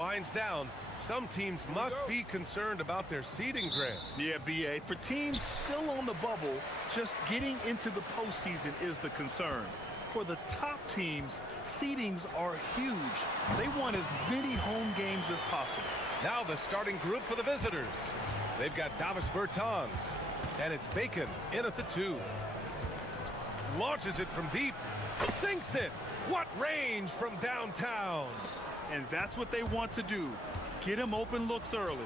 winds down. Some teams must be concerned about their seeding, Grant. Yeah, B.A. For teams still on the bubble, just getting into the postseason is the concern. For the top teams, seedings are huge. They want as many home games as possible. Now the starting group for the visitors. They've got Davis Bertans, and it's Bacon in at the 2. Launches it from deep, sinks it. What range from downtown. And that's what they want to do. Get him open looks early.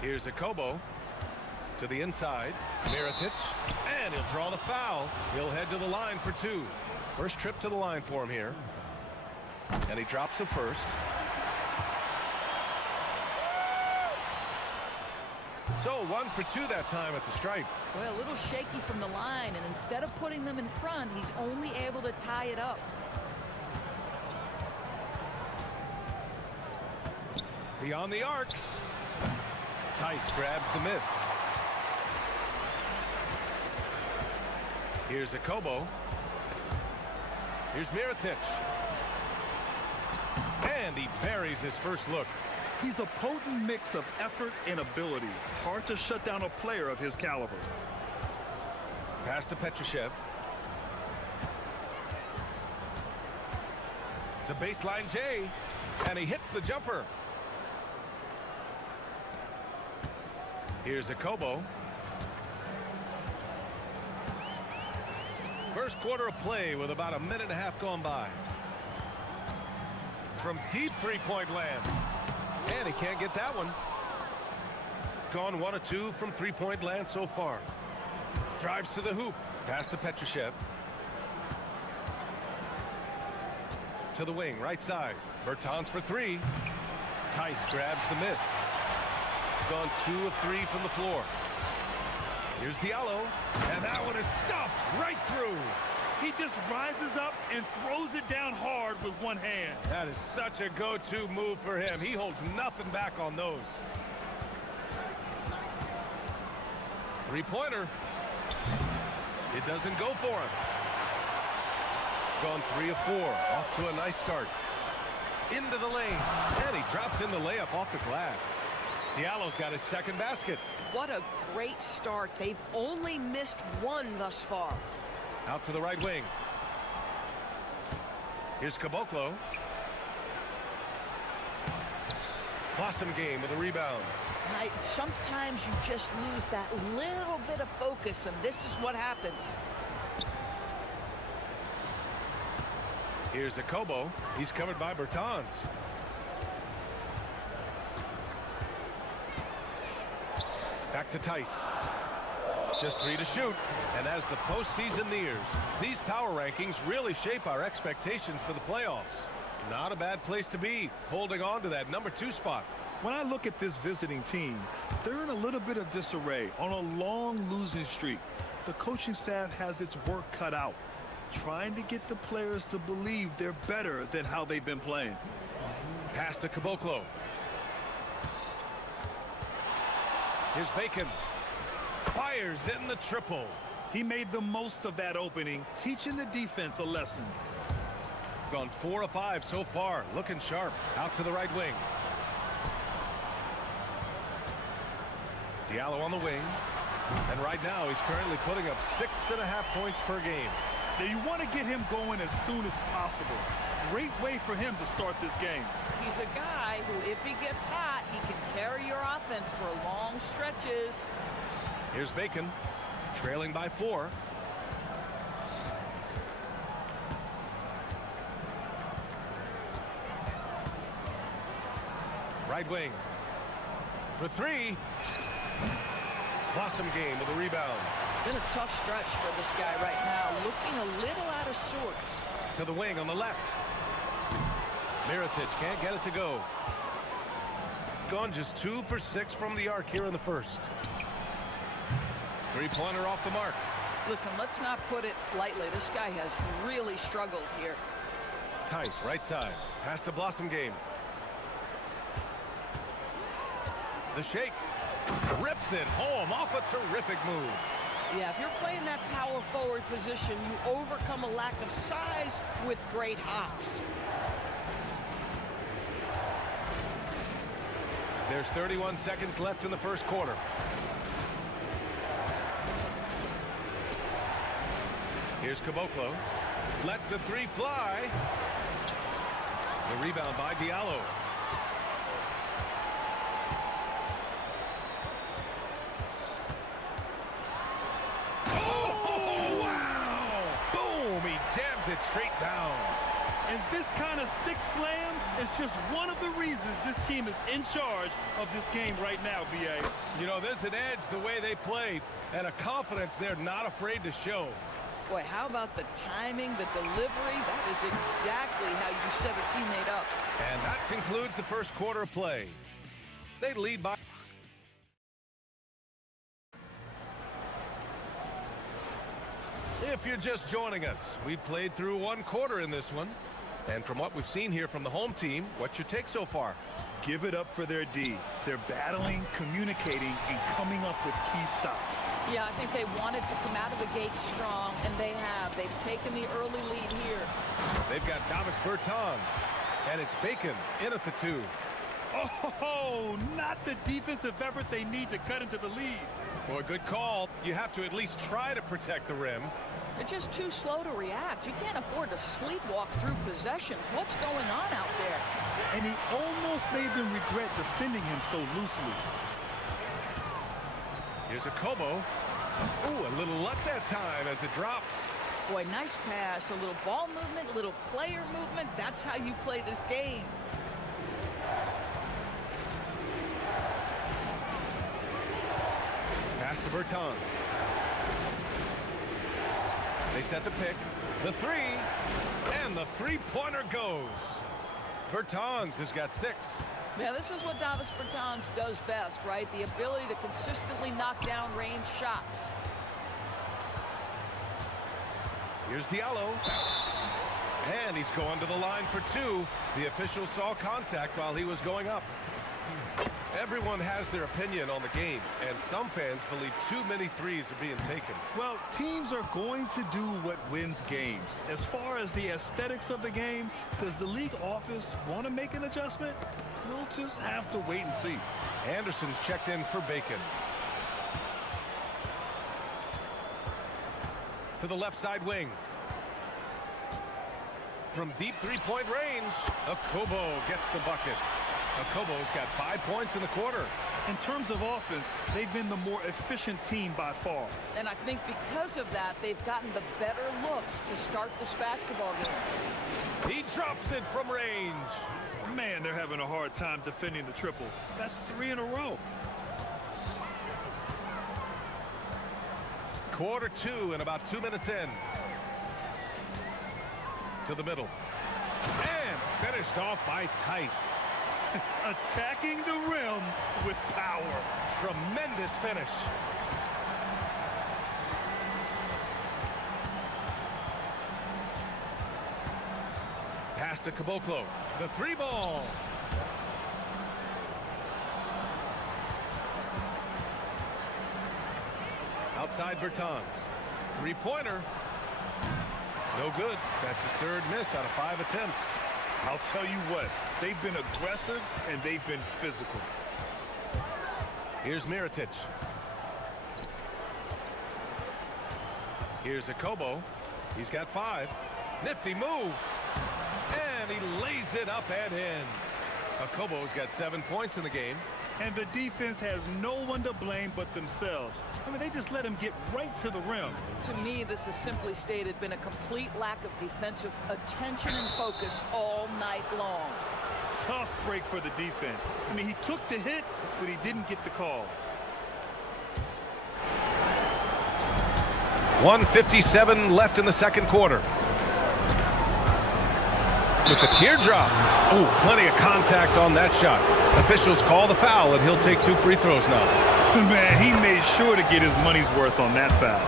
Here's Akobo to the inside. Mirotic, and he'll draw the foul. He'll head to the line for 2. First trip to the line for him here. And he drops it first. So 1 for 2 that time at the stripe. Well, a little shaky from the line, and instead of putting them in front, he's only able to tie it up. Beyond the arc. Tice grabs the miss. Here's Akobo. Here's Mirotic. And he buries his first look. He's a potent mix of effort and ability. Hard to shut down a player of his caliber. Pass to Petrushev. The baseline J. And he hits the jumper. Here's Akobo. First quarter of play with about a minute and a half gone by. From deep three-point land. And he can't get that one. Gone 1 of 2 from three-point land so far. Drives to the hoop. Pass to Petrushev. To the wing, right side. Bertans for 3. Tice grabs the miss. Gone 2 of 3 from the floor. Here's Diallo. And that one is stuffed right through. He just rises up and throws it down hard with one hand. That is such a go-to move for him. He holds nothing back on those. Three-pointer. It doesn't go for him. Gone 3 of 4. Off to a nice start. Into the lane. And he drops in the layup off the glass. Diallo's got his second basket. What a great start. They've only missed 1 thus far. Out to the right wing. Here's Caboclo. Blossom game with a rebound. Sometimes you just lose that little bit of focus, and this is what happens. Here's Akobo. He's covered by Bertans. Back to Tice. Just 3 to shoot. And as the postseason nears, these power rankings really shape our expectations for the playoffs. Not a bad place to be, holding on to that number 2 spot. When I look at this visiting team, they're in a little bit of disarray on a long losing streak. The coaching staff has its work cut out, trying to get the players to believe they're better than how they've been playing. Pass to Caboclo. Here's Bacon. Fires in the triple. He made the most of that opening, teaching the defense a lesson. Gone 4 of 5 so far. Looking sharp. Out to the right wing. Diallo on the wing. And right now he's currently putting up 6.5 points per game. Now you want to get him going as soon as possible. Great way for him to start this game. He's a guy who, if he gets hot, he can carry your offense for long stretches. Here's Bacon, trailing by 4. Right wing for 3. Blossom game with a rebound. Been a tough stretch for this guy right now, looking a little out of sorts. To the wing on the left. Mirotic can't get it to go. Gone just 2 for 6 from the arc here in the first. Three-pointer off the mark. Listen, let's not put it lightly. This guy has really struggled here. Tice, right side. Pass to Blossom game. The shake. Rips it home off a terrific move. Yeah, if you're playing that power forward position, you overcome a lack of size with great hops. There's 31 seconds left in the first quarter. Here's Caboclo. Lets the three fly. The rebound by Diallo. Oh, wow! Boom! He jams it straight down. And this kind of sick slam is just one of the reasons this team is in charge of this game right now, BA. You know, there's an edge the way they play and a confidence they're not afraid to show. Boy, how about the timing, the delivery? That is exactly how you set a teammate up. And that concludes the first quarter of play. They lead by... If you're just joining us, we played through one quarter in this one. And from what we've seen here from the home team, what's your take so far? Give it up for their D. They're battling, communicating, and coming up with key stops. Yeah, I think they wanted to come out of the gate strong, and they have. They've taken the early lead here. They've got Davis Bertans, and it's Bacon in at the 2. Oh, not the defensive effort they need to cut into the lead. Boy, good call. You have to at least try to protect the rim. They're just too slow to react. You can't afford to sleepwalk through possessions. What's going on out there? And he almost made them regret defending him so loosely. Here's a Kobo. Ooh, a little luck that time as it drops. Boy, nice pass. A little ball movement, a little player movement. That's how you play this game. Pass to Bertans. They set the pick. The 3. And the three-pointer goes. Bertans has got 6. Yeah, this is what Davis Bertans does best, right? The ability to consistently knock down range shots. Here's Diallo. And he's going to the line for 2. The official saw contact while he was going up. Everyone has their opinion on the game, and some fans believe too many threes are being taken. Well, teams are going to do what wins games. As far as the aesthetics of the game, does the league office want to make an adjustment? We'll just have to wait and see. Anderson's checked in for Bacon. To the left side wing. From deep three-point range, Akobo gets the bucket. Akobo's got 5 points in the quarter. In terms of offense, they've been the more efficient team by far. And I think because of that, they've gotten the better looks to start this basketball game. He drops it from range. Man, they're having a hard time defending the triple. That's 3 in a row. Quarter 2 and about 2 minutes in. To the middle. And finished off by Tice. Attacking the rim with power. Tremendous finish. Pass to Caboclo. The 3 ball. Outside Bertans. 3-pointer. No good. That's his 3rd miss out of 5 attempts. I'll tell you what, they've been aggressive and they've been physical. Here's Mirotic. Here's Akobo. He's got 5. Nifty move. And he lays it up and in. Akobo's got 7 points in the game. And the defense has no one to blame but themselves. I mean, they just let him get right to the rim. To me, this is simply stated been a complete lack of defensive attention and focus all night long. Tough break for the defense. I mean, he took the hit, but he didn't get the call. 1:57 left in the second quarter. With the teardrop. Oh, plenty of contact on that shot. Officials call the foul, and he'll take 2 free throws now. Man, he made sure to get his money's worth on that foul.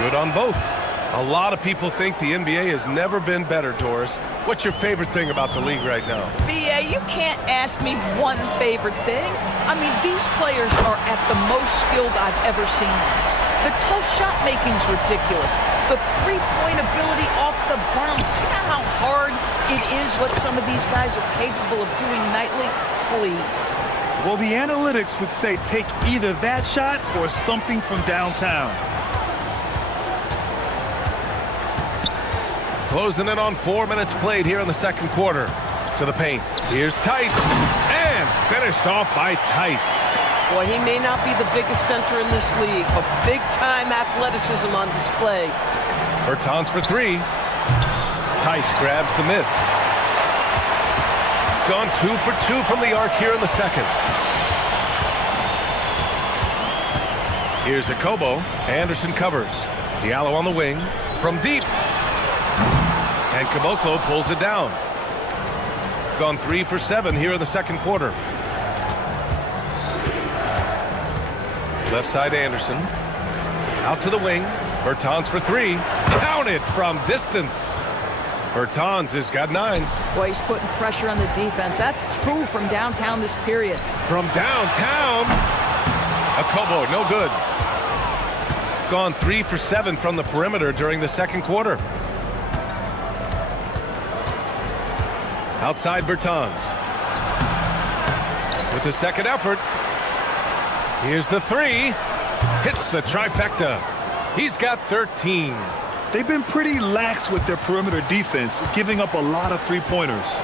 Good on both. A lot of people think the NBA has never been better, Doris. What's your favorite thing about the league right now? BA, you can't ask me one favorite thing. I mean, these players are at the most skilled I've ever seen them. The tough shot making's ridiculous. The three-point ability off the bounce. Do you know how hard it is what some of these guys are capable of doing nightly? Please. Well, the analytics would say take either that shot or something from downtown. Closing in on 4 minutes played here in the second quarter. To the paint. Here's Tice. And finished off by Tice. Boy, he may not be the biggest center in this league, but big-time athleticism on display. Bertans for three. Tice grabs the miss. Gone 2 for 2 from the arc here in the second. Here's Akobo. Anderson covers. Diallo on the wing. From deep. And Caboclo pulls it down. Gone 3 for 7 here in the second quarter. Left side Anderson. Out to the wing. Bertans for three. Counted from distance. Bertans has got 9. Boy, he's putting pressure on the defense. That's 2 from downtown this period. From downtown. Akobo, no good. Gone 3 for 7 from the perimeter during the second quarter. Outside Bertans. With the second effort. Here's the three. Hits the trifecta. He's got 13. They've been pretty lax with their perimeter defense, giving up a lot of three-pointers.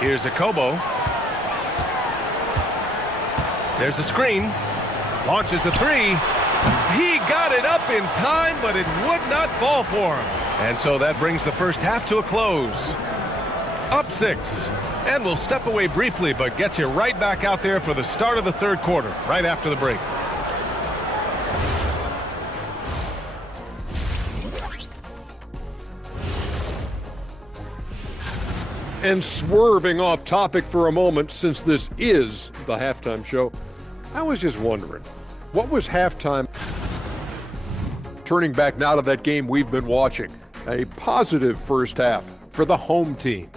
Here's Akobo. There's a screen. Launches a three. He got it up in time, but it would not fall for him. And so that brings the first half to a close. Up 6. And we'll step away briefly, but get you right back out there for the start of the third quarter, right after the break. And swerving off topic for a moment, since this is the halftime show, I was just wondering, what was halftime? Turning back now to that game we've been watching, a positive first half for the home team.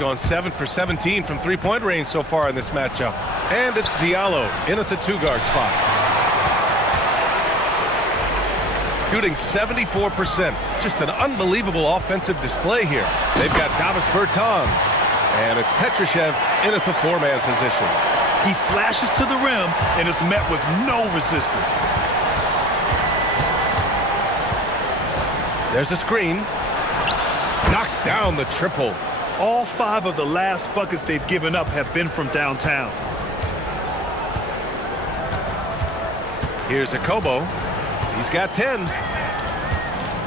Gone 7 for 17 from three-point range so far in this matchup. And it's Diallo in at the two-guard spot. Shooting 74%. Just an unbelievable offensive display here. They've got Davis Bertans. And it's Petrushev in at the four-man position. He flashes to the rim and is met with no resistance. There's a screen. Knocks down the triple. All 5 of the last buckets they've given up have been from downtown. Here's Akobo. He's got 10.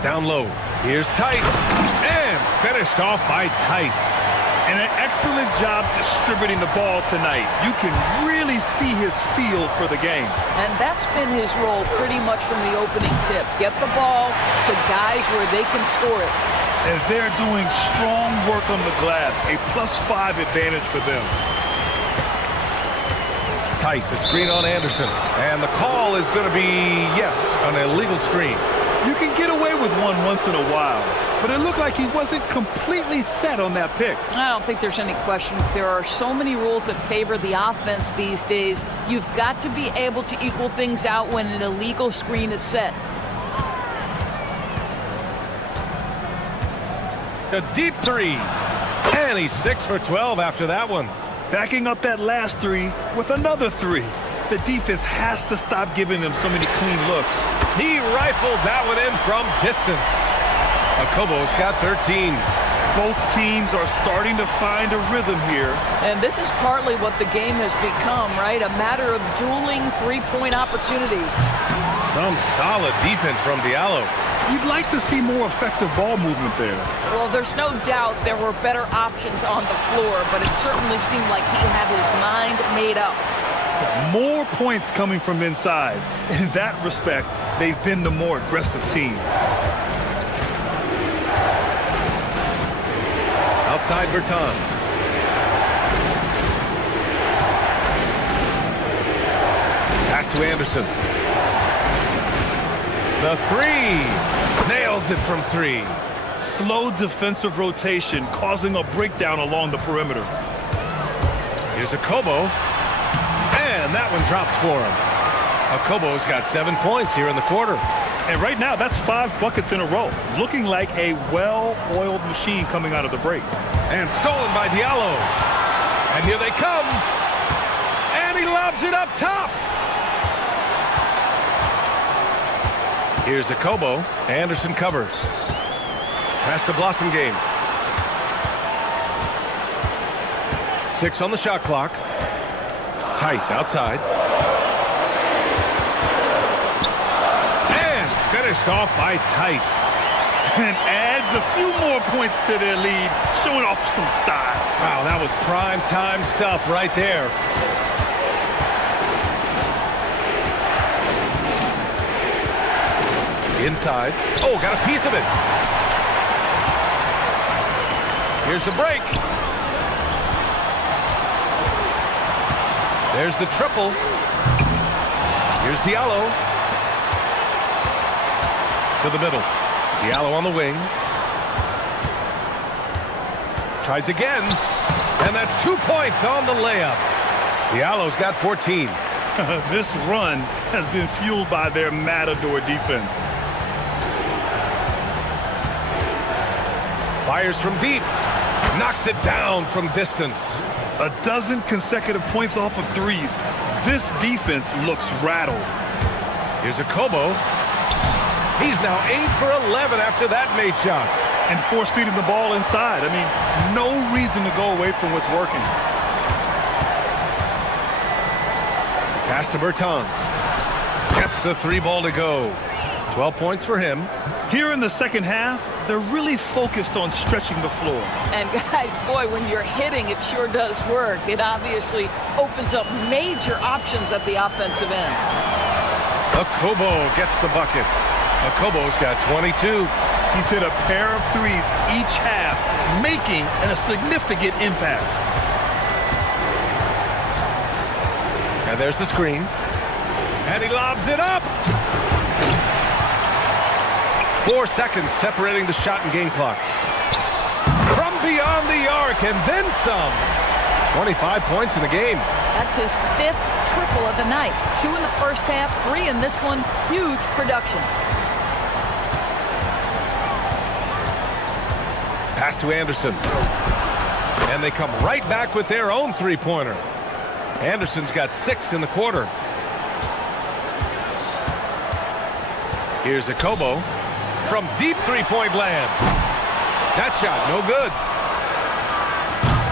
Down low. Here's Tice. And finished off by Tice. And an excellent job distributing the ball tonight. You can really see his feel for the game. And that's been his role pretty much from the opening tip. Get the ball to guys where they can score it. And they're doing strong work on the glass. A +5 advantage for them. Tice, a screen on Anderson. And the call is going to be, yes, an illegal screen. You can get away with one once in a while. but it looked like he wasn't completely set on that pick. I don't think there's any question. There are so many rules that favor the offense these days. You've got to be able to equal things out when an illegal screen is set. A deep three. And he's 6 for 12 after that one. Backing up that last three with another three. The defense has to stop giving them so many clean looks. He rifled that one in from distance. Akobo's got 13. Both teams are starting to find a rhythm here. And this is partly what the game has become, right? A matter of dueling three-point opportunities. Some solid defense from Diallo. You'd like to see more effective ball movement there. Well, there's no doubt there were better options on the floor, but it certainly seemed like he had his mind made up. More points coming from inside. In that respect, they've been the more aggressive team. Outside Bertans. Pass to Anderson. The three. Nails it from 3. Slow defensive rotation causing a breakdown along the perimeter. Here's Akobo. And that one drops for him. Akobo's got 7 points here in the quarter. And right now, that's 5 buckets in a row. Looking like a well-oiled machine coming out of the break. And stolen by Diallo. And here they come. And he lobs it up top. Here's Akobo. Anderson covers. Pass to Blossom Game. 6 on the shot clock. Tice outside. And finished off by Tice. And adds a few more points to their lead, showing off some style. Wow, that was prime time stuff right there. Inside. Oh, got a piece of it. Here's the break. There's the triple. Here's Diallo. To the middle. Diallo on the wing. Tries again. And that's 2 points on the layup. Diallo's got 14. This run has been fueled by their matador defense. Fires from deep. Knocks it down from distance. A dozen consecutive points off of threes. This defense looks rattled. Here's Akobo. He's now 8 for 11 after that made shot. And force feeding the ball inside. I mean, no reason to go away from what's working. Pass to Bertans. Gets the 3 ball to go. 12 points for him. Here in the second half, they're really focused on stretching the floor. And guys, boy, when you're hitting, it sure does work. It obviously opens up major options at the offensive end. Akobo gets the bucket. Akobo's got 22. He's hit a pair of threes each half, making a significant impact. And there's the screen. And he lobs it up. 4 seconds separating the shot and game clock. From beyond the arc and then some. 25 points in the game. That's his 5th triple of the night. 2 in the first half, 3 in this one. Huge production. Pass to Anderson. And they come right back with their own three-pointer. Anderson's got 6 in the quarter. Here's Akobo. From deep three-point land. That shot, no good.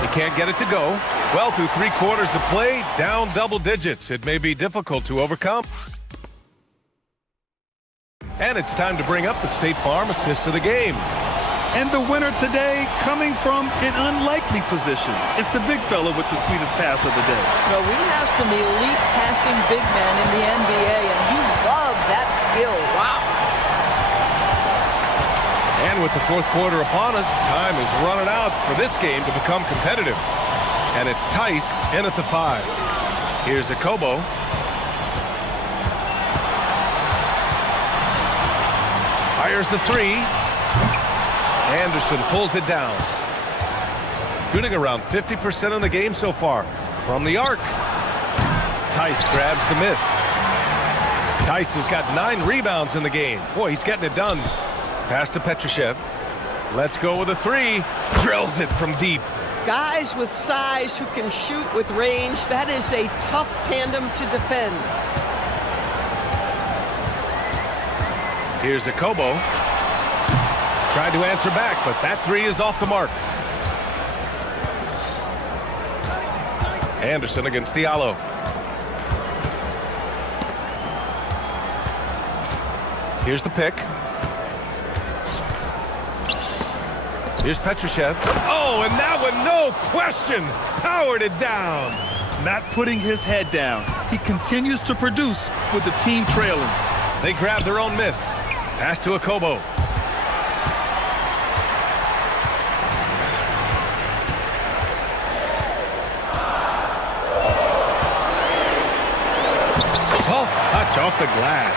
He can't get it to go. Well, through 3 quarters of play, down double digits. It may be difficult to overcome. And it's time to bring up the State Farm assist of the game. And the winner today coming from an unlikely position. It's the big fella with the sweetest pass of the day. Well, we have some elite passing big men in the NBA, and you love that skill. Wow. And with the 4th quarter upon us, time is running out for this game to become competitive. And it's Tice in at the 5. Here's Akobo. Fires the 3. Anderson pulls it down. Shooting around 50% in the game so far. From the arc. Tice grabs the miss. Tice has got 9 rebounds in the game. Boy, he's getting it done. Pass to Petrushev. Let's go with a 3. Drills it from deep. Guys with size who can shoot with range, that is a tough tandem to defend. Here's Akobo. Tried to answer back, but that 3 is off the mark. Anderson against Diallo. Here's the pick. Here's Petrushev. Oh, and that one, no question, powered it down. Not putting his head down. He continues to produce with the team trailing. They grab their own miss. Pass to Akobo. Soft touch off the glass.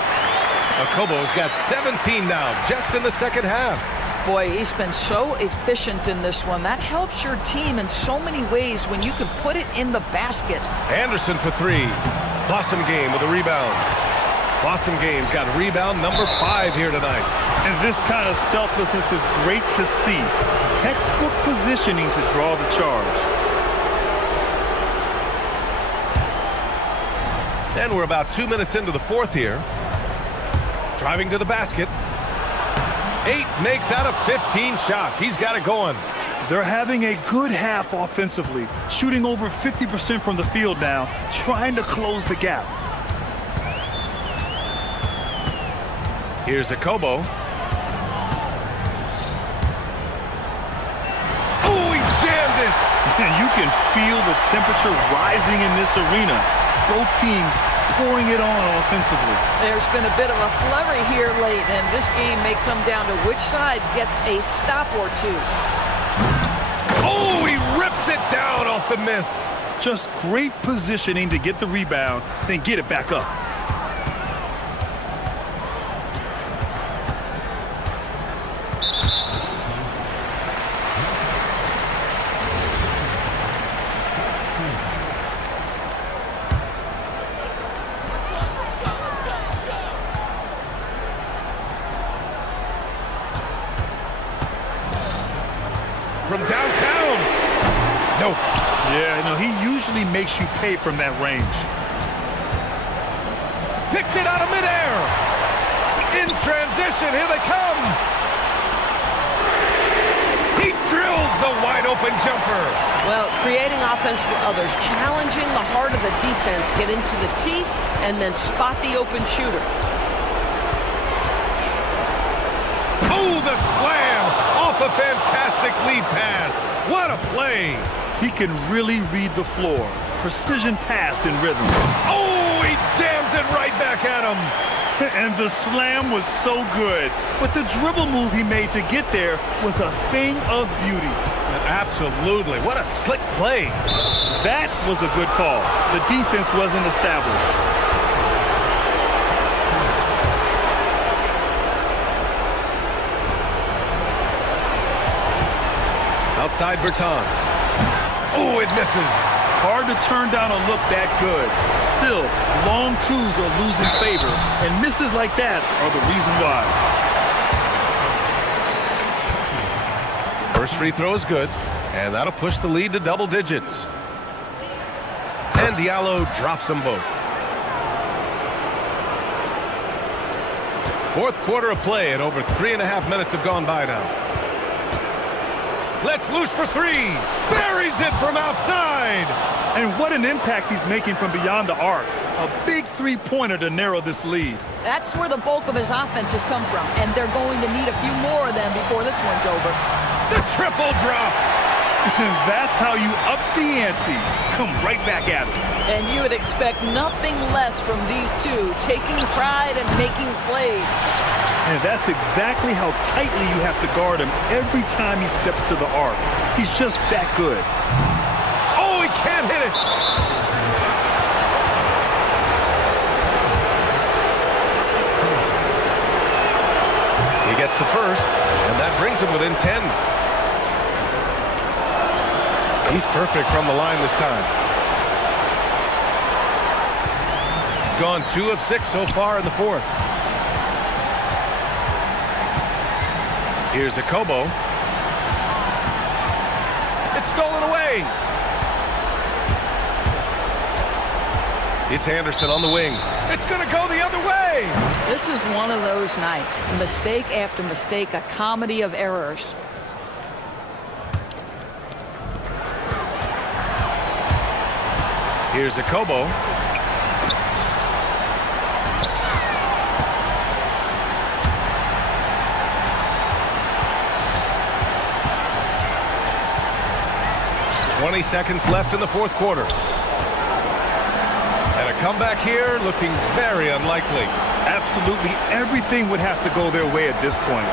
Akobo's got 17 now, just in the second half. Boy, he's been so efficient in this one. That helps your team in so many ways when you can put it in the basket. Anderson for 3. Blossom Game with a rebound. Blossom Game's got rebound number 5 here tonight. And this kind of selflessness is great to see. Textbook positioning to draw the charge. And we're about 2 minutes into the fourth here. Driving to the basket. 8 makes out of 15 shots. He's got it going. They're having a good half offensively, shooting over 50% from the field now, trying to close the gap. Here's Akobo. Oh, he jammed it! And you can feel the temperature rising in this arena. Both teams pouring it on offensively. There's been a bit of a flurry here late, and this game may come down to which side gets a stop or 2. Oh, he rips it down off the miss. Just great positioning to get the rebound, then get it back up. From downtown. Nope. Yeah, no, he usually makes you pay from that range. Picked it out of midair. In transition, here they come. He drills the wide open jumper. Well, creating offense for others, challenging the heart of the defense, get into the teeth, and then spot the open shooter. Oh, the slam off a fantastic lead pass. What a play. He can really read the floor. Precision pass in rhythm. Oh, he jams it right back at him. And the slam was so good. But the dribble move he made to get there was a thing of beauty. Absolutely. What a slick play. That was a good call. The defense wasn't established. Outside Bertans. Oh, it misses. Hard to turn down a look that good. Still, long twos are losing favor, and misses like that are the reason why. First free throw is good, and that'll push the lead to double digits. And Diallo drops them both. Fourth quarter of play, and over 3.5 minutes have gone by now. Let's loose for 3. Buries it from outside. And what an impact he's making from beyond the arc. A big three-pointer to narrow this lead. That's where the bulk of his offense has come from, and they're going to need a few more of them before this one's over. The triple drops. That's how you up the ante. Come right back at it. And you would expect nothing less from these two, taking pride and making plays. And that's exactly how tightly you have to guard him every time he steps to the arc. He's just that good. Oh, he can't hit it. He gets the first, and That brings him within 10. He's perfect from the line this time. Gone 2 of 6 so far in the fourth. Here's Akobo. It's stolen away. It's Anderson on the wing. It's going to go the other way. This is one of those nights. Mistake after mistake, a comedy of errors. Here's Akobo. "20 seconds left in the fourth quarter. And a comeback here looking very unlikely. Absolutely everything would have to go their way at this point.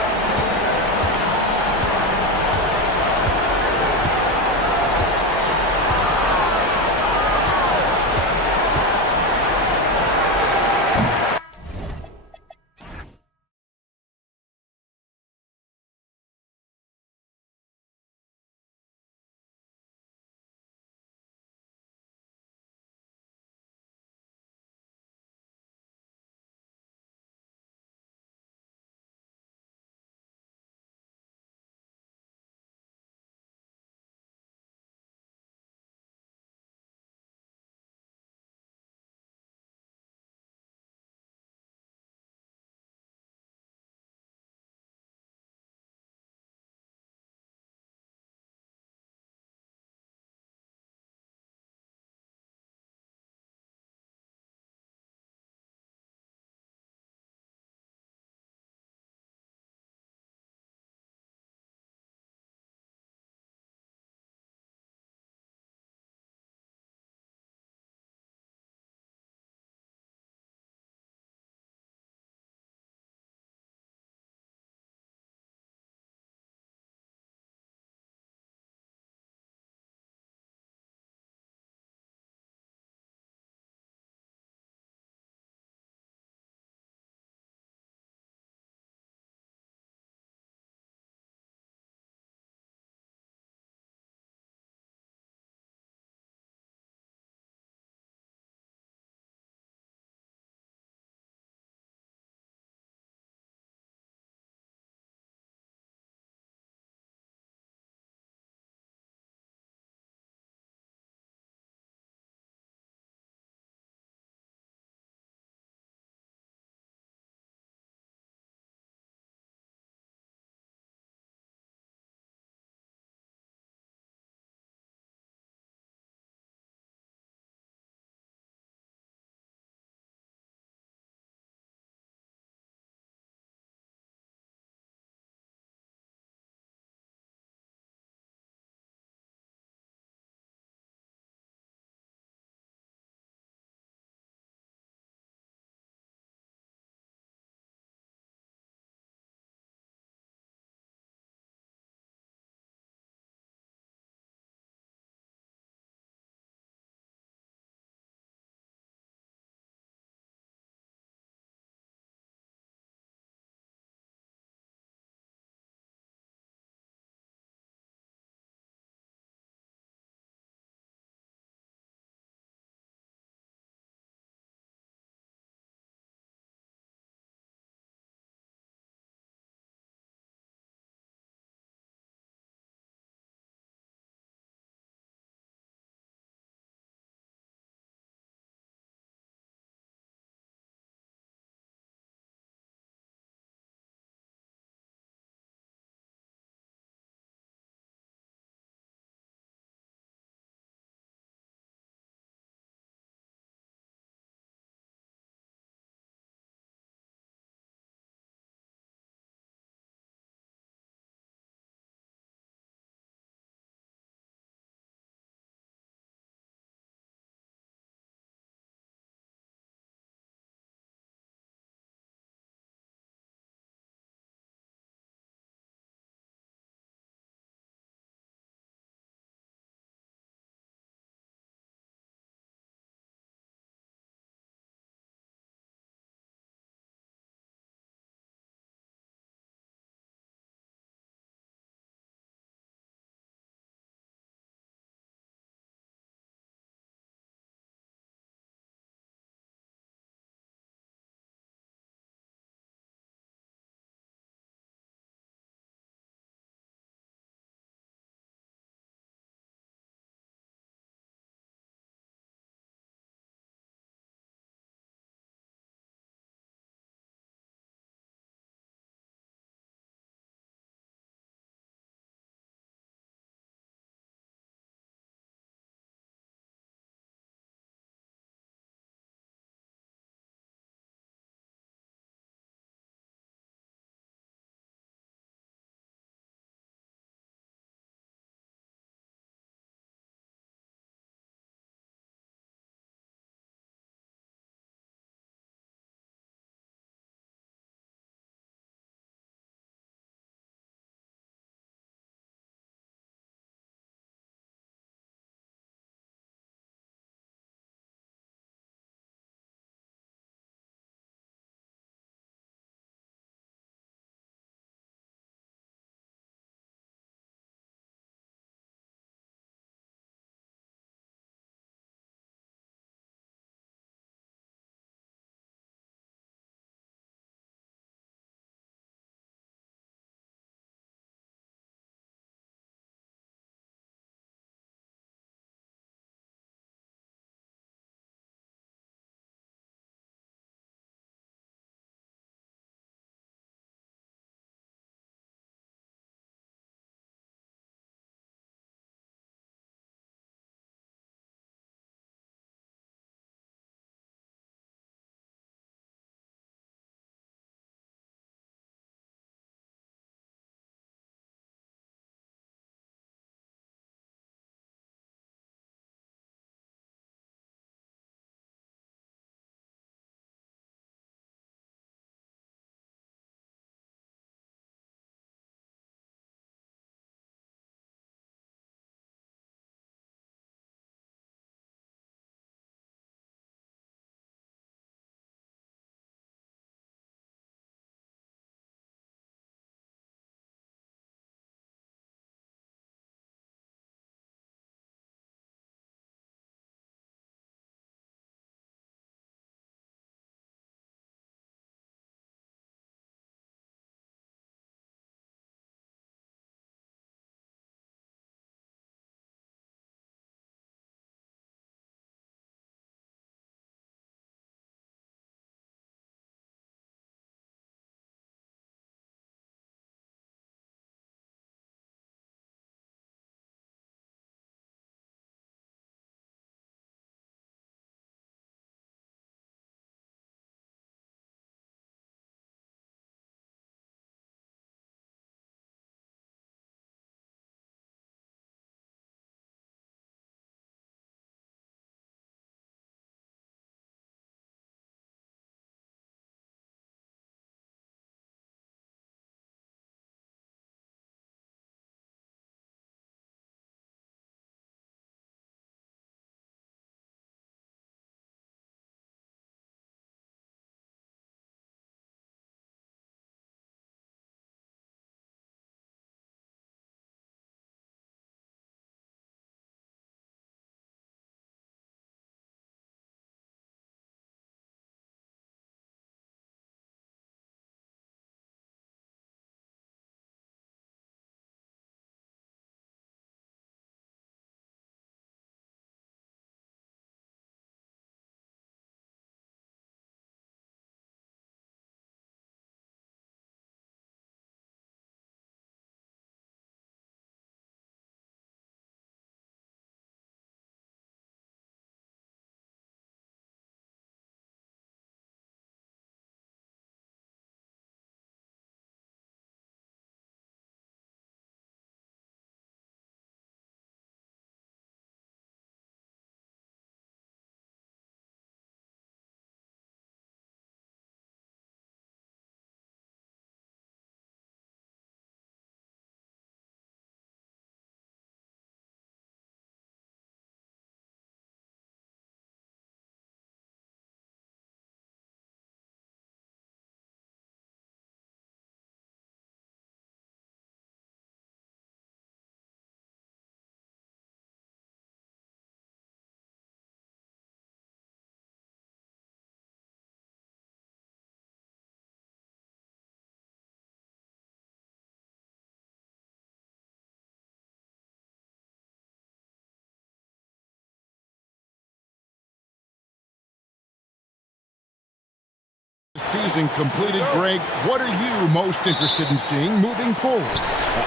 season completed, Greg, what are you most interested in seeing moving forward?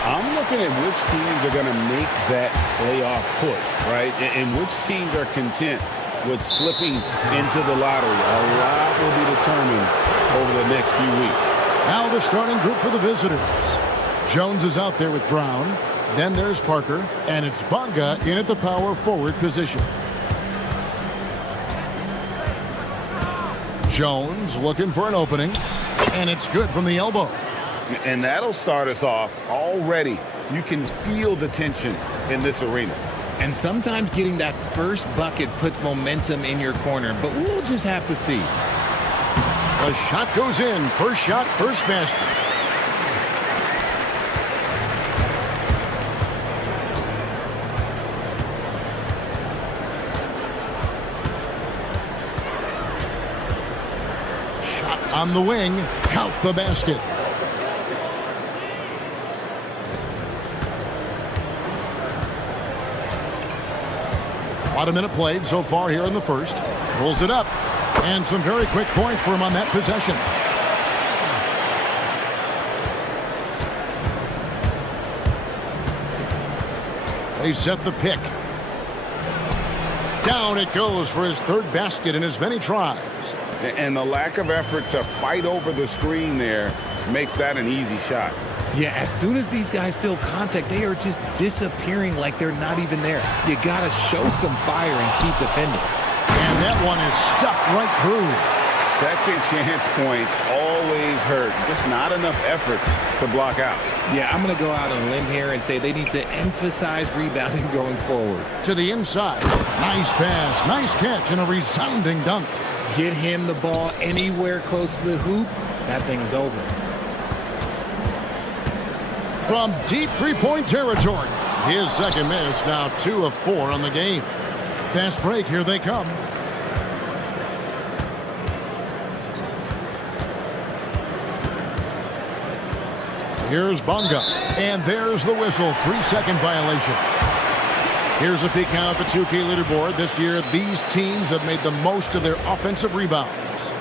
I'm looking at which teams are going to make that playoff push, right? And which teams are content with slipping into the lottery. A lot will be determined over the next few weeks. Now the starting group for the visitors. Jones is out there with Brown. Then there's Parker. And it's Bonga in at the power forward position. Jones looking for an opening. And it's good from the elbow. And that'll start us off already. You can feel the tension in this arena. And sometimes getting that first bucket puts momentum in your corner, but we'll just have to see. The shot goes in. First shot, first basket. Shot on the wing. Count the basket. About a minute played so far here in the first. Pulls it up. And some very quick points for him on that possession. They set the pick. Down it goes for his third basket in as many tries. And the lack of effort to fight over the screen there makes that an easy shot. Yeah, as soon as these guys feel contact, they are just disappearing like they're not even there. You gotta show some fire and keep defending. And that one is stuffed right through. Second chance points always hurt. Just not enough effort to block out. Yeah, I'm gonna go out on a limb here and say they need to emphasize rebounding going forward. To the inside. Nice pass, nice catch, and a resounding dunk. Get him the ball anywhere close to the hoop, that thing is over. From deep three-point territory. His second miss, now 2 of 4 on the game. Fast break, here they come. Here's Bonga, and there's the whistle. 3-second violation. Here's a peek now at the 2K leaderboard. This year, these teams have made the most of their offensive rebounds.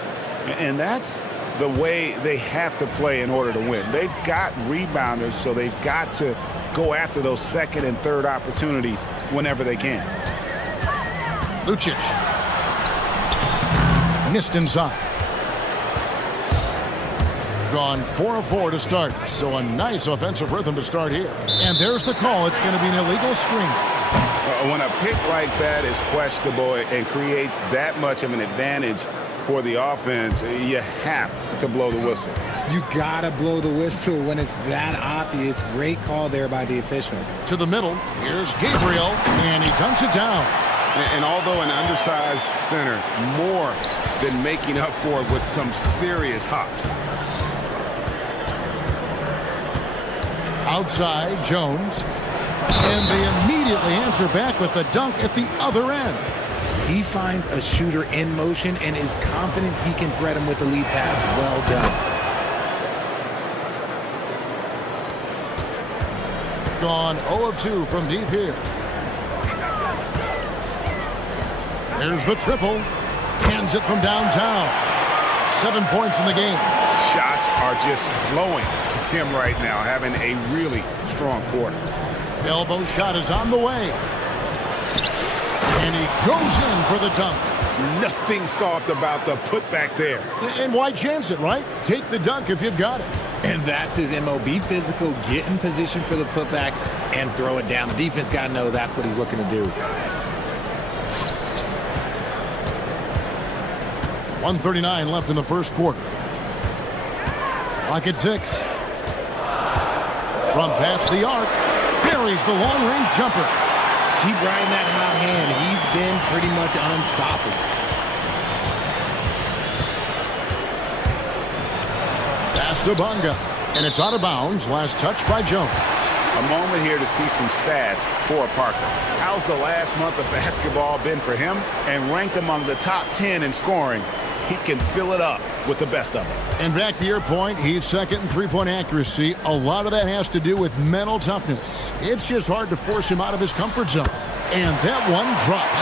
And that's the way they have to play in order to win. They've got rebounders, so they've got to go after those second and third opportunities whenever they can. Lucic. Missed inside. Gone 4 of 4 to start, so a nice offensive rhythm to start here. And there's the call. It's going to be an illegal screen. When a pick like that is questionable and creates that much of an advantage for the offense, you have to blow the whistle. You gotta blow the whistle when it's that obvious. Great call there by the official. To the middle, here's Gabriel, and he dunks it down. And although an undersized center, more than making up for it with some serious hops. Outside, Jones. And they immediately answer back with the dunk at the other end. He finds a shooter in motion and is confident he can thread him with the lead pass. Well done. Gone 0 of 2 from deep here. There's the triple. Cans it from downtown. 7 points in the game. Shots are just flowing for him right now, having a really strong quarter. Elbow shot is on the way. And he goes in for the dunk. Nothing soft about the putback there. And why chance it, right? Take the dunk if you've got it. And that's his MO. Be physical, get in position for the putback, and throw it down. The defense got to know that's what he's looking to do. 1:39 left in the first quarter. Clock at 6. From past the arc. Buries the long-range jumper. Keep riding that hot hand. He's been pretty much unstoppable. Pass to Bonga. And it's out of bounds. Last touch by Jones. A moment here to see some stats for Parker. How's the last month of basketball been for him? And ranked among the top 10 in scoring. He can fill it up with the best of them. And back to your point, he's second in three-point accuracy. A lot of that has to do with mental toughness. It's just hard to force him out of his comfort zone. And that one drops.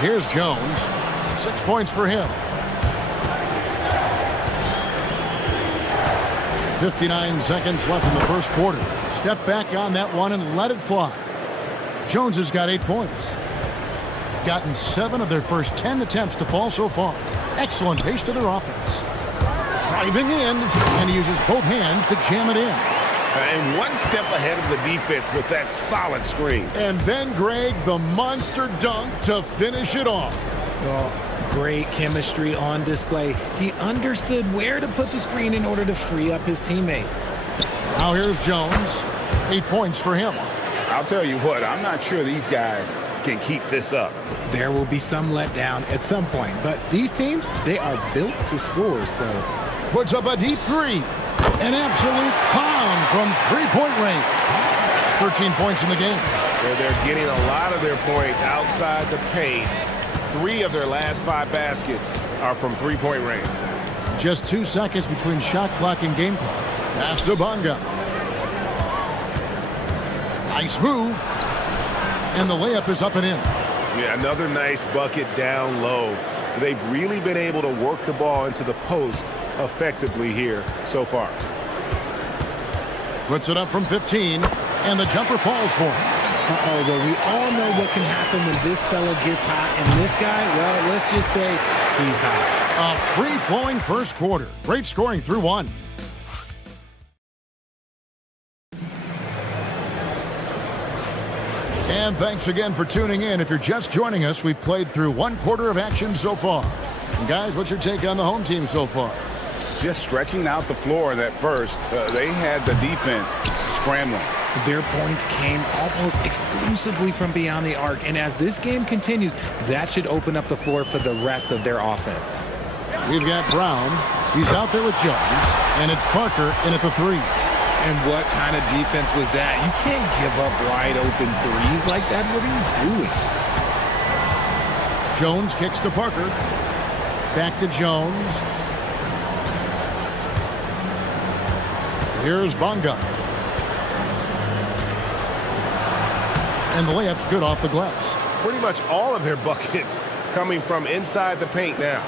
Here's Jones. 6 points for him. 59 seconds left in the first quarter. Step back on that one and let it fly. Jones has got 8 points. Gotten 7 of their first 10 attempts to fall so far. Excellent pace to their offense. Driving in, and he uses both hands to jam it in. And one step ahead of the defense with that solid screen. And then, Greg, the monster dunk to finish it off. Oh, great chemistry on display. He understood where to put the screen in order to free up his teammate. Now here's Jones. 8 points for him. I'll tell you what, I'm not sure these guys can keep this up. There will be some letdown at some point, but these teams, they are built to score, so. Puts up a deep three. An absolute pound from three-point range. 13 points in the game. They're getting a lot of their points outside the paint. 3 of their last 5 baskets are from three-point range. Just 2 seconds between shot clock and game clock. Pass to Bonga. Nice move. And the layup is up and in. Yeah, another nice bucket down low. They've really been able to work the ball into the post effectively here so far. Puts it up from 15, and the jumper falls for him. Well, we all know what can happen when this fella gets hot, and this guy, well, let's just say he's hot. A free-flowing first quarter. Great scoring through 1. And thanks again for tuning in. If you're just joining us, we've played through 1 quarter of action so far. And guys, what's your take on the home team so far? Just stretching out the floor in that first. They had the defense scrambling. Their points came almost exclusively from beyond the arc, and as this game continues, that should open up the floor for the rest of their offense. We've got Brown. He's out there with Jones, and it's Parker in at the 3. And what kind of defense was that? You can't give up wide open threes like that. What are you doing? Jones kicks to Parker. Back to Jones. Here's Bonga. And the layup's good off the glass. Pretty much all of their buckets coming from inside the paint now.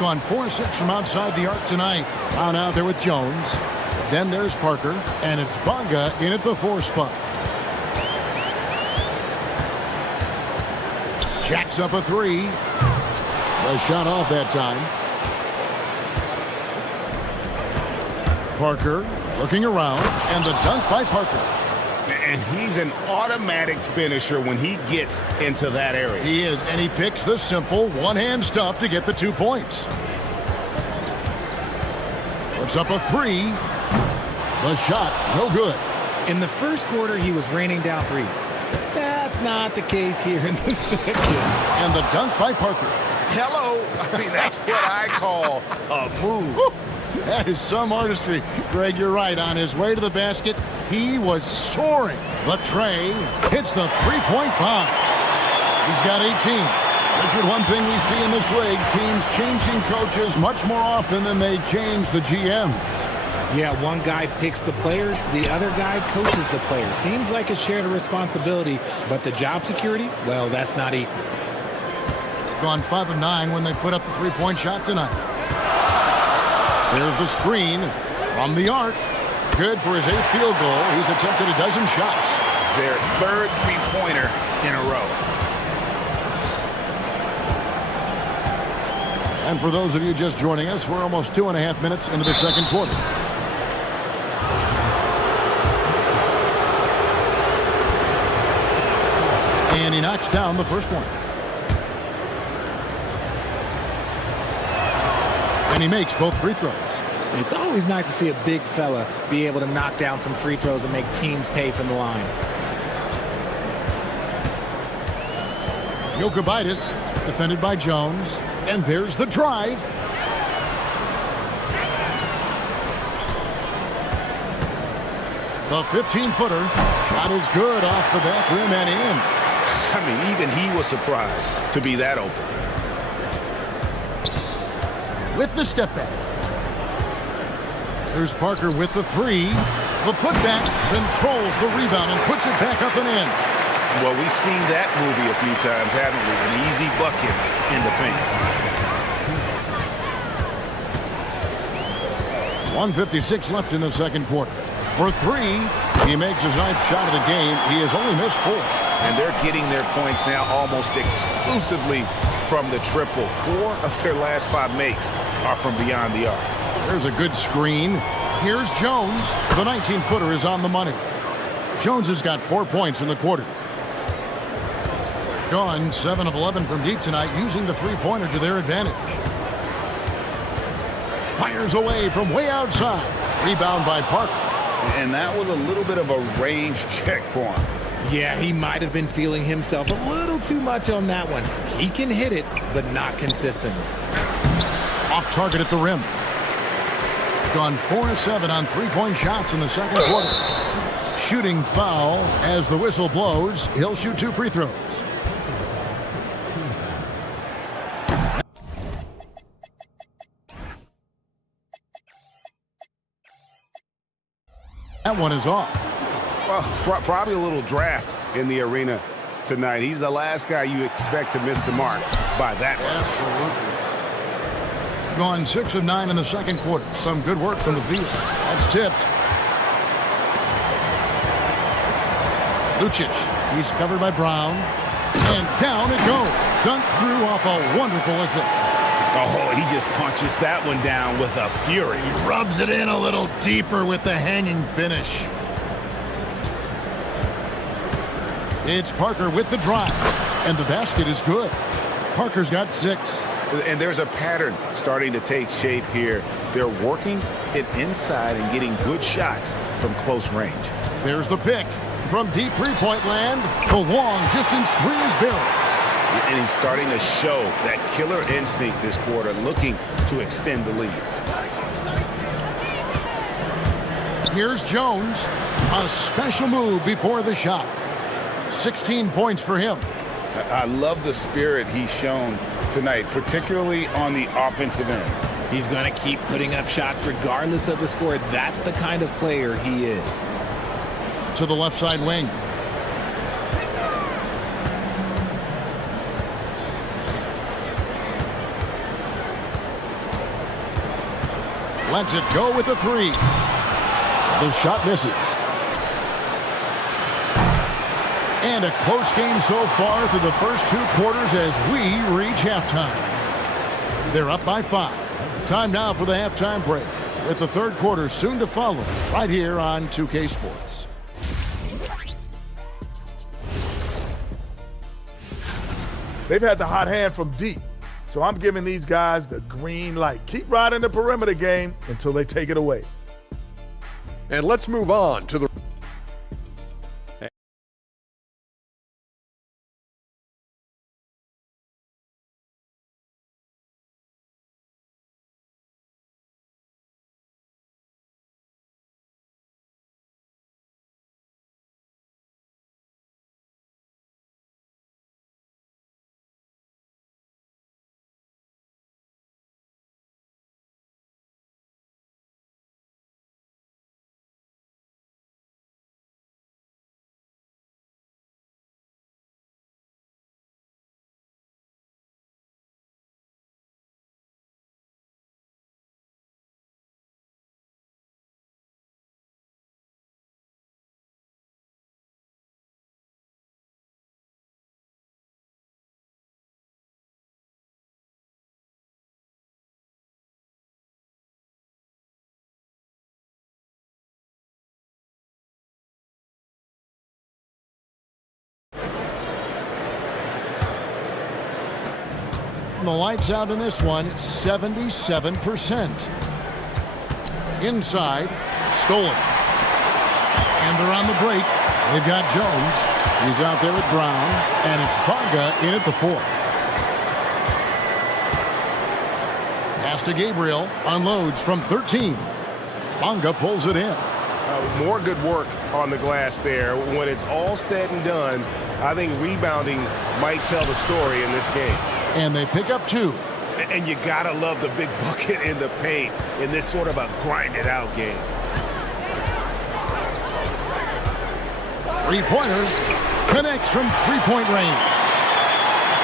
Gone 4-6 from outside the arc tonight. Brown out there with Jones. Then there's Parker, and it's Bonga in at the 4 spot. Jacks up a 3. A shot off that time. Parker looking around, and the dunk by Parker. And he's an automatic finisher when he gets into that area. He is, and he picks the simple one-hand stuff to get the 2 points. Puts up a 3. The shot, no good. In the first quarter, he was raining down threes. That's not the case here in the second. And the dunk by Parker. Hello. I mean, that's what I call a move. Woo. That is some artistry. Greg, you're right. On his way to the basket, he was soaring. Latray hits the three-point bomb. He's got 18. Richard, one thing we see in this league, teams changing coaches much more often than they change the GM. Yeah, one guy picks the players, the other guy coaches the players. Seems like a shared responsibility, but the job security, well, that's not equal. Gone 5 of 9 when they put up the three-point shot tonight. There's the screen from the arc. Good for his 8th field goal. He's attempted a dozen shots. Their 3rd three-pointer in a row. And for those of you just joining us, we're almost 2.5 minutes into the second quarter. And he knocks down the first one. And he makes both free throws. It's always nice to see a big fella be able to knock down some free throws and make teams pay from the line. Jokubaitis, defended by Jones. And there's the drive. The 15-footer. Shot is good off the back rim and in. I mean, even he was surprised to be that open. With the step back. There's Parker with the 3. The putback controls the rebound and puts it back up and in. Well, we've seen that movie a few times, haven't we? An easy bucket in the paint. 1:56 left in the second quarter. For three, he makes his ninth shot of the game. He has only missed 4. And they're getting their points now almost exclusively from the triple. 4 of their last 5 makes are from beyond the arc. There's a good screen. Here's Jones. The 19-footer is on the money. Jones has got 4 points in the quarter. Gone 7 of 11 from deep tonight, using the three-pointer to their advantage. Fires away from way outside. Rebound by Parker. And that was a little bit of a range check for him. Yeah, he might have been feeling himself a little too much on that one. He can hit it, but not consistently. Off target at the rim. Gone 4 of 7 on three-point shots in the second quarter. Shooting foul as the whistle blows. He'll shoot 2 free throws. That one is off. Well, probably a little draft in the arena tonight. He's the last guy you expect to miss the mark by that much. Absolutely. Gone 6 of 9 in the second quarter. Some good work from the field. That's tipped. Lucic. He's covered by Brown. And down it goes. Dunked through off a wonderful assist. Oh, he just punches that one down with a fury. He rubs it in a little deeper with the hanging finish. It's Parker with the drive. And the basket is good. Parker's got 6. And there's a pattern starting to take shape here. They're working it inside and getting good shots from close range. There's the pick. From deep three-point land, the long-distance 3 is buried. And he's starting to show that killer instinct this quarter, looking to extend the lead. Here's Jones. A special move before the shot. 16 points for him. I love the spirit he's shown tonight, particularly on the offensive end. He's going to keep putting up shots regardless of the score. That's the kind of player he is. To the left side wing. Lets it go with the 3. The shot misses. And a close game so far through the first 2 quarters as we reach halftime. They're up by 5. Time now for the halftime break, with the third quarter soon to follow right here on 2K Sports. They've had the hot hand from deep, so I'm giving these guys the green light. Keep riding the perimeter game until they take it away. And let's move on to the lights out in this one, 77%. Inside, stolen. And they're on the break. They've got Jones. He's out there with Brown. And it's Bonga in at the 4. Pass to Gabriel. Unloads from 13. Bonga pulls it in. More good work on the glass there. When it's all said and done, I think rebounding might tell the story in this game. And they pick up 2. And you gotta love the big bucket in the paint in this sort of a grind-it-out game. 3-pointer connects from 3-point range.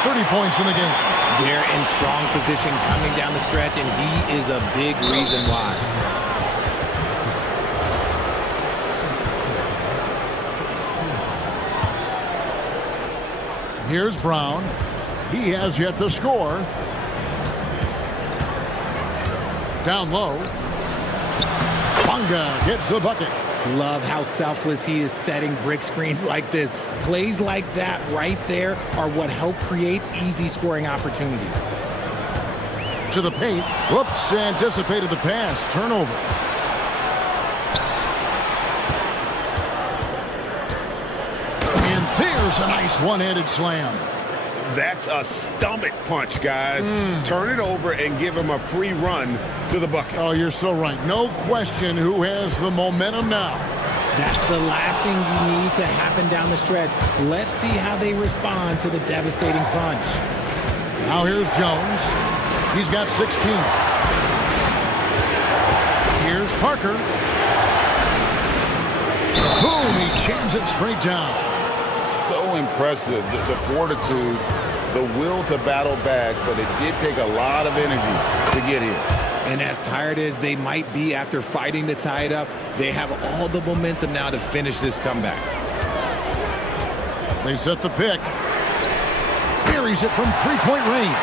30 points in the game. They're in strong position coming down the stretch, and he is a big reason why. Here's Brown. He has yet to score. Down low. Bunga gets the bucket. Love how selfless he is setting brick screens like this. Plays like that right there are what help create easy scoring opportunities. To the paint. Whoops, anticipated the pass. Turnover. And there's a nice one-handed slam. That's a stomach punch, guys. Turn it over and give him a free run to the bucket. Oh, you're so right. No question who has the momentum now. That's the last thing you need to happen down the stretch. Let's see how they respond to the devastating punch. Now here's Jones. He's got 16. Here's Parker. Boom, he jams it straight down. So impressive, the fortitude, the will to battle back, but it did take a lot of energy to get here. And as tired as they might be after fighting to tie it up, they have all the momentum now to finish this comeback. They set the pick. Buries it from three-point range.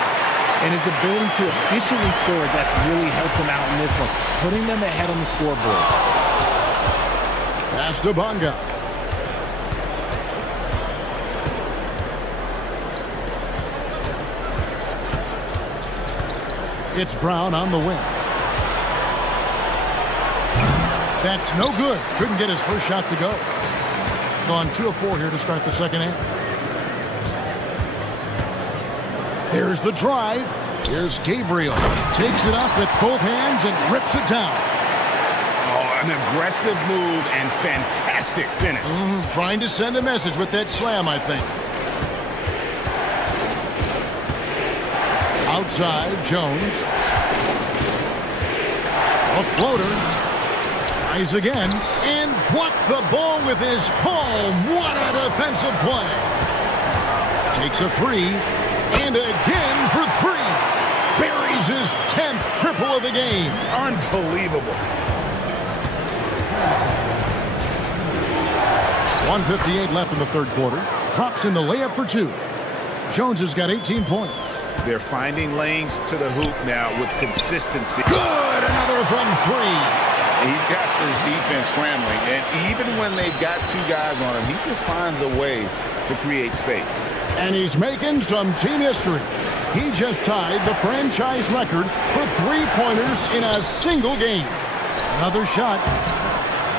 And his ability to efficiently score, that's really helped him out in this one, putting them ahead on the scoreboard. Pass to Bunga. It's Brown on the wing. That's no good. Couldn't get his first shot to go. Gone 2 of 4 here to start the second half. There's the drive. Here's Gabriel. Takes it up with both hands and rips it down. Oh, an aggressive move and fantastic finish. Trying to send a message with that slam, I think. Outside, Jones. A floater. Tries again. And blocked the ball with his palm. What a defensive play. Takes a three. And again for 3. Buries his 10th triple of the game. Unbelievable. 1:58 left in the third quarter. Drops in the layup for 2. Jones has got 18 points. They're finding lanes to the hoop now with consistency. Good, another from 3. He's got this defense scrambling, and even when they've got 2 guys on him, he just finds a way to create space. And he's making some team history. He just tied the franchise record for 3-pointers in a single game. Another shot.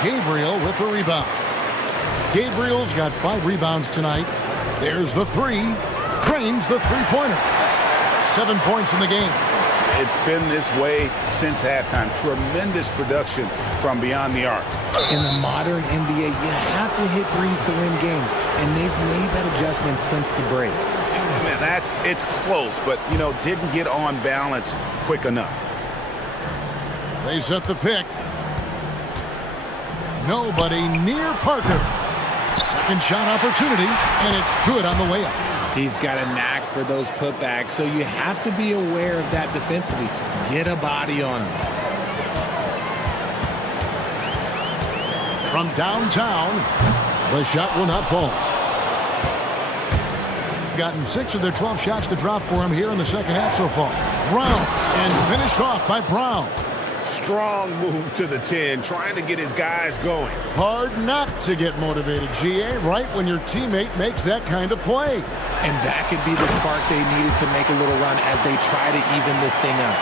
Gabriel with the rebound. Gabriel's got 5 rebounds tonight. There's the 3. Drains the 3-pointer. 7 points in the game. It's been this way since halftime. Tremendous production from beyond the arc. In the modern NBA, you have to hit threes to win games, and they've made that adjustment since the break. And it's close, but, didn't get on balance quick enough. They set the pick. Nobody near Parker. Second shot opportunity, and it's good on the way up. He's got a knack for those putbacks, so you have to be aware of that defensively. Get a body on him. From downtown, the shot will not fall. Gotten 6 of their 12 shots to drop for him here in the second half so far. Brown, and finished off by Brown. Strong move to the 10, trying to get his guys going. Hard not to get motivated, GA, right when your teammate makes that kind of play. And that could be the spark they needed to make a little run as they try to even this thing up.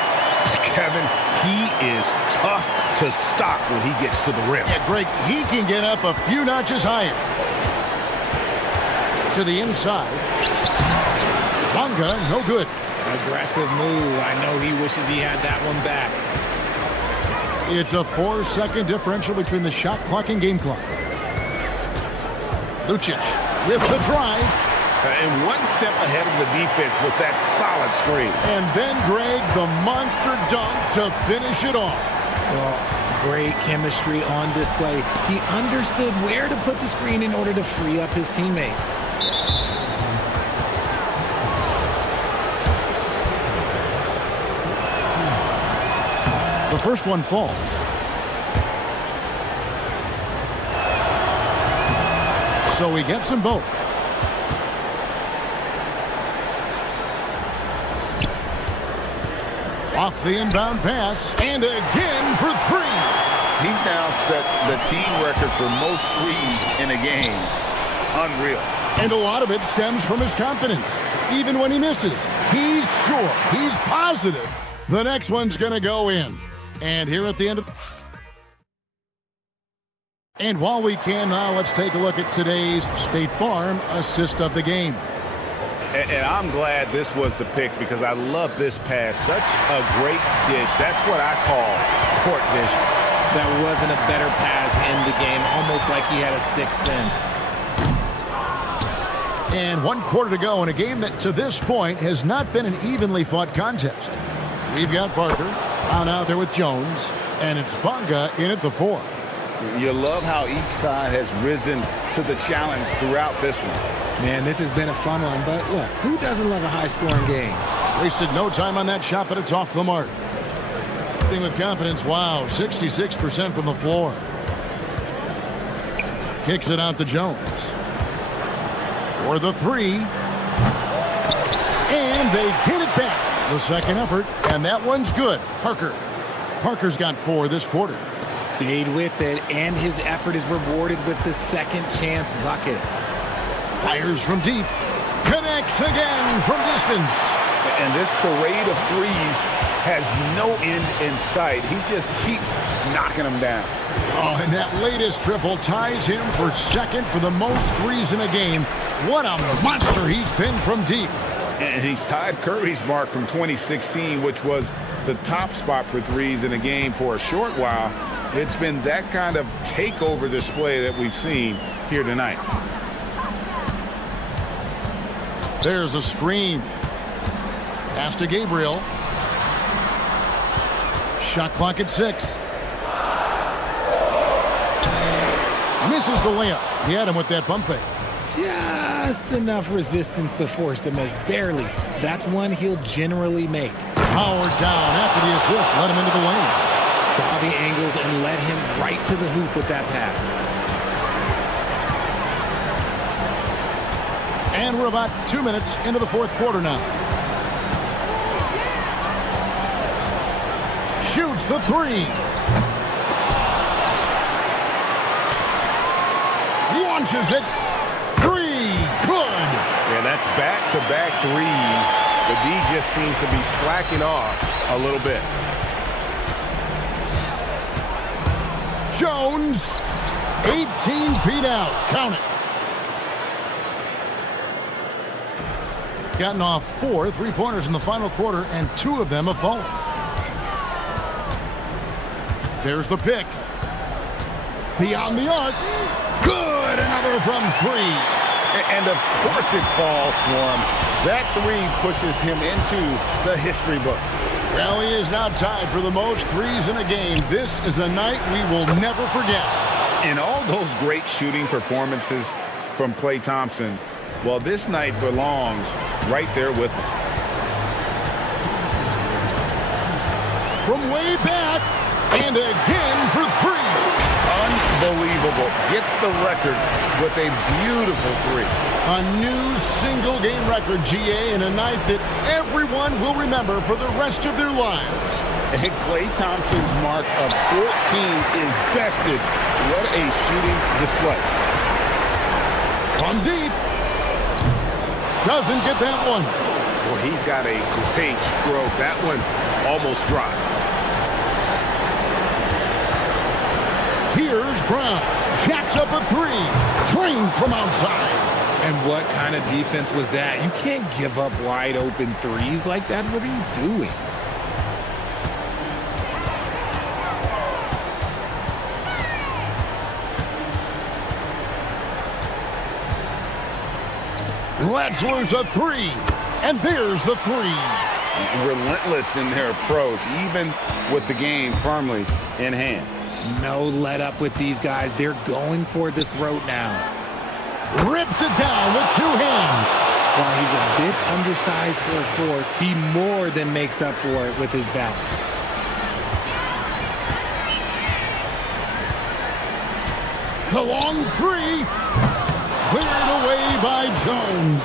Kevin, he is tough to stop when he gets to the rim. Yeah, Greg, he can get up a few notches higher. To the inside. Bunga, no good. Aggressive move. I know he wishes he had that one back. It's a 4-second differential between the shot clock and game clock. Lucic with the drive. And one step ahead of the defense with that solid screen. And then, Greg, the monster dunk to finish it off. Well, great chemistry on display. He understood where to put the screen in order to free up his teammate. The first one falls. So he gets them both. Off the inbound pass, and again for three. He's now set the team record for most threes in a game. Unreal. And a lot of it stems from his confidence. Even when he misses, he's sure, he's positive the next one's going to go in. And here at the end of... And while we can now, let's take a look at today's State Farm assist of the game. And I'm glad this was the pick because I love this pass. Such a great dish. That's what I call court vision. That wasn't a better pass in the game, almost like he had a sixth sense. And 1 quarter to go in a game that to this point has not been an evenly fought contest. We've got Parker on out there with Jones, and it's Bonga in at the 4. You love how each side has risen to the challenge throughout this one. Man, this has been a fun one, but look, who doesn't love a high-scoring game? Wasted no time on that shot, but it's off the mark. Shooting with confidence, wow, 66% from the floor. Kicks it out to Jones. For the 3. And they get it back. The second effort, and that one's good. Parker's got 4 this quarter. Stayed with it, and his effort is rewarded with the second chance bucket. Fires from deep. Connects again from distance. And this parade of threes has no end in sight. He just keeps knocking them down. Oh, and that latest triple ties him for second for the most threes in a game. What a monster he's been from deep. And he's tied Curry's mark from 2016, which was the top spot for threes in a game for a short while. It's been that kind of takeover display that we've seen here tonight. There's a screen. Pass to Gabriel. Shot clock at 6. Misses the layup. He had him with that pump fake. Just enough resistance to force the miss. Barely. That's one he'll generally make. Powered down after the assist. Let him into the lane. Saw the angles and led him right to the hoop with that pass. And we're about 2 minutes into the 4th quarter now. Shoots the 3. Launches it. 3. Good. Yeah, that's back-to-back threes. The D just seems to be slacking off a little bit. Jones, 18 feet out. Count it. Gotten off 4 3-pointers in the final quarter, and 2 of them have fallen. There's the pick. Beyond the arc. Good. Another from 3. And of course it falls for him. That 3 pushes him into the history books. Well, he is now tied for the most threes in a game. This is a night we will never forget. And all those great shooting performances from Klay Thompson, well, this night belongs right there with him. From way back, and again for 3. Unbelievable. Gets the record with a beautiful 3. A new single-game record, GA, in a night that everyone will remember for the rest of their lives. And Klay Thompson's mark of 14 is bested. What a shooting display. From deep. Doesn't get that one. Well, he's got a great stroke. That one almost dropped. Here's Brown. Jacks up a 3. Trained from outside. And what kind of defense was that? You can't give up wide open threes like that. What are you doing? Let's lose a 3. And there's the 3. Relentless in their approach, even with the game firmly in hand. No let up with these guys. They're going for the throat now. Rips it down with 2 hands. While he's a bit undersized for a 4, he more than makes up for it with his bounce. The long 3. Cleared away by Jones.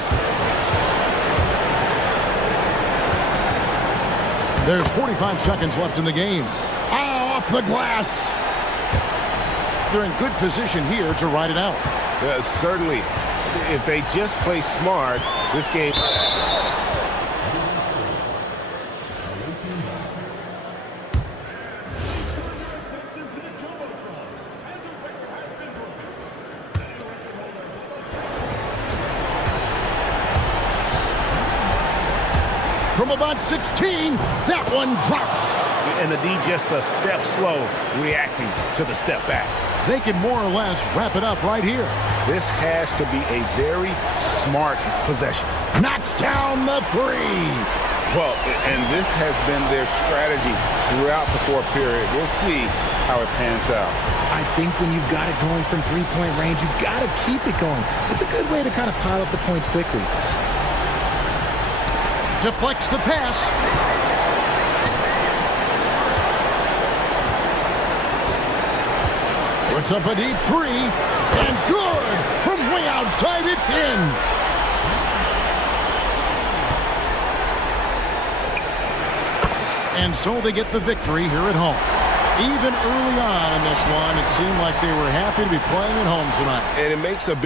There's 45 seconds left in the game. Oh, off the glass. They're in good position here to ride it out. Certainly, if they just play smart, this game... From about 16, that one drops. And the D just a step slow, reacting to the step back. They can more or less wrap it up right here. This has to be a very smart possession. Knocks down the three. Well, and this has been their strategy throughout the fourth period. We'll see how it pans out. I think when you've got it going from three-point range, you've got to keep it going. It's a good way to kind of pile up the points quickly. Deflects the pass. Puts up a deep three, and good! From way outside, it's in! And so they get the victory here at home. Even early on in this one, it seemed like they were happy to be playing at home tonight. And it makes a big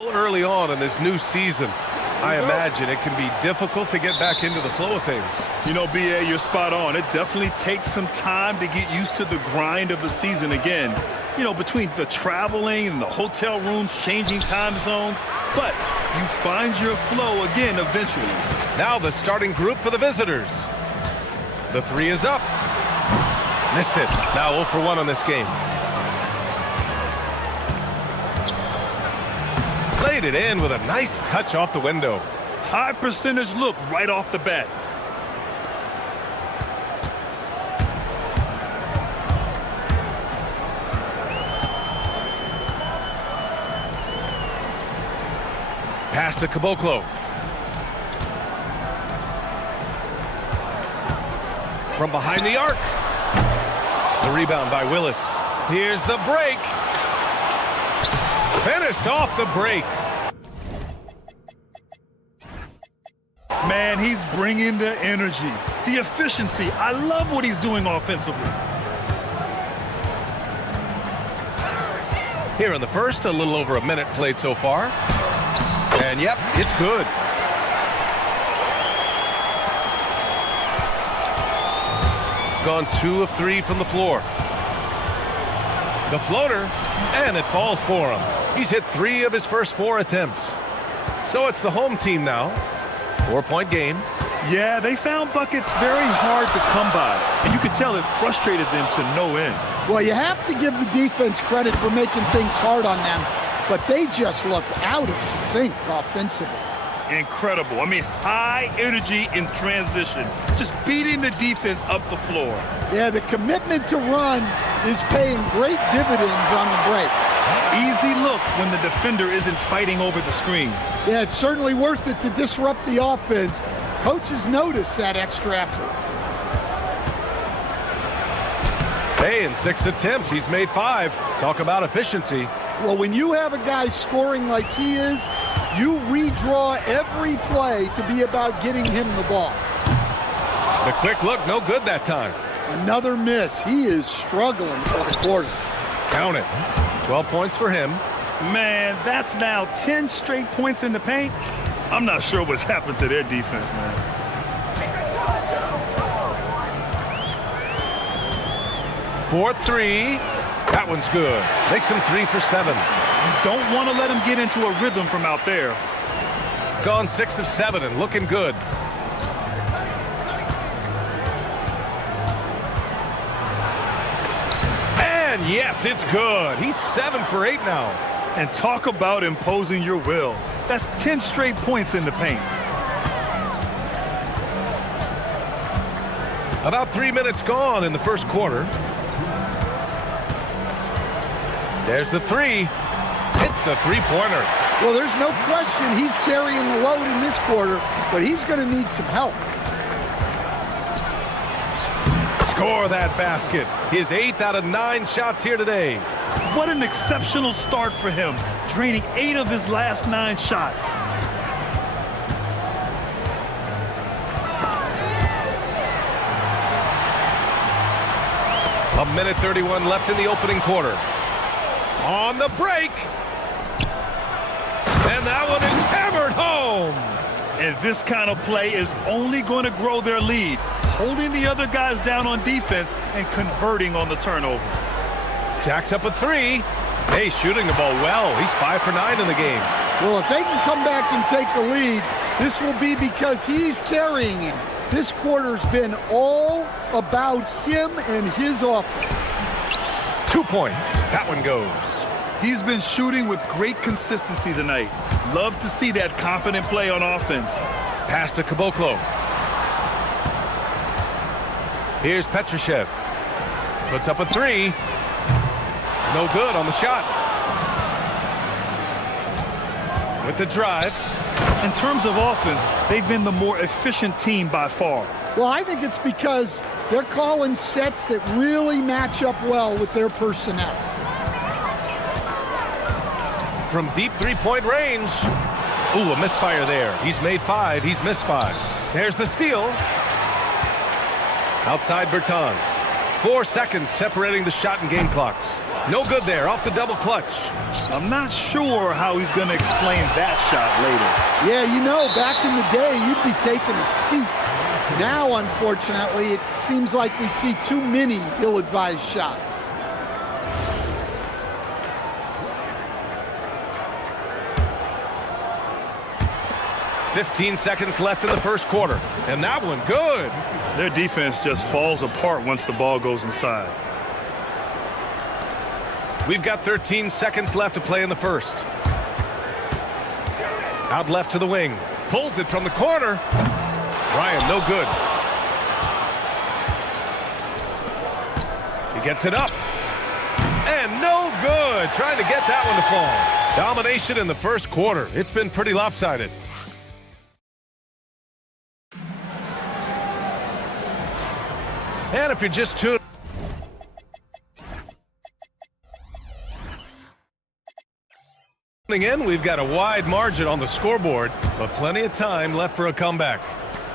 Early on in this new season, I imagine it can be difficult to get back into the flow of things. You know, B.A., you're spot on. It definitely takes some time to get used to the grind of the season again. You know, between the traveling and the hotel rooms, changing time zones. But you find your flow again eventually. Now the starting group for the visitors. The three is up. Missed it. Now 0 for 1 on this game. Played it in with a nice touch off the window. High percentage look right off the bat. Pass to Caboclo. From behind the arc. The rebound by Willis. Here's the break. Finished off the break. Man, he's bringing the energy, the efficiency. I love what he's doing offensively. Here in the first, a little over a minute played so far. And yep, it's good. Gone 2 of 3 from the floor. The floater, and it falls for him. He's hit 3 of his first 4 attempts. So it's the home team now. 4-point game. Yeah, they found buckets very hard to come by, and you could tell it frustrated them to no end. Well, you have to give the defense credit for making things hard on them, but they just looked out of sync offensively. Incredible. I mean, high energy in transition, just beating the defense up the floor. Yeah, the commitment to run is paying great dividends on the break. Easy look when the defender isn't fighting over the screen. Yeah, it's certainly worth it to disrupt the offense. Coaches notice that extra effort. Hey, in 6 attempts, he's made 5. Talk about efficiency. Well, when you have a guy scoring like he is, you redraw every play to be about getting him the ball. The quick look, no good that time. Another miss. He is struggling for the quarter. Count it. 12 points for him. Man, that's now 10 straight points in the paint. I'm not sure what's happened to their defense, man. For 3. That one's good. Makes him 3 for 7. You don't want to let him get into a rhythm from out there. Gone 6 of 7 and looking good. And yes, it's good. He's 7 for 8 now. And talk about imposing your will. That's 10 straight points in the paint. About 3 minutes gone in the first quarter. There's the 3. It's a 3-pointer. Well, there's no question he's carrying the load in this quarter, but he's going to need some help. Score that basket. His 8th out of 9 shots here today. What an exceptional start for him, draining 8 of his last 9 shots. A minute 31 left in the opening quarter. On the break. And that one is hammered home. And this kind of play is only going to grow their lead, holding the other guys down on defense and converting on the turnover. Jacks up a 3. Hey, shooting the ball well. He's 5 for 9 in the game. Well, if they can come back and take the lead, this will be because he's carrying him. This quarter's been all about him and his offense. 2 points. That one goes. He's been shooting with great consistency tonight. Love to see that confident play on offense. Pass to Caboclo. Here's Petrushev. Puts up a 3. No good on the shot. With the drive. In terms of offense, they've been the more efficient team by far. Well, I think it's because they're calling sets that really match up well with their personnel. From deep 3-point range. Ooh, a misfire there. He's made 5. He's missed 5. There's the steal. Outside Bertans. 4 seconds separating the shot and game clocks. No good there, off the double clutch. I'm not sure how he's going to explain that shot later. Yeah, you know, back in the day, you'd be taking a seat. Now, unfortunately, it seems like we see too many ill-advised shots. "15 seconds left in the first quarter, and that one good. Their defense just falls apart once the ball goes inside. We've got 13 seconds left to play in the first. Out left to the wing. Pulls it from the corner. Ryan, no good. He gets it up. And no good. Trying to get that one to fall. Domination in the first quarter. It's been pretty lopsided. And if you're just tuning in, we've got a wide margin on the scoreboard, but plenty of time left for a comeback.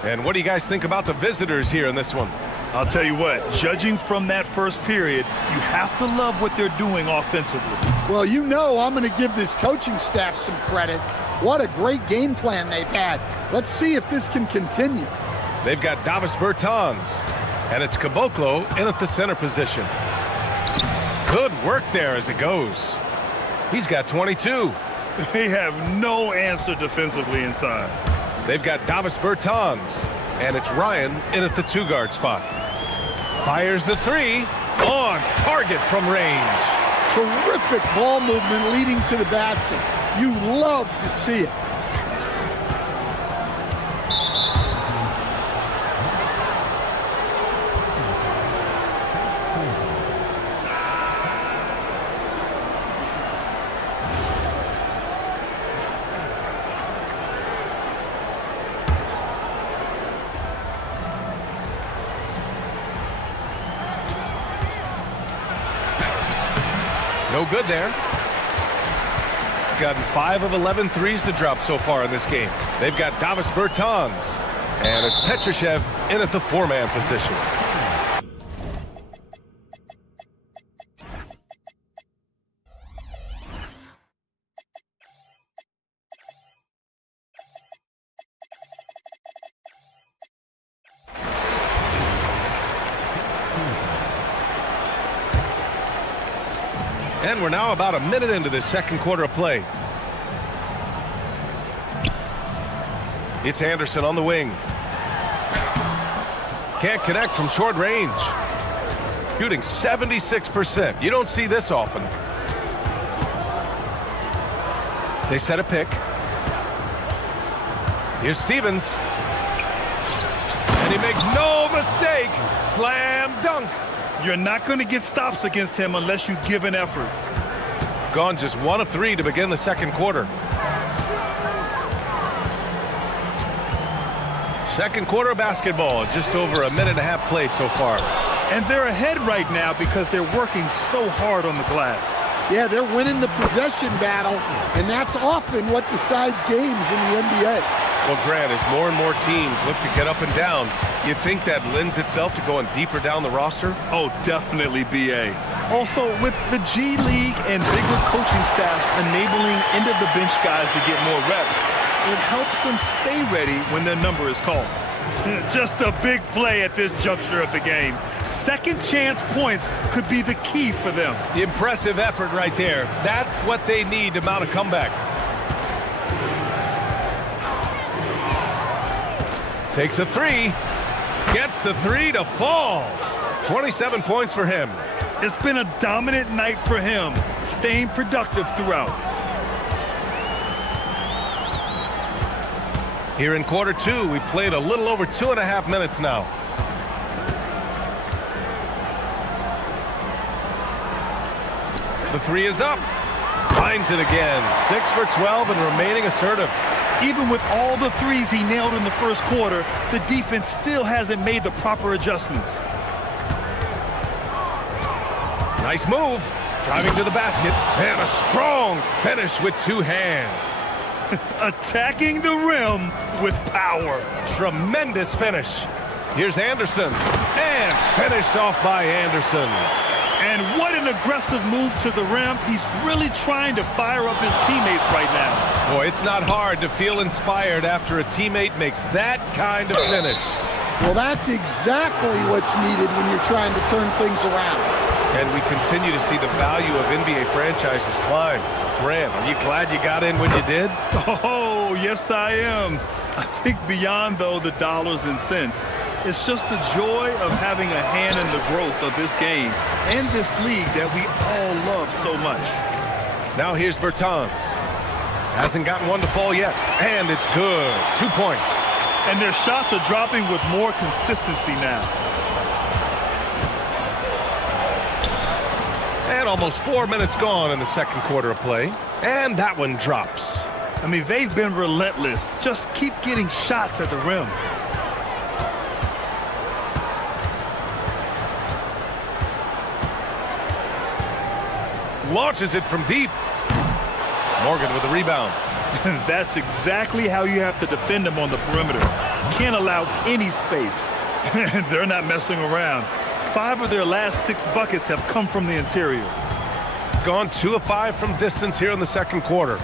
And what do you guys think about the visitors here in this one? I'll tell you what, judging from that first period, you have to love what they're doing offensively. Well, you know I'm going to give this coaching staff some credit. What a great game plan they've had. Let's see if this can continue. They've got Davis Bertans, and it's Caboclo in at the center position. Good work there as it goes. He's got 22. They have no answer defensively inside. They've got Davis Bertans, and it's Ryan in at the 2-guard spot. Fires the 3, on target from range. Terrific ball movement leading to the basket. You love to see it. No good there. Gotten 5 of 11 threes to drop so far in this game. They've got Davis Bertans, and it's Petrushev in at the 4-man position. And we're now about a minute into this second quarter of play. It's Anderson on the wing. Can't connect from short range. Shooting 76%. You don't see this often. They set a pick. Here's Stevens. And he makes no mistake. Slam dunk. You're not going to get stops against him unless you give an effort. Gone just 1 of 3 to begin the second quarter. Second quarter basketball, just over a minute and a half played so far. And they're ahead right now because they're working so hard on the glass. Yeah, they're winning the possession battle, and that's often what decides games in the NBA. Well, Grant, as more and more teams look to get up and down, you think that lends itself to going deeper down the roster? Oh, definitely, BA. Also, with the G League and bigger coaching staffs enabling end-of-the-bench guys to get more reps, it helps them stay ready when their number is called. Just a big play at this juncture of the game. Second chance points could be the key for them. Impressive effort right there. That's what they need to mount a comeback. Takes a 3. Gets the 3 to fall. 27 points for him. It's been a dominant night for him, staying productive throughout. Here in quarter 2, we played a little over 2.5 minutes now. The 3 is up. Finds it again. 6 for 12 and remaining assertive. Even with all the threes he nailed in the first quarter, the defense still hasn't made the proper adjustments. Nice move. Driving to the basket. And a strong finish with 2 hands. Attacking the rim with power. Tremendous finish. Here's Anderson. And finished off by Anderson. And what an aggressive move to the rim. He's really trying to fire up his teammates right now. Boy, it's not hard to feel inspired after a teammate makes that kind of finish. Well, that's exactly what's needed when you're trying to turn things around. And we continue to see the value of NBA franchises climb. Grant, are you glad you got in when you did? Oh, yes, I am. I think beyond, though, the dollars and cents, it's just the joy of having a hand in the growth of this game and this league that we all love so much. Now here's Bertans. Hasn't gotten one to fall yet, and it's good. 2 points. And their shots are dropping with more consistency now. And almost 4 minutes gone in the second quarter of play. And that one drops. I mean, they've been relentless. Just keep getting shots at the rim. Launches it from deep. Morgan with the rebound. That's exactly how you have to defend them on the perimeter. Can't allow any space. They're not messing around. 5 of their last 6 buckets have come from the interior. Gone 2 of 5 from distance here in the second quarter.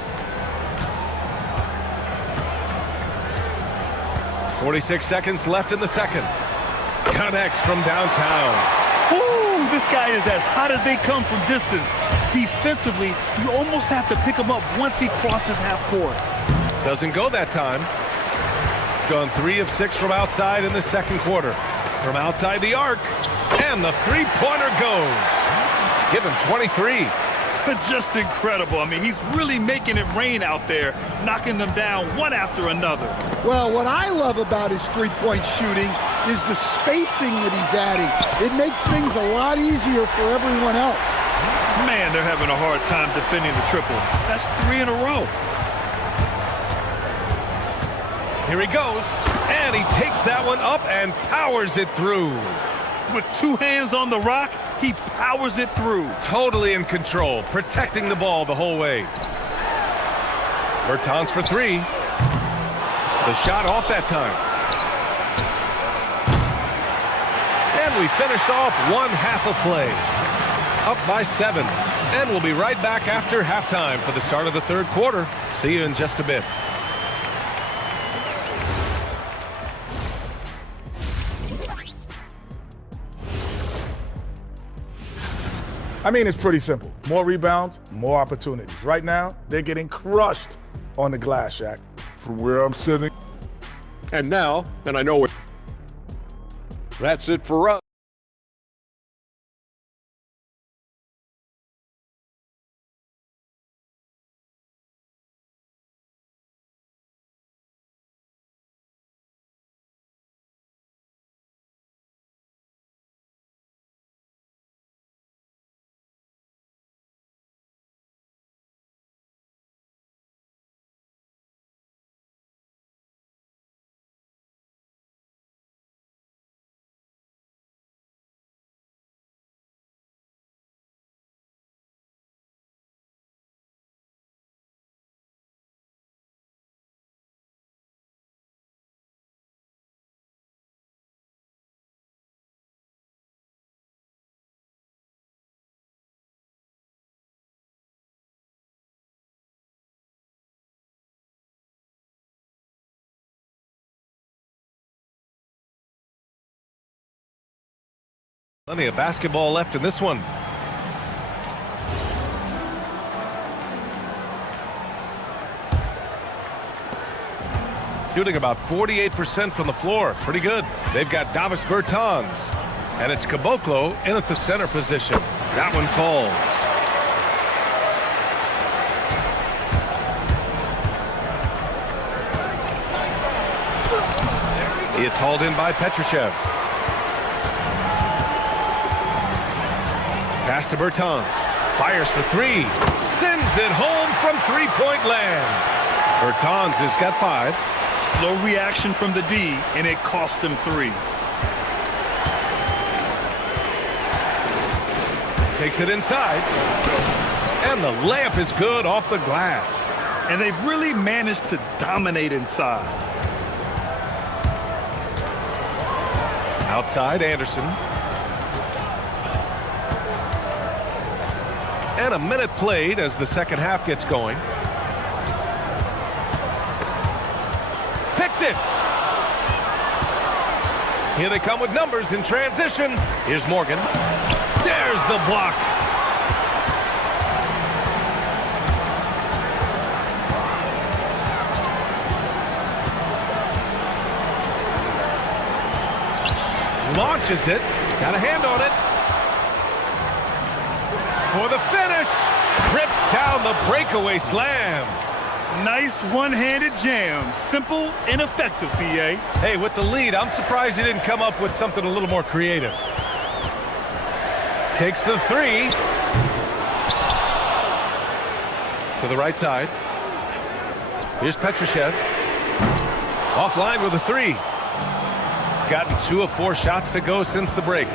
46 seconds left in the second. Connects from downtown. Ooh, this guy is as hot as they come from distance. Defensively, you almost have to pick him up once he crosses half court. Doesn't go that time. Gone 3 of 6 from outside in the second quarter. From outside the arc, and the three-pointer goes. Give him 23. Just incredible. I mean, he's really making it rain out there, knocking them down one after another. Well, what I love about his three-point shooting is the spacing that he's adding. It makes things a lot easier for everyone else. Man, they're having a hard time defending the triple. That's 3 in a row. Here he goes, and he takes that one up and powers it through. With 2 hands on the rock, he powers it through. Totally in control, protecting the ball the whole way. Bertans for 3. The shot off that time. And we finished off one half of play. Up by 7. And we'll be right back after halftime for the start of the third quarter. See you in just a bit. I mean, it's pretty simple. More rebounds, more opportunities. Right now, they're getting crushed on the glass, Shaq. From where I'm sitting. And now, and I know that's it for us. Plenty of basketball left in this one. Shooting about 48% from the floor. Pretty good. They've got Davis Bertans. And it's Caboclo in at the center position. That one falls. It's hauled in by Petrushev. Pass to Bertans. Fires for 3. Sends it home from three-point land. Bertans has got 5. Slow reaction from the D, and it cost him 3. Takes it inside. And the layup is good off the glass. And they've really managed to dominate inside. Outside, Anderson. And a minute played as the second half gets going. Picked it. Here they come with numbers in transition. Here's Morgan. There's the block. Launches it. Got a hand on it. For the finish. Rips down the breakaway slam. Nice one-handed jam. Simple and effective, B.A. Hey, with the lead, I'm surprised he didn't come up with something a little more creative. Takes the three. To the right side. Here's Petrushev. Offline with a three. Gotten 2 of 4 shots to go since the break.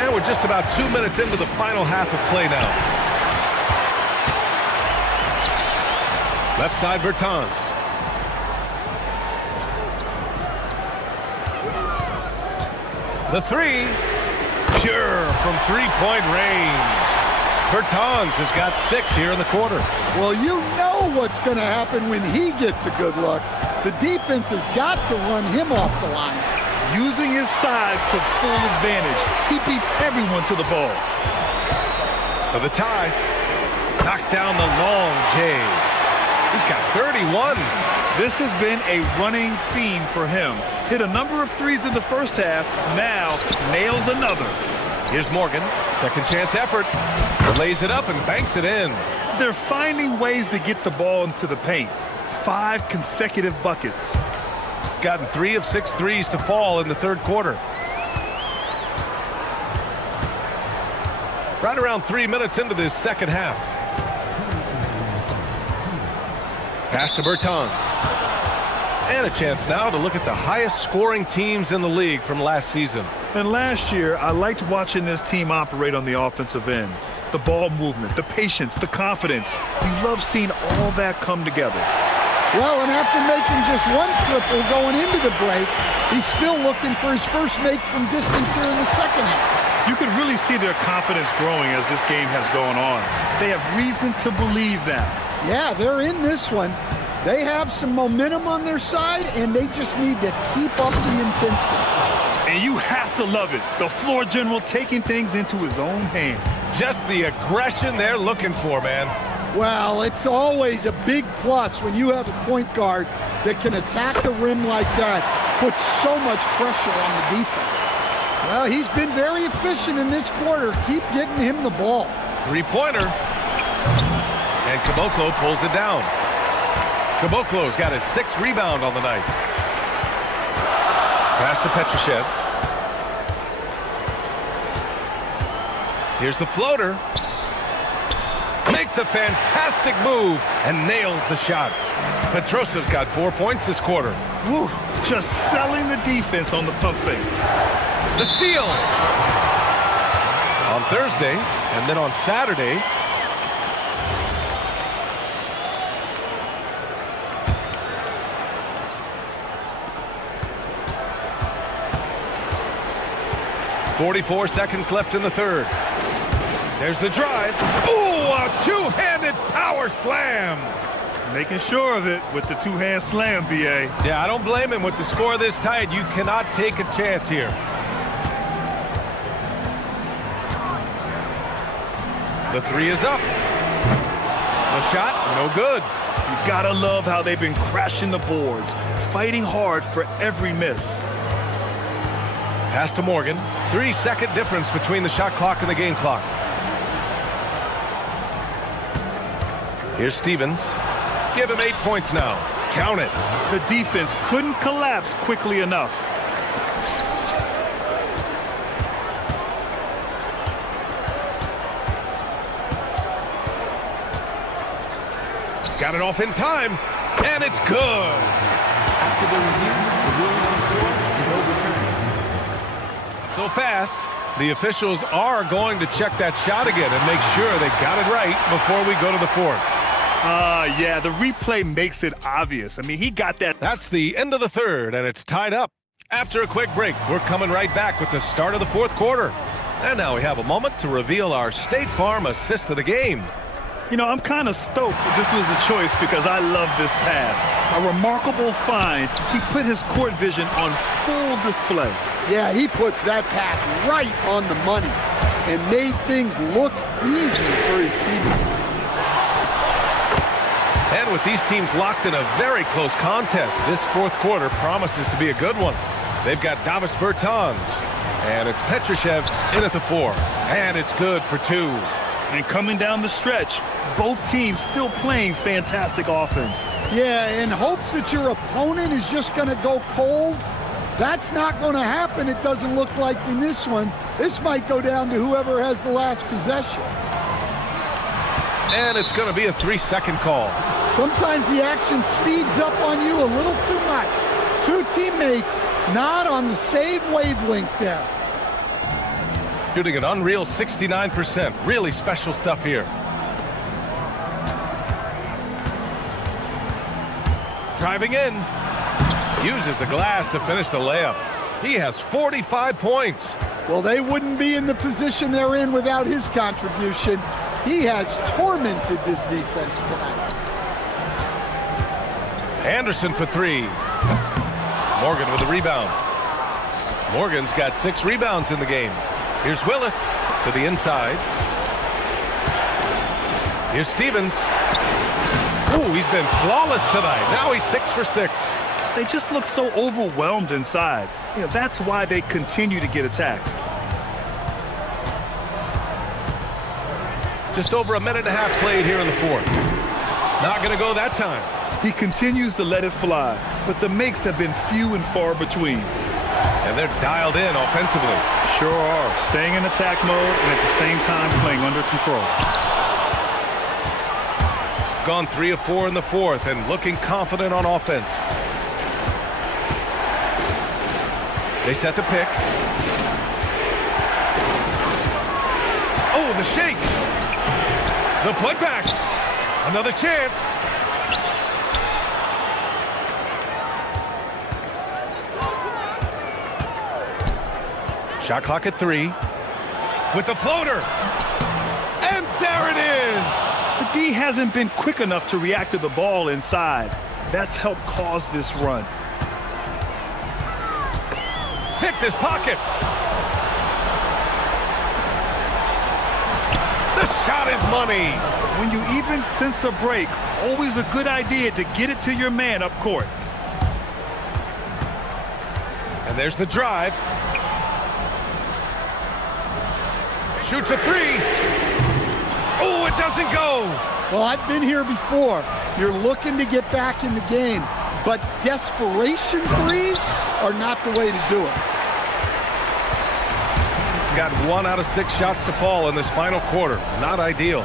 And we're just about 2 minutes into the final half of play now. Left side, Bertans. The three, pure from three-point range. Bertans has got 6 here in the quarter. Well, you know what's going to happen when he gets a good look. The defense has got to run him off the line. Using his size to full advantage. He beats everyone to the ball. For the tie. Knocks down the long J. He's got 31. This has been a running theme for him. Hit a number of threes in the first half. Now nails another. Here's Morgan. Second chance effort. Lays it up and banks it in. They're finding ways to get the ball into the paint. 5 consecutive buckets. Gotten 3 of 6 threes to fall in the third quarter. Right around 3 minutes into this second half. Pass to Bertans. And a chance now to look at the highest scoring teams in the league from last season. And last year, I liked watching this team operate on the offensive end. The ball movement, the patience, the confidence. We love seeing all that come together. Well, and after making just 1 triple going into the break, he's still looking for his first make from distance here in the second half. You can really see their confidence growing as this game has gone on. They have reason to believe that. Yeah, they're in this one. They have some momentum on their side, and they just need to keep up the intensity. And you have to love it. The floor general taking things into his own hands. Just the aggression they're looking for, man. Well, it's always a big plus when you have a point guard that can attack the rim like that, put so much pressure on the defense. Well, he's been very efficient in this quarter. Keep getting him the ball. Three-pointer. And Caboclo pulls it down. Caboclo's got his 6th rebound on the night. Pass to Petrushev. Here's the floater. Makes a fantastic move and nails the shot. Petrosev's got 4 points this quarter. Woo, just selling the defense on the pump fake. The steal. On Thursday, and then on Saturday, .44 seconds left in the third. There's the drive. Ooh, a two-handed power slam. Making sure of it with the two-hand slam, B.A. Yeah, I don't blame him with the score this tight. You cannot take a chance here. The three is up. The shot, no good. You gotta love how they've been crashing the boards, fighting hard for every miss. Pass to Morgan. 3-second difference between the shot clock and the game clock. Here's Stevens. Give him 8 points now. Count it. The defense couldn't collapse quickly enough. Got it off in time, and it's good. After the review, the ruling on the floor is overturned. So fast, the officials are going to check that shot again and make sure they got it right before we go to the fourth. Yeah, the replay makes it obvious. I mean, he got that. That's the end of the third, and it's tied up. After a quick break, we're coming right back with the start of the fourth quarter. And now we have a moment to reveal our State Farm assist of the game. You know, I'm kind of stoked that this was a choice because I love this pass. A remarkable find. He put his court vision on full display. Yeah, he puts that pass right on the money and made things look easy for his teammate. And with these teams locked in a very close contest, this fourth quarter promises to be a good one. They've got Davis Bertans, and it's Petrushev in at the 4. And it's good for 2. And coming down the stretch, both teams still playing fantastic offense. Yeah, in hopes that your opponent is just going to go cold. That's not going to happen, it doesn't look like in this one. This might go down to whoever has the last possession. And it's going to be a 3-second call. Sometimes the action speeds up on you a little too much. Two teammates not on the same wavelength there. Shooting an unreal 69%. Really special stuff here. Driving in. Uses the glass to finish the layup. He has 45 points. Well, they wouldn't be in the position they're in without his contribution. He has tormented this defense tonight. Anderson for 3. Morgan with the rebound. Morgan's got 6 rebounds in the game. Here's Willis to the inside. Here's Stevens. Ooh, he's been flawless tonight. Now he's 6 for 6. They just look so overwhelmed inside. You know, that's why they continue to get attacked. Just over a minute and a half played here in the fourth. Not going to go that time. He continues to let it fly, but the makes have been few and far between. And they're dialed in offensively. Sure are. Staying in attack mode and at the same time playing under control. Gone 3 of 4 in the fourth and looking confident on offense. They set the pick. Oh, the shake. The putback. Another chance. Shot clock at 3. With the floater. And there it is. The D hasn't been quick enough to react to the ball inside. That's helped cause this run. Picked his pocket. The shot is money. When you even sense a break, always a good idea to get it to your man up court. And there's the drive. Shoots a 3. Oh, it doesn't go. Well, I've been here before. You're looking to get back in the game, but desperation threes are not the way to do it. Got 1 out of 6 shots to fall in this final quarter. Not ideal.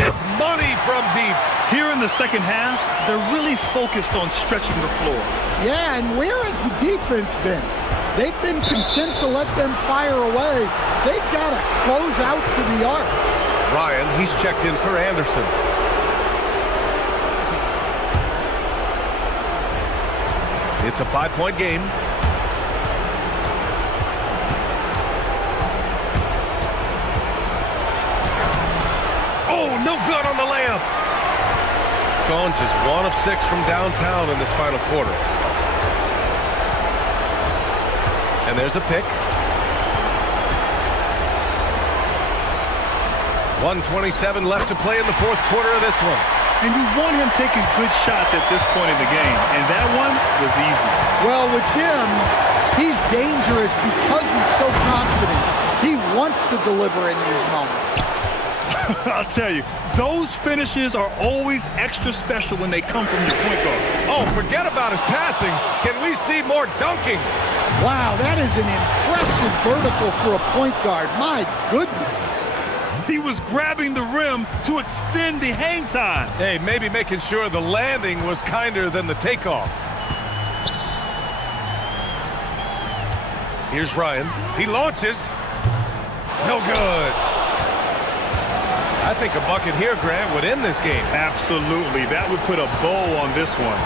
It's money from deep. Here in the second half, they're really focused on stretching the floor. Yeah, and where has the defense been? They've been content to let them fire away. They've got to close out to the arc. Ryan, he's checked in for Anderson. It's a 5-point game. Oh, no good on the layup. Gone just 1 of 6 from downtown in this final quarter. And there's a pick. 1:27 left to play in the fourth quarter of this one. And you want him taking good shots at this point in the game. And that one was easy. Well, with him, he's dangerous because he's so confident. He wants to deliver in these moments. I'll tell you, those finishes are always extra special when they come from your point guard. Oh, forget about his passing. Can we see more dunking? Wow, that is an impressive vertical for a point guard. My goodness. He was grabbing the rim to extend the hang time. Hey, maybe making sure the landing was kinder than the takeoff. Here's Ryan. He launches. No good. I I think a bucket here, Grant, would end this game. Absolutely. That would put a bow on this one.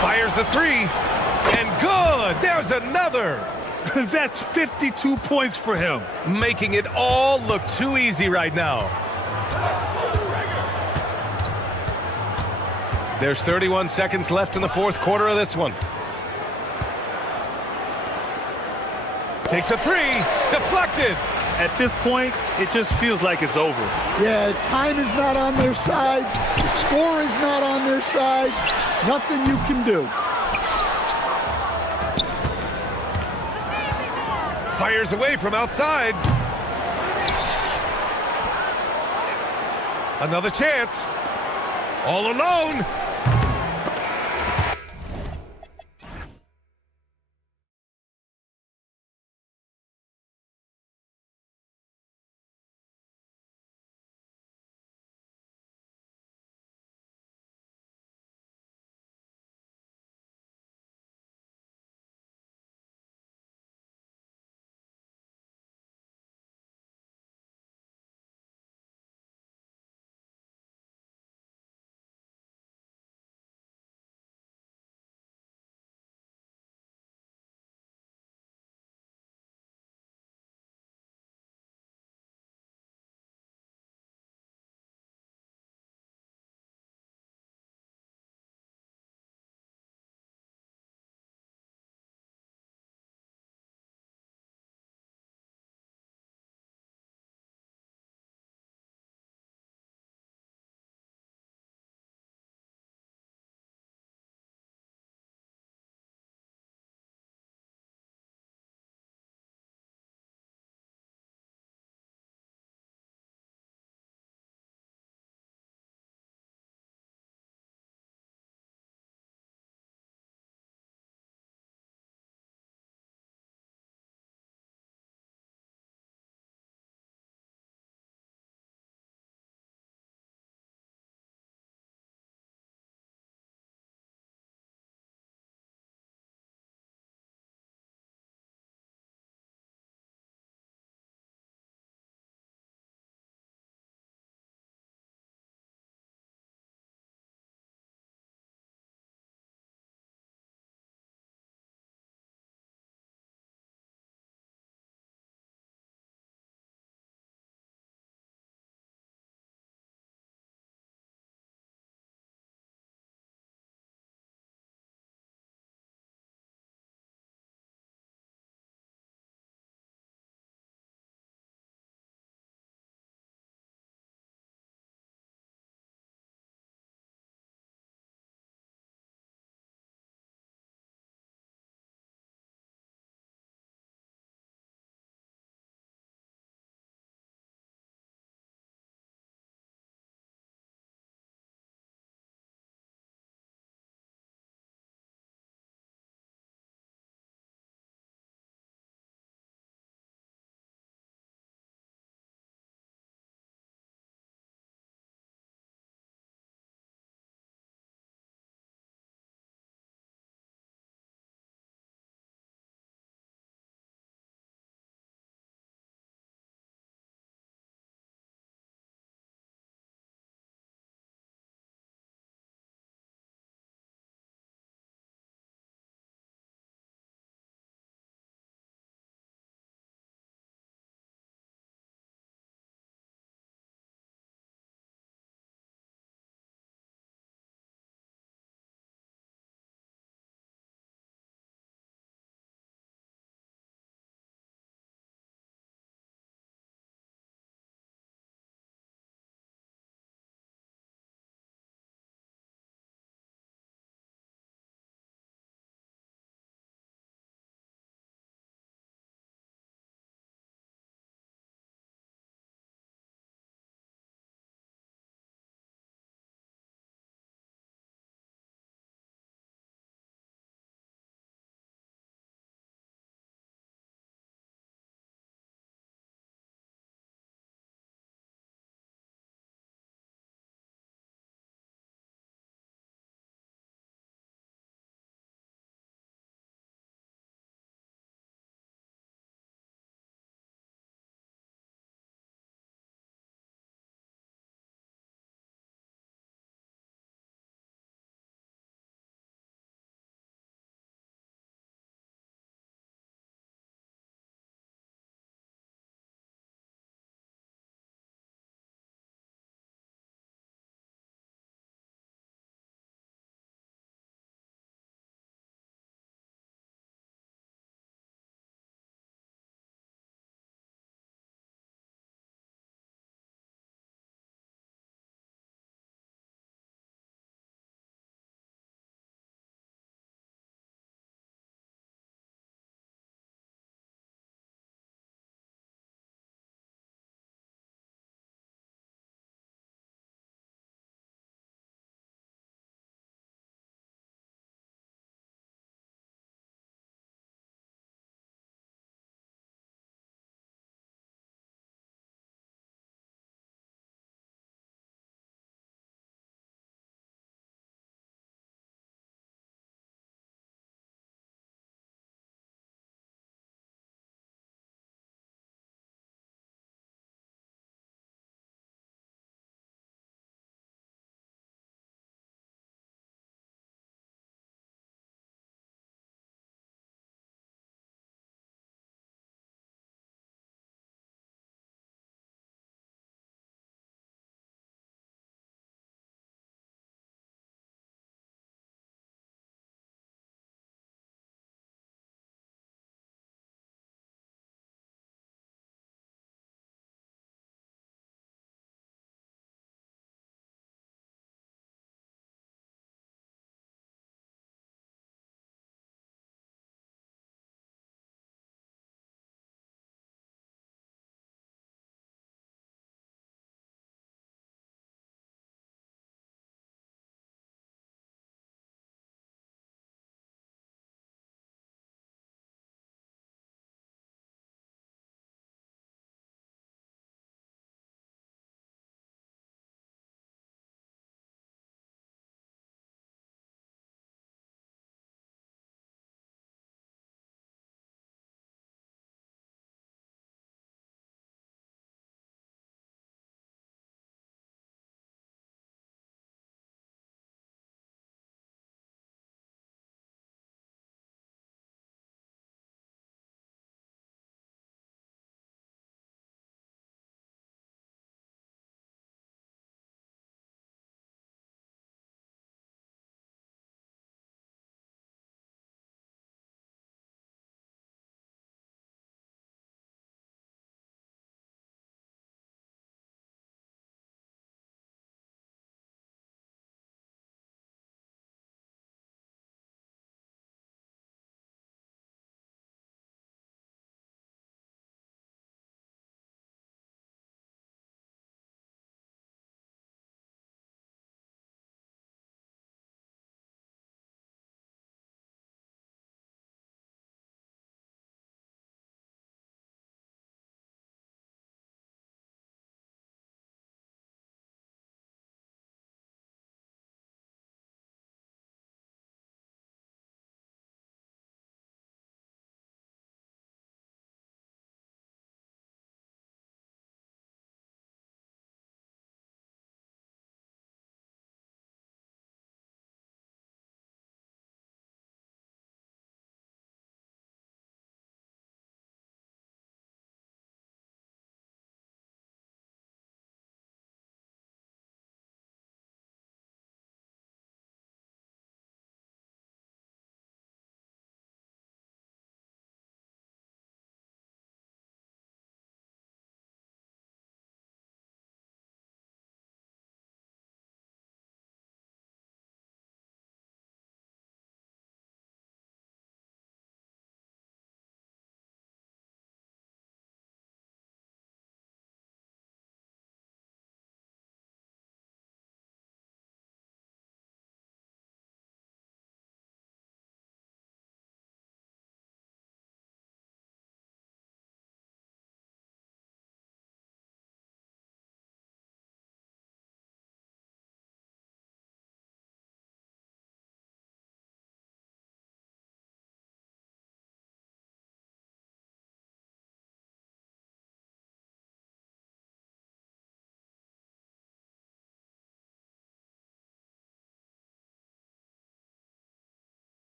Fires the three. And good. There's another. That's 52 points for him. Making it all look too easy right now. There's 31 seconds left in the fourth quarter of this one. Takes a three. Deflected. At this point, it just feels like it's over. Yeah, time is not on their side. The score is not on their side. Nothing you can do. Fires away from outside. Another chance. All alone.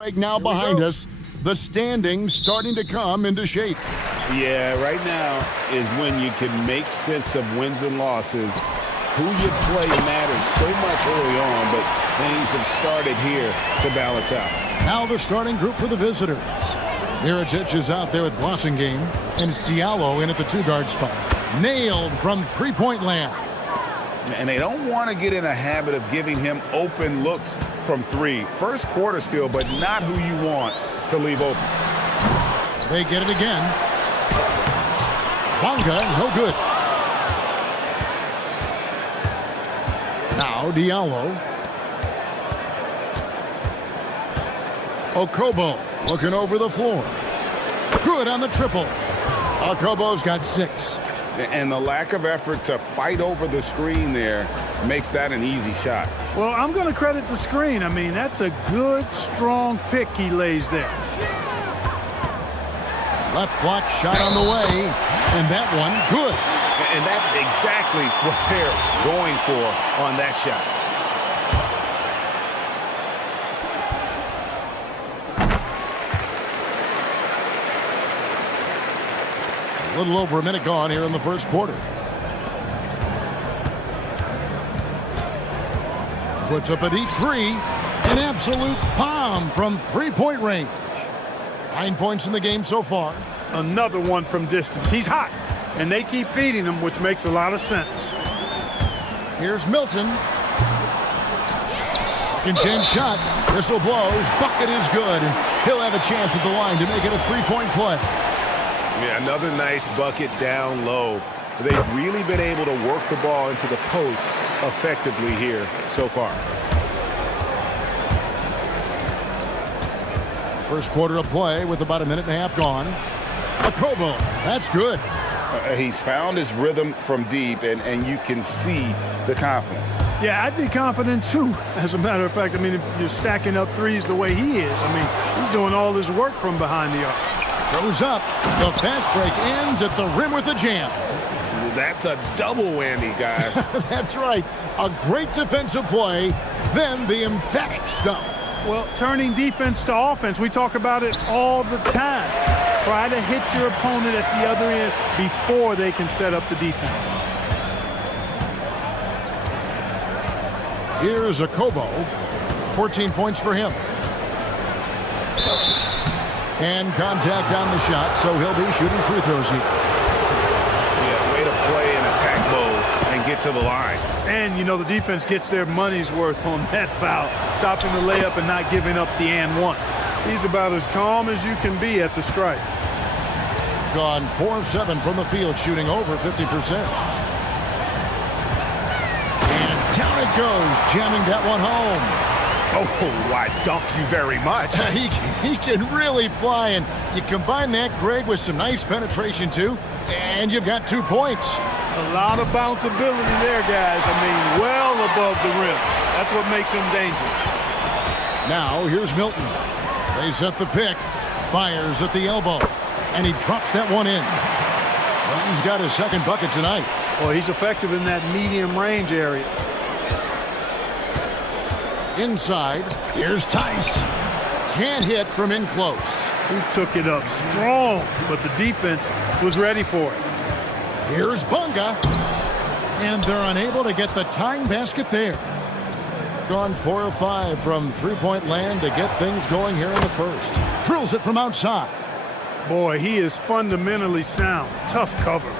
Right now behind us, the standings starting to come into shape. Yeah, right now is when you can make sense of wins and losses. Who you play matters so much early on, but things have started here to balance out. Now the starting group for the visitors. Mirotic is out there with Blossingame, and it's Diallo in at the 2-guard spot. Nailed from three-point land. And they don't want to get in a habit of giving him open looks from 3. First quarter still, but not who you want to leave open. They get it again. Bonga, no good. Now Diallo. Okobo looking over the floor. Good on the triple. Okobo's got 6. And the lack of effort to fight over the screen there makes that an easy shot. Well, I'm going to credit the screen. I mean, that's a good, strong pick he lays there. Left block shot on the way, and that one good. And that's exactly what they're going for on that shot. A little over a minute gone here in the first quarter. Puts up a deep 3. An absolute bomb from three-point range. 9 points in the game so far. Another one from distance. He's hot, and they keep feeding him, which makes a lot of sense. Here's Milton. Second chance shot. Whistle blows. Bucket is good, and he'll have a chance at the line to make it a 3-point play. Yeah, another nice bucket down low. They've really been able to work the ball into the post effectively here so far. First quarter of play with about a minute and a half gone. Okobo, that's good. He's found his rhythm from deep, and you can see the confidence. Yeah, I'd be confident too, as a matter of fact. I mean, if you're stacking up threes the way he is, I mean, he's doing all his work from behind the arc. Goes up. The fast break ends at the rim with a jam. That's a double whammy, guys. That's right. A great defensive play, then the emphatic stuff. Well, turning defense to offense, we talk about it all the time. Try to hit your opponent at the other end before they can set up the defense. Here's Okobo. 14 points for him. And contact on the shot, so he'll be shooting free throws here. Yeah, way to play in attack mode and get to the line. And, you know, the defense gets their money's worth on that foul, stopping the layup and not giving up the and one. He's about as calm as you can be at the strike. Gone 4 of 7 from the field, shooting over 50%. And down it goes, jamming that one home. Oh, I dunk you very much. He can really fly, and you combine that, Greg, with some nice penetration, too, and you've got 2 points. A lot of bounceability there, guys. I mean, well above the rim. That's what makes him dangerous. Now, here's Milton. They set the pick. Fires at the elbow. And he drops that one in. Well, he's got his second bucket tonight. Well, he's effective in that medium range area. Inside, here's Tice. Can't hit from in close. He took it up strong, but the defense was ready for it. Here's Bunga. And they're unable to get the tying basket there. Gone 4 of 5 from three-point land to get things going here in the first. Drills it from outside. Boy, he is fundamentally sound. Tough cover.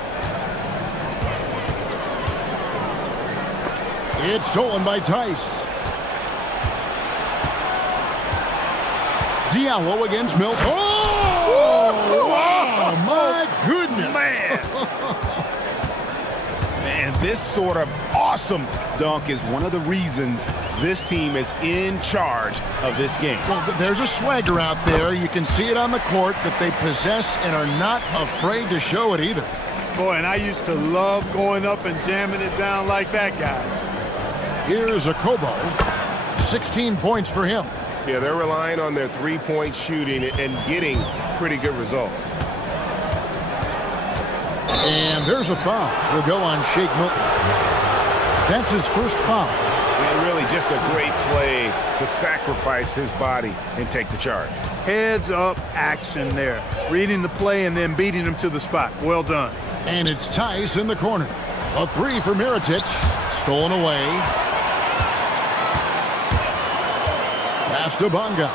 It's stolen by Tice. Diallo against Milton. Oh! Wow, my goodness. Man, this sort of awesome dunk is one of the reasons this team is in charge of this game. Well, there's a swagger out there. You can see it on the court that they possess and are not afraid to show it either. Boy, and I used to love going up and jamming it down like that, guys. Here's Okobo. 16 points for him. Yeah, they're relying on their three-point shooting and getting pretty good results. And there's a foul. Will go on Shake Milton. That's his first foul. And really just a great play to sacrifice his body and take the charge. Heads up action there. Reading the play and then beating him to the spot. Well done. And it's Tice in the corner. A three for Mirotic. Stolen away. Pass to Bonga.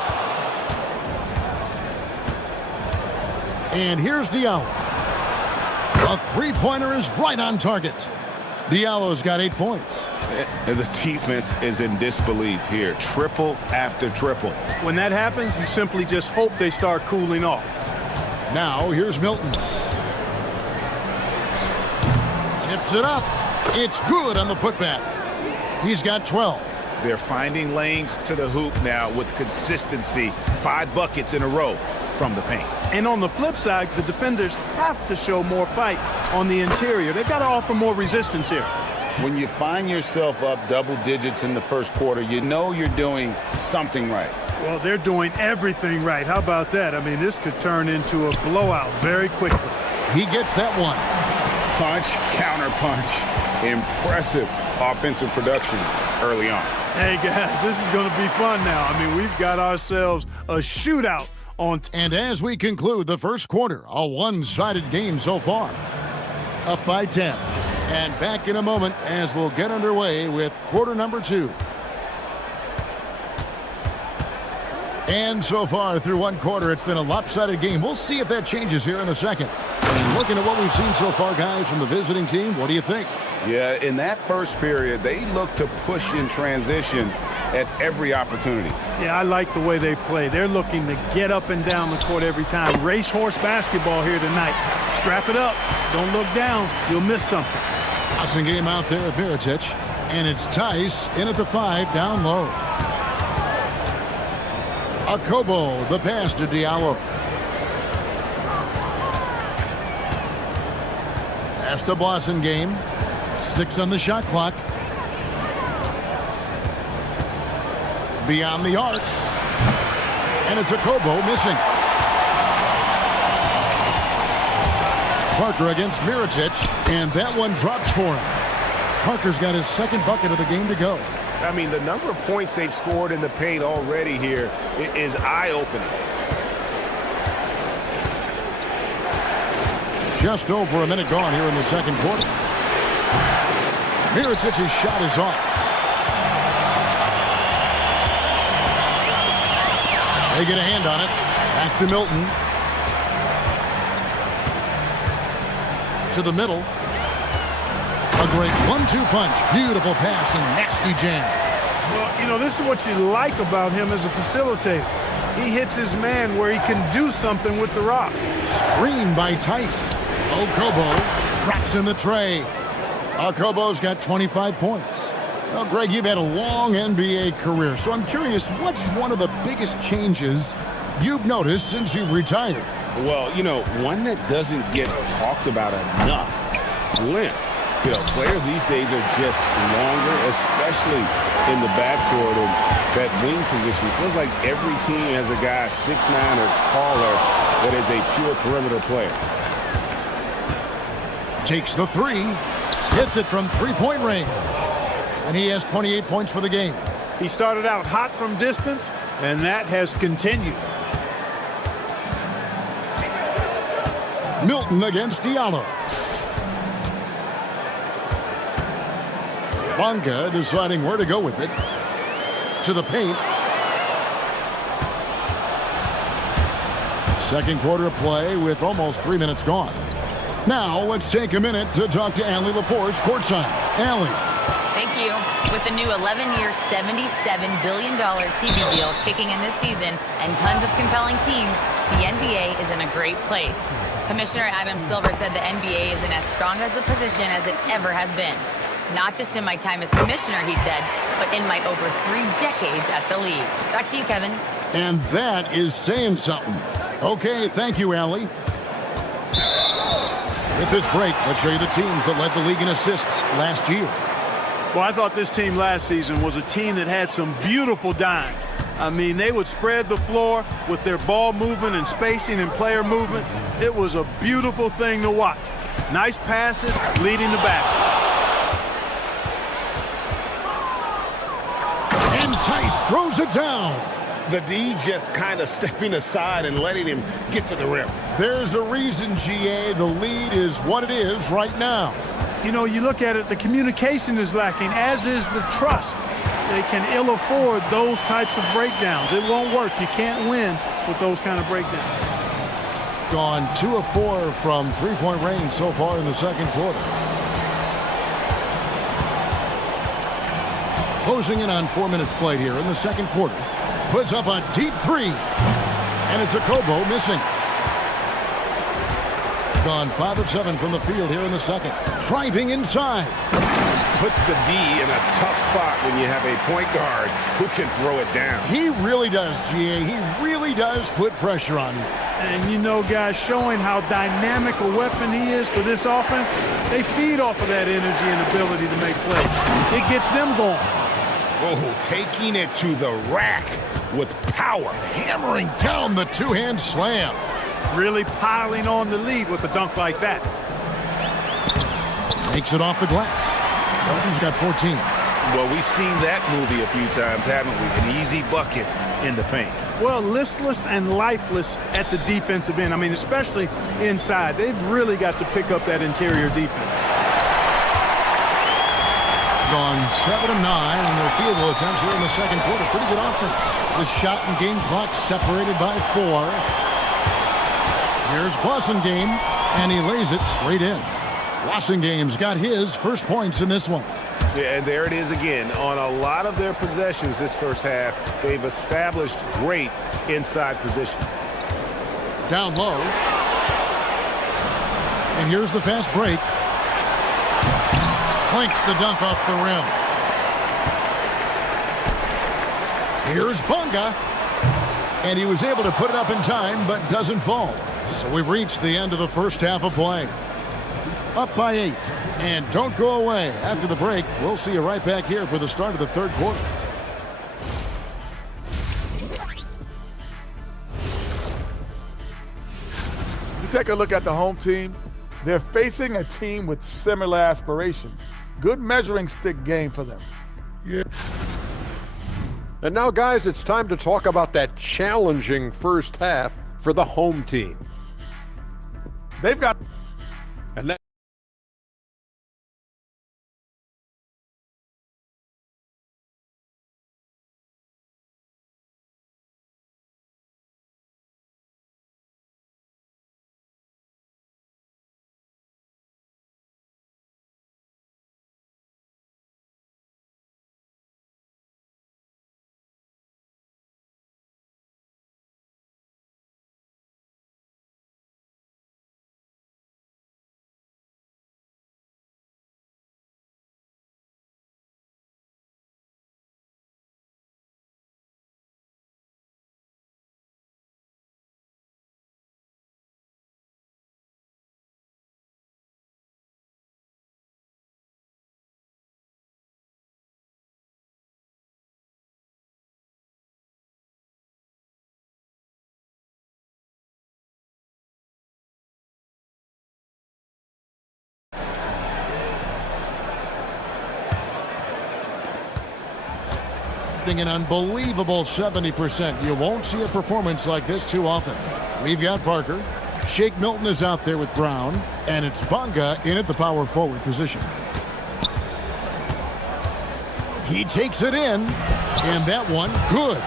And here's Diallo. A three-pointer is right on target. Diallo's got 8 points. And the defense is in disbelief here. Triple after triple. When that happens, you simply just hope they start cooling off. Now here's Milton. Tips it up. It's good on the putback. He's got 12. They're finding lanes to the hoop now with consistency. 5 buckets in a row from the paint. And on the flip side, the defenders have to show more fight on the interior. They've got to offer more resistance here. When you find yourself up double digits in the first quarter, you know you're doing something right. Well, they're doing everything right. How about that? I mean, this could turn into a blowout very quickly. He gets that one. Punch, counter punch. Impressive offensive production early on. Hey, guys, this is going to be fun now. I mean, we've got ourselves a shootout on. And as we conclude the first quarter, a one-sided game so far. Up by 10. And back in a moment as we'll get underway with quarter number 2. And so far through one quarter, it's been a lopsided game. We'll see if that changes here in a second. And looking at what we've seen so far, guys, from the visiting team, what do you think? Yeah, in that first period, they look to push in transition at every opportunity. Yeah, I like the way they play. They're looking to get up and down the court every time. Racehorse basketball here tonight. Strap it up. Don't look down. You'll miss something. Awesome game out there with Mirotic. And it's Tice in at the 5, down low. Akobo, the pass to Diallo. Pass to Blossom game. 6 on the shot clock. Beyond the arc. And it's Akobo missing. Parker against Mirotic, and that one drops for him. Parker's got his second bucket of the game to go. I mean, the number of points they've scored in the paint already here is eye-opening. Just over a minute gone here in the second quarter. Mirotic's shot is off. They get a hand on it. Back to Milton. To the middle. A great 1-2 punch. Beautiful pass and nasty jam. Well, you know, this is what you like about him as a facilitator. He hits his man where he can do something with the rock. Screen by Tice. Akobo drops in the tray. Akobo's got 25 points. Well, Greg, you've had a long NBA career, so I'm curious, what's one of the biggest changes you've noticed since you've retired? Well, you know, one that doesn't get talked about enough, length. You know, players these days are just longer, especially in the backcourt, and that wing position. Feels like every team has a guy 6'9" or taller that is a pure perimeter player. Takes the 3, hits it from three-point range, and he has 28 points for the game. He started out hot from distance, and that has continued. Milton against Diallo. Bonga deciding where to go with it. To the paint. Second quarter of play with almost 3 minutes gone. Now let's take a minute to talk to Allie LaForce courtside. Allie. Thank you. With the new 11-year, $77 billion TV deal kicking in this season and tons of compelling teams, the NBA is in a great place. Commissioner Adam Silver said the NBA is in as strong as a position as it ever has been. Not just in my time as commissioner, he said, but in my over 3 decades at the league. Back to you, Kevin. And that is saying something. Okay, thank you, Allie. With this break, let's show you the teams that led the league in assists last year. Well, I thought this team last season was a team that had some beautiful dimes. I mean, they would spread the floor with their ball movement and spacing and player movement. It was a beautiful thing to watch. Nice passes leading the basket. throws it down. The D just kind of stepping aside and letting him get to the rim. There's a reason, GA. The lead is what it is right now. You know, you look at it, the communication is lacking, as is the trust. They can ill afford those types of breakdowns. It won't work. You can't win with those kind of breakdowns. Gone 2 of 4 from three-point range so far in the second quarter. Closing in on 4 minutes played here in the second quarter. Puts up a deep three. And it's a Kobo missing. Gone 5 of 7 from the field here in the second. Driving inside. Puts the D in a tough spot when you have a point guard who can throw it down. He really does, GA. He really does put pressure on you. And you know, guys, showing how dynamic a weapon he is for this offense, they feed off of that energy and ability to make plays. It gets them going. Oh, taking it to the rack with power. Hammering down the two-hand slam. Really piling on the lead with a dunk like that. Takes it off the glass. He's got 14. Well, we've seen that movie a few times, haven't we? An easy bucket in the paint. Well, listless and lifeless at the defensive end. I mean, especially inside. They've really got to pick up that interior defense. Gone 7 of 9 in their field goal attempts here in the second quarter. Pretty good offense. The shot and game clock separated by 4. Here's Blasingame, and he lays it straight in. Blasingame's got his first points in this one. Yeah, and there it is again. On a lot of their possessions this first half, they've established great inside position. Down low. And here's the fast break. Clinks the dunk off the rim. Here's Bunga. And he was able to put it up in time, but doesn't fall. So we've reached the end of the first half of play. Up by 8. And don't go away. After the break, we'll see you right back here for the start of the third quarter. You take a look at the home team. They're facing a team with similar aspirations. Good measuring stick game for them. Yeah. And now, guys, it's time to talk about that challenging first half for the home team. They've got... And that... An unbelievable 70%. You won't see a performance like this too often. We've got Parker. Shake Milton is out there with Brown. And it's Bunga in at the power forward position. He takes it in. And that one, good.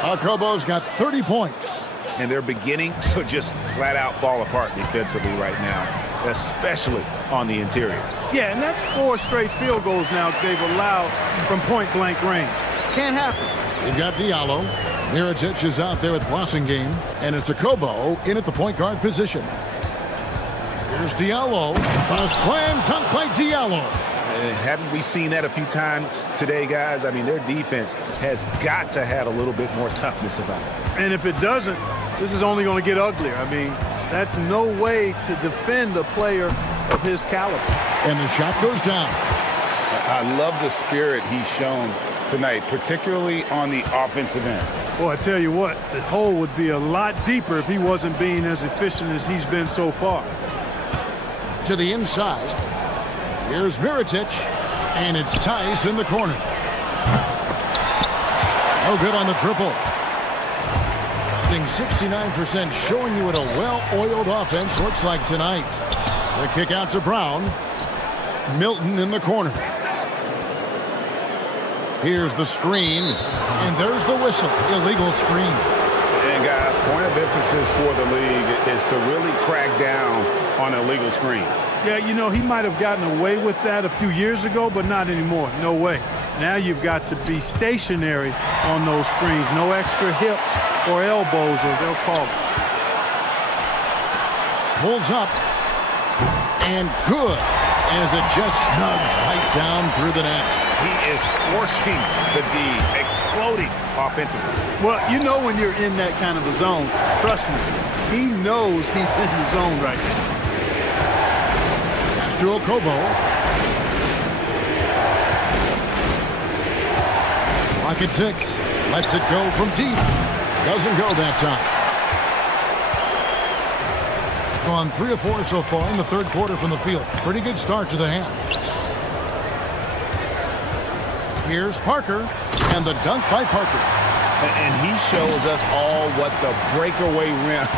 Akobo's got 30 points. And they're beginning to just flat out fall apart defensively right now, especially on the interior. Yeah, and that's 4 straight field goals now they've allowed from point-blank range. Can't happen. We've got Diallo. Mirotic is out there with Blasingame. And it's Akobo in at the point guard position. Here's Diallo. A slam dunk by Diallo. And haven't we seen that a few times today, guys? I mean, their defense has got to have a little bit more toughness about it. And if it doesn't, this is only going to get uglier. I mean, that's no way to defend a player of his caliber. And the shot goes down. I love the spirit he's shown tonight, particularly on the offensive end. Well, I tell you what, the hole would be a lot deeper if he wasn't being as efficient as he's been so far. To the inside. Here's Mirotic, and it's Tice in the corner. No good on the triple. 69% showing you what a well-oiled offense looks like tonight. The kick out to Brown. Milton in the corner. Here's the screen, and there's the whistle. Illegal screen. And guys, point of emphasis for the league is to really crack down on illegal screens. Yeah, you know, he might have gotten away with that a few years ago, but not anymore. No way. Now you've got to be stationary on those screens. No extra hips or elbows, or they'll call it. Pulls up, and good, as it just snugs right down through the net. He is scorching the D, exploding offensively. Well, you know when you're in that kind of a zone, trust me, he knows he's in the zone right now. Pass to Okobo. Pocket 6, lets it go from deep. Doesn't go that time. Gone 3 of 4 so far in the third quarter from the field. Pretty good start to the half. Here's Parker, and the dunk by Parker. And he shows us all what the breakaway rim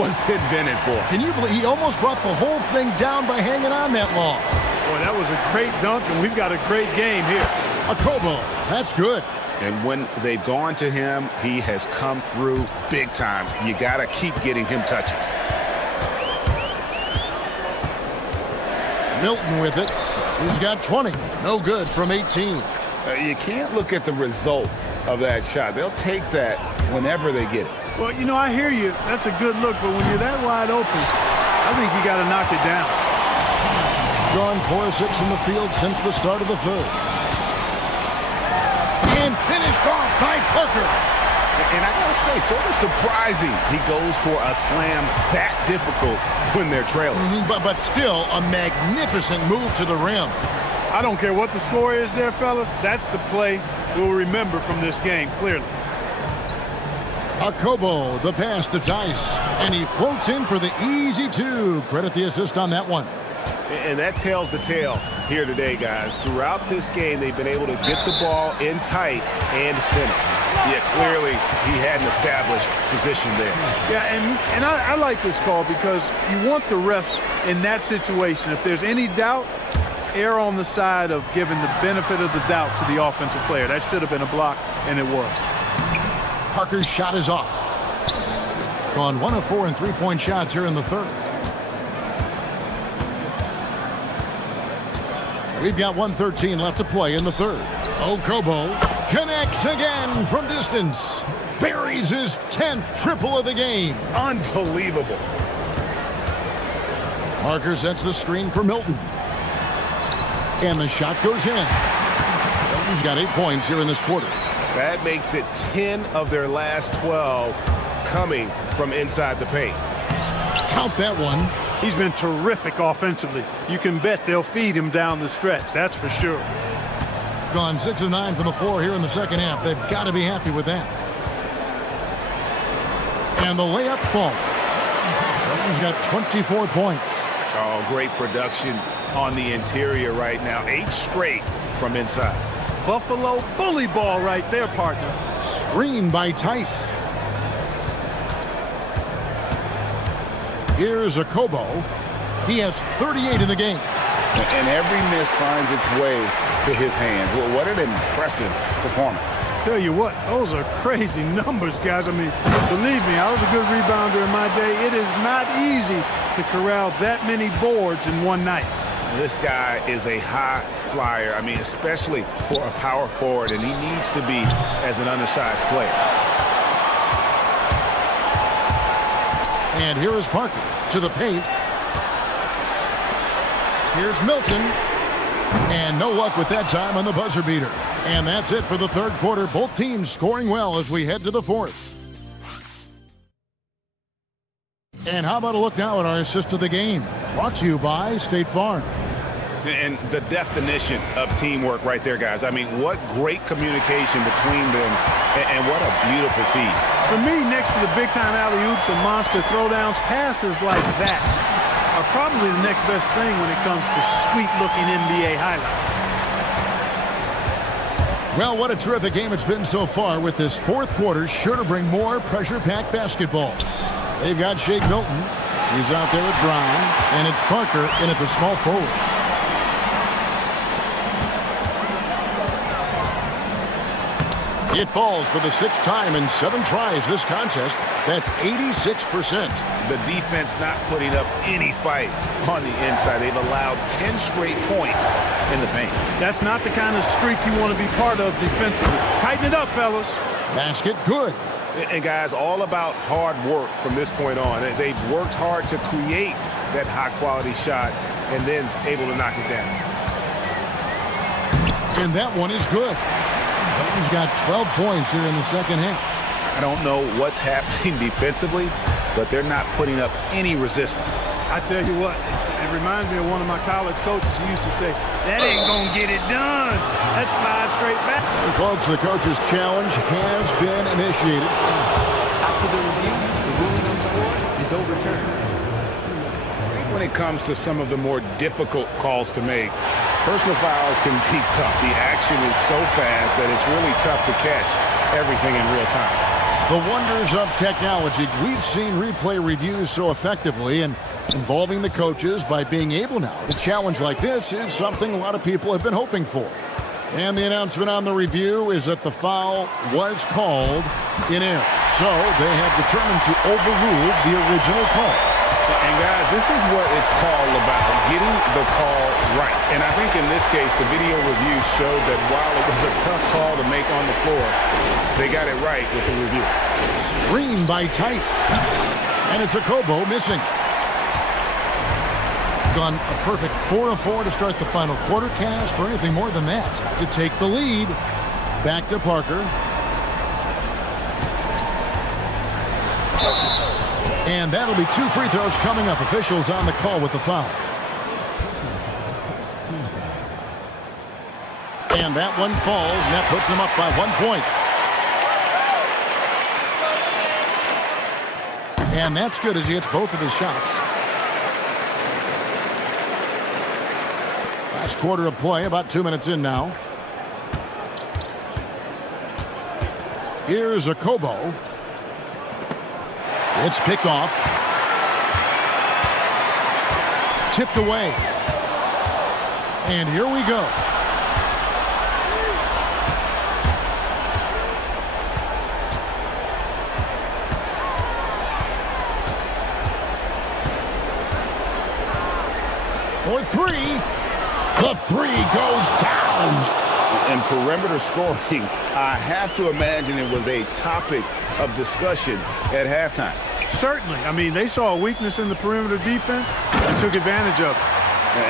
was invented for. Can you believe he almost brought the whole thing down by hanging on that long? Boy, that was a great dunk, and we've got a great game here. Okobo, that's good. And when they've gone to him, he has come through big time. You got to keep getting him touches. Milton with it. He's got 20. No good from 18. You can't look at the result of that shot. They'll take that whenever they get it. Well, you know, I hear you. That's a good look, but when you're that wide open, I think you got to knock it down. Gone 4 of 6 from the field since the start of the third. And finished off by Parker. And I gotta say, sort of surprising he goes for a slam that difficult when they're trailing. But still a magnificent move to the rim. I don't care what the score is there, fellas. That's the play we'll remember from this game, clearly. Okobo, the pass to Tice. And he floats in for the easy 2. Credit the assist on that one. And that tells the tale here today, guys. Throughout this game, they've been able to get the ball in tight and finish. Yeah, clearly he had an established position there. Yeah, and I like this call because you want the refs in that situation. If there's any doubt, err on the side of giving the benefit of the doubt to the offensive player. That should have been a block, and it was. Parker's shot is off. Gone 1 of 4 in 3-point shots here in the third. We've got 1:13 left to play in the third. Okobo connects again from distance. Buries his 10th triple of the game. Unbelievable. Parker sets the screen for Milton. And the shot goes in. Milton's got 8 points here in this quarter. That makes it 10 of their last 12 coming from inside the paint. Count that one. He's been terrific offensively. You can bet they'll feed him down the stretch. That's for sure. Gone 6 of 9 from the floor here in the second half. They've got to be happy with that. And the layup falls. He's got 24 points. Oh, great production on the interior right now. 8 straight from inside. Buffalo bully ball right there, partner. Screen by Tice. Here's Okobo. He has 38 in the game. And every miss finds its way to his hands. Well, what an impressive performance. Tell you what, those are crazy numbers, guys. I mean, believe me, I was a good rebounder in my day. It is not easy to corral that many boards in one night. This guy is a high flyer. I mean, especially for a power forward, and he needs to be as an undersized player. And here is Parker to the paint. Here's Milton. And no luck with that time on the buzzer beater. And that's it for the third quarter. Both teams scoring well as we head to the fourth. And how about a look now at our assist of the game? Brought to you by State Farm. And the definition of teamwork right there, guys. I mean, what great communication between them, and what a beautiful feed. For me, next to the big-time alley-oops and monster throwdowns, passes like that are probably the next best thing when it comes to sweet-looking NBA highlights. Well, what a terrific game it's been so far, with this fourth quarter sure to bring more pressure-packed basketball. They've got Shake Milton. He's out there with Brown, and it's Parker in at the small forward. It falls for the sixth time in 7 tries this contest. That's 86%. The defense not putting up any fight on the inside. They've allowed 10 straight points in the paint. That's not the kind of streak you want to be part of defensively. Tighten it up, fellas. Basket good. And guys, all about hard work from this point on. They've worked hard to create that high-quality shot and then able to knock it down. And that one is good. He's got 12 points here in the second half. I don't know what's happening defensively, but they're not putting up any resistance. I tell you what, it reminds me of one of my college coaches who used to say, that ain't going to get it done. That's 5 straight back. And folks, the coach's challenge has been initiated. After the review, the ruling on the floor is overturned. When it comes to some of the more difficult calls to make, personal fouls can be tough. The action is so fast that it's really tough to catch everything in real time. The wonders of technology. We've seen replay reviews so effectively, and involving the coaches by being able now to challenge like this is something a lot of people have been hoping for. And the announcement on the review is that the foul was called in error. So they have determined to overrule the original call. And guys, this is what it's all about, getting the call right. And I think in this case, the video review showed that while it was a tough call to make on the floor, they got it right with the review. Screen by Tice. And it's a Kobo missing. Gone a perfect 4 of 4 to start the final quarter cast, or anything more than that to take the lead. Back to Parker. And that'll be 2 free throws coming up. Officials on the call with the foul. And that one falls, and that puts him up by 1 point. And that's good as he hits both of his shots. Last quarter of play, about 2 minutes in now. Here's a Kobo. It's picked off. Tipped away. And here we go. For 3. The 3 goes down. And perimeter scoring, I have to imagine it was a topic of discussion at halftime. Certainly. I mean, they saw a weakness in the perimeter defense and took advantage of it.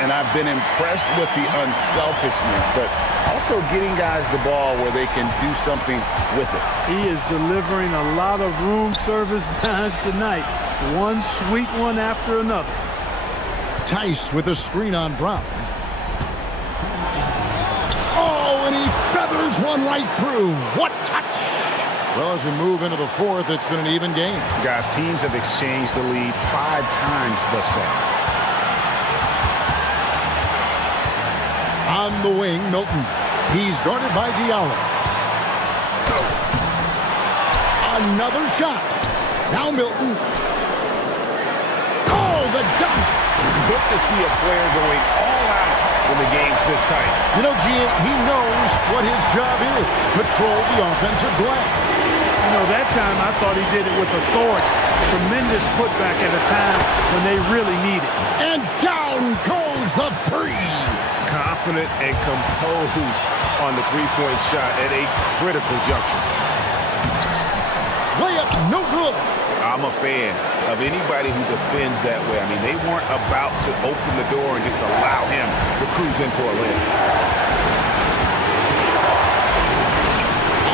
And I've been impressed with the unselfishness, but also getting guys the ball where they can do something with it. He is delivering a lot of room service dimes tonight. One sweet one after another. Tice with a screen on Brown. Oh, and he feathers one right through. What touch! Well, as we move into the fourth, it's been an even game. Guys, teams have exchanged the lead 5 times thus far. On the wing, Milton. He's guarded by Diallo. Another shot. Now Milton. Oh, the dunk! Good to see a player going all out when the game's this tight. You know, he knows what his job is. Control the offensive glass. You know, that time I thought he did it with authority. Tremendous putback at a time when they really need it. And down goes the 3. Confident and composed on the 3-point shot at a critical juncture. Layup, no good. I'm a fan of anybody who defends that way. I mean, they weren't about to open the door and just allow him to cruise in for a layup.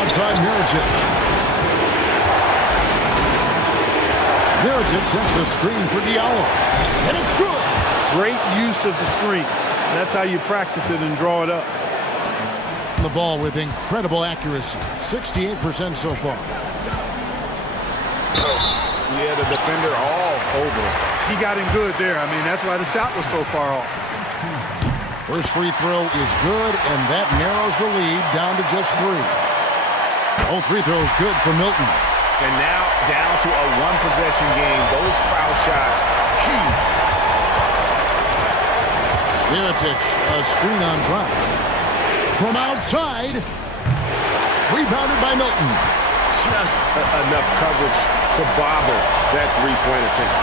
Outside Mirotic. Mirotic sets the screen for Diallo. And it's good. Great use of the screen. That's how you practice it and draw it up. The ball with incredible accuracy. 68% so far. Yeah, the defender all over. He got him good there. I mean, that's why the shot was so far off. First free throw is good, and that narrows the lead down to just 3. Both free throws good for Milton. And now down to a one-possession game. Those foul shots, huge. Mirotic, a screen on Brown. From outside, rebounded by Milton. Just enough coverage to bobble that three-point attempt.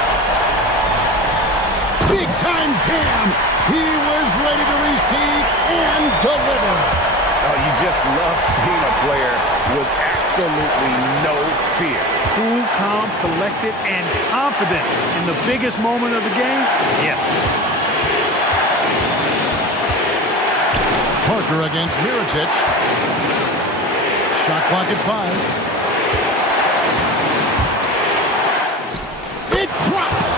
Big-time jam. He was ready to receive and deliver. Oh, you just love seeing a player with absolutely no fear. Cool, calm, collected, and confident in the biggest moment of the game? Yes. Parker against Mirotic. Shot clock at 5. It drops.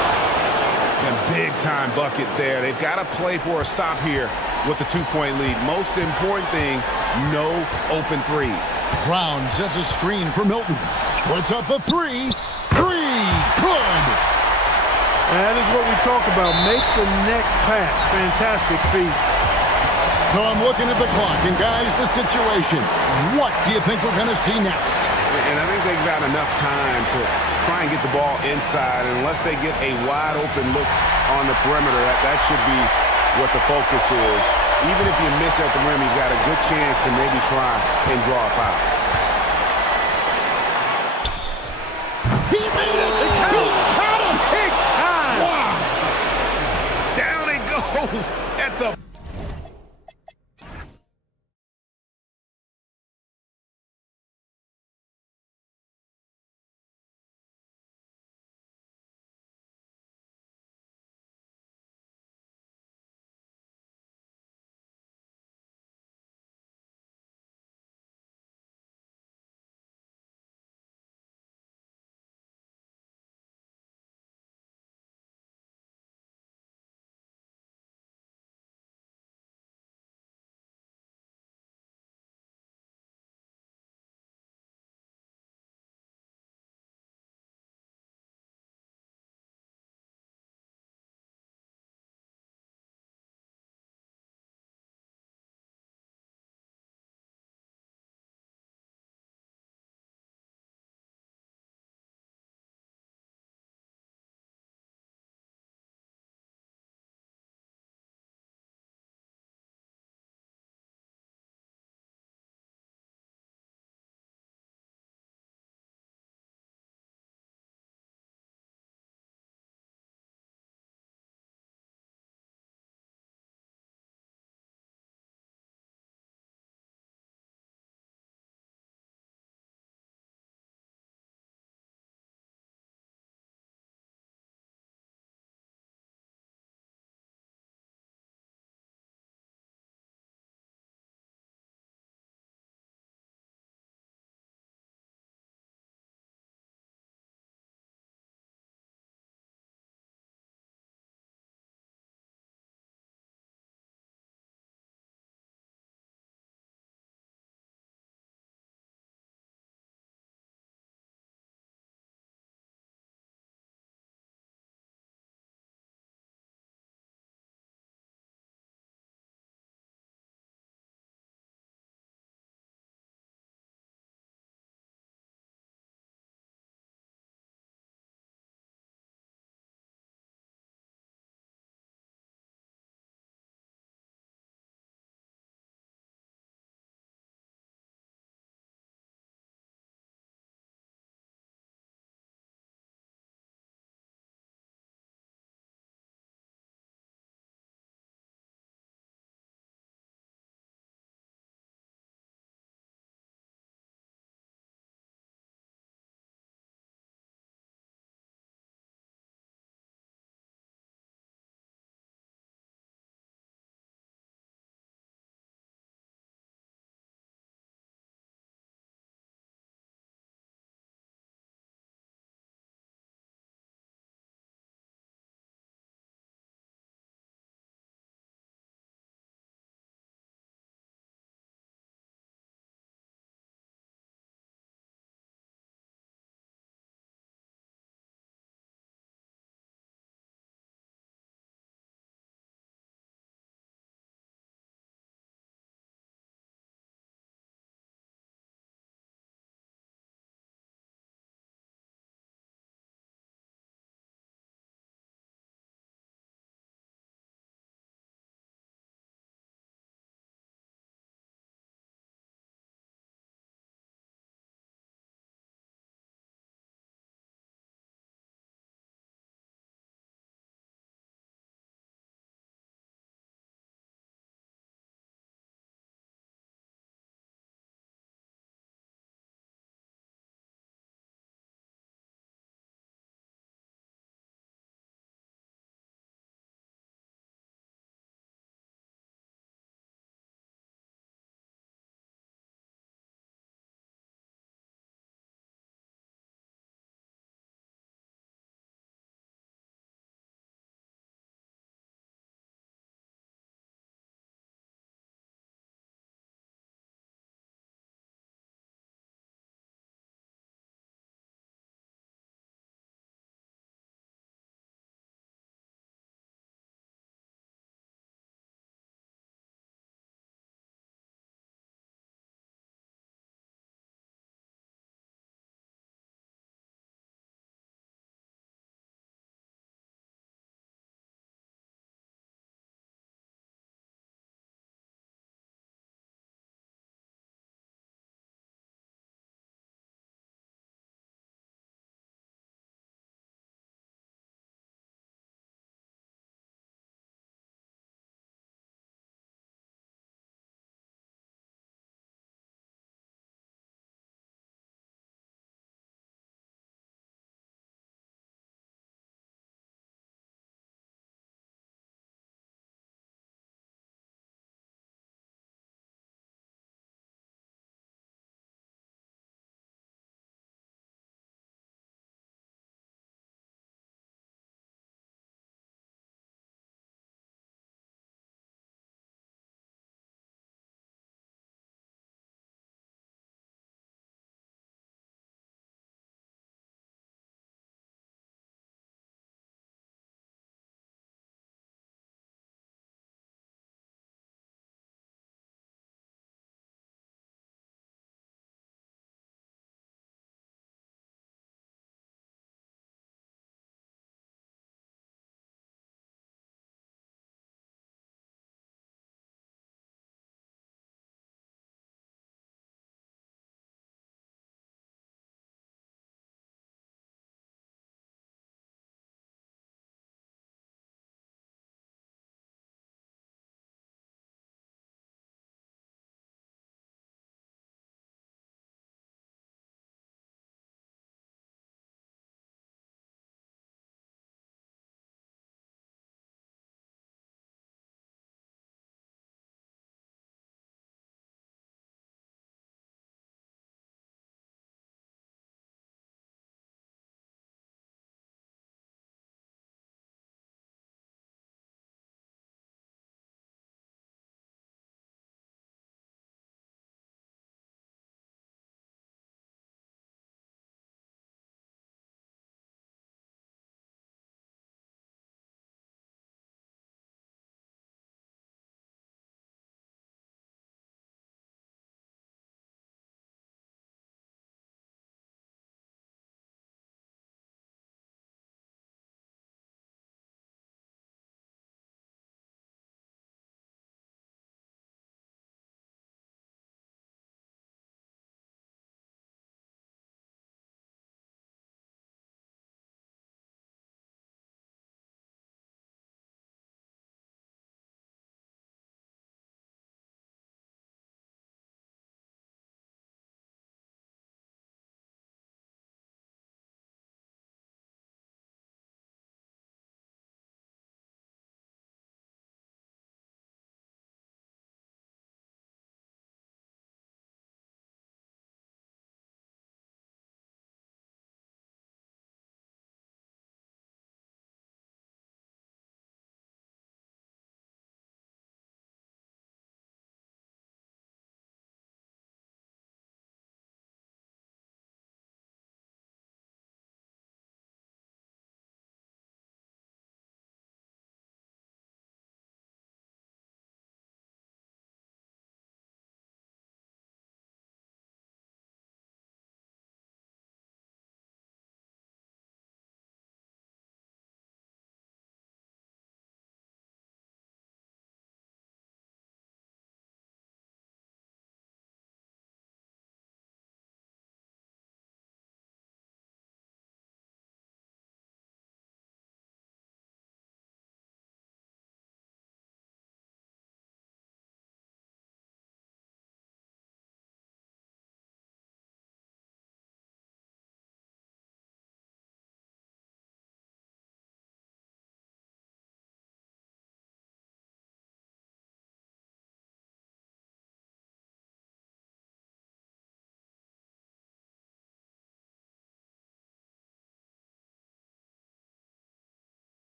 A big-time bucket there. They've got to play for a stop here with the 2-point lead. Most important thing, no open threes. Brown sets a screen for Milton. Puts up the 3. 3. Good. That is what we talk about. Make the next pass. Fantastic feat. So I'm looking at the clock, and guys, the situation. What do you think we're going to see next? And I think they've got enough time to try and get the ball inside. And unless they get a wide-open look on the perimeter, that should be what the focus is. Even if you miss at the rim, you've got a good chance to maybe try and draw a foul. He made it! He caught him! Big time! Wow! Down it goes at the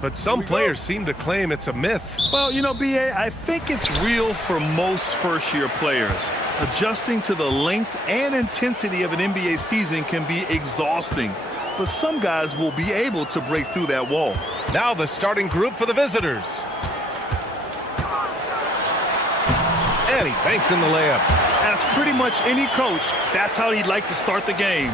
But some players seem to claim it's a myth. Well, you know, B.A., I think it's real for most first-year players. Adjusting to the length and intensity of an NBA season can be exhausting, but some guys will be able to break through that wall. Now the starting group for the visitors. And he banks in the layup. As pretty much any coach, that's how he'd like to start the game.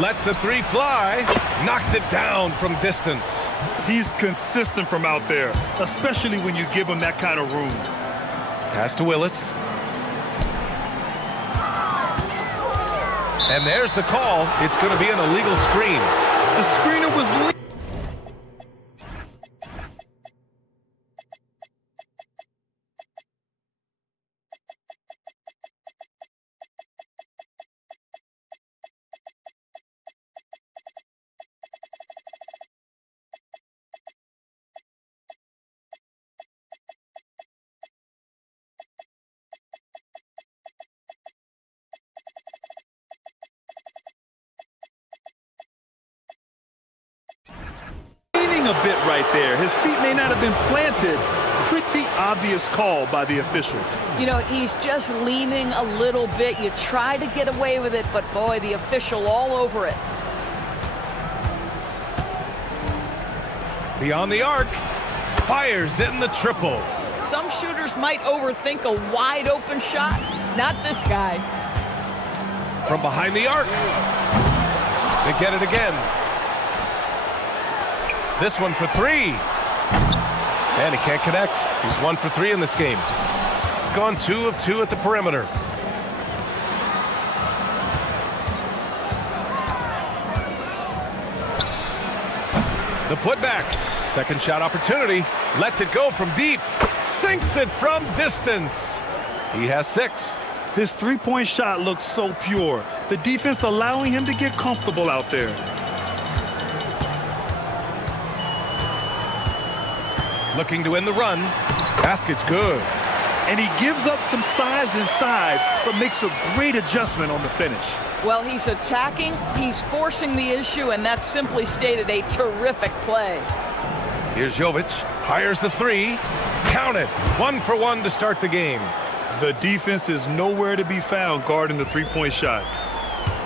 Lets the three fly, knocks it down from distance. He's consistent from out there, especially when you give him that kind of room. Pass to Willis. And there's the call. It's going to be an illegal screen. The screener was a bit right there. His feet may not have been planted. Pretty obvious call by the officials. You know, he's just leaning a little bit. You try to get away with it, but boy, the official all over it. Beyond the arc, fires in the triple. Some shooters might overthink a wide open shot. Not this guy. From behind the arc. They get it again. This one for three. And he can't connect. He's 1 for 3 in this game. Gone 2 of 2 at the perimeter. The putback. Second shot opportunity. Lets it go from deep. Sinks it from distance. He has 6. His three-point shot looks so pure. The defense allowing him to get comfortable out there. Looking to win the run. Basket's good. And he gives up some size inside, but makes a great adjustment on the finish. Well, he's attacking, he's forcing the issue, and that's simply stated a terrific play. Here's Jovic. Fires the three. Count it. 1 for 1 to start the game. The defense is nowhere to be found guarding the three-point shot.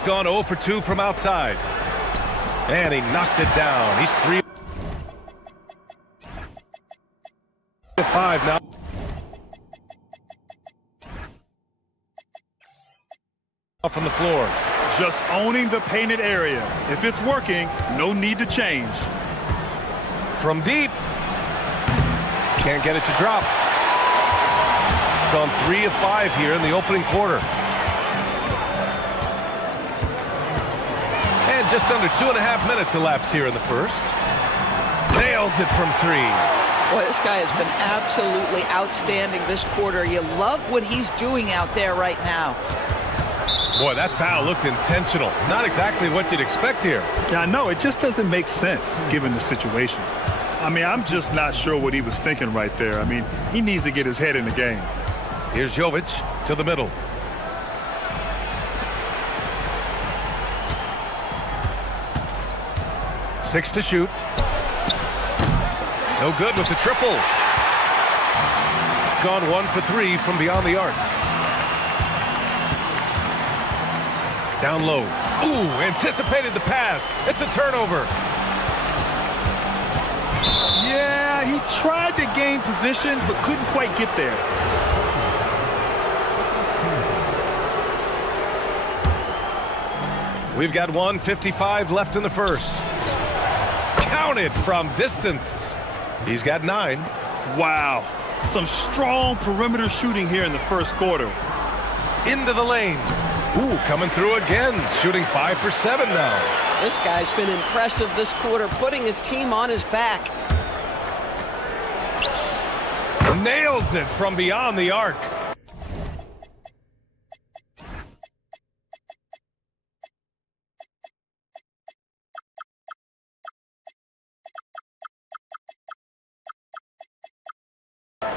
Gone 0 for 2 from outside. And he knocks it down. He's 3 to 5 now. From the floor. Just owning the painted area. If it's working, no need to change. From deep. Can't get it to drop. Gone 3 of 5 here in the opening quarter. And just under 2.5 minutes elapsed here in the first. Nails it from 3. Boy, this guy has been absolutely outstanding this quarter. You love what he's doing out there right now. Boy, that foul looked intentional. Not exactly what you'd expect here. Yeah, I know. It just doesn't make sense given the situation. I mean, I'm just not sure what he was thinking right there. I mean, he needs to get his head in the game. Here's Jovic to the middle. Six to shoot. No good with the triple. Gone 1 for 3 from beyond the arc. Down low. Ooh, anticipated the pass. It's a turnover. Yeah, he tried to gain position, but couldn't quite get there. We've got 1:55 left in the first. Counted from distance. He's got 9. Wow. Some strong perimeter shooting here in the first quarter. Into the lane. Ooh, coming through again. Shooting 5 for 7 now. This guy's been impressive this quarter, putting his team on his back. Nails it from beyond the arc.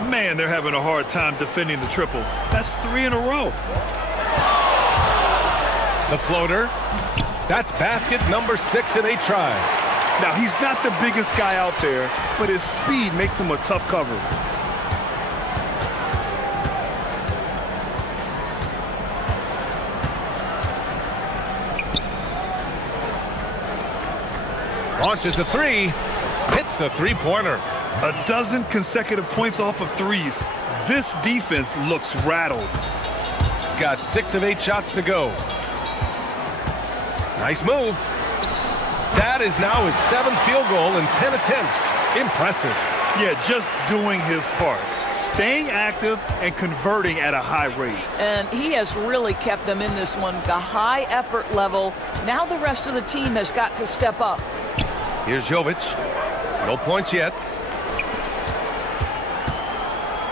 Man, they're having a hard time defending the triple. That's 3 in a row. The floater. That's basket number 6 in 8 tries. Now, he's not the biggest guy out there, but his speed makes him a tough cover. Launches a 3. Hits a 3-pointer. A dozen consecutive points off of threes. This defense looks rattled. Got 6 of 8 shots to go. Nice move. That is now his 7th field goal in 10 attempts. Impressive. Yeah, just doing his part. Staying active and converting at a high rate. And he has really kept them in this one. The high effort level. Now the rest of the team has got to step up. Here's Jovic. No points yet.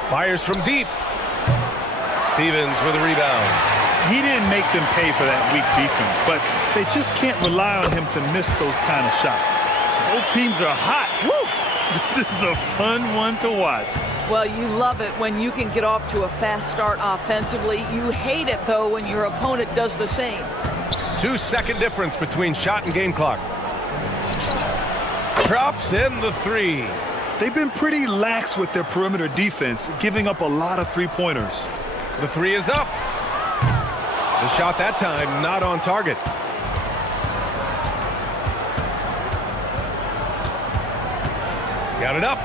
Fires from deep. Stevens with a rebound. He didn't make them pay for that weak defense, but they just can't rely on him to miss those kind of shots. Both teams are hot. Woo! This is a fun one to watch. Well, you love it when you can get off to a fast start offensively. You hate it, though, when your opponent does the same. 2-second difference between shot and game clock. Drops in the 3. They've been pretty lax with their perimeter defense, giving up a lot of three-pointers. The 3 is up. The shot that time not on target. Got it up.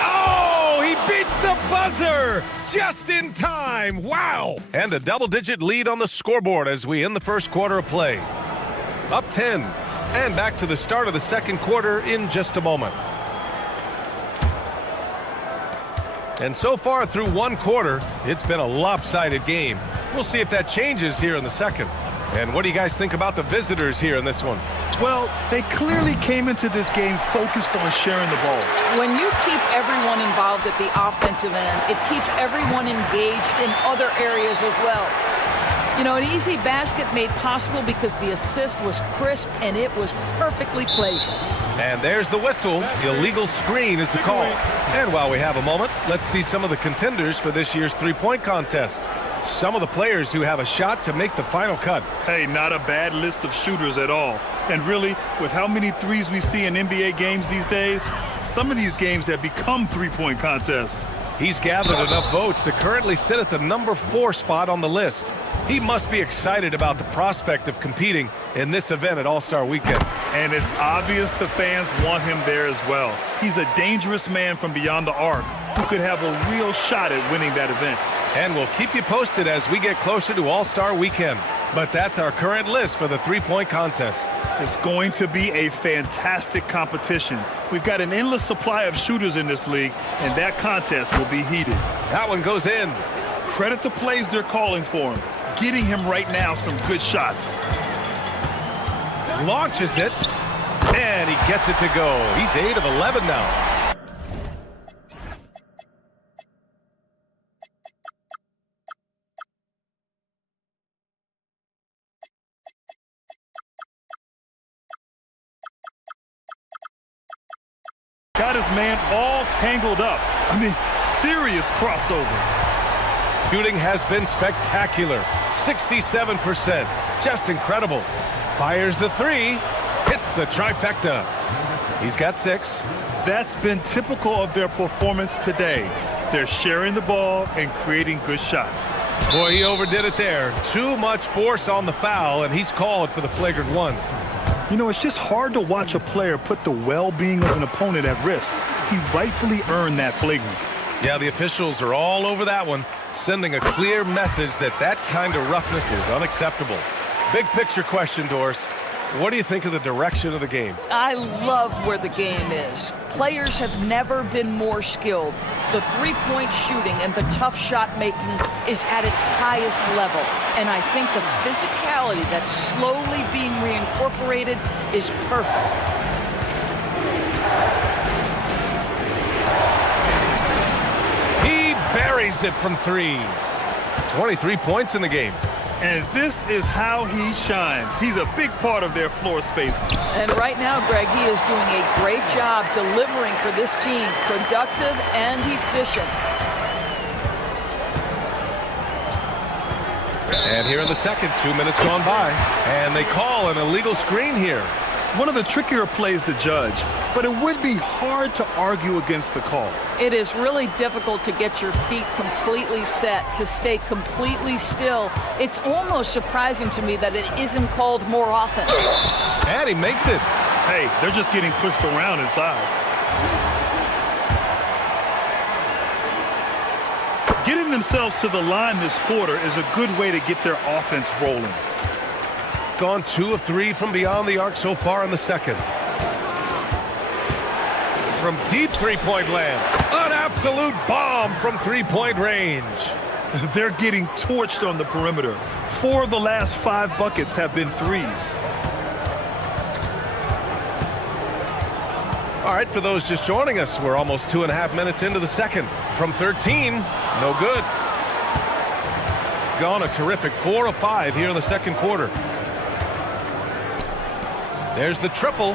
Oh, he beats the buzzer just in time. Wow. And a double-digit lead on the scoreboard as we end the first quarter of play. Up 10. And back to the start of the second quarter in just a moment. And so far through one quarter, it's been a lopsided game. We'll see if that changes here in the second. And what do you guys think about the visitors here in this one? Well, they clearly came into this game focused on sharing the ball. When you keep everyone involved at the offensive end, it keeps everyone engaged in other areas as well. You know, an easy basket made possible because the assist was crisp and it was perfectly placed. And there's the whistle. Illegal screen is the call. And while we have a moment, let's see some of the contenders for this year's three-point contest. Some of the players who have a shot to make the final cut. Hey, not a bad list of shooters at all. And really, with how many threes we see in NBA games these days, some of these games have become three-point contests. He's gathered enough votes to currently sit at the number 4 spot on the list. He must be excited about the prospect of competing in this event at All-Star Weekend. And it's obvious the fans want him there as well. He's a dangerous man from beyond the arc who could have a real shot at winning that event. And we'll keep you posted as we get closer to All-Star Weekend. But that's our current list for the three-point contest. It's going to be a fantastic competition. We've got an endless supply of shooters in this league, and that contest will be heated. That one goes in. Credit the plays they're calling for him. Getting him right now some good shots. Launches it, and he gets it to go. He's 8 of 11 now. Got his man all tangled up. I mean, serious crossover. Shooting has been spectacular. 67%. Just incredible. Fires the 3. Hits the trifecta. He's got 6. That's been typical of their performance today. They're sharing the ball and creating good shots. Boy, he overdid it there. Too much force on the foul, and he's called for the flagrant one. You know, it's just hard to watch a player put the well-being of an opponent at risk. He rightfully earned that flagrant. Yeah, the officials are all over that one, sending a clear message that that kind of roughness is unacceptable. Big picture question, Doris. What do you think of the direction of the game? I love where the game is. Players have never been more skilled. The three-point shooting and the tough shot making is at its highest level. And I think the physicality that's slowly being reincorporated is perfect. He buries it from 3. 23 points in the game. And this is how he shines. He's a big part of their floor space. And right now, Greg, he is doing a great job delivering for this team. Productive and efficient. And here in the second, 2 minutes gone by. And they call an illegal screen here. One of the trickier plays to judge, but it would be hard to argue against the call. It is really difficult to get your feet completely set, to stay completely still. It's almost surprising to me that it isn't called more often. And he makes it. Hey, they're just getting pushed around inside. Getting themselves to the line this quarter is a good way to get their offense rolling. Gone 2 of 3 from beyond the arc so far in the second. From deep three-point land, an absolute bomb from three-point range. They're getting torched on the perimeter. 4 of the last 5 buckets have been threes. All right, for those just joining us, we're almost 2.5 minutes into the second. From 13, no good. Gone a terrific 4 of 5 here in the second quarter. There's the triple.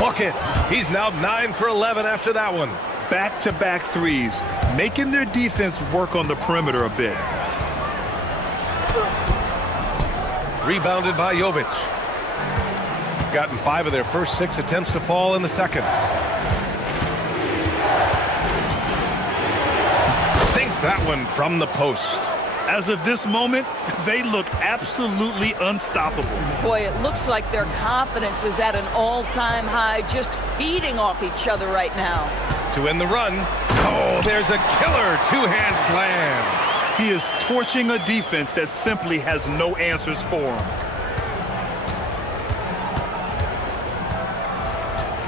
Bucket. He's now 9 for 11 after that one. Back-to-back threes, making their defense work on the perimeter a bit. Rebounded by Jovic. Gotten 5 of their first 6 attempts to fall in the second. Sinks that one from the post. As of this moment, they look absolutely unstoppable. Boy, it looks like their confidence is at an all-time high, just feeding off each other right now. To end the run, oh, there's a killer two-hand slam. He is torching a defense that simply has no answers for him.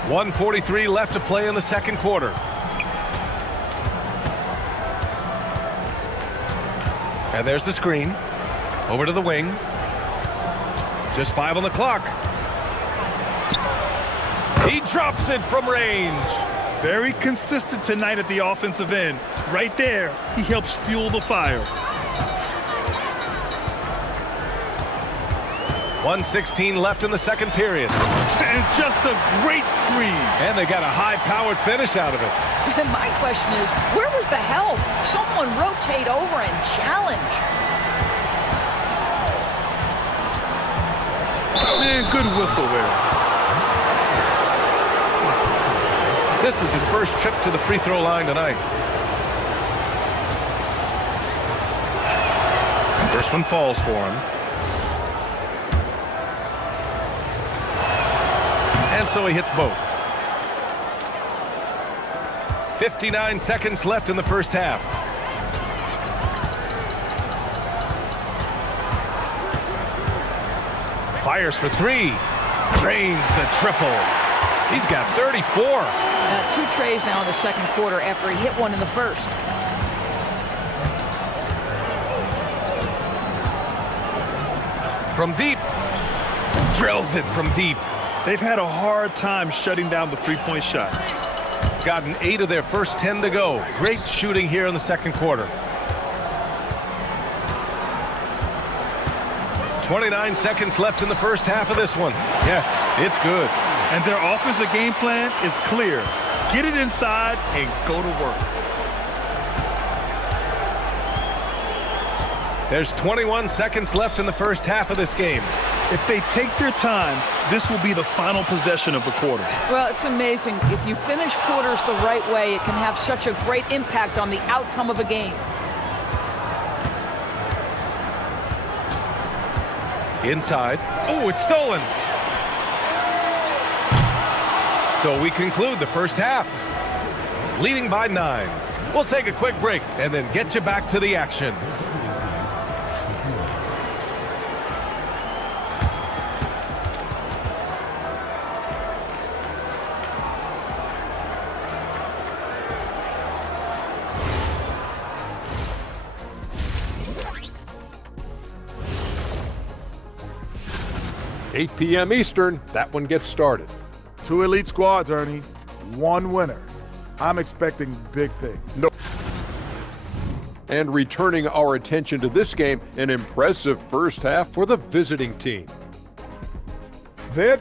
1:43 left to play in the second quarter. And there's the screen. Over to the wing. Just 5 on the clock. He drops it from range. Very consistent tonight at the offensive end. Right there, he helps fuel the fire. 1:16 left in the second period. And just a great screen. And they got a high-powered finish out of it. My question is, where was the help? Someone rotate over and challenge. Man, good whistle there. This is his first trip to the free throw line tonight. And first one falls for him. And so he hits both. 59 seconds left in the first half. Fires for 3. Drains the triple. He's got 34. 2 trays now in the second quarter after he hit one in the first. From deep. Drills it from deep. They've had a hard time shutting down the three-point shot. Gotten 8 of their first 10 to go. Great shooting here in the second quarter. 29 seconds left in the first half of this one. Yes, it's good. And their offensive game plan is clear. Get it inside and go to work. There's 21 seconds left in the first half of this game. If they take their time, this will be the final possession of the quarter. Well, it's amazing. If you finish quarters the right way, it can have such a great impact on the outcome of a game. Inside. Oh, it's stolen. So we conclude the first half, leading by 9. We'll take a quick break and then get you back to the action. $8 p.m. Eastern, that one gets started. 2 elite squads, Ernie. 1 winner. I'm expecting big things. No. And returning our attention to this game, an impressive first half for the visiting team. That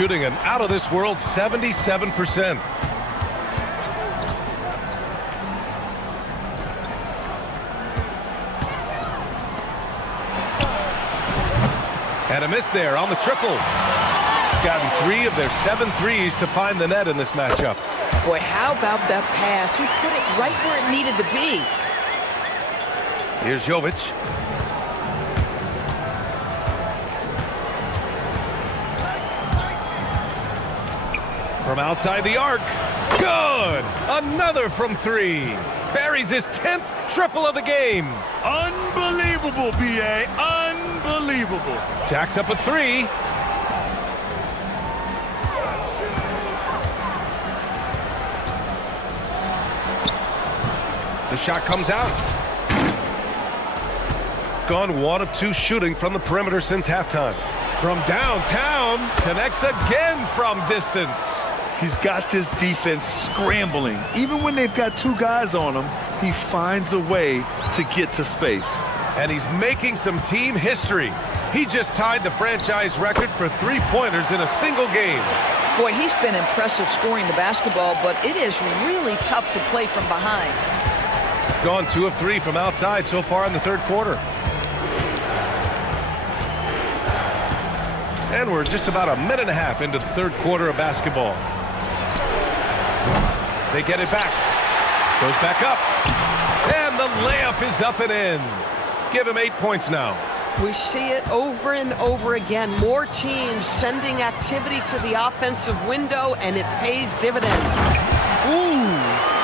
shooting an out-of-this-world 77%. And a miss there on the triple. Gotten 3 of their 7 threes to find the net in this matchup. Boy, how about that pass? He put it right where it needed to be. Here's Jovic. From outside the arc. Good! Another from 3. Buries his 10th triple of the game. Unbelievable, B.A. Unbelievable. Jacks up a 3. The shot comes out. Gone 1 of 2 shooting from the perimeter since halftime. From downtown, connects again from distance. He's got this defense scrambling. Even when they've got 2 guys on him, he finds a way to get to space. And he's making some team history. He just tied the franchise record for 3-pointers in a single game. Boy, he's been impressive scoring the basketball, but it is really tough to play from behind. Gone 2 of 3 from outside so far in the third quarter. And we're just about a minute and a half into the third quarter of basketball. They get it back. Goes back up. And the layup is up and in. Give him 8 points now. We see it over and over again. More teams sending activity to the offensive window, and it pays dividends. Ooh,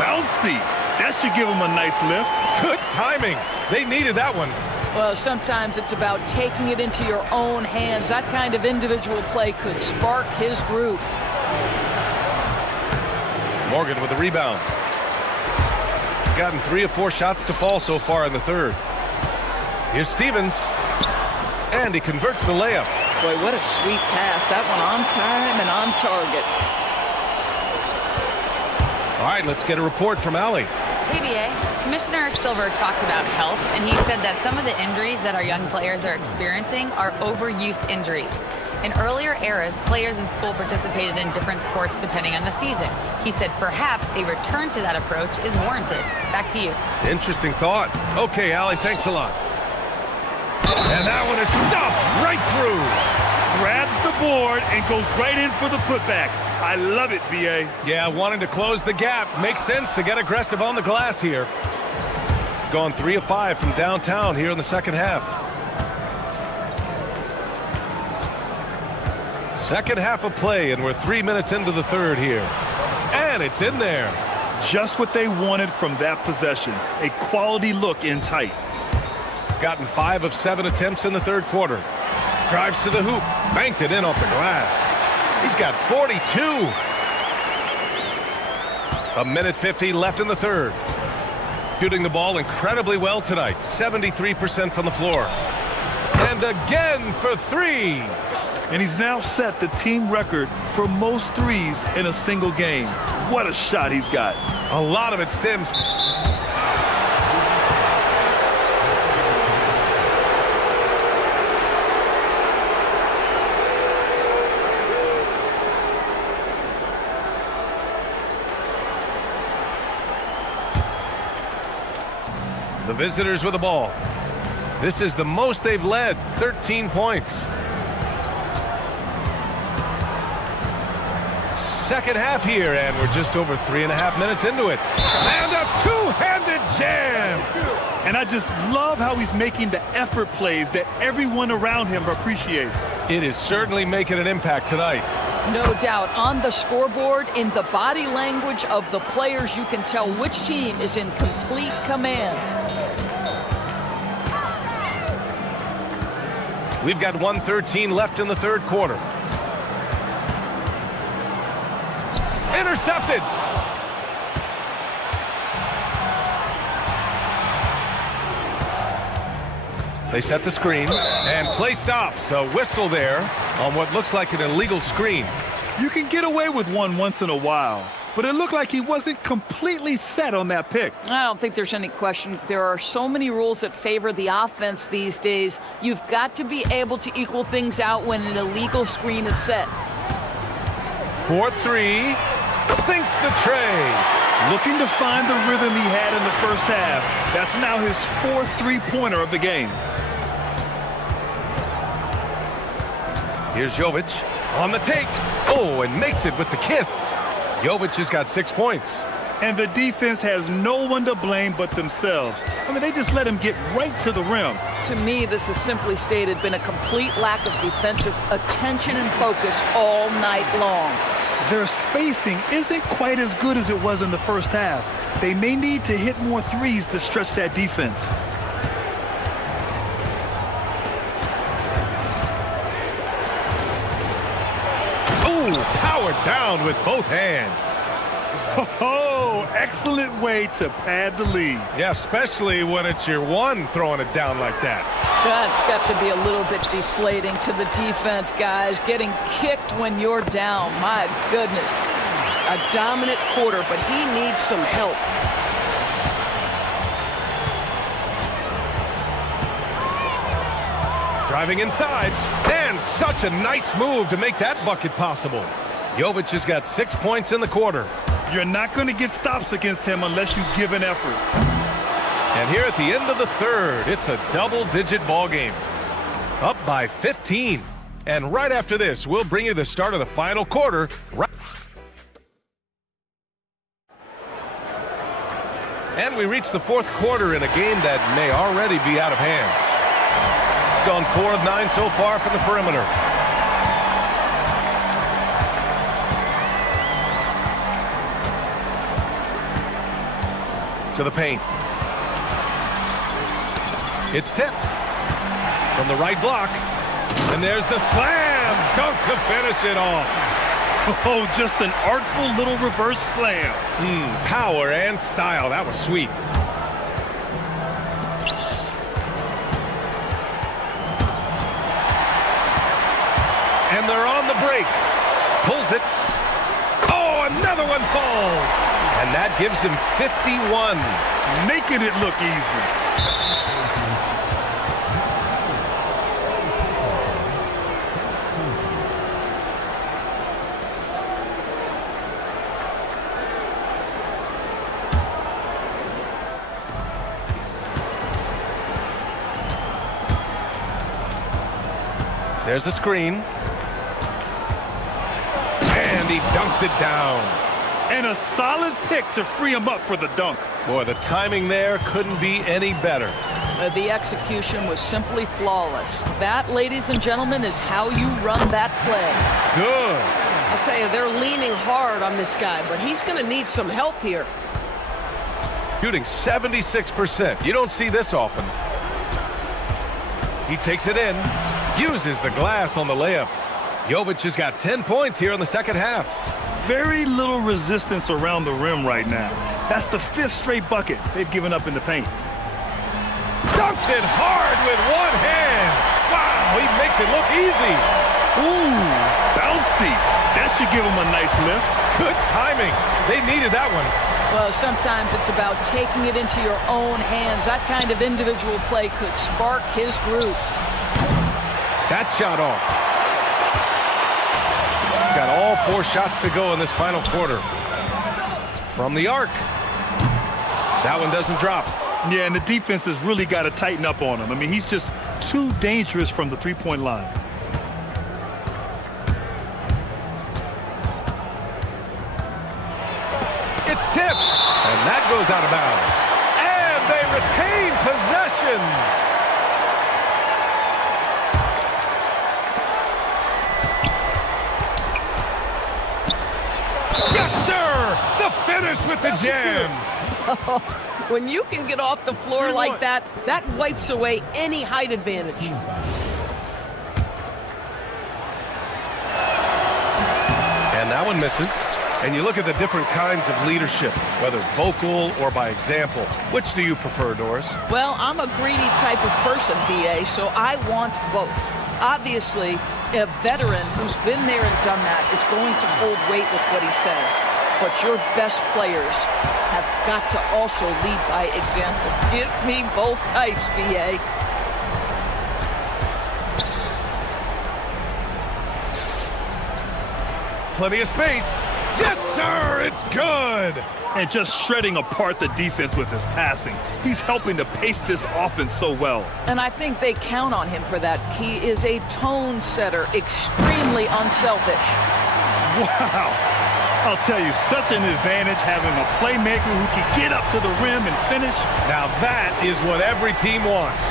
bouncy. That should give him a nice lift. Good timing. They needed that one. Well, sometimes it's about taking it into your own hands. That kind of individual play could spark his group. Morgan with the rebound. Gotten 3 of 4 shots to fall so far in the third. Here's Stevens. And he converts the layup. Boy, what a sweet pass. That one on time and on target. All right, let's get a report from Allie. KBA, Commissioner Silver talked about health, and he said that some of the injuries that our young players are experiencing are overuse injuries. In earlier eras, players in school participated in different sports depending on the season. He said perhaps a return to that approach is warranted. Back to you. Interesting thought. Okay, Allie, thanks a lot. And that one is stuffed right through. Grabs the board and goes right in for the putback. I love it, B.A. Yeah, wanting to close the gap. Makes sense to get aggressive on the glass here. Gone 3 of 5 from downtown here in the second half. Second half of play, and we're 3 minutes into the third here. And it's in there. Just what they wanted from that possession. A quality look in tight. Gotten 5 of 7 attempts in the third quarter. Drives to the hoop. Banked it in off the glass. He's got 42. A minute 50 left in the third. Shooting the ball incredibly well tonight. 73% from the floor. And again for 3. And he's now set the team record for most threes in a single game. What a shot he's got. A lot of it stems. The visitors with the ball. This is the most they've led, 13 points. Second half here, and we're just over 3.5 minutes into it. And a two-handed jam! And I just love how he's making the effort plays that everyone around him appreciates. It is certainly making an impact tonight. No doubt. On the scoreboard, in the body language of the players, you can tell which team is in complete command. We've got 1:13 left in the third quarter. Intercepted. They set the screen and play stops. A whistle there on what looks like an illegal screen. You can get away with one once in a while, but it looked like he wasn't completely set on that pick. I don't think there's any question. There are so many rules that favor the offense these days. You've got to be able to equal things out when an illegal screen is set. For three. Sinks the tray. Looking to find the rhythm he had in the first half. That's now his fourth three-pointer of the game. Here's Jovic on the take. Oh, and makes it with the kiss. Jovic has got 6 points. And the defense has no one to blame but themselves. I mean, they just let him get right to the rim. To me, this has simply stated been a complete lack of defensive attention and focus all night long. Their spacing isn't quite as good as it was in the first half. They may need to hit more threes to stretch that defense. Oh, powered down with both hands. Oh, excellent way to pad the lead. Yeah, especially when it's your one throwing it down like that. That's got to be a little bit deflating to the defense, guys. Getting kicked when you're down. My goodness. A dominant quarter, but he needs some help. Driving inside, and such a nice move to make that bucket possible. Jovic has got 6 points in the quarter. You're not going to get stops against him unless you give an effort. And here at the end of the third, it's a double-digit ball game. Up by 15. And right after this, we'll bring you the start of the final quarter. And we reach the fourth quarter in a game that may already be out of hand. Gone 4 of 9 so far from the perimeter. To the paint. It's tipped from the right block. And there's the slam dunk to finish it off. Oh, just an artful little reverse slam. Power and style. That was sweet. And they're on the break. Pulls it. Oh, another one falls. And that gives him 51. Making it look easy. There's a screen. And he dunks it down. And a solid pick to free him up for the dunk. Boy, the timing there couldn't be any better. The execution was simply flawless. That, ladies and gentlemen, is how you run that play. Good. I'll tell you, they're leaning hard on this guy, but he's going to need some help here. Shooting 76%. You don't see this often. He takes it in. Uses the glass on the layup. Jovic has got 10 points here in the second half. Very little resistance around the rim right now. That's the 5th straight bucket they've given up in the paint. Dunks it hard with one hand. Wow, he makes it look easy. Ooh, bouncy. That should give him a nice lift. Good timing. They needed that one. Well, sometimes it's about taking it into your own hands. That kind of individual play could spark his group. That shot off. Got all 4 shots to go in this final quarter. From the arc. That one doesn't drop. Yeah, and the defense has really got to tighten up on him. I mean, he's just too dangerous from the three-point line. It's tipped. And that goes out of bounds. And they retain possession. Yes, sir! The finish with the jam. When you can get off the floor like that, that wipes away any height advantage. And that one misses. And you look at the different kinds of leadership, whether vocal or by example. Which do you prefer, Doris? Well, I'm a greedy type of person, BA, so I want both. Obviously, a veteran who's been there and done that is going to hold weight with what he says. But your best players have got to also lead by example. Give me both types, BA. plenty of space. Yes, sir, it's good. And just shredding apart the defense with his passing. He's helping to pace this offense so well. And I think they count on him for that. He is a tone setter, extremely unselfish. Wow. I'll tell you, such an advantage having a playmaker who can get up to the rim and finish. Now that is what every team wants.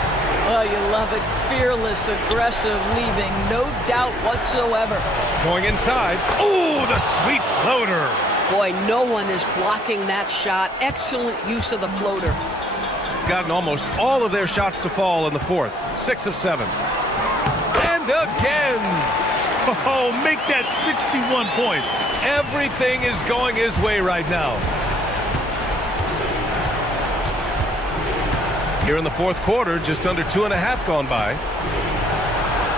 Oh, you love it. Fearless, aggressive, leaving no doubt whatsoever. Going inside. Oh, the sweet floater. Boy, no one is blocking that shot. Excellent use of the floater. Gotten almost all of their shots to fall in the fourth. 6 of 7. And again. Oh, make that 61 points. Everything is going his way right now. Here in the fourth quarter, just under 2.5 gone by.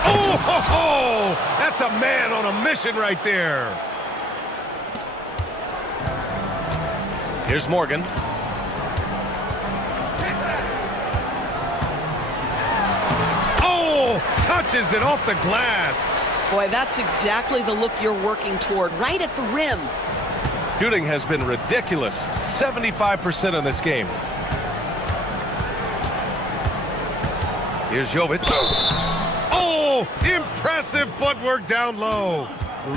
Oh, ho, ho! That's a man on a mission right there. Here's Morgan. Oh, touches it off the glass. Boy, that's exactly the look you're working toward, right at the rim. Shooting has been ridiculous. 75% in this game. Here's Jovic. Oh, impressive footwork down low.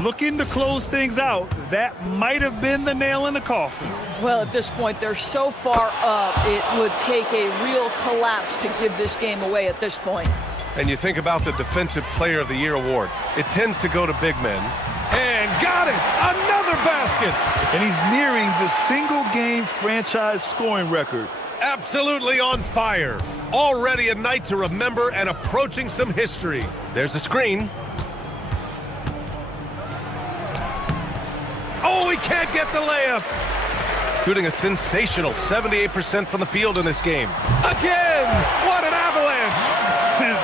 Looking to close things out. That might have been the nail in the coffin. Well, at this point, they're so far up, it would take a real collapse to give this game away at this point. And you think about the Defensive Player of the Year award. It tends to go to big men. And got it! Another basket! And he's nearing the single-game franchise scoring record. Absolutely on fire. Already a night to remember and approaching some history. There's a screen. Oh, he can't get the layup. Shooting a sensational 78% from the field in this game. Again! What an avalanche!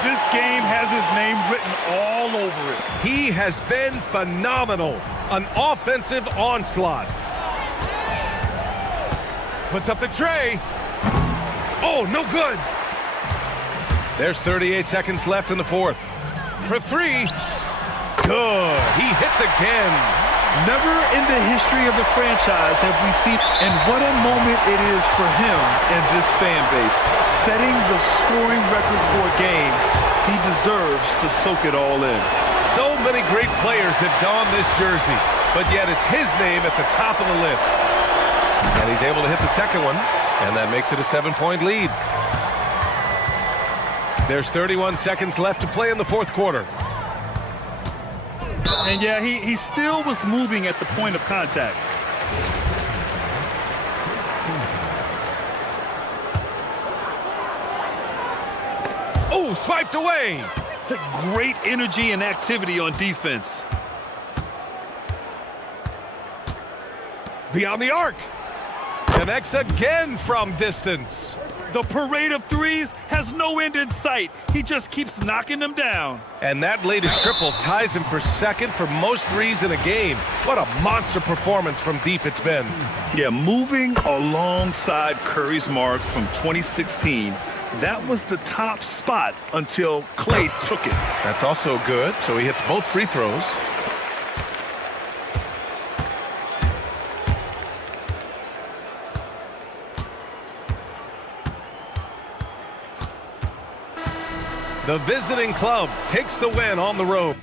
This game has his name written all over it. He has been phenomenal. An offensive onslaught. Puts up the tray. Oh, no good. There's 38 seconds left in the fourth. For 3. Good. He hits again. Never in the history of the franchise have we seen, and what a moment it is for him and this fan base. Setting the scoring record for a game, he deserves to soak it all in. So many great players have donned this jersey, but yet it's his name at the top of the list. And he's able to hit the second one, and that makes it a 7-point lead. There's 31 seconds left to play in the fourth quarter. And yeah, he still was moving at the point of contact. Oh, swiped away. Great energy and activity on defense. Beyond the arc. Connects again from distance. The parade of threes has no end in sight. He just keeps knocking them down. And that latest triple ties him for second for most threes in a game. What a monster performance from deep it's been. Yeah, moving alongside Curry's mark from 2016, that was the top spot until Clay took it. That's also good, so he hits both free throws. The visiting club takes the win on the road.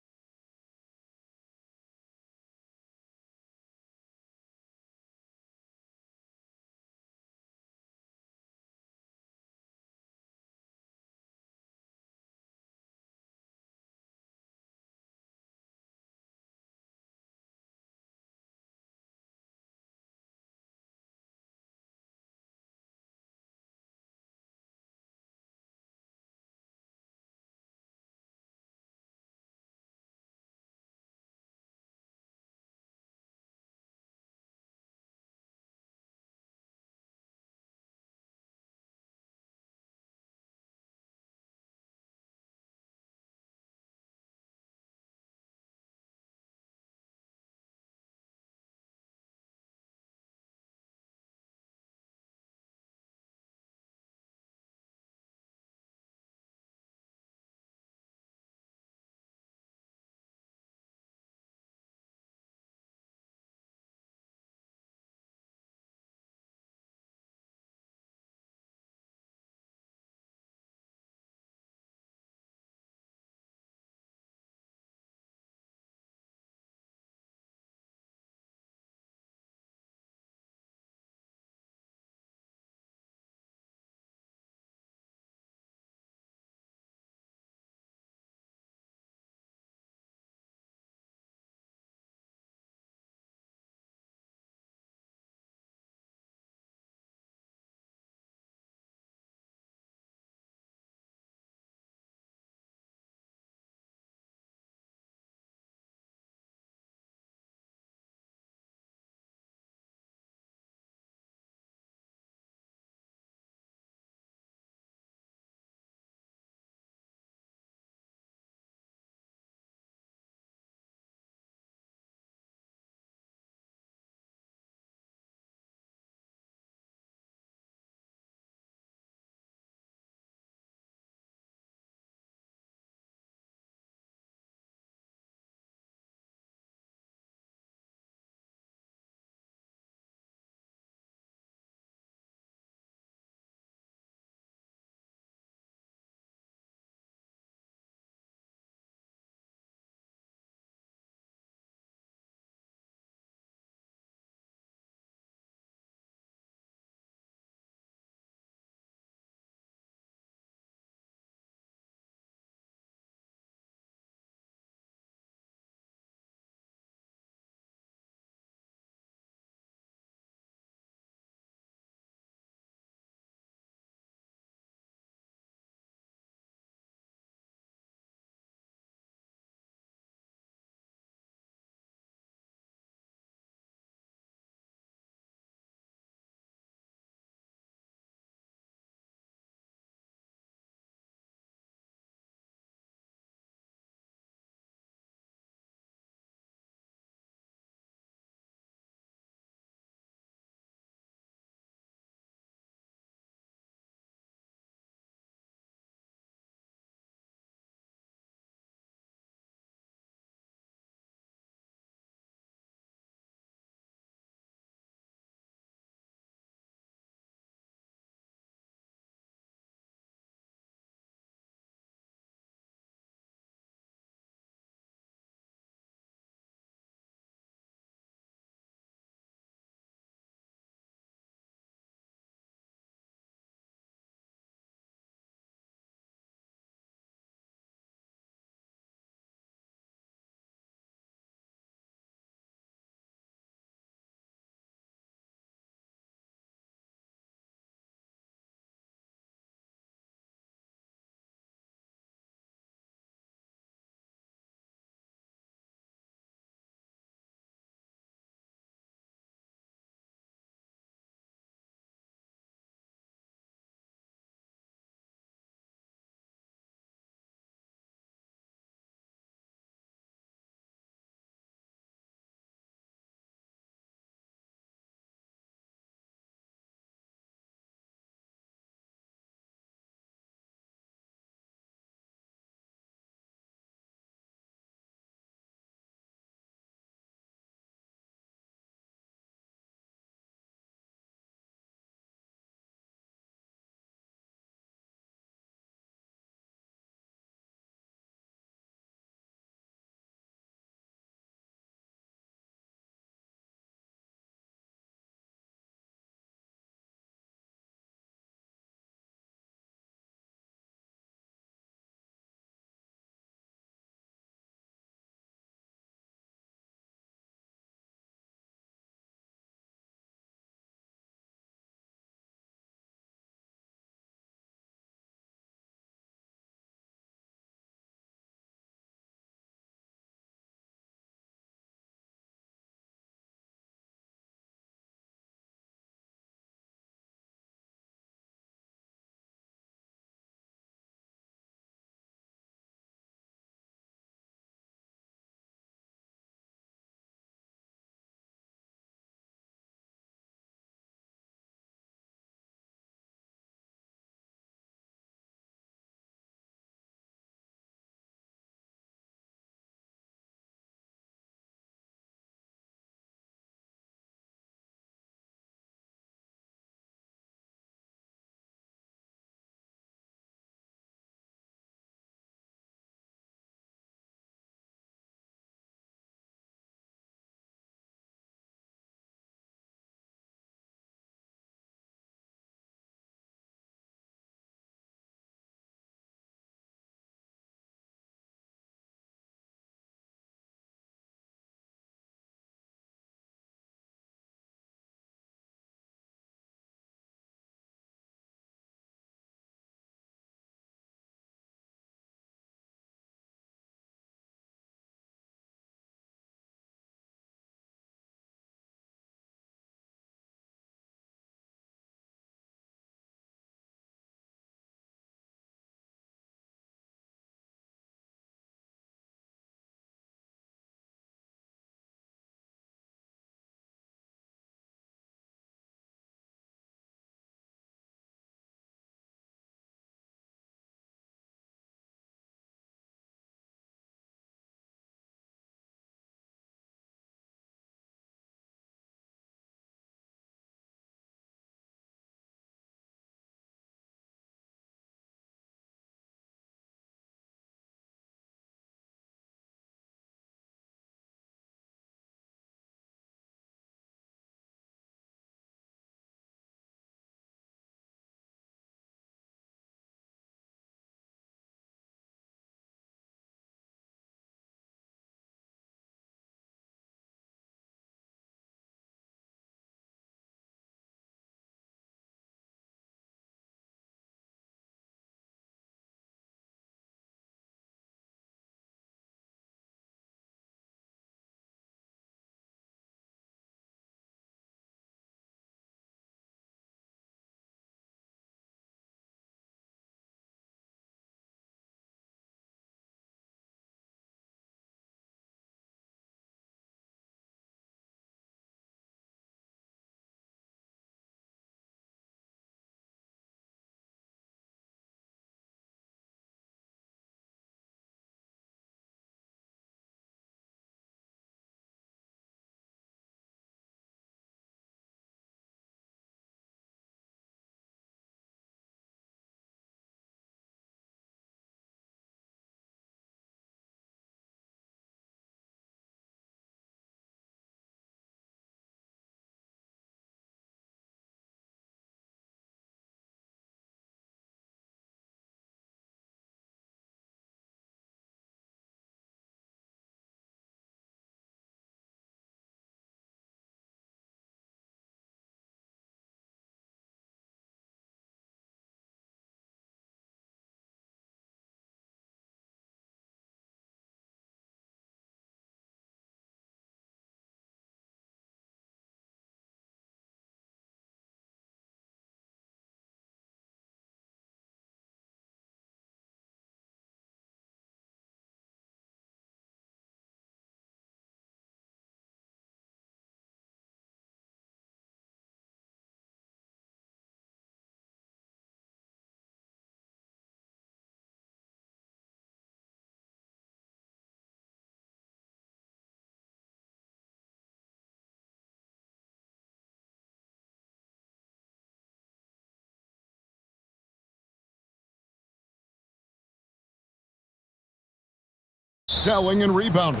excelling and rebounding.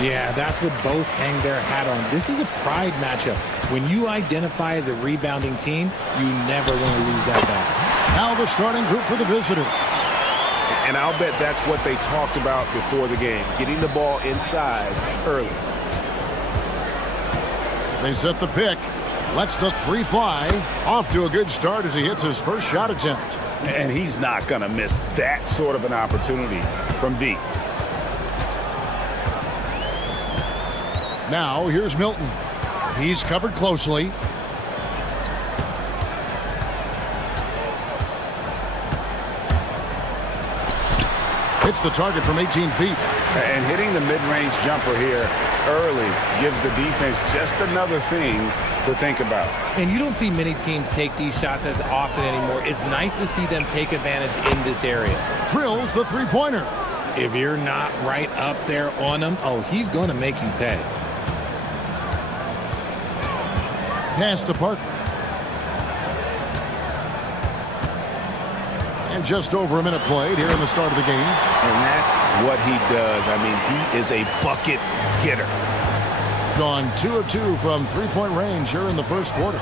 Yeah, that's what both hang their hat on. This is a pride matchup. When you identify as a rebounding team, you never want to lose that battle. Now the starting group for the visitors. And I'll bet that's what they talked about before the game, getting the ball inside early. They set the pick. Lets the three fly. Off to a good start as he hits his first shot attempt. And he's not going to miss that sort of an opportunity from deep. Now here's Milton. He's covered closely. Hits the target from 18 feet. And hitting the mid-range jumper here early gives the defense just another thing to think about. And you don't see many teams take these shots as often anymore. It's nice to see them take advantage in this area. Drills the three-pointer. If you're not right up there on him, oh, he's going to make you pay. Pass to Parker. And just over a minute played here in the start of the game. And that's what he does. I mean, he is a bucket getter. Gone 2 of 2 from three-point range here in the first quarter.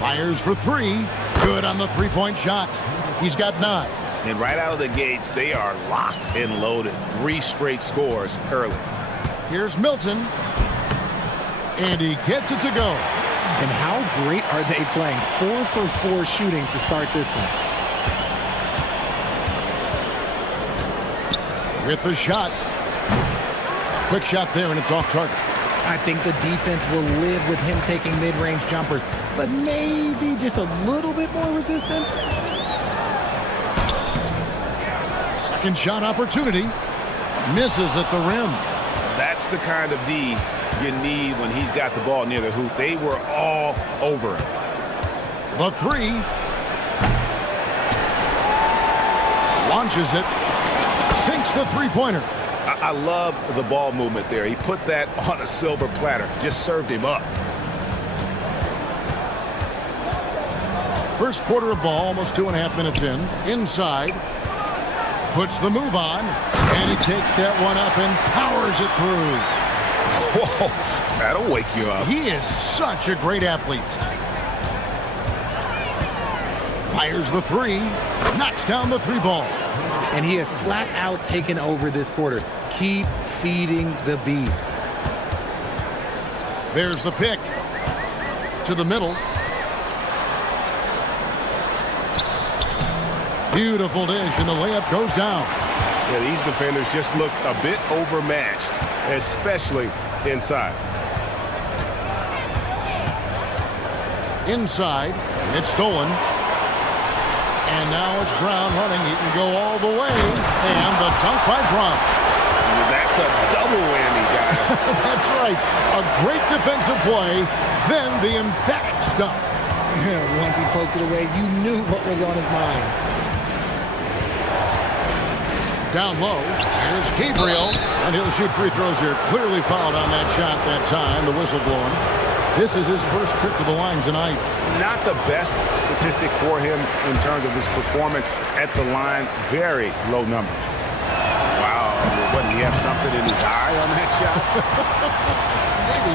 Fires for three. Good on the three-point shot. He's got 9. And right out of the gates, they are locked and loaded. 3 straight scores early. Here's Milton. And he gets it to go. And how great are they playing? 4 for 4 shooting to start this one. With the shot. Quick shot there, and it's off target. I think the defense will live with him taking mid-range jumpers, but maybe just a little bit more resistance. Second shot opportunity. Misses at the rim. That's the kind of D you need when he's got the ball near the hoop. They were all over him. The three. Launches it. Sinks the three-pointer. I love the ball movement there. He put that on a silver platter. Just served him up. First quarter of ball, almost 2.5 minutes in. Inside. Puts the move on. And he takes that one up and powers it through. Whoa, that'll wake you up. He is such a great athlete. Fires the three. Knocks down the three ball. And he has flat out taken over this quarter. Keep feeding the beast. There's the pick. To the middle. Beautiful dish, and the layup goes down. Yeah, these defenders just look a bit overmatched, especially inside. Inside, and it's stolen. And now it's Brown running. He can go all the way. And the dunk by Brown. That's a double whammy, guys. That's right. A great defensive play, then the emphatic stuff. Once he poked it away, you knew what was on his mind. Down low, here's Gabriel. And he'll shoot free throws here. Clearly fouled on that shot that time, the whistle blowing. This is his first trip to the line tonight. Not the best statistic for him in terms of his performance at the line. Very low numbers. Wow. What, did he have something in his eye on that shot? Maybe.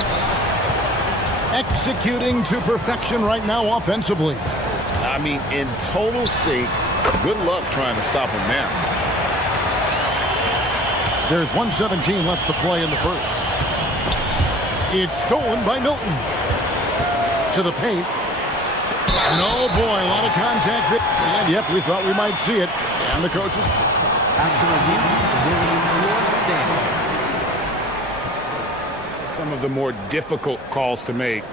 Executing to perfection right now offensively. I mean, in total sync. Good luck trying to stop him now. There's 1:17 left to play in the first. It's stolen by Milton. To the paint. No, boy, a lot of contact there. And, yep, we thought we might see it. And the coaches. After review, the winning floor stands. Some of the more difficult calls to make.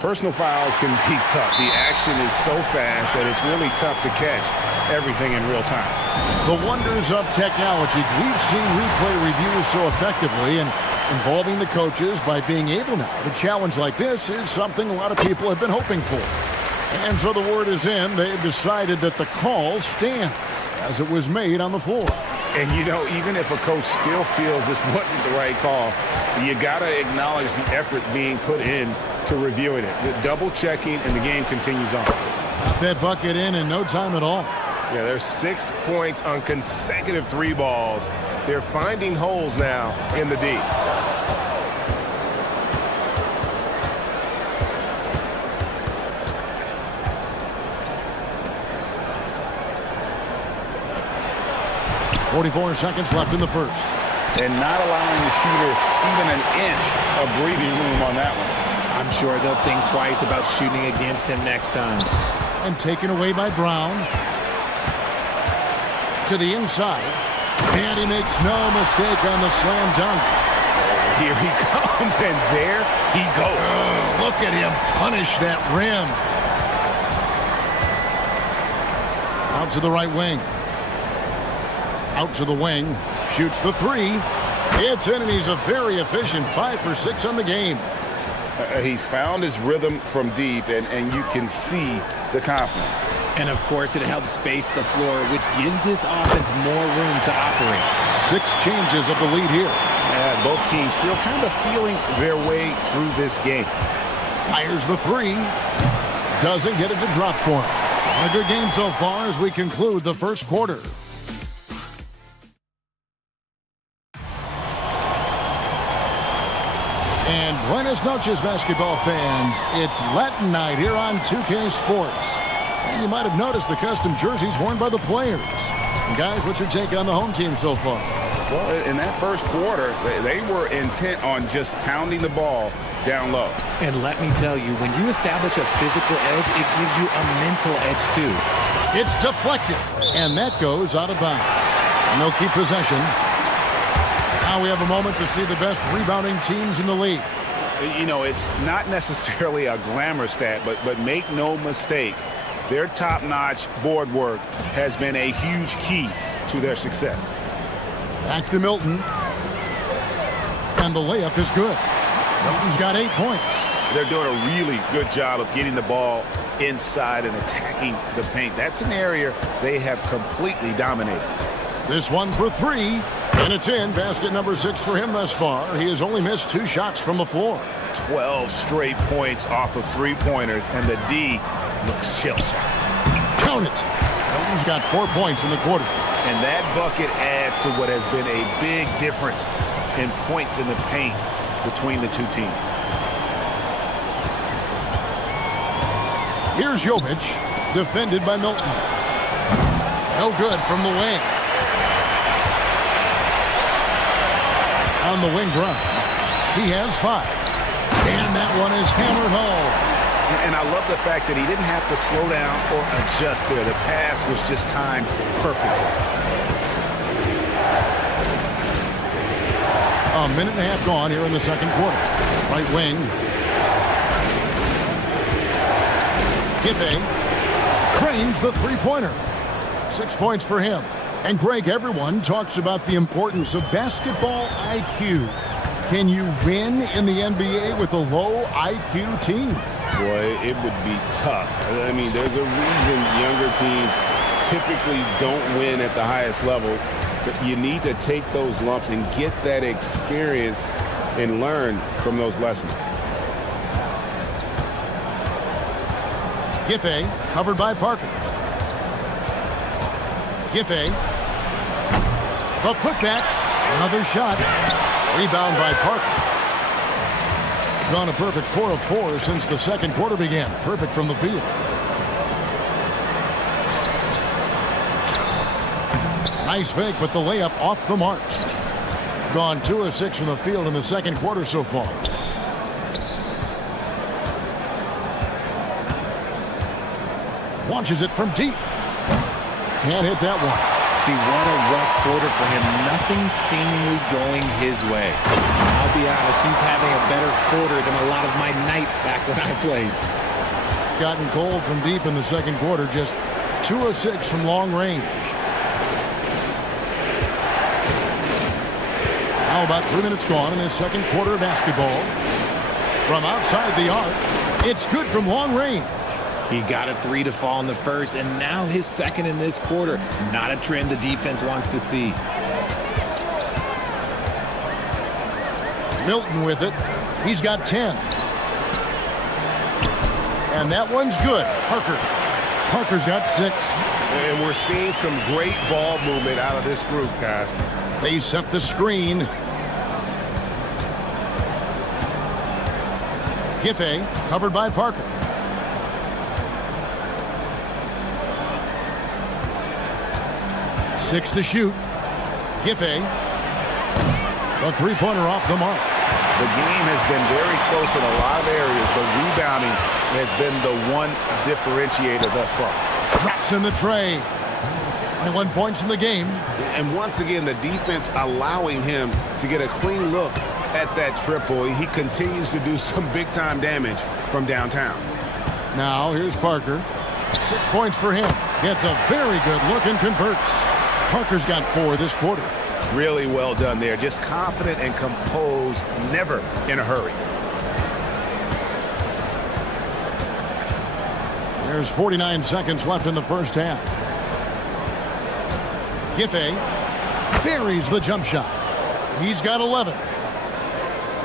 Personal fouls can be tough. The action is so fast that it's really tough to catch everything in real time. The wonders of technology. We've seen replay reviews so effectively, and involving the coaches by being able now to challenge like this is something a lot of people have been hoping for. And so the word is in. They've decided that the call stands as it was made on the floor. And, you know, even if a coach still feels this wasn't the right call, you got to acknowledge the effort being put in to reviewing it. The double checking, and the game continues on. Got that bucket in no time at all. Yeah, there's 6 points on consecutive 3 balls. They're finding holes now in the D. .44 seconds left in the first. And not allowing the shooter even an inch of breathing room on that one. I'm sure they'll think twice about shooting against him next time. And taken away by Brown. To the inside. And he makes no mistake on the slam dunk. Here he comes, and there he goes. Oh, look at him punish that rim. Out to the right wing. Out to the wing. Shoots the three. It's in, and he's a very efficient 5 for 6 on the game. He's found his rhythm from deep, and you can see the confidence. And, of course, it helps space the floor, which gives this offense more room to operate. 6 changes of the lead here. Yeah, both teams still kind of feeling their way through this game. Fires the three. Doesn't get it to drop for him. A good game so far as we conclude the first quarter. And buenas noches, basketball fans. It's Latin night here on 2K Sports. And you might have noticed the custom jerseys worn by the players. And guys, what's your take on the home team so far? Well, in that first quarter, they were intent on just pounding the ball down low. And let me tell you, when you establish a physical edge, it gives you a mental edge, too. It's deflected, and that goes out of bounds. No key possession. Now we have a moment to see the best rebounding teams in the league. You know, it's not necessarily a glamour stat, but make no mistake, their top-notch board work has been a huge key to their success. Back to Milton. And the layup is good. Milton's got 8 points. They're doing a really good job of getting the ball inside and attacking the paint. That's an area they have completely dominated. This one for 3. And it's in. Basket number 6 for him thus far. He has only missed 2 shots from the floor. 12 straight points off of 3-pointers, and the D looks shell-shocked. Count it. Milton's got 4 points in the quarter. And that bucket adds to what has been a big difference in points in the paint between the two teams. Here's Jovic, defended by Milton. No good from the wing. On the wing drive. He has 5. And that one is hammered home. And I love the fact that he didn't have to slow down or adjust there. The pass was just timed perfectly. A minute and a half gone here in the second quarter. Right wing. Giffey cranes the three-pointer. 6 points for him. And Greg, everyone talks about the importance of basketball IQ. Can you win in the NBA with a low IQ team? Boy, it would be tough. I mean, there's a reason younger teams typically don't win at the highest level. But you need to take those lumps and get that experience and learn from those lessons. Giffey covered by Parker. Giffey. The putback. Another shot. Rebound by Parker. Gone a perfect 4 of 4 since the second quarter began. Perfect from the field. Nice fake, but the layup off the mark. Gone 2 of 6 from the field in the second quarter so far. Launches it from deep. Can't hit that one. See, what a rough quarter for him. Nothing seemingly going his way. I'll be honest, he's having a better quarter than a lot of my nights back when I played. Gotten cold from deep in the second quarter. Just 2 of 6 from long range. Now about 3 minutes gone in this second quarter of basketball. From outside the arc, it's good from long range. He got a 3 to fall in the first, and now his second in this quarter. Not a trend the defense wants to see. Milton with it. He's got 10. And that one's good. Parker Parker's got 6. And we're seeing some great ball movement out of this group, guys. They set the screen. Giffey covered by Parker. Six to shoot. Giffey. The three-pointer off the mark. The game has been very close in a lot of areas, but rebounding has been the one differentiator thus far. Drops in the tray. 21 points in the game. And once again, the defense allowing him to get a clean look at that triple. He continues to do some big-time damage from downtown. Now, here's Parker. 6 points for him. Gets a very good look and converts. Parker's got 4 this quarter. Really well done there. Just confident and composed, never in a hurry. There's 49 seconds left in the first half. Giffey buries the jump shot. He's got 11.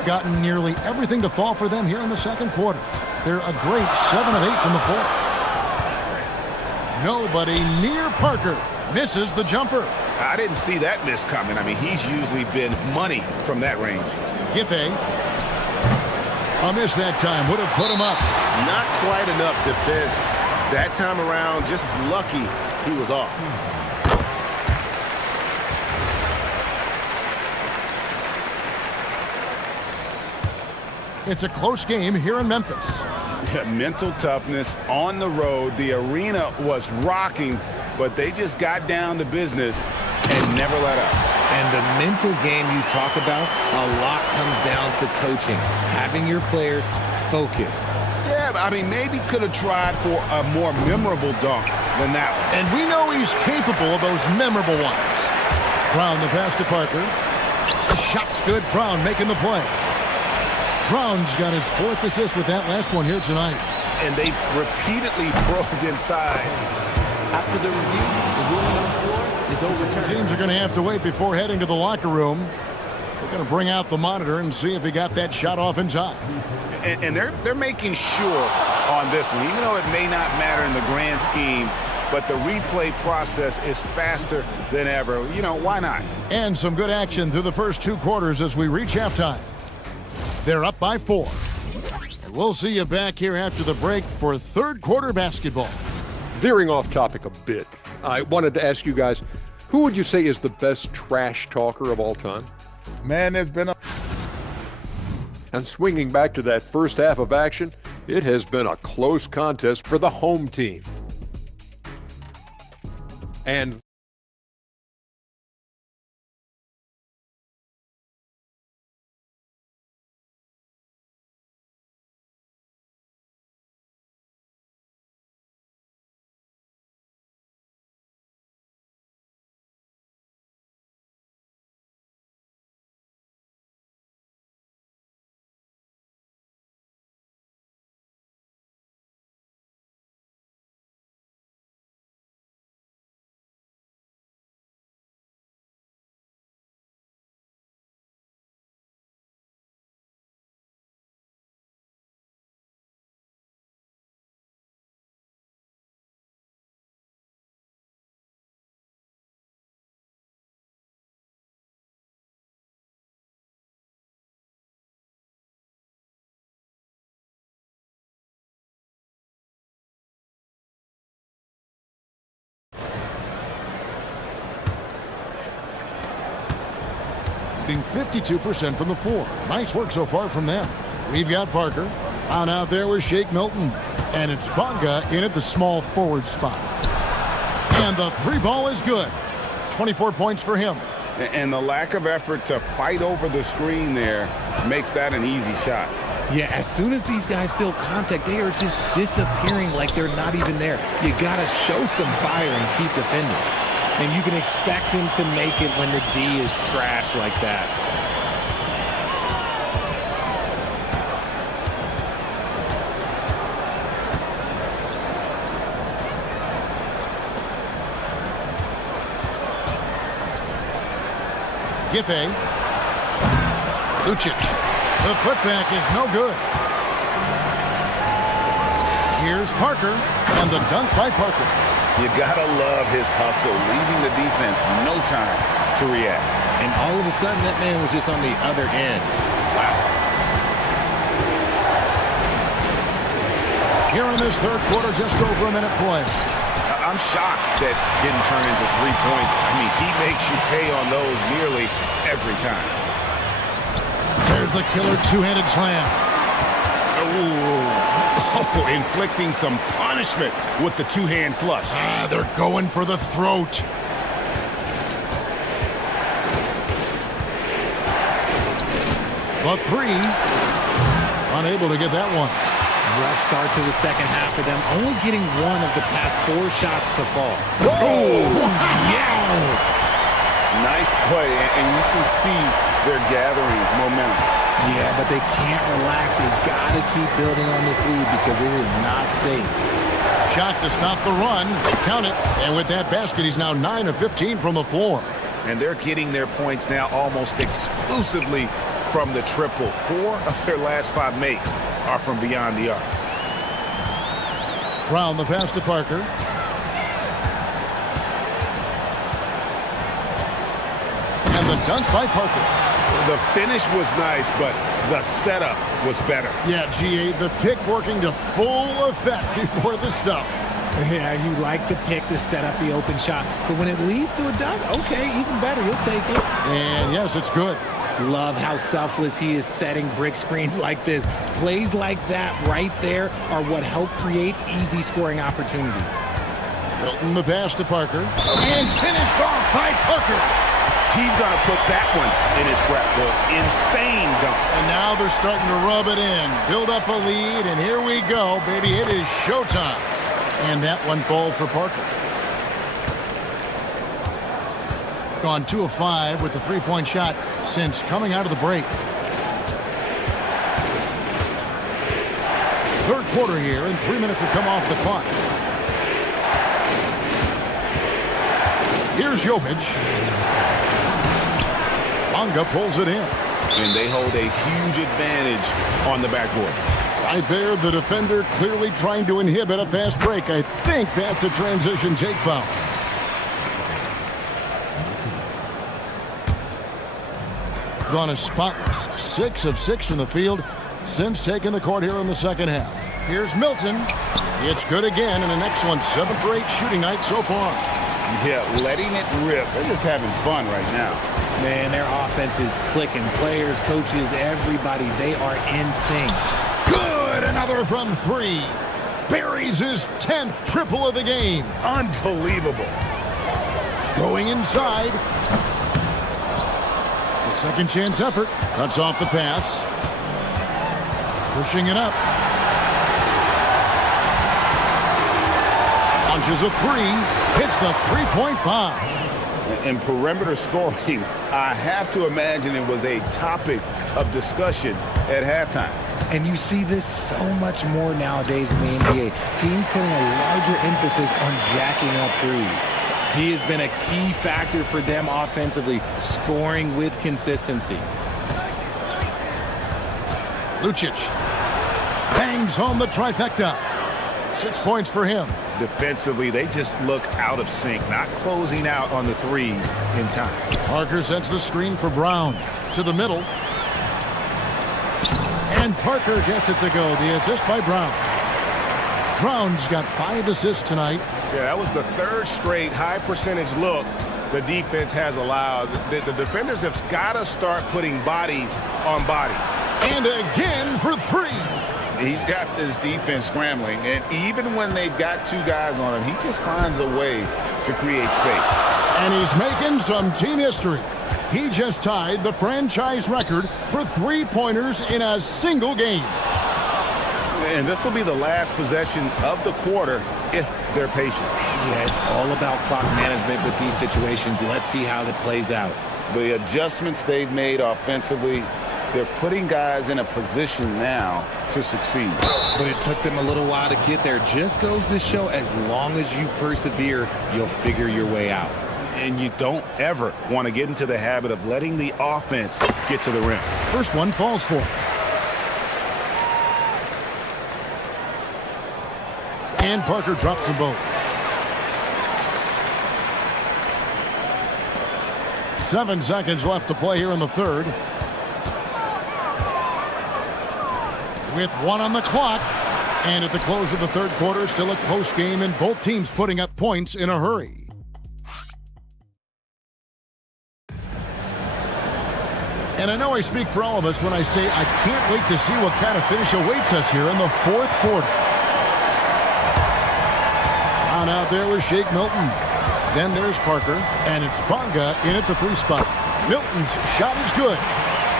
Gotten nearly everything to fall for them here in the second quarter. They're a great 7 of 8 from the floor. Nobody near Parker. Misses the jumper. I didn't see that miss coming. I mean, he's usually been money from that range. Giffey. A miss that time. Would have put him up. Not quite enough defense. That time around, just lucky he was off. It's a close game here in Memphis. Mental toughness on the road. The arena was rocking, but they just got down to business and never let up. And the mental game you talk about, a lot comes down to coaching, having your players focused. Yeah, I mean, maybe could have tried for a more memorable dunk than that one. And we know he's capable of those memorable ones. Brown the pass to Parker. The shot's good. Brown making the play. Brown's got his 4th assist with that last one here tonight. And they've repeatedly probed inside. After the review, the ruling on the floor is overturned. Teams are going to have to wait before heading to the locker room. They're going to bring out the monitor and see if he got that shot off inside. And they're making sure on this one, even though it may not matter in the grand scheme, but the replay process is faster than ever. You know, why not? And some good action through the first 2 quarters as we reach halftime. They're up by 4. And we'll see you back here after the break for third quarter basketball. Veering off topic a bit, I wanted to ask you guys, who would you say is the best trash talker of all time? Man, there's been a... And swinging back to that first half of action, it has been a close contest for the home team. And Being 52% from the floor. Nice work so far from them. We've got Parker. On out there with Shake Milton. And it's Bonga in at the small forward spot. And the 3 ball is good. 24 points for him. And the lack of effort to fight over the screen there makes that an easy shot. Yeah, as soon as these guys feel contact, they are just disappearing like they're not even there. You got to show some fire and keep defending. And you can expect him to make it when the D is trash like that. Giffey. Lucic. The putback is no good. Here's Parker, and the dunk by Parker. You gotta love his hustle, leaving the defense no time to react. And all of a sudden, that man was just on the other end. Wow. Here in this third quarter, just over a minute play. I'm shocked that didn't turn into 3 points. I mean, he makes you pay on those nearly every time. There's the killer two-handed slam. Oh, inflicting some punishment with the two-hand flush. They're going for the throat. The three. Unable to get that one. Rough start to the second half for them, only getting one of the past 4 shots to fall. Oh, yes! Nice play, and you can see they're gathering momentum. Yeah, but they can't relax. They've got to keep building on this lead because it is not safe. Shot to stop the run. Count it. And with that basket, he's now 9 of 15 from the floor. And they're getting their points now almost exclusively from the triple. 4 of their last 5 makes are from beyond the arc. Round the pass to Parker. And the dunk by Parker. The finish was nice, but the setup was better. Yeah, GA, the pick working to full effect before the stuff. Yeah, you like the pick to set up the open shot, but when it leads to a dunk, okay, even better, you'll take it. And yes, it's good. Love how selfless he is setting brick screens like this. Plays like that right there are what help create easy scoring opportunities. Hilton the pass to Parker. And finished off by Parker. He's going to put that one in his scrapbook. Insane dunk. And now they're starting to rub it in. Build up a lead, and here we go, baby. It is showtime. And that one falls for Parker. Gone 2 of 5 with the three-point shot since coming out of the break. Third quarter here, and 3 minutes have come off the clock. Here's Jovic. Bonga pulls it in. And they hold a huge advantage on the backboard. Right there, the defender clearly trying to inhibit a fast break. I think that's a transition take foul. Gone as spotless. 6 of 6 from the field since taking the court here in the second half. Here's Milton. It's good again, and an excellent 7 for 8 shooting night so far. Yeah, letting it rip. They're just having fun right now. Man, their offense is clicking. Players, coaches, everybody, they are in sync. Good! Another from 3. Buries his 10th triple of the game. Unbelievable. Going inside. The second chance effort. Cuts off the pass. Pushing it up. Launches a 3. Hits the three-point bomb. In perimeter scoring, I have to imagine it was a topic of discussion at halftime. And you see this so much more nowadays in the NBA. Teams putting a larger emphasis on jacking up threes. He has been a key factor for them offensively, scoring with consistency. Lucic bangs home the trifecta. 6 points for him. Defensively, they just look out of sync, not closing out on the threes in time. Parker sets the screen for Brown to the middle. And Parker gets it to go. The assist by Brown. Brown's got 5 assists tonight. Yeah, that was the 3rd straight high percentage look the defense has allowed. The defenders have got to start putting bodies on bodies. And again for 3. He's got this defense scrambling, and even when they've got 2 guys on him, he just finds a way to create space. And he's making some team history. He just tied the franchise record for 3-pointers in a single game. And this will be the last possession of the quarter if they're patient. Yeah, it's all about clock management with these situations. Let's see how that plays out. The adjustments they've made offensively, they're putting guys in a position now to succeed. But it took them a little while to get there. Just goes to show, as long as you persevere, you'll figure your way out. And you don't ever want to get into the habit of letting the offense get to the rim. First one falls for. And Parker drops them both. 7 seconds left to play here in the third. With 1 on the clock. And at the close of the third quarter, still a close game and both teams putting up points in a hurry. And I know I speak for all of us when I say I can't wait to see what kind of finish awaits us here in the fourth quarter. On out there with Shake Milton. Then there's Parker, and it's Bonga in at the 3 spot. Milton's shot is good.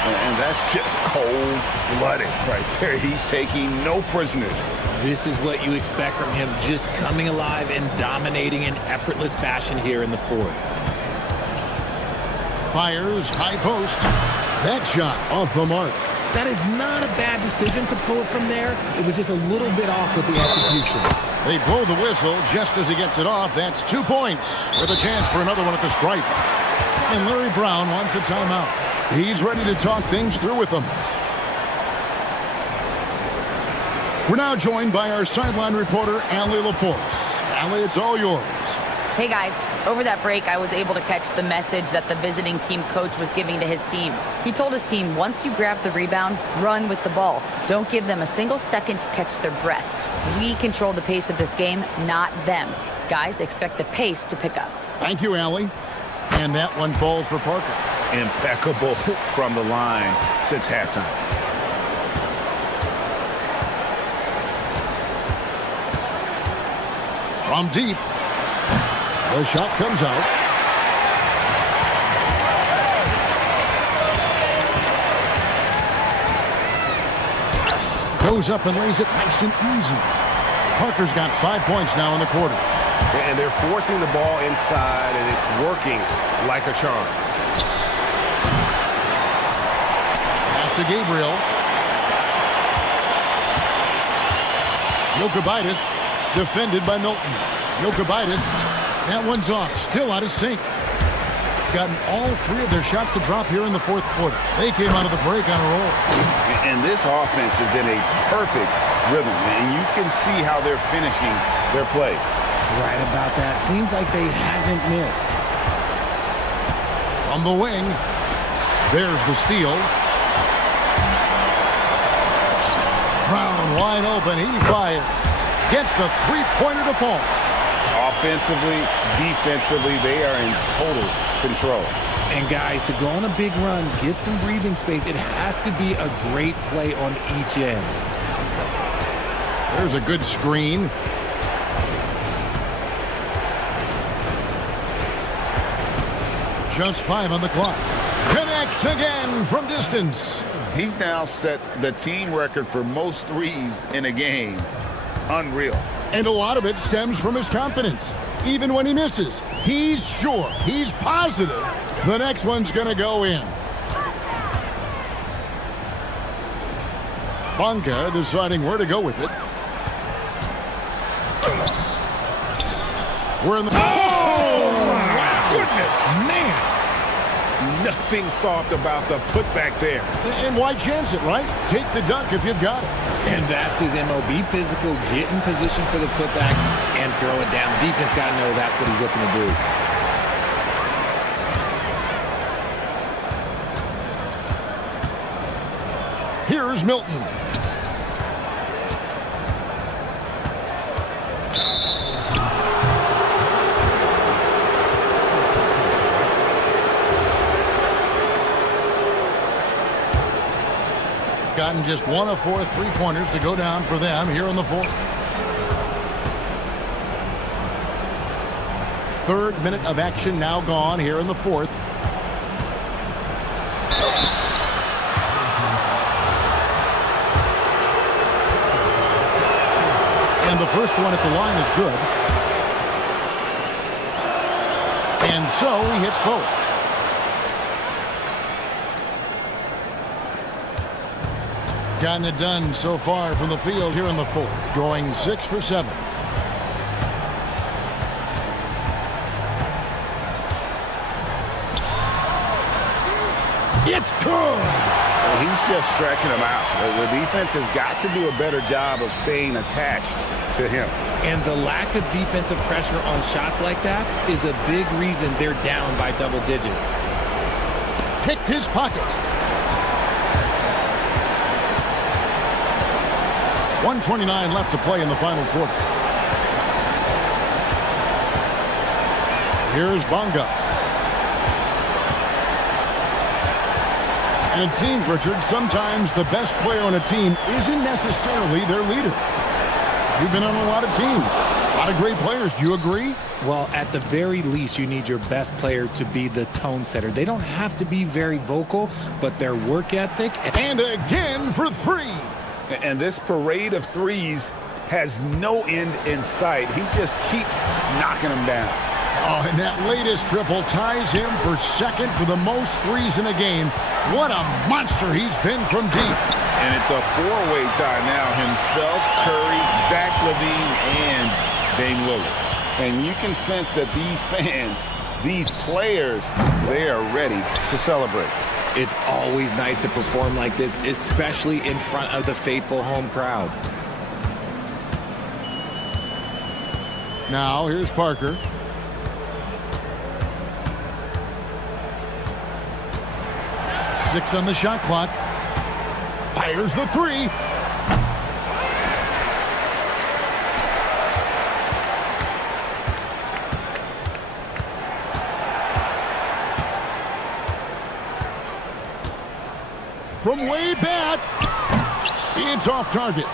And that's just cold-blooded right there. He's taking no prisoners. This is what you expect from him, just coming alive and dominating in effortless fashion here in the fourth. Fires, high post. That shot off the mark. That is not a bad decision to pull it from there. It was just a little bit off with the execution. They blow the whistle just as he gets it off. That's 2 points with a chance for another one at the stripe. And Larry Brown wants a timeout. He's ready to talk things through with them. We're now joined by our sideline reporter, Allie LaForce. Allie, it's all yours. Hey guys, over that break, I was able to catch the message that the visiting team coach was giving to his team. He told his team, once you grab the rebound, run with the ball. Don't give them a single second to catch their breath. We control the pace of this game, not them. Guys, expect the pace to pick up. Thank you, Allie. And that one falls for Parker. Impeccable from the line since halftime. From deep. The shot comes out. Goes up and lays it nice and easy. Parker's got 5 points now in the quarter. And they're forcing the ball inside, and it's working like a charm. Pass to Gabriel. Jokibitis defended by Milton. Jokibitis, that one's off, still out of sync. Gotten all 3 of their shots to drop here in the fourth quarter. They came out of the break on a roll. And this offense is in a perfect rhythm, and you can see how they're finishing their play. Right about that. Seems like they haven't missed. From the wing, there's the steal. Brown wide open, he fires. Gets the 3-pointer to fall. Offensively, defensively, they are in total control. And guys, to go on a big run, get some breathing space, it has to be a great play on each end. There's a good screen. Just 5 on the clock. Connects again from distance. He's now set the team record for most threes in a game. Unreal. And a lot of it stems from his confidence. Even when he misses, he's sure, he's positive the next one's going to go in. Bonga deciding where to go with it. We're in the... Oh, my goodness. Man. Nothing soft about the putback there. And why chance it, right? Take the dunk if you've got it. And that's his MO. Be physical, get in position for the putback, and throw it down. The defense got to know that's what he's looking to do. Here's Milton. Gotten just 1 of 4 3-pointers to go down for them here in the fourth. 3rd minute of action now gone here in the fourth. And the first one at the line is good. And so he hits both. Gotten it done so far from the field here in the fourth, going 6 for 7. It's good! He's just stretching them out. The defense has got to do a better job of staying attached to him. And the lack of defensive pressure on shots like that is a big reason they're down by double digits. Picked his pocket. 1:29 left to play in the final quarter. Here's Bonga. And it seems, Richard, sometimes the best player on a team isn't necessarily their leader. You've been on a lot of teams, a lot of great players. Do you agree? Well, at the very least, you need your best player to be the tone setter. They don't have to be very vocal, but their work ethic. And again for three. And this parade of threes has no end in sight. He just keeps knocking them down. Oh, and that latest triple ties him for second for the most threes in a game. What a monster he's been from deep. And it's a four-way tie now. Himself, Curry, Zach LaVine, and Dame Lillard. And you can sense that these fans, these players, they are ready to celebrate. It's always nice to perform like this, especially in front of the faithful home crowd. Now, here's Parker. Six on the shot clock. Fires the three. From way back, it's off target.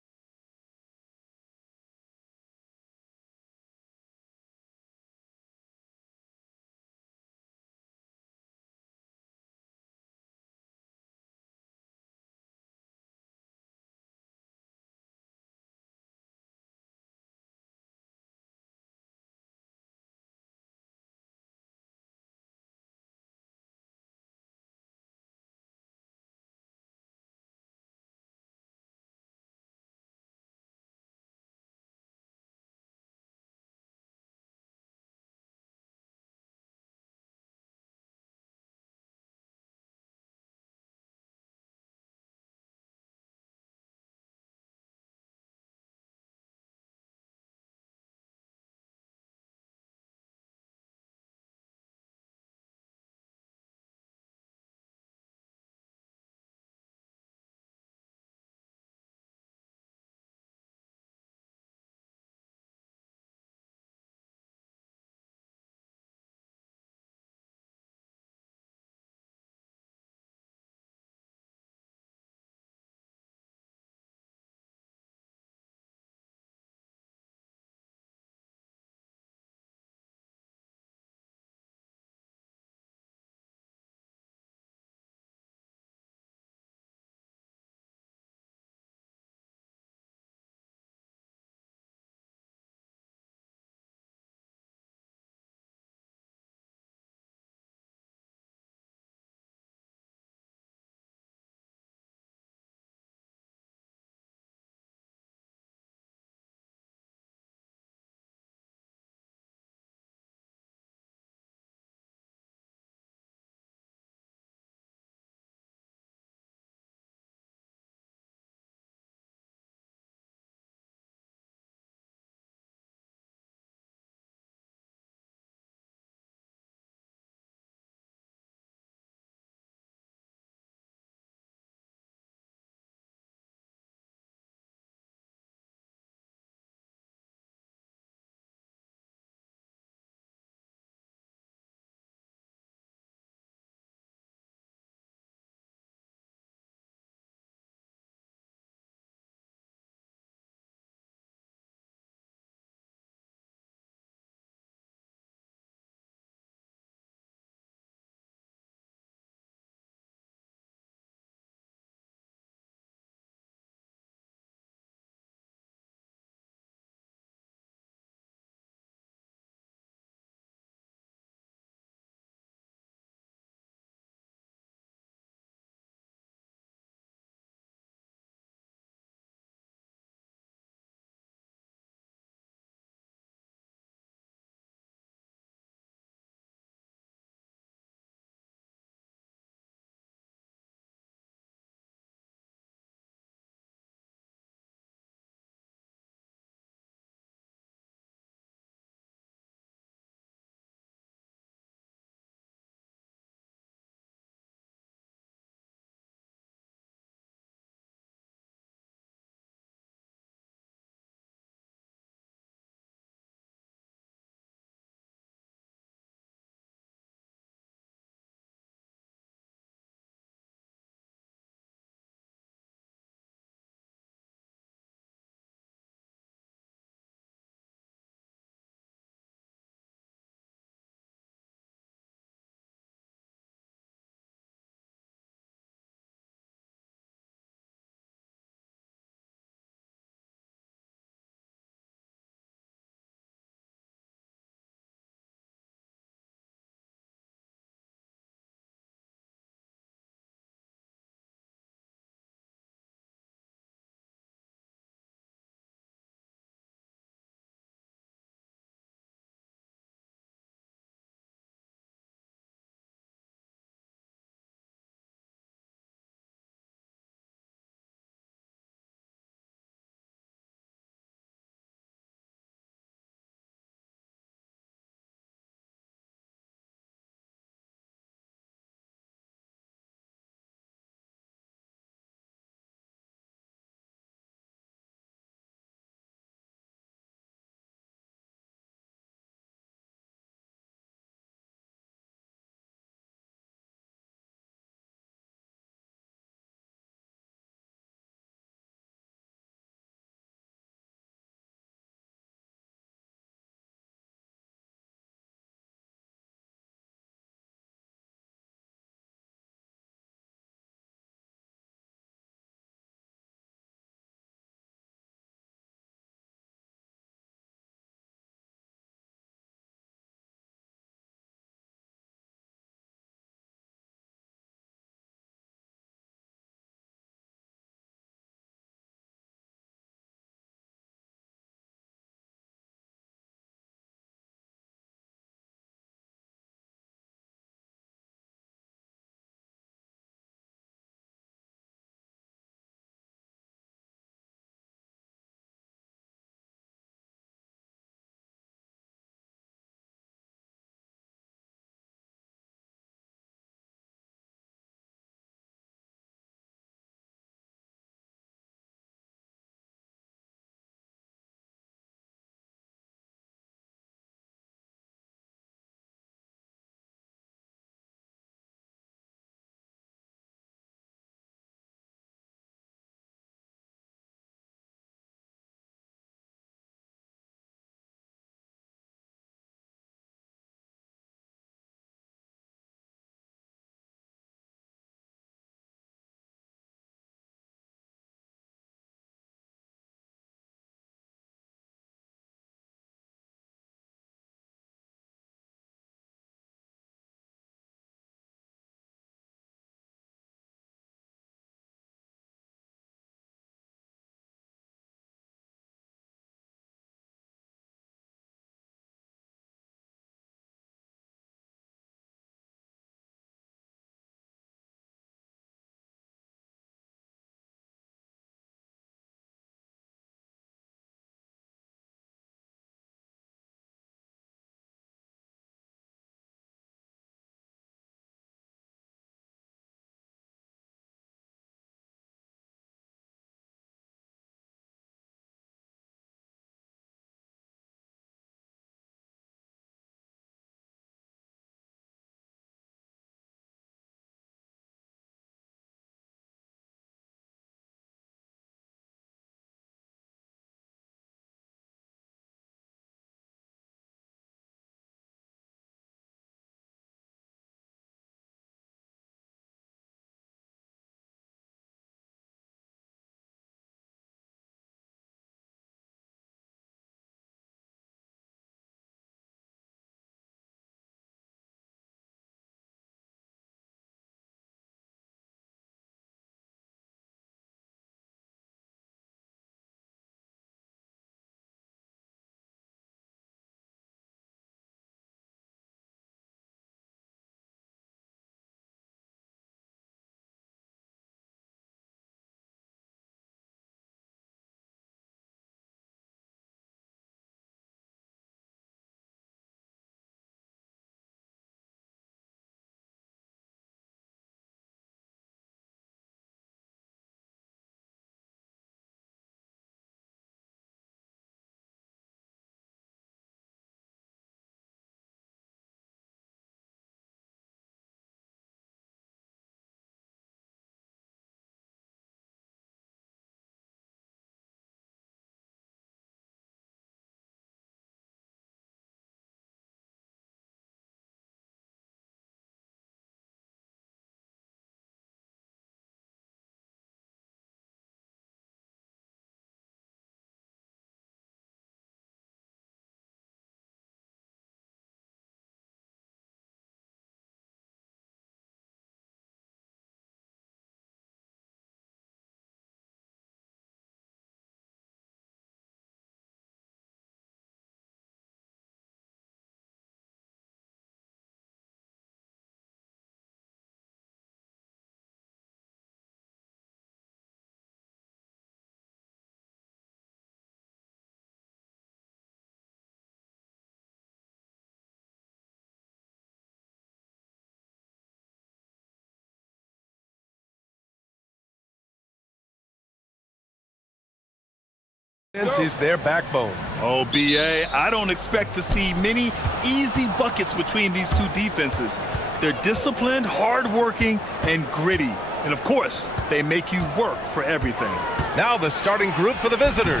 Defense is their backbone. Oh, BA, I don't expect to see many easy buckets between these two defenses. They're disciplined, hardworking, and gritty. And of course, they make you work for everything. Now the starting group for the visitors.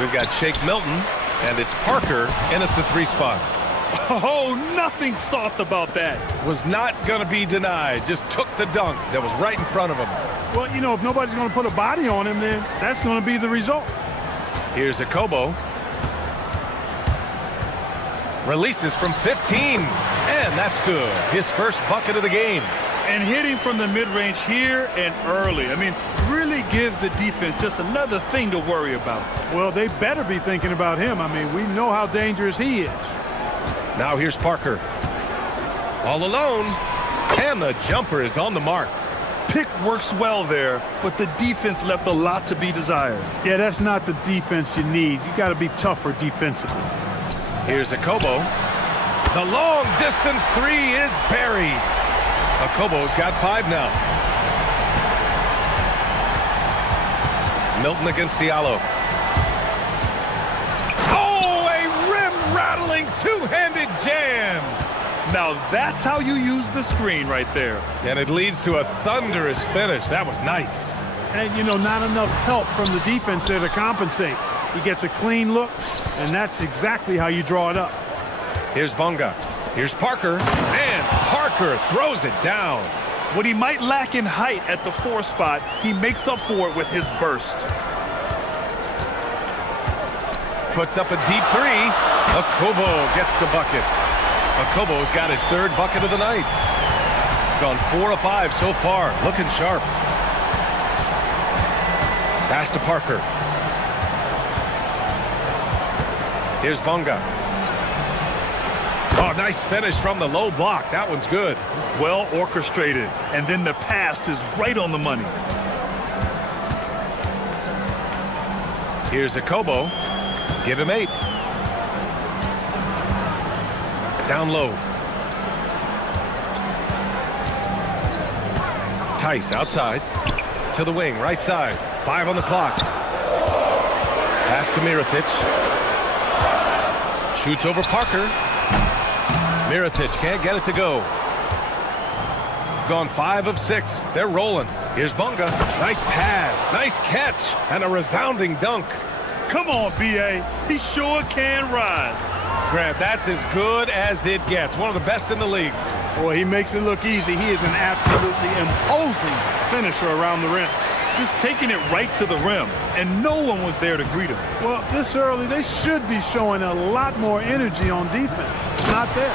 We've got Shake Milton, and it's Parker in at the 3 spot. Oh, nothing soft about that. Was not going to be denied. Just took the dunk that was right in front of him. Well, you know, if nobody's going to put a body on him, then that's going to be the result. Here's Akobo. Releases from 15, and that's good. His first bucket of the game. And hitting from the mid-range here and early. I mean, really gives the defense just another thing to worry about. Well, they better be thinking about him. I mean, we know how dangerous he is. Now here's Parker. All alone, and the jumper is on the mark. Pick works well there, but the defense left a lot to be desired. Yeah, that's not the defense you need. You got to be tougher defensively. Here's Akobo. The long distance 3 is buried. Akobo's got 5 now. Milton against Diallo. Oh, a rim-rattling two-handed jam. Now that's how you use the screen right there. And it leads to a thunderous finish. That was nice. And, you know, not enough help from the defense there to compensate. He gets a clean look, and that's exactly how you draw it up. Here's Bonga. Here's Parker. And Parker throws it down. What he might lack in height at the 4 spot, he makes up for it with his burst. Puts up a deep 3. Akobo gets the bucket. Akobo's got his 3rd bucket of the night. Gone 4 of 5 so far. Looking sharp. Pass to Parker. Here's Bonga. Oh, nice finish from the low block. That one's good. Well orchestrated. And then the pass is right on the money. Here's Akobo. Give him 8. Down low. Tice outside. To the wing, right side. 5 on the clock. Pass to Mirotic. Shoots over Parker. Mirotic can't get it to go. Gone 5 of 6. They're rolling. Here's Bonga. Nice pass. Nice catch. And a resounding dunk. Come on, B.A. He sure can rise. Grant, that's as good as it gets. One of the best in the league. Boy, he makes it look easy. He is an absolutely imposing finisher around the rim. Just taking it right to the rim, and no one was there to greet him. Well, this early, they should be showing a lot more energy on defense. It's not there.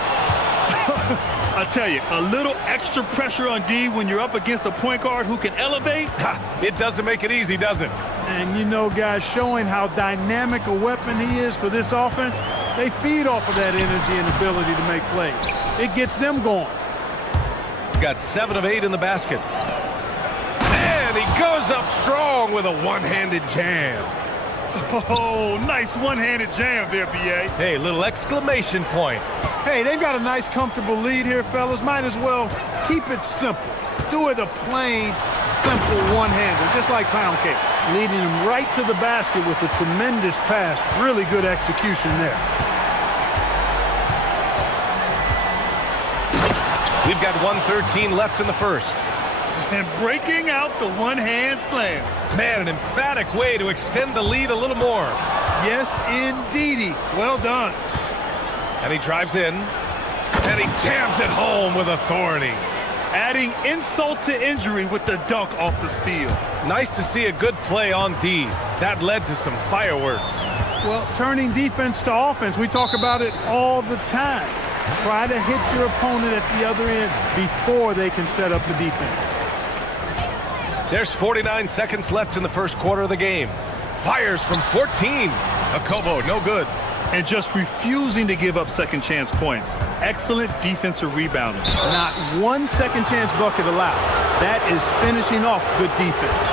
I tell you, a little extra pressure on D when you're up against a point guard who can elevate. It doesn't make it easy, does it? And you know, guys, showing how dynamic a weapon he is for this offense, they feed off of that energy and ability to make plays. It gets them going. Got 7 of 8 in the basket. And he goes up strong with a one-handed jam. Oh, nice one-handed jam there, B.A. Hey, little exclamation point. Hey, they've got a nice, comfortable lead here, fellas. Might as well keep it simple. Do it a plain, simple one-hander, just like pound cake. Leading him right to the basket with a tremendous pass. Really good execution there. We've got 1:13 left in the first. And breaking out the one-hand slam. Man, an emphatic way to extend the lead a little more. Yes, indeedy. Well done. And he drives in, and he jams it home with authority. Adding insult to injury with the dunk off the steal. Nice to see a good play on D. That led to some fireworks. Well, turning defense to offense, we talk about it all the time. Try to hit your opponent at the other end before they can set up the defense. There's 49 seconds left in the first quarter of the game. Fires from 14. Akobo, no good. And just refusing to give up second chance points. Excellent defensive rebounding. Not one second chance bucket allowed. That is finishing off good defense.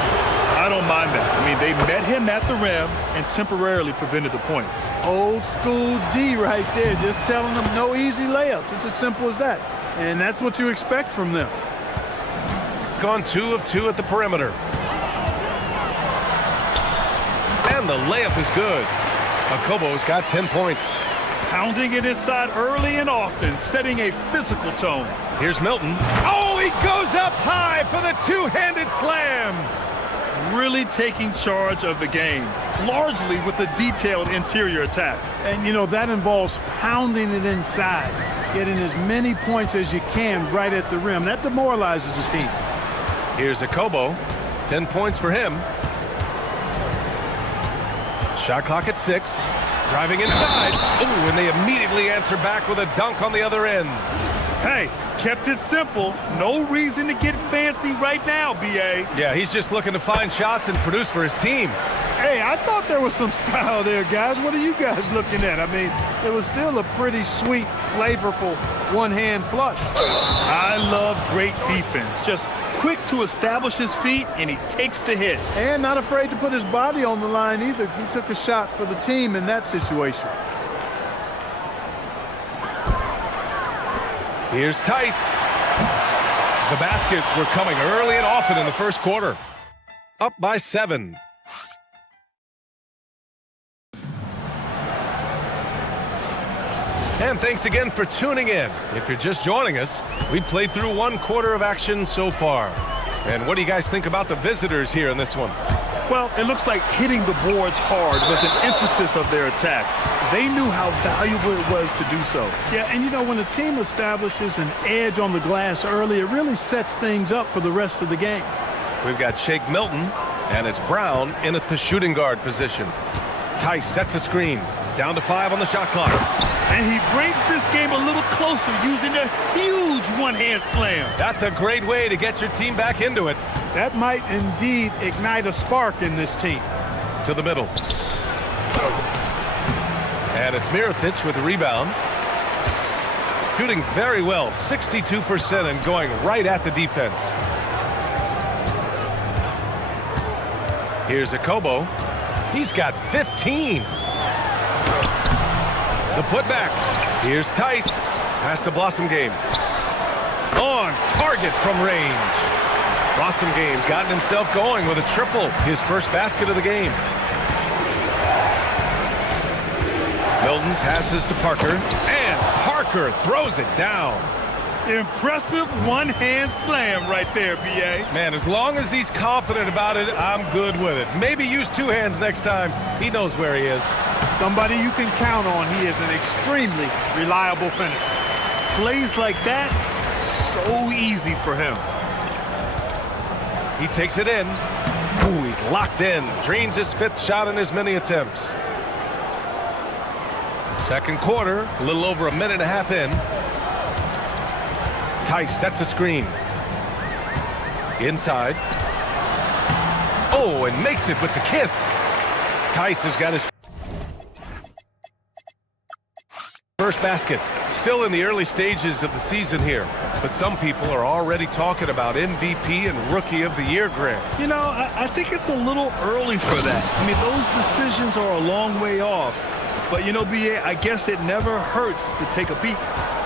I don't mind that. I mean, they met him at the rim and temporarily prevented the points. Old school D right there, just telling them no easy layups. It's as simple as that. And that's what you expect from them. Gone 2 of 2 at the perimeter. And the layup is good. Akobo's got 10 points. Pounding it inside early and often, setting a physical tone. Here's Milton. Oh, he goes up high for the two-handed slam. Really taking charge of the game, largely with a detailed interior attack. And, you know, that involves pounding it inside, getting as many points as you can right at the rim. That demoralizes the team. Here's Akobo. 10 points for him. Shot clock at 6. Driving inside. Ooh, and they immediately answer back with a dunk on the other end. Hey, kept it simple. No reason to get fancy right now, B.A. Yeah, he's just looking to find shots and produce for his team. Hey, I thought there was some style there, guys. What are you guys looking at? I mean, it was still a pretty sweet, flavorful one-hand flush. I love great defense. Just quick to establish his feet, and he takes the hit. And not afraid to put his body on the line either. He took a shot for the team in that situation. Here's Tice. The baskets were coming early and often in the first quarter. Up by 7. And thanks again for tuning in. If you're just joining us, we played through 1 quarter of action so far. And what do you guys think about the visitors here in this one? Well, it looks like hitting the boards hard was an emphasis of their attack. They knew how valuable it was to do so. Yeah, and you know, when a team establishes an edge on the glass early, it really sets things up for the rest of the game. We've got Shake Milton, and it's Brown in at the shooting guard position. Tice sets a screen. Down to 5 on the shot clock. And he brings this game a little closer using a huge one-hand slam. That's a great way to get your team back into it. That might indeed ignite a spark in this team. To the middle. And it's Mirotic with the rebound. Shooting very well, 62%, and going right at the defense. Here's Akobo. He's got 15. The putback. Here's Tice. Pass to Blossom Game. On target from range. Blossom Game's gotten himself going with a triple. His first basket of the game. Milton passes to Parker. And Parker throws it down. Impressive one-hand slam right there, B.A. Man, as long as he's confident about it, I'm good with it. Maybe use 2 hands next time. He knows where he is. Somebody you can count on. He is an extremely reliable finisher. Plays like that, so easy for him. He takes it in. Ooh, he's locked in. Drains his 5th shot in as many attempts. Second quarter, a little over a minute and a half in. Tice sets a screen. Inside. Oh, and makes it with the kiss. Tice has got his first basket. Still in the early stages of the season here, but some people are already talking about MVP and Rookie of the Year grant. You know, I think it's a little early for that. I mean, those decisions are a long way off. But, you know, B.A., I guess it never hurts to take a peek.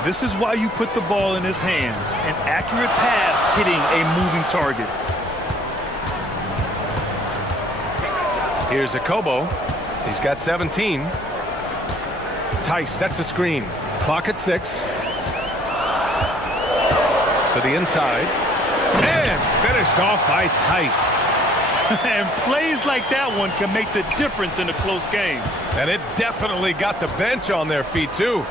This is why you put the ball in his hands. An accurate pass hitting a moving target. Here's Akobo. He's got 17. Tice sets a screen. Clock at 6. To the inside. And finished off by Tice. And plays like that one can make the difference in a close game. And it definitely got the bench on their feet, too.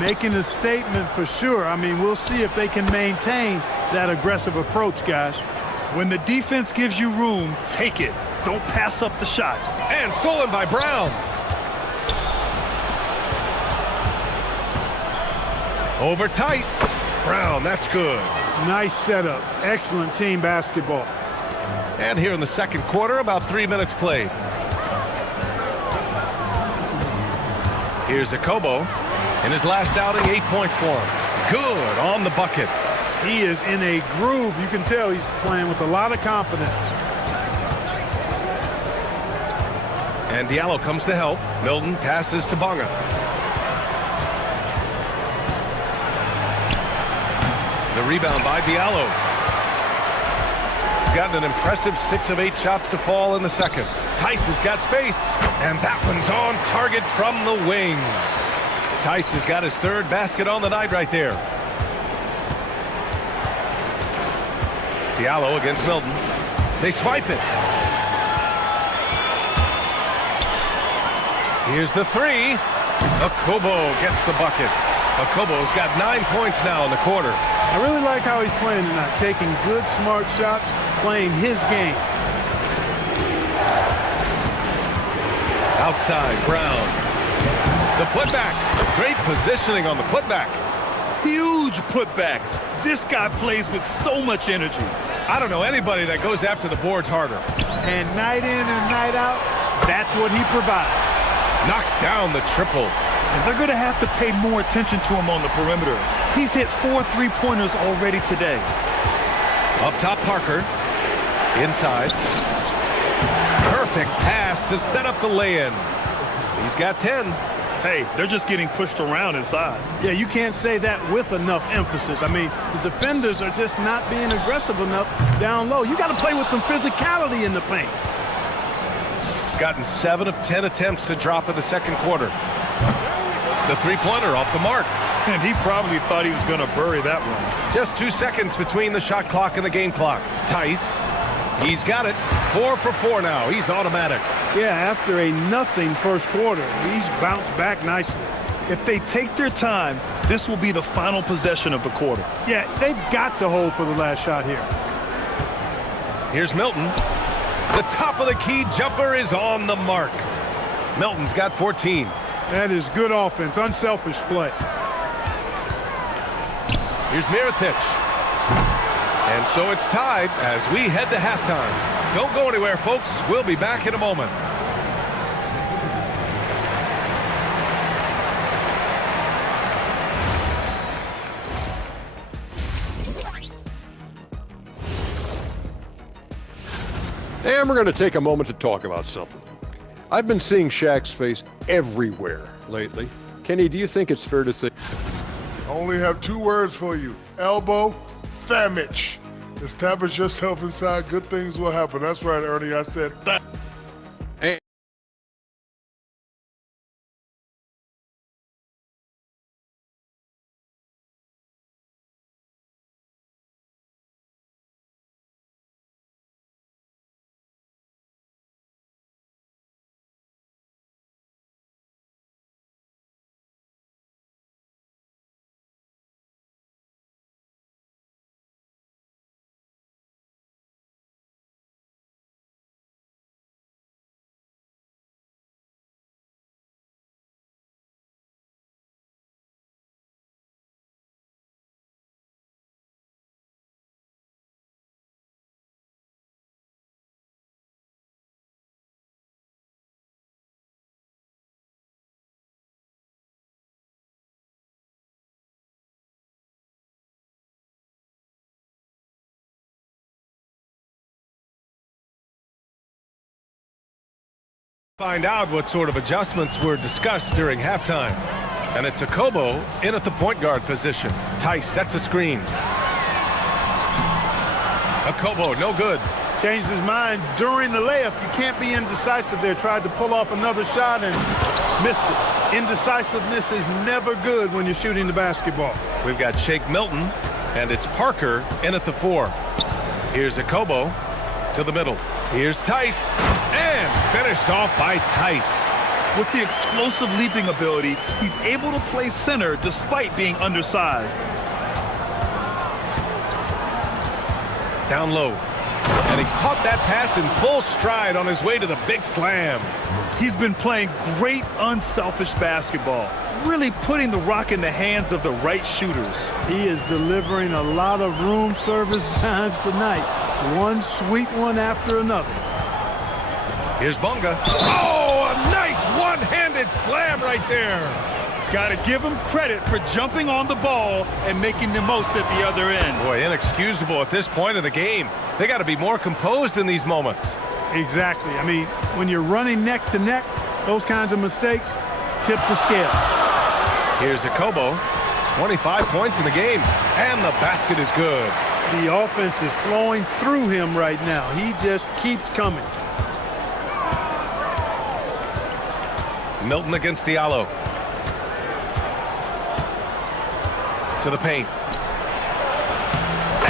Making a statement for sure. I mean, we'll see if they can maintain that aggressive approach, guys. When the defense gives you room, take it. Don't pass up the shot. And stolen by Brown. Over Tice. Brown, that's good. Nice setup. Excellent team basketball. And here in the second quarter, about 3 minutes played. Here's Akobo. In his last outing, 8 points for him. Good on the bucket. He is in a groove. You can tell he's playing with a lot of confidence. And Diallo comes to help. Milton passes to Bonga. The rebound by Diallo. He's gotten an impressive 6 of 8 shots to fall in the second. Tice has got space, and that one's on target from the wing. Tice has got his 3rd basket on the night right there. Diallo against Milton. They swipe it. Here's the 3. Okobo gets the bucket. Okobo's got 9 points now in the quarter. I really like how he's playing tonight, taking good, smart shots, playing his game. Outside, Brown. The putback. Great positioning on the putback. Huge putback. This guy plays with so much energy. I don't know anybody that goes after the boards harder. And night in and night out, that's what he provides. Knocks down the triple. And they're going to have to pay more attention to him on the perimeter. He's hit 4 3-pointers already today. Up top, Parker. Inside. Perfect pass to set up the lay-in. He's got 10. Hey, they're just getting pushed around inside. Yeah, you can't say that with enough emphasis. I mean, the defenders are just not being aggressive enough down low. You got to play with some physicality in the paint. Gotten 7 of 10 attempts to drop in the second quarter. The 3-pointer off the mark. And he probably thought he was going to bury that one. Just 2 seconds between the shot clock and the game clock. Tice, he's got it. 4 for 4 now. He's automatic. Yeah, after a nothing first quarter, he's bounced back nicely. If they take their time, this will be the final possession of the quarter. Yeah, they've got to hold for the last shot here. Here's Milton. The top of the key jumper is on the mark. Milton's got 14. That is good offense, unselfish play. Here's Mirotic. And so it's tied as we head to halftime. Don't go anywhere, folks. We'll be back in a moment. And we're going to take a moment to talk about something. I've been seeing Shaq's face everywhere lately. Kenny, do you think it's fair to say? I only have 2 words for you. Elbow, famich. Establish yourself inside, good things will happen. That's right, Ernie, I said that. Find out what sort of adjustments were discussed during halftime. And it's Okobo in at the point guard position. Tice sets a screen. Okobo, no good. Changed his mind during the layup. You can't be indecisive there. Tried to pull off another shot and missed it. Indecisiveness is never good when you're shooting the basketball. We've got Shake Milton, and it's Parker in at the 4. Here's Okobo to the middle. Here's Tice, and finished off by Tice. With the explosive leaping ability, he's able to play center despite being undersized. Down low. And he caught that pass in full stride on his way to the big slam. He's been playing great unselfish basketball, really putting the rock in the hands of the right shooters. He is delivering a lot of room service times tonight. One sweet one after another. Here's Bunga. Oh, a nice one-handed slam right there. Got to give him credit for jumping on the ball and making the most at the other end. Boy, inexcusable at this point of the game. They got to be more composed in these moments. Exactly. I mean, when you're running neck to neck, those kinds of mistakes tip the scale. Here's Okobo. 25 points in the game, and the basket is good. The offense is flowing through him right now. He just keeps coming. Milton against Diallo. To the paint.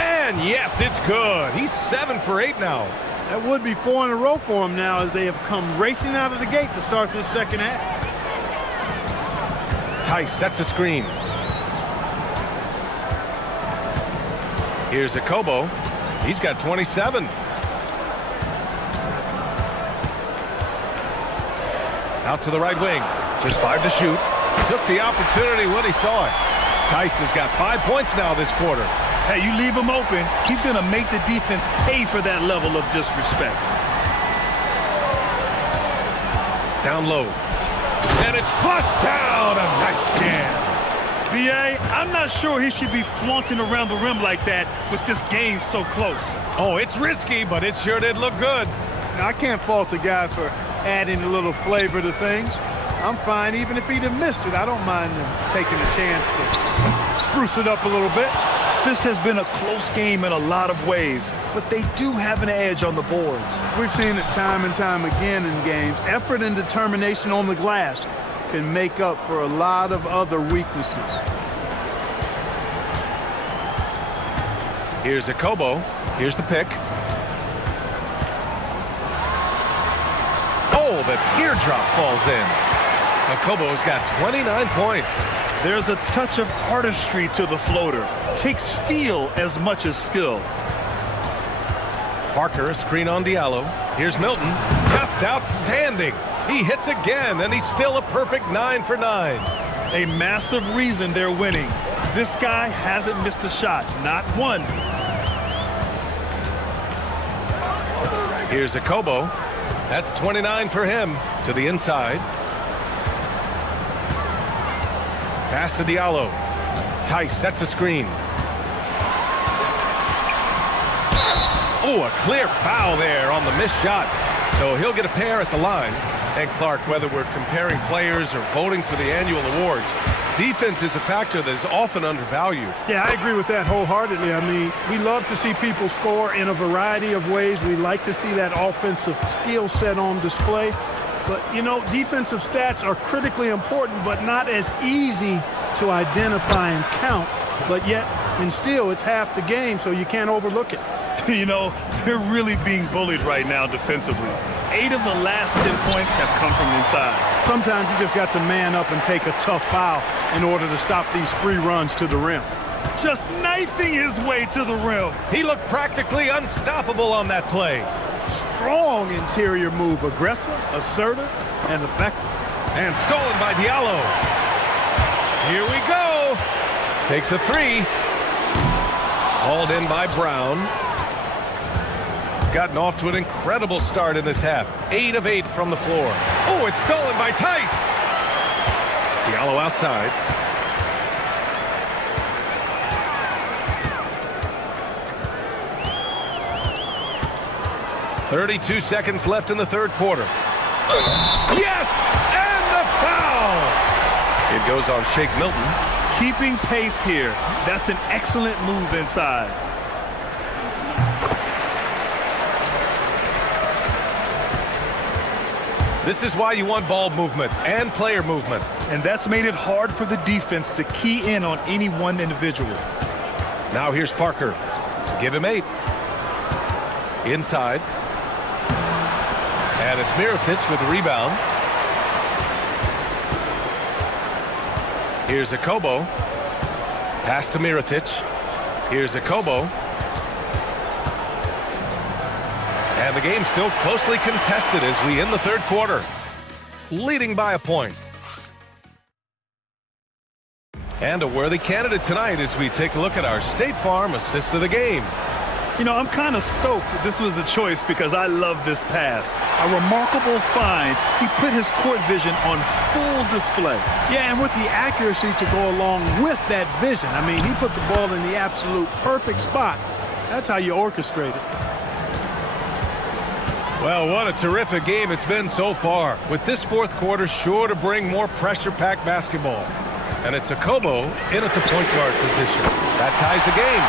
And yes, it's good. He's 7 for 8 now. That would be 4 in a row for him now as they have come racing out of the gate to start this second half. Tice sets a screen. Here's Akobo. He's got 27. Out to the right wing. Just 5 to shoot. Took the opportunity when he saw it. Tice has got 5 points now this quarter. Hey, you leave him open, he's going to make the defense pay for that level of disrespect. Down low. And it's flushed down. A nice jam. B.A., I'm not sure he should be flaunting around the rim like that with this game so close. Oh, it's risky, but it sure did look good. Now, I can't fault the guy for adding a little flavor to things. I'm fine even if he'd have missed it. I don't mind him taking a chance to spruce it up a little bit. This has been a close game in a lot of ways, but they do have an edge on the boards. We've seen it time and time again in games. Effort and determination on the glass can make up for a lot of other weaknesses. Here's Akobo. Here's the pick. Oh, the teardrop falls in. Akobo's got 29 points. There's a touch of artistry to the floater. Takes feel as much as skill. Parker, a screen on Diallo. Here's Milton. Just outstanding. He hits again, and he's still a perfect 9 for 9. A massive reason they're winning. This guy hasn't missed a shot, not one. Here's Akobo. That's 29 for him. To the inside. Pass to Diallo. Tice sets a screen. Oh, a clear foul there on the missed shot. So he'll get a pair at the line. And Clark, whether we're comparing players or voting for the annual awards, defense is a factor that is often undervalued. Yeah, I agree with that wholeheartedly. I mean, we love to see people score in a variety of ways. We like to see that offensive skill set on display. But, you know, defensive stats are critically important, but not as easy to identify and count. But yet, and still, it's half the game, so you can't overlook it. You know, they're really being bullied right now defensively. 8 of the last 10 points have come from inside. Sometimes you just got to man up and take a tough foul in order to stop these free runs to the rim. Just knifing his way to the rim. He looked practically unstoppable on that play. Strong interior move, aggressive, assertive, and effective. And stolen by Diallo. Here we go. Takes a 3. Hauled in by Brown. Gotten off to an incredible start in this half. 8 of 8 from the floor. Oh, it's stolen by Tice. Diallo outside. .32 seconds left in the third quarter. Yes! And the foul! It goes on Shake Milton. Keeping pace here. That's an excellent move inside. This is why you want ball movement and player movement. And that's made it hard for the defense to key in on any one individual. Now here's Parker. Give him 8. Inside. And it's Mirotic with the rebound. Here's Akobo. Pass to Mirotic. Here's Akobo. And the game's still closely contested as we end the third quarter. Leading by a point. And a worthy candidate tonight as we take a look at our State Farm assist of the game. You know, I'm kind of stoked that this was a choice because I love this pass. A remarkable find. He put his court vision on full display. Yeah, and with the accuracy to go along with that vision. I mean, he put the ball in the absolute perfect spot. That's how you orchestrate it. Well, what a terrific game it's been so far. With this fourth quarter sure to bring more pressure-packed basketball. And it's Akobo in at the point guard position. That ties the game.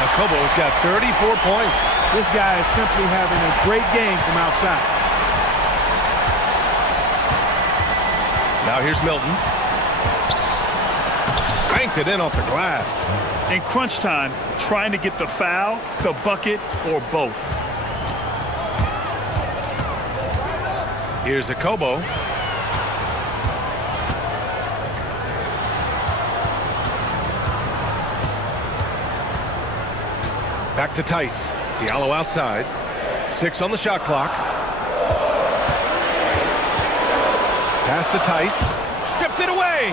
Akobo's got 34 points. This guy is simply having a great game from outside. Now here's Milton. Banked it in off the glass. In crunch time, trying to get the foul, the bucket, or both. Here's Akobo. Back to Tice. Diallo outside. 6 on the shot clock. Pass to Tice. Stripped it away.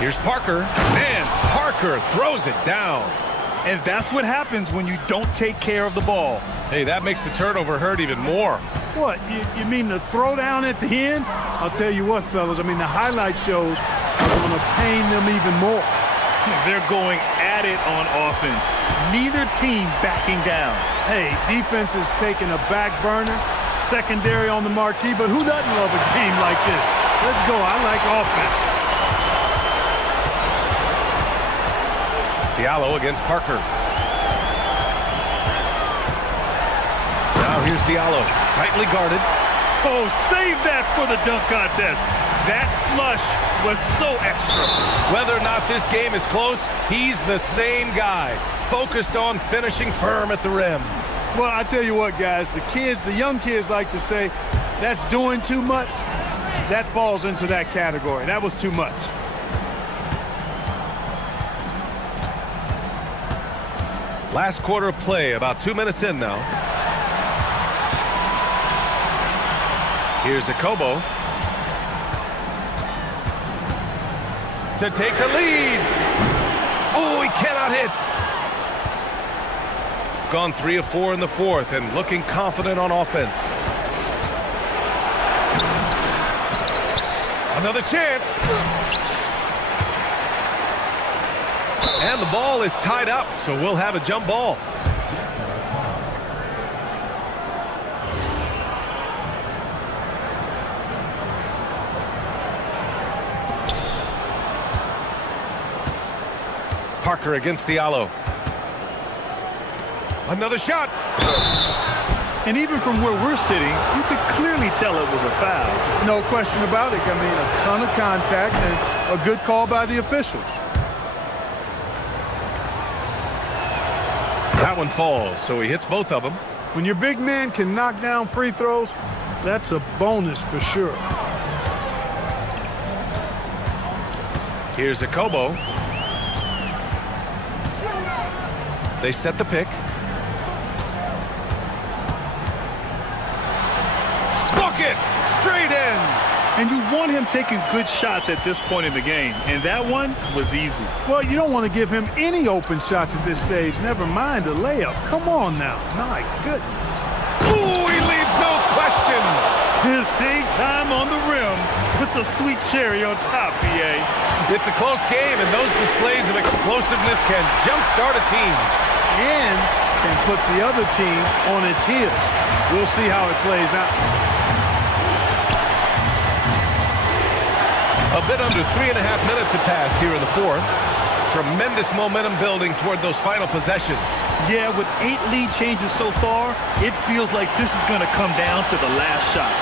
Here's Parker. And Parker throws it down. And that's what happens when you don't take care of the ball. Hey, that makes the turnover hurt even more. What, you mean the throwdown at the end? I'll tell you what, fellas, I mean, the highlight shows are going to pain them even more. They're going at it on offense. Neither team backing down. Hey, defense is taking a back burner, secondary on the marquee, but who doesn't love a game like this? Let's go. I like offense. Diallo against Parker. Now here's Diallo, tightly guarded. Oh, save that for the dunk contest. That flush was so extra. Whether or not this game is close, he's the same guy, focused on finishing firm at the rim. Well, I tell you what, guys, the young kids like to say, that's doing too much. That falls into that category. That was too much. Last quarter of play, about 2 minutes in now. Here's Akobo to take the lead. Oh, he cannot hit. Gone 3 of 4 in the fourth and looking confident on offense. Another chance. And the ball is tied up, so we'll have a jump ball. Parker against Diallo. Another shot. And even from where we're sitting, you could clearly tell it was a foul. No question about it. I mean, a ton of contact and a good call by the officials. That one falls, so he hits both of them. When your big man can knock down free throws, that's a bonus for sure. Here's Akobo. They set the pick. Bucket! Straight in! And you want him taking good shots at this point in the game, and that one was easy. Well, you don't want to give him any open shots at this stage, never mind a layup. Come on now, my goodness. Ooh, he leaves no question! His hang time on the rim puts a sweet cherry on top, BA. It's a close game, and those displays of explosiveness can jumpstart a team. And can put the other team on its heels. We'll see how it plays out. A bit under 3.5 minutes have passed here in the fourth. Tremendous momentum building toward those final possessions. Yeah, with 8 lead changes so far, it feels like this is going to come down to the last shot.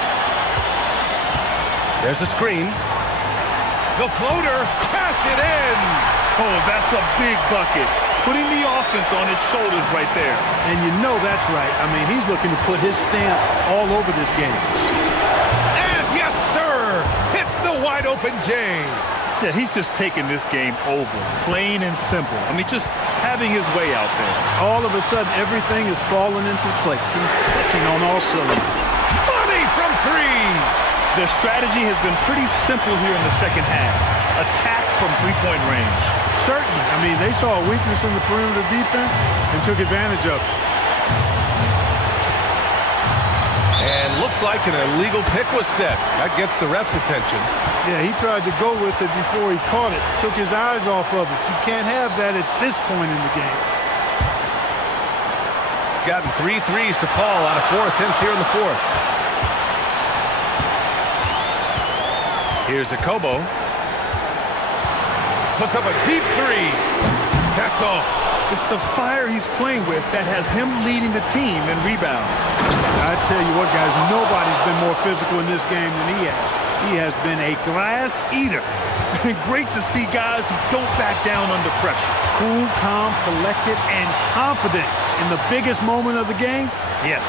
There's a screen. The floater, cash it in! Oh, that's a big bucket. Putting the offense on his shoulders right there. And you know that's right. I mean, he's looking to put his stamp all over this game. And yes, sir! Hits the wide open J. Yeah, he's just taking this game over. Plain and simple. I mean, just having his way out there. All of a sudden, everything is falling into place. He's clicking on all cylinders. Money from 3! Their strategy has been pretty simple here in the second half. Attack from three-point range. Certainly. I mean, they saw a weakness in the perimeter defense and took advantage of it. And looks like an illegal pick was set. That gets the ref's attention. Yeah, he tried to go with it before he caught it. Took his eyes off of it. You can't have that at this point in the game. Gotten 3 threes to fall out of 4 attempts here in the fourth. Here's Akobo. puts up a deep three. That's off. It's the fire he's playing with that has him leading the team in rebounds. I tell you what, guys, nobody's been more physical in this game than he has. He has been a glass eater. Great to see guys who don't back down under pressure. Cool, calm, collected, and confident in the biggest moment of the game. Yes.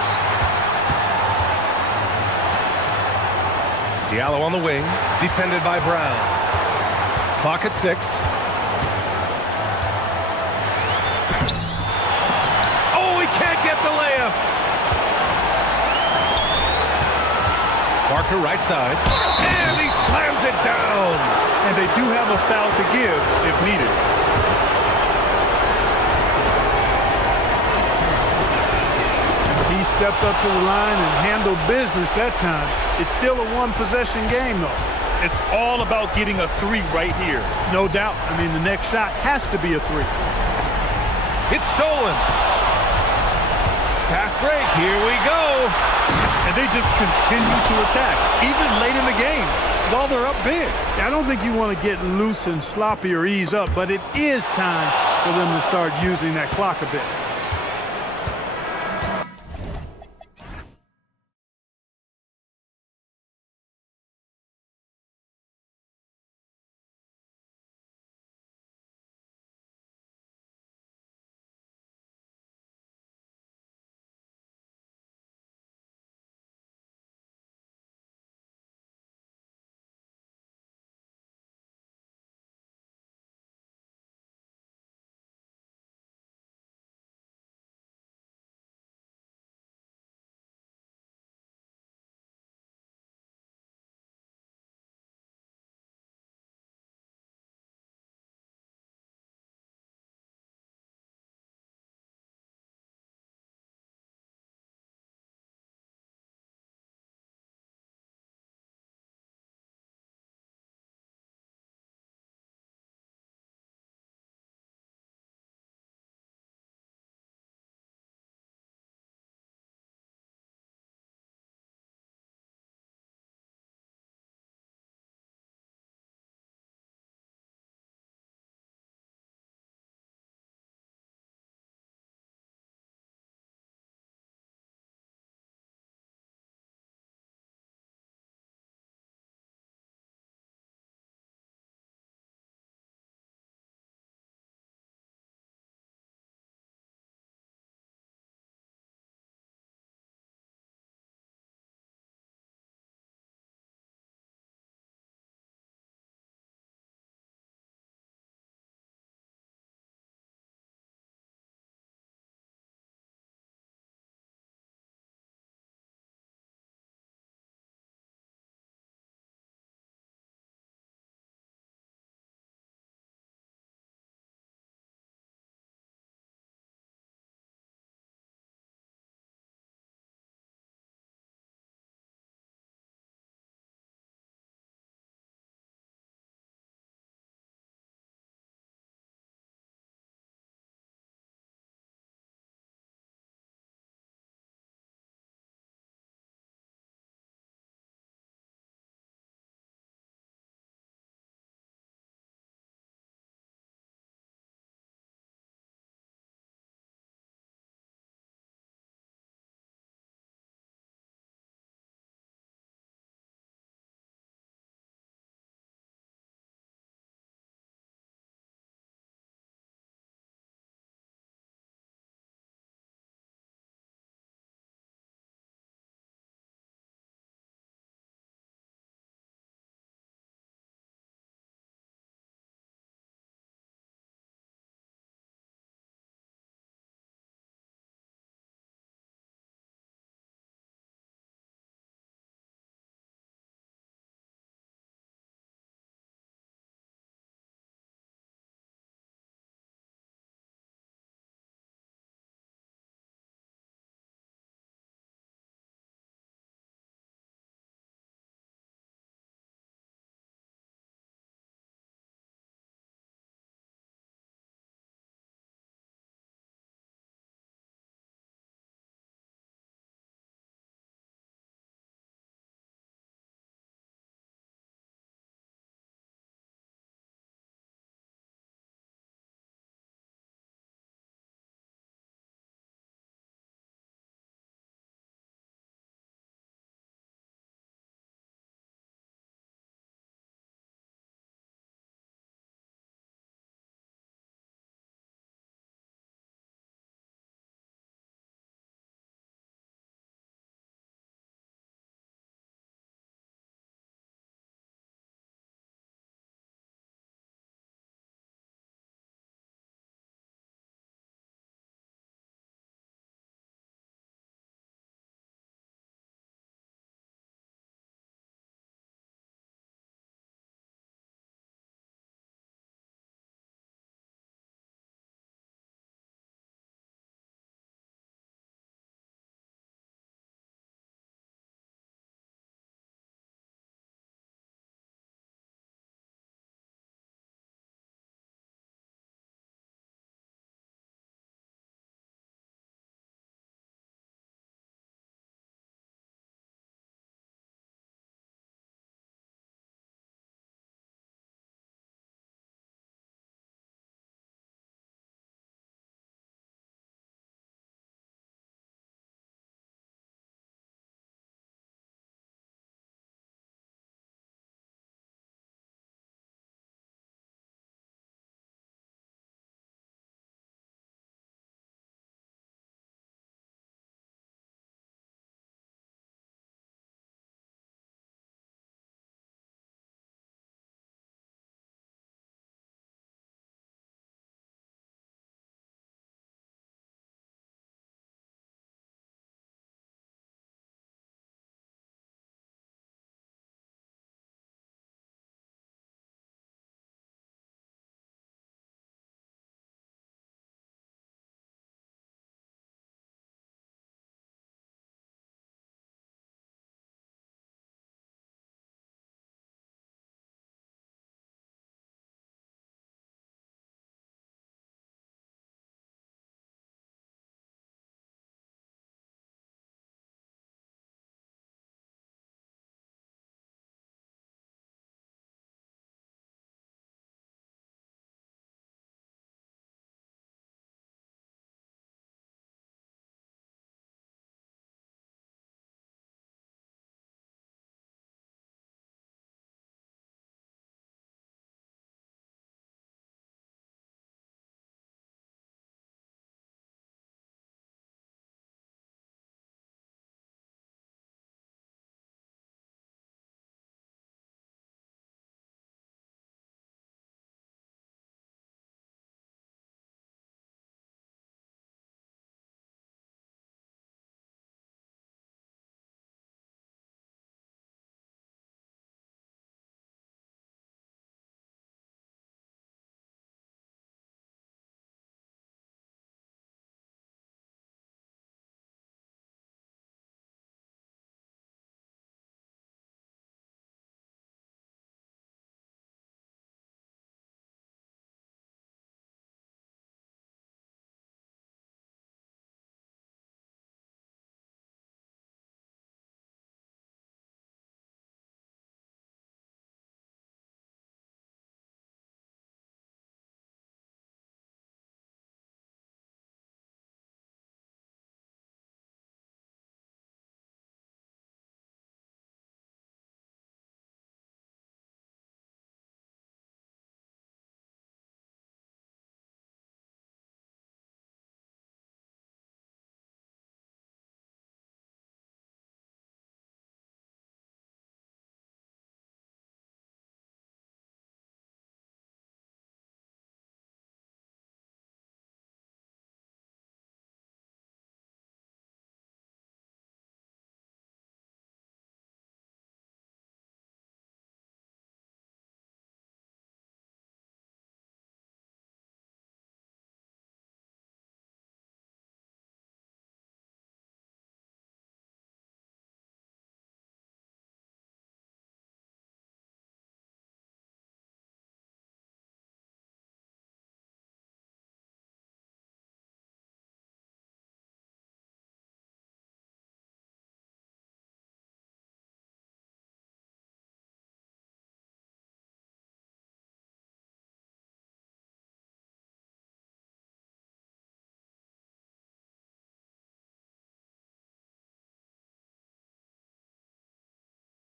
Diallo on the wing, defended by Brown. Clock at 6. Oh, he can't get the layup. Parker right side, and he slams it down. And they do have a foul to give if needed. He stepped up to the line and handled business that time. It's still a one-possession game, though. It's all about getting a three right here. No doubt. I mean, the next shot has to be a three. It's stolen. Fast break, here we go. And they just continue to attack, even late in the game, while they're up big. I don't think you want to get loose and sloppy or ease up, but it is time for them to start using that clock a bit.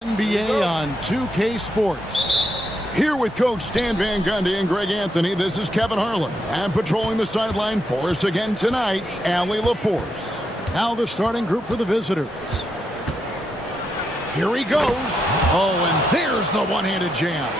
NBA on 2K Sports. Here with Coach Stan Van Gundy and Greg Anthony, this is Kevin Harlan. And patrolling the sideline for us again tonight, Allie LaForce. Now the starting group for the visitors. Here he goes. Oh, and there's the one-handed jam.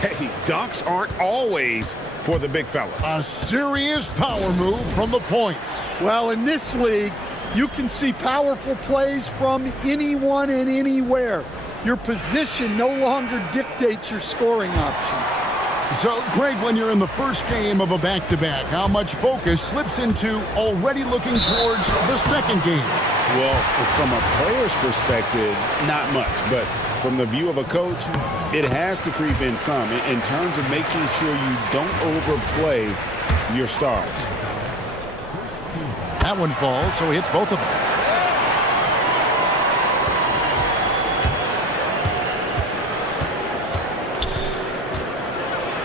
Hey, dunks aren't always for the big fellas. A serious power move from the point. Well, in this league, you can see powerful plays from anyone and anywhere. Your position no longer dictates your scoring options. So, Greg, when you're in the first game of a back-to-back, how much focus slips into already looking towards the second game? Well, from a player's perspective, not much. But from the view of a coach, it has to creep in some in terms of making sure you don't overplay your stars. That one falls, so he hits both of them.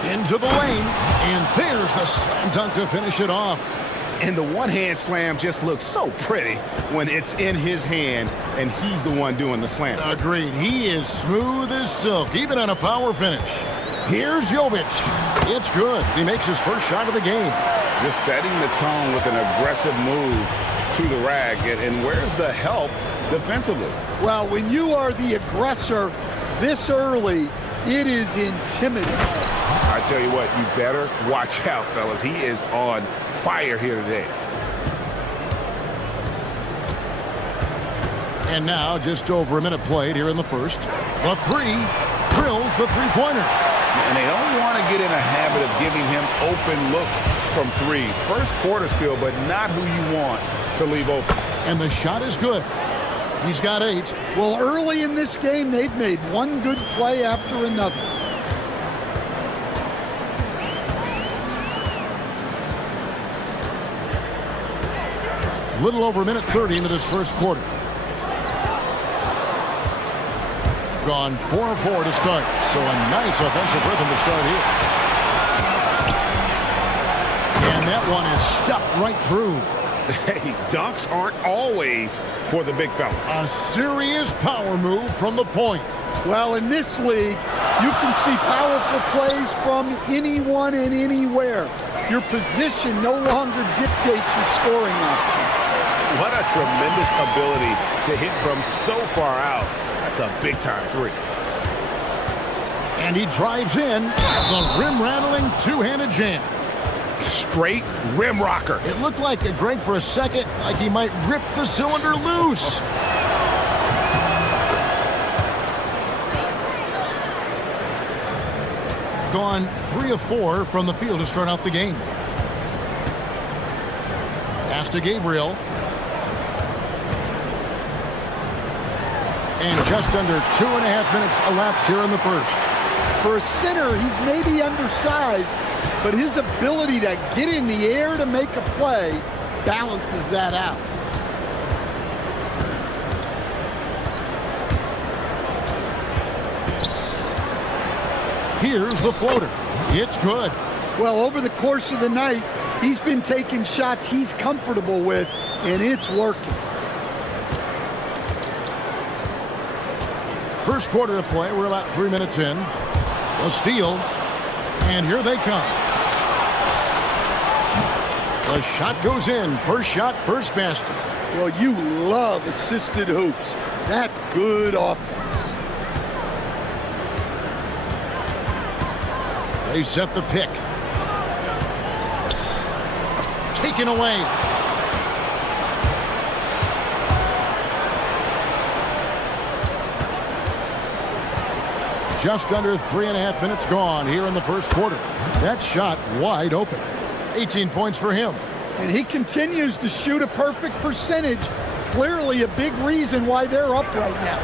Into the lane, and there's the slam dunk to finish it off. And the one-hand slam just looks so pretty when it's in his hand and he's the one doing the slam. Agreed. He is smooth as silk, even on a power finish. Here's Jovic. It's good. He makes his first shot of the game. Just setting the tone with an aggressive move to the rack. And where's the help defensively? Well, when you are the aggressor this early, it is intimidating. I tell you what, you better watch out, fellas. He is on fire here today. And now, just over a minute played here in the first. The three drills the three-pointer. And they don't want to get in a habit of giving him open looks from three. First quarter still, but not who you want to leave open. And the shot is good. He's got 8. Well, early in this game, they've made one good play after another. Little over a minute 30 into this first quarter. Gone 4-4 to start. So a nice offensive rhythm to start here. And that one is stuffed right through. Hey, dunks aren't always for the big fella. A serious power move from the point. Well, in this league, you can see powerful plays from anyone and anywhere. Your position no longer dictates your scoring options. What a tremendous ability to hit from so far out. That's a big-time three. And he drives in the rim-rattling two-handed jam. Straight rim rocker. It looked like, Greg, for a second, like he might rip the cylinder loose. Gone 3 of 4 from the field to start out the game. Pass to Gabriel. And just under 2.5 minutes elapsed here in the first. For a center, he's maybe undersized, but his ability to get in the air to make a play balances that out. Here's the floater. It's good. Well, over the course of the night, he's been taking shots he's comfortable with, and it's working. First quarter of play, we're about 3 minutes in. A steal, and here they come. The shot goes in. First shot, first basket. Well, you love assisted hoops. That's good offense. They set the pick. Taken away. Just under 3.5 minutes gone here in the first quarter. That shot wide open. 18 points for him. And he continues to shoot a perfect percentage. Clearly a big reason why they're up right now.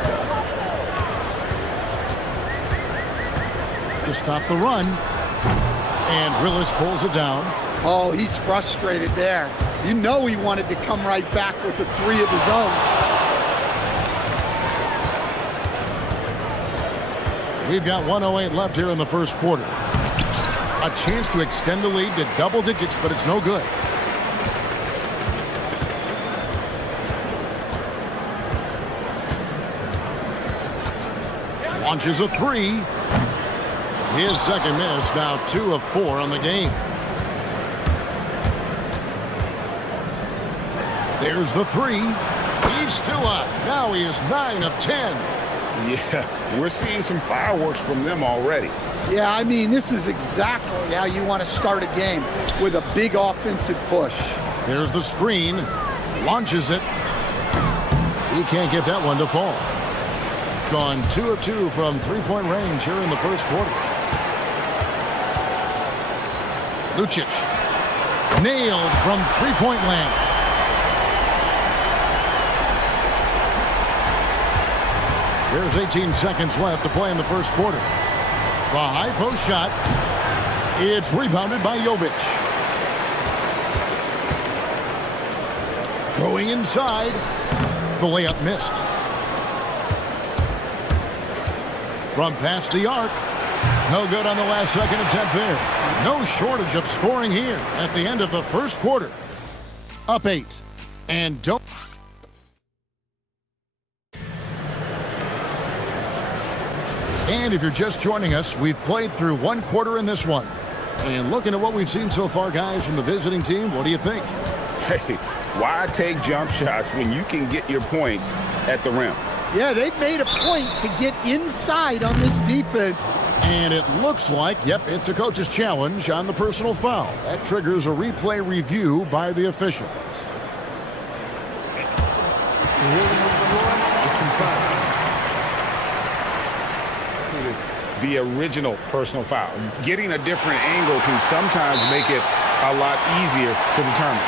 To stop the run. And Willis pulls it down. Oh, he's frustrated there. You know he wanted to come right back with the 3 of his own. We've got 1:08 left here in the first quarter. A chance to extend the lead to double digits, but it's no good. Launches a three. His second miss, now 2 of 4 on the game. There's the three. He's still up. Now he is 9 of 10. Yeah, we're seeing some fireworks from them already. Yeah, I mean, this is exactly how you want to start a game, with a big offensive push. There's the screen. Launches it. He can't get that one to fall. Gone 2 of 2 from three-point range here in the first quarter. Lucic. Nailed from three-point land. There's 18 seconds left to play in the first quarter. The high post shot. It's rebounded by Jovic. Going inside. The layup missed. From past the arc. No good on the last second attempt there. No shortage of scoring here at the end of the first quarter. Up 8. And don't... And if you're just joining us, we've played through one quarter in this one. And looking at what we've seen so far, guys, from the visiting team, what do you think? Hey, why take jump shots when you can get your points at the rim? Yeah, they've made a point to get inside on this defense. And it looks like, yep, it's a coach's challenge on the personal foul. That triggers a replay review by the officials. The original personal foul. Getting a different angle can sometimes make it a lot easier to determine.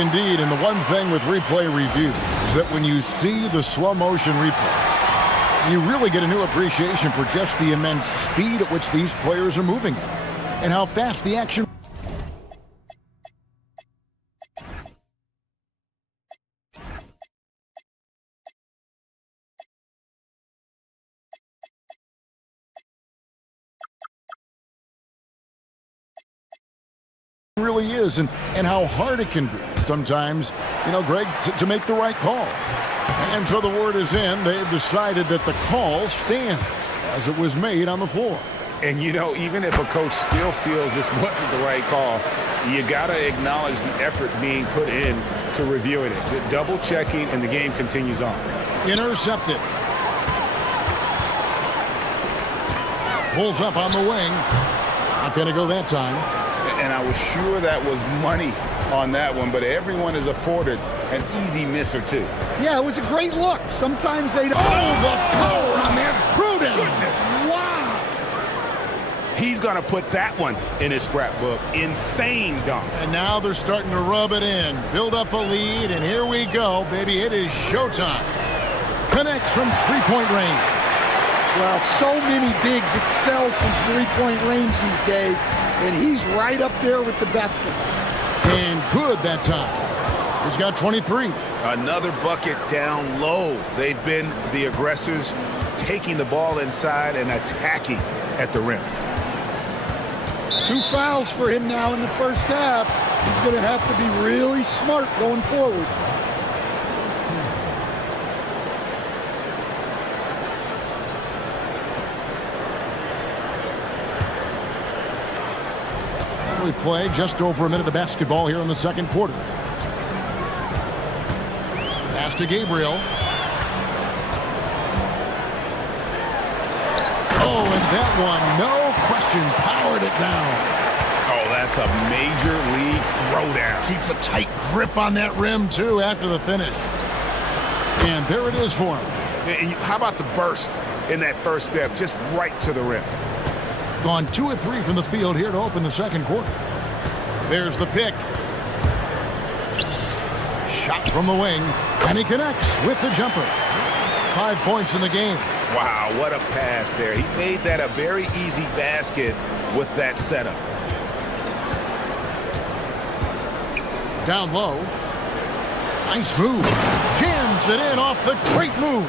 Indeed, and the one thing with replay review is that when you see the slow motion replay, you really get a new appreciation for just the immense speed at which these players are moving at and how fast the action. Really is, and how hard it can be sometimes, you know, Greg, to make the right call. And so the word is in. They've decided that the call stands as it was made on the floor. And, you know, even if a coach still feels this wasn't the right call, you got to acknowledge the effort being put in to reviewing it. The double checking, and the game continues on. Intercepted. Pulls up on the wing. Not going to go that time. And I was sure that was money on that one, but everyone is afforded an easy miss or two. Yeah, it was a great look. Sometimes they don't. Oh, the power on that Pruden. Goodness. Wow. He's going to put that one in his scrapbook. Insane dunk. And now they're starting to rub it in. Build up a lead, and here we go, baby. It is showtime. Connects from three-point range. Well, so many bigs excel from three-point range these days, and he's right up there with the best of them. And good that time. He's got 23. Another bucket down low. They've been the aggressors, taking the ball inside and attacking at the rim. 2 fouls for him now in the first half. He's going to have to be really smart going forward. We play just over a minute of basketball here in the second quarter. Pass to Gabriel. Oh, and that one, no question, powered it down. Oh, that's a major league throwdown. Keeps a tight grip on that rim, too, after the finish. And there it is for him. And how about the burst in that first step, just right to the rim? Gone 2 of 3 from the field here to open the second quarter. There's the pick. Shot from the wing, and he connects with the jumper. 5 points in the game. Wow, what a pass there. He made that a very easy basket with that setup. Down low. Nice move. Jams it in off the great move.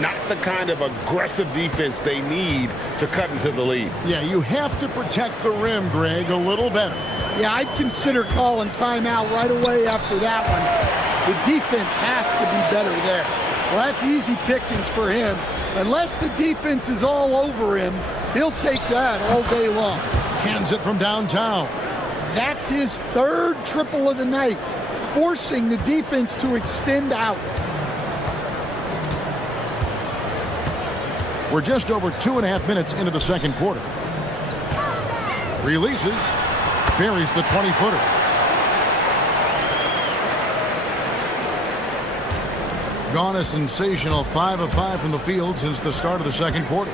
Not the kind of aggressive defense they need to cut into the lead. Yeah, you have to protect the rim, Greg, a little better. Yeah, I'd consider calling timeout right away after that one. The defense has to be better there. Well, that's easy pickings for him. Unless the defense is all over him, he'll take that all day long. Hands it from downtown. That's his third triple of the night, forcing the defense to extend out. We're just over 2.5 minutes into the second quarter. Releases, buries the 20-footer. Gone a sensational 5 of 5 from the field since the start of the second quarter.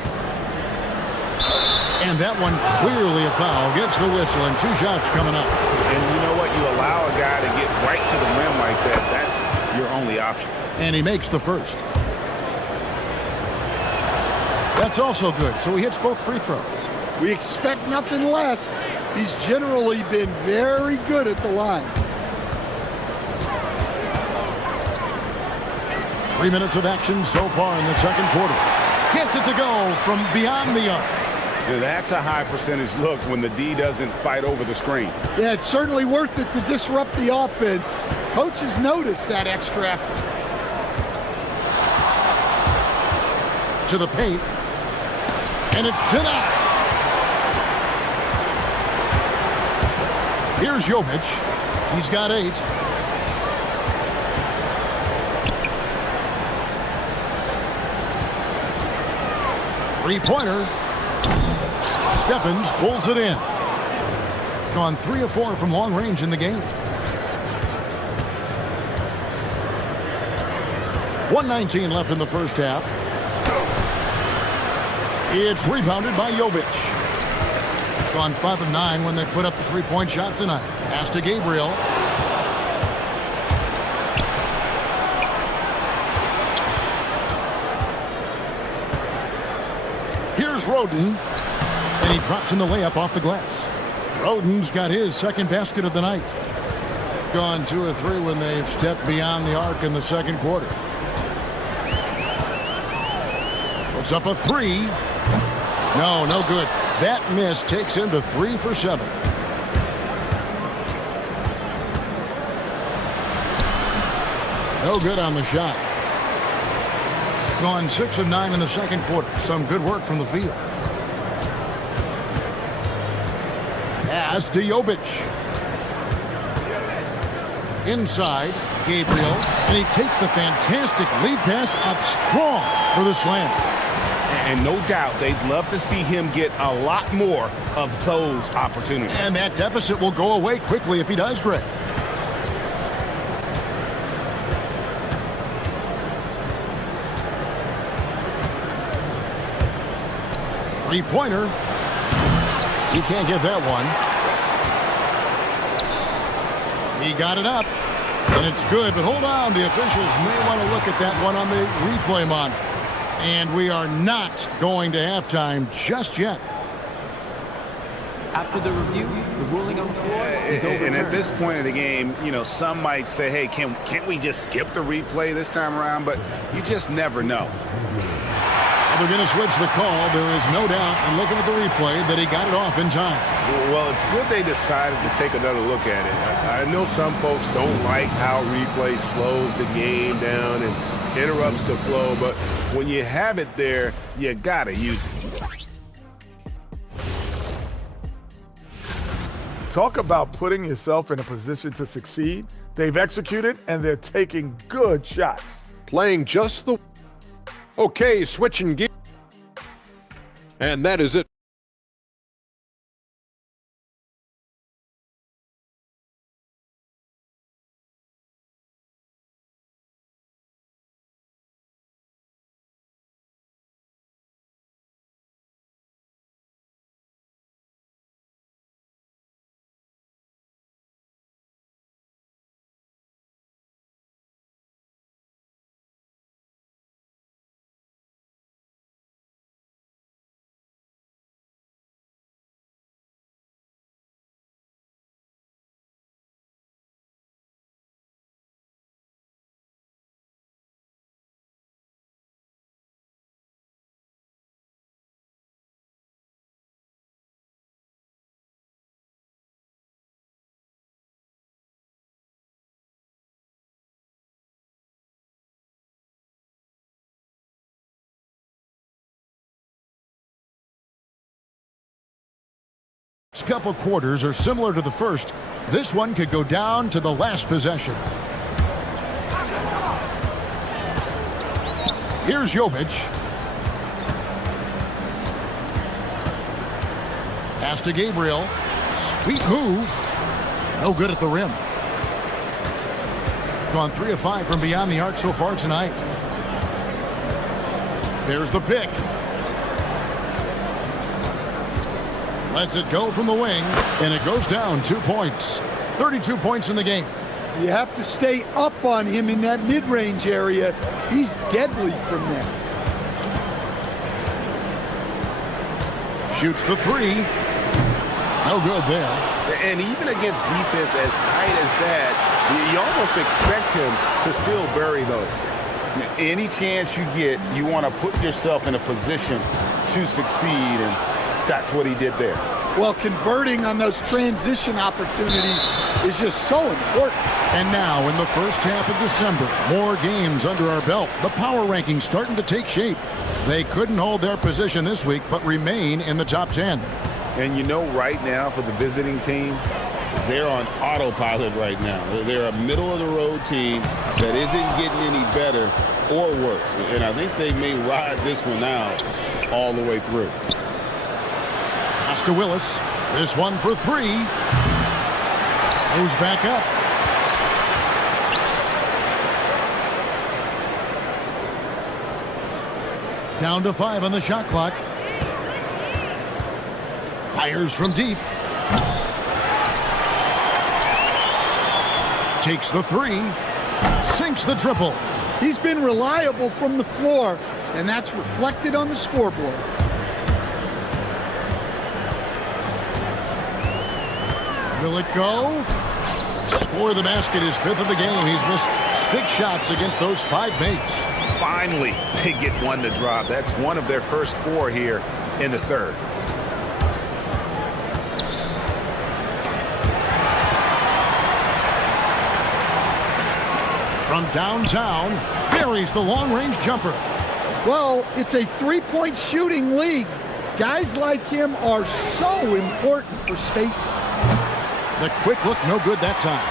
And that one clearly a foul. Gets the whistle and 2 shots coming up. And you know what? You allow a guy to get right to the rim like that. That's your only option. And he makes the first. That's also good. So he hits both free throws. We expect nothing less. He's generally been very good at the line. 3 minutes of action so far in the second quarter. Gets it to go from beyond the arc. Yeah, that's a high percentage look when the D doesn't fight over the screen. Yeah, it's certainly worth it to disrupt the offense. Coaches notice that extra effort. To the paint. And it's denied. Here's Jovic. He's got 8. Three-pointer. Stephens pulls it in. Gone 3 of 4 from long range in the game. 1:19 left in the first half. It's rebounded by Jovic. Gone 5 of 9 when they put up the 3-point shot tonight. Pass to Gabriel. Here's Roden. And he drops in the layup off the glass. Roden's got his second basket of the night. Gone 2 of 3 when they've stepped beyond the arc in the second quarter. Puts up a 3. No good. That miss takes him to 3 for 7. No good on the shot. Gone 6 of 9 in the second quarter. Some good work from the field. Pass to Jovic. Inside, Gabriel, and he takes the fantastic lead pass up strong for the slam. And no doubt they'd love to see him get a lot more of those opportunities. And that deficit will go away quickly if he does, Greg. Three-pointer. He can't get that one. He got it up, and it's good, but hold on. The officials may want to look at that one on the replay monitor. And we are not going to halftime just yet. After the review, the ruling on the floor is overturned. And at this point of the game, you know, some might say, hey, can't we just skip the replay this time around? But you just never know. They're going to switch the call. There is no doubt, and looking at the replay, that he got it off in time. Well, it's good they decided to take another look at it. I know some folks don't like how replay slows the game down and interrupts the flow, but when you have it there, you got to use it. Talk about putting yourself in a position to succeed. They've executed, and they're taking good shots. Playing just the... Okay, switching gears. And that is it Couple quarters are similar to the first. This one could go down to the last possession. Here's Jovic. Pass to Gabriel. Sweet move. No good at the rim. Gone 3 of 5 from beyond the arc so far tonight. There's the pick. Lets it go from the wing, and it goes down 2 points. 32 points in the game. You have to stay up on him in that mid-range area. He's deadly from there. Shoots the three. No good there. And even against defense as tight as that, you almost expect him to still bury those. Any chance you get, you want to put yourself in a position to succeed, and that's what he did there. Well, converting on those transition opportunities is just so important. And now, in the first half of December, more games under our belt. The power rankings starting to take shape. They couldn't hold their position this week, but remain in the top 10. And you know, right now for the visiting team, they're on autopilot right now. They're a middle-of-the-road team that isn't getting any better or worse. And I think they may ride this one out all the way through. Pass to Willis. This one for three. Goes back up. Down to 5 on the shot clock. Fires from deep. Takes the three. Sinks the triple. He's been reliable from the floor, and that's reflected on the scoreboard. Will it go? Score the basket, his 5th of the game. He's missed 6 shots against those 5 mates. Finally, they get one to drop. That's one of their first 4 here in the third. From downtown, buries the long-range jumper. Well, it's a three-point shooting league. Guys like him are so important for spacing. The quick look, no good that time.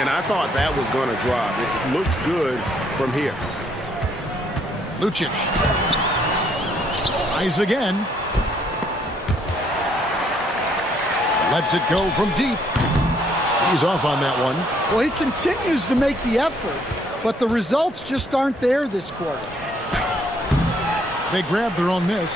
And I thought that was going to drop. It looked good from here. Lucic. Tries again. Lets it go from deep. He's off on that one. Well, he continues to make the effort, but the results just aren't there this quarter. They grabbed their own miss.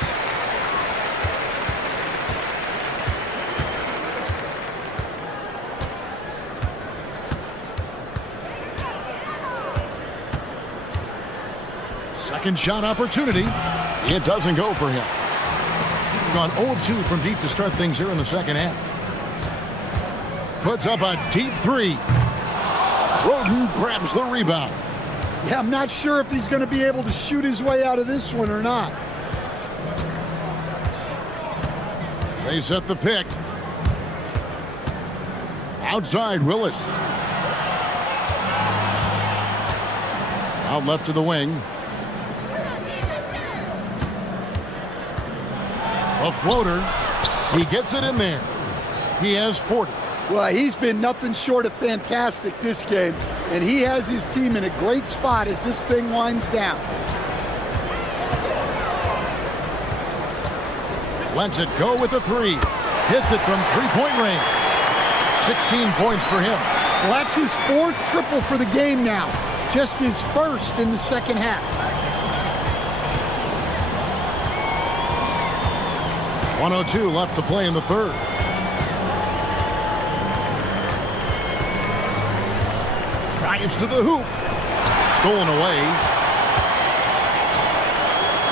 Second shot opportunity. It doesn't go for him. Gone 0 of 2 from deep to start things here in the second half. Puts up a deep three. Roden grabs the rebound. Yeah, I'm not sure if he's going to be able to shoot his way out of this one or not. They set the pick. Outside, Willis. Out left to the wing. A floater. He gets it in there. He has 40. Well, he's been nothing short of fantastic this game, and he has his team in a great spot as this thing winds down. Lets it go with a three. Hits it from three-point range. 16 points for him. Well, that's his 4th triple for the game now. Just his 1st in the second half. 1:02 left to play in the third. Drives to the hoop. Stolen away.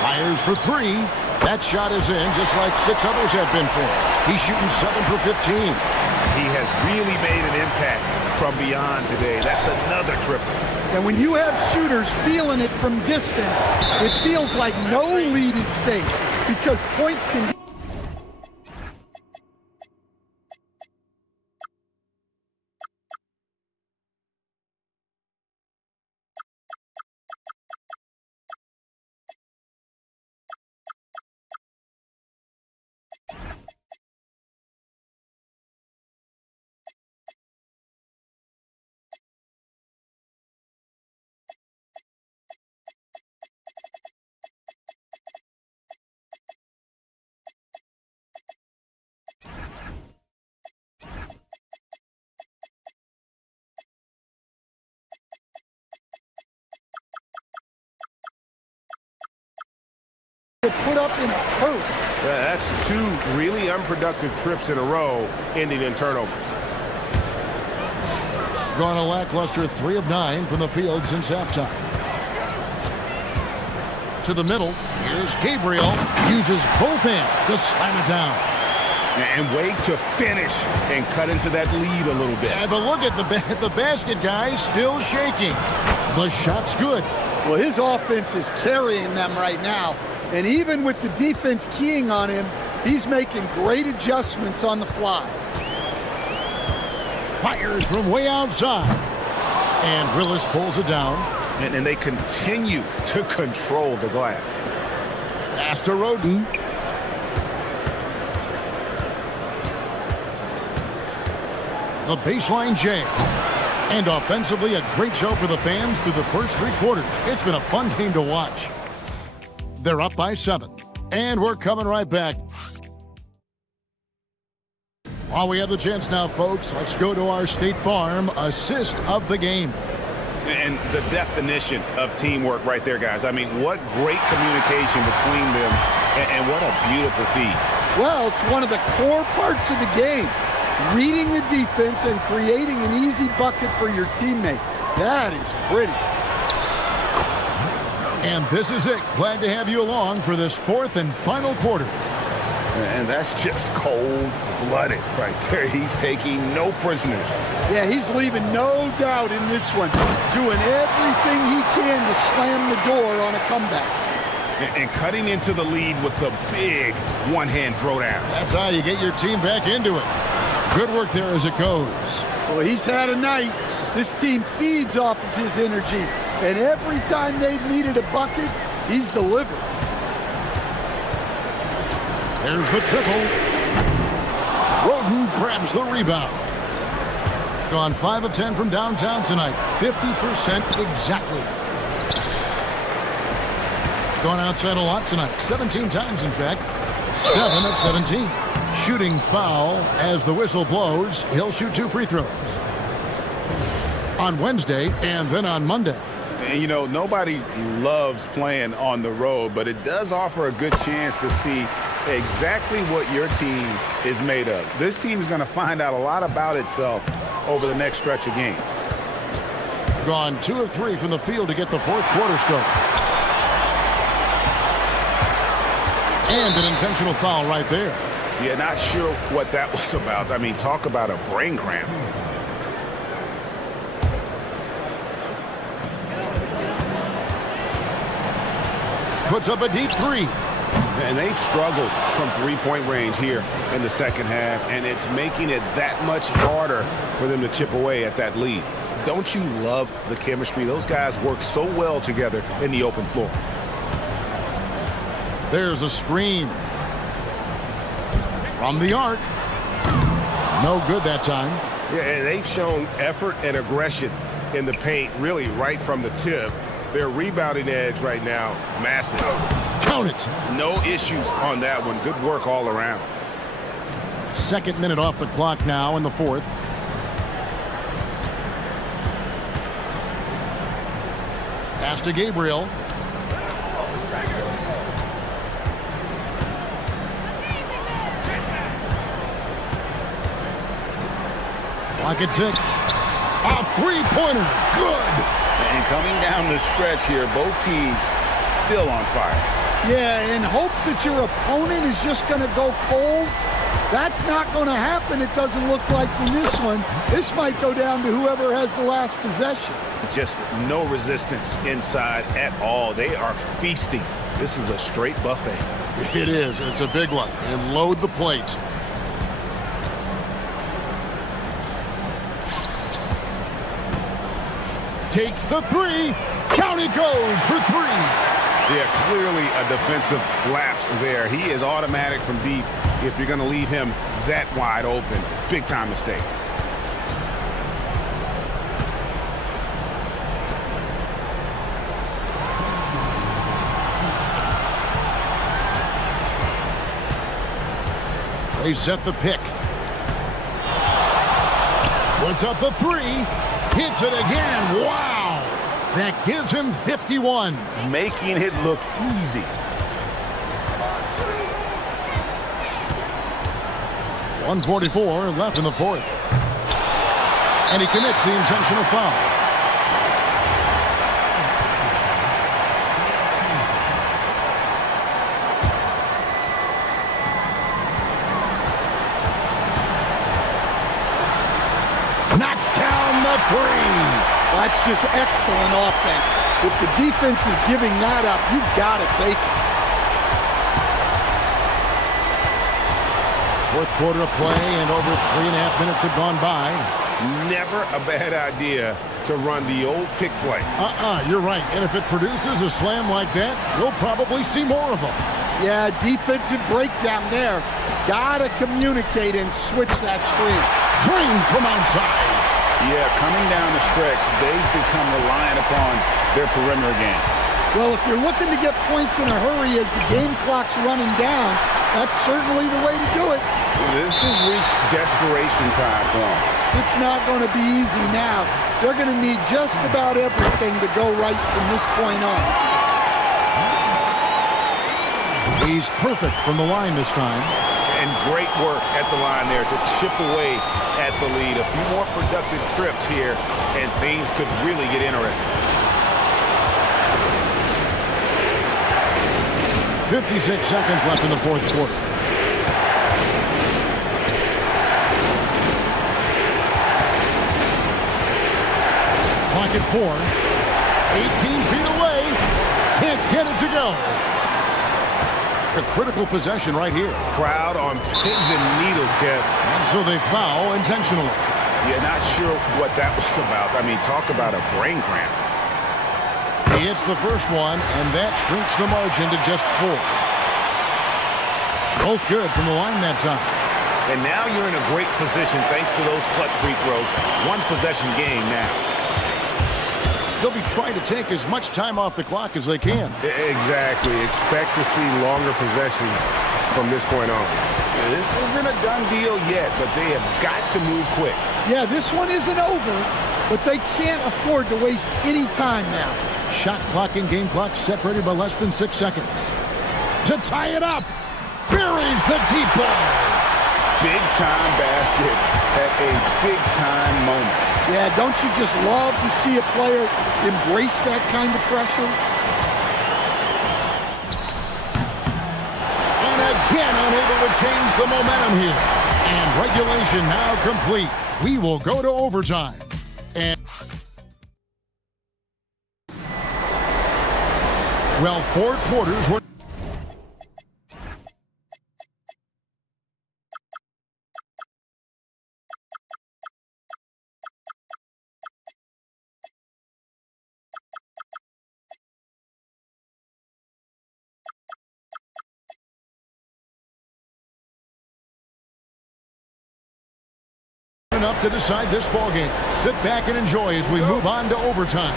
Fires for three. That shot is in, just like 6 others have been for him. He's shooting 7 for 15. He has really made an impact from beyond today. That's another triple. And when you have shooters feeling it from distance, it feels like no lead is safe because points can but put up in a hurry. Yeah, that's 2 really unproductive trips in a row, ending in turnover. Gone a lackluster 3 of 9 from the field since halftime. To the middle, here's Gabriel. Uses both hands to slam it down. And wait to finish and cut into that lead a little bit. Yeah, but look at the basket guy still shaking. The shot's good. Well, his offense is carrying them right now. And even with the defense keying on him, he's making great adjustments on the fly. Fires from way outside. And Willis pulls it down. And they continue to control the glass. Pass to Roden. The baseline jam. And offensively, a great show for the fans through the first 3 quarters. It's been a fun game to watch. They're up by 7. And we're coming right back. While we have the chance now, folks, let's go to our State Farm assist of the game. And the definition of teamwork right there, guys. I mean, what great communication between them, and what a beautiful feed. Well, it's one of the core parts of the game. Reading the defense and creating an easy bucket for your teammate. That is pretty. And this is it. Glad to have you along for this 4th and final quarter. And that's just cold-blooded right there. He's taking no prisoners. Yeah, he's leaving no doubt in this one. Doing everything he can to slam the door on a comeback. And cutting into the lead with the big one-hand throwdown. That's how you get your team back into it. Good work there as it goes. Well, he's had a night. This team feeds off of his energy. And every time they've needed a bucket, he's delivered. There's the triple. Roden grabs the rebound. Gone 5 of 10 from downtown tonight. 50% exactly. Gone outside a lot tonight. 17 times, in fact. 7 of 17. Shooting foul as the whistle blows. He'll shoot 2 free throws. On Wednesday and then on Monday. And, you know, nobody loves playing on the road, but it does offer a good chance to see exactly what your team is made of. This team is going to find out a lot about itself over the next stretch of games. Gone 2 of 3 from the field to get the 4th quarter start. And an intentional foul right there. Yeah, not sure what that was about. I mean, talk about a brain cramp. Puts up a deep 3. And they've struggled from 3-point range here in the second half, and it's making it that much harder for them to chip away at that lead. Don't you love the chemistry? Those guys work so well together in the open floor. There's a screen. From the arc. No good that time. Yeah, and they've shown effort and aggression in the paint, really right from the tip. Their rebounding edge right now, massive. Count it. No issues on that one. Good work all around. 2nd minute off the clock now in the 4th. Pass to Gabriel. Clock at 6. A 3-pointer. Good. And coming down the stretch here, both teams still on fire. Yeah, in hopes that your opponent is just going to go cold. That's not going to happen, it doesn't look like in this one. This might go down to whoever has the last possession. Just no resistance inside at all. They are feasting. This is a straight buffet. It is. It's a big one. And load the plate. Takes the 3. Count it goes for 3. Yeah, clearly a defensive lapse there. He is automatic from deep if you're going to leave him that wide open. Big time mistake. They set the pick. Puts up the 3. Hits it again. Wow. That gives him 51. Making it look easy. 1:44 left in the fourth. And he commits the intentional foul. Knocks down the three. That's just excellent offense. If the defense is giving that up, you've got to take it. Fourth quarter of play, and over 3.5 minutes have gone by. Never a bad idea to run the old pick play. You're right. And if it produces a slam like that, you'll probably see more of them. Yeah, defensive breakdown there. Got to communicate and switch that screen. Drained from outside. Yeah, coming down the stretch, they've become reliant upon their perimeter game. Well, if you're looking to get points in a hurry as the game clock's running down, that's certainly the way to do it. This has reached desperation time for them. It's not going to be easy now. They're going to need just about everything to go right from this point on. He's perfect from the line this time. And great work at the line there to chip away at the lead. A few more productive trips here, and things could really get interesting. 56 seconds left in the fourth quarter. Clock at 4. 18 feet away. Can't get it to go. A critical possession right here. Crowd on pins and needles, Kev. And so they foul intentionally. Yeah, not sure what that was about. I mean, talk about a brain cramp. He hits the first one, and that shrinks the margin to just 4. Both good from the line that time. And now you're in a great position thanks to those clutch free throws. One possession game now. They'll be trying to take as much time off the clock as they can. Exactly. Expect to see longer possessions from this point on. This isn't a done deal yet, but they have got to move quick. Yeah, this one isn't over, but they can't afford to waste any time now. Shot clock and game clock separated by less than 6 seconds. To tie it up, buries the deep ball. Big time basket at a big time moment. Yeah, don't you just love to see a player embrace that kind of pressure? And again unable to change the momentum here. And regulation now complete. We will go to overtime. And well, 4 quarters were enough to decide this ball game. Sit back and enjoy as we move on to overtime.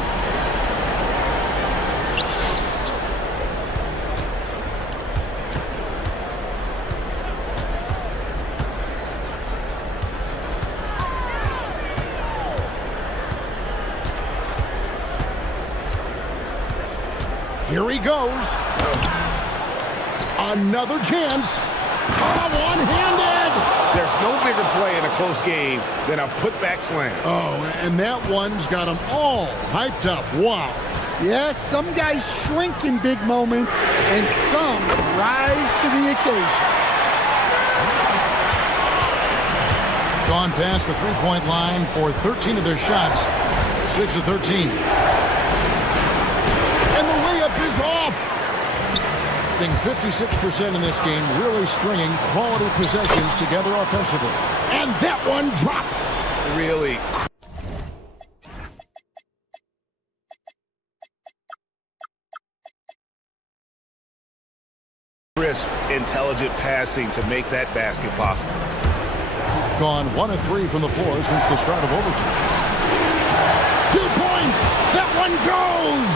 Here he goes. Another chance. Oh, one-handed. There's no bigger play in a close game than a putback slam. Oh, and that one's got them all hyped up. Wow. Yes, some guys shrink in big moments, and some rise to the occasion. Gone past the three-point line for 13 of their shots. 6 of 13. And the layup is off. 56% in this game, really stringing quality possessions together offensively. And that one drops. Really crisp, intelligent passing to make that basket possible. Gone 1 of 3 from the floor since the start of overtime. 2 points. That one goes.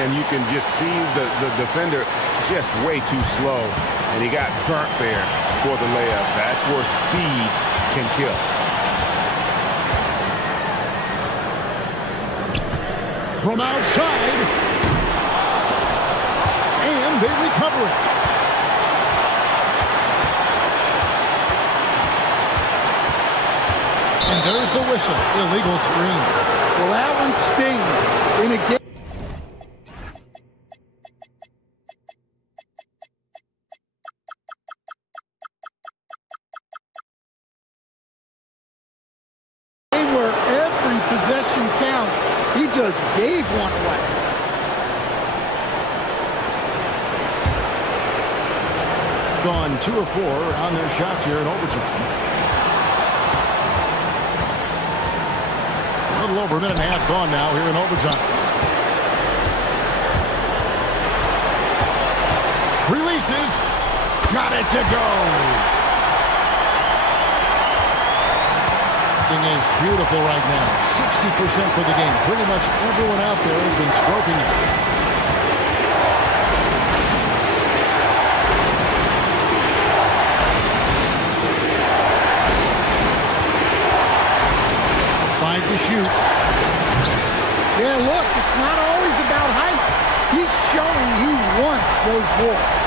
And you can just see the defender just way too slow. And he got burnt there for the layup. That's where speed can kill. From outside. And they recover it. And there's the whistle. Illegal screen. Well, that one stings in a game. Where every possession counts, he just gave one away. Gone 2 of 4 on their shots here in overtime. A little over a minute and a half gone now here in overtime. Releases. Got it to go. Is beautiful right now. 60% for the game. Pretty much everyone out there has been stroking it. Five to shoot. Yeah, look, it's not always about height. He's showing he wants those balls.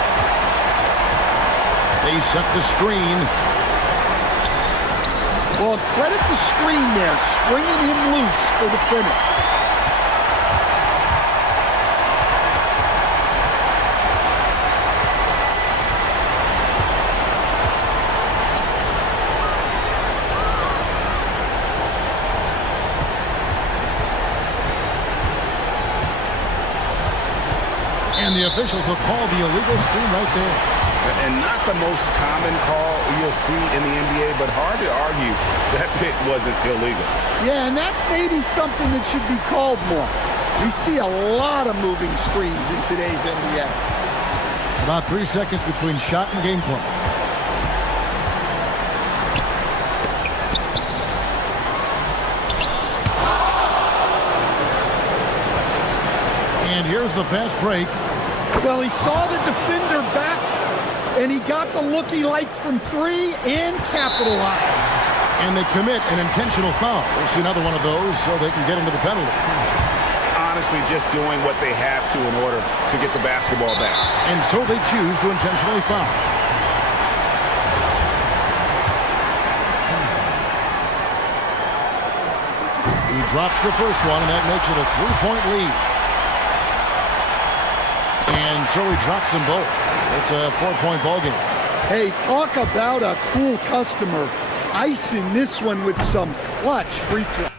They set the screen. Well, credit the screen there, springing him loose for the finish. And the officials will call the illegal screen right there. And not the most common call you'll see in the NBA, but hard to argue that pick wasn't illegal. Yeah, and that's maybe something that should be called more. We see a lot of moving screens in today's NBA. About 3 seconds between shot and gameplay. And here's the fast break. Well, he saw the defender back, and he got the look he liked from 3 and capitalized. And they commit an intentional foul. We'll see another one of those so they can get into the penalty. Honestly, just doing what they have to in order to get the basketball back. And so they choose to intentionally foul. He drops the first one, and that makes it a 3-point lead. And so he drops them both. It's a 4-point ball game. Hey, talk about a cool customer. Icing this one with some clutch free throw.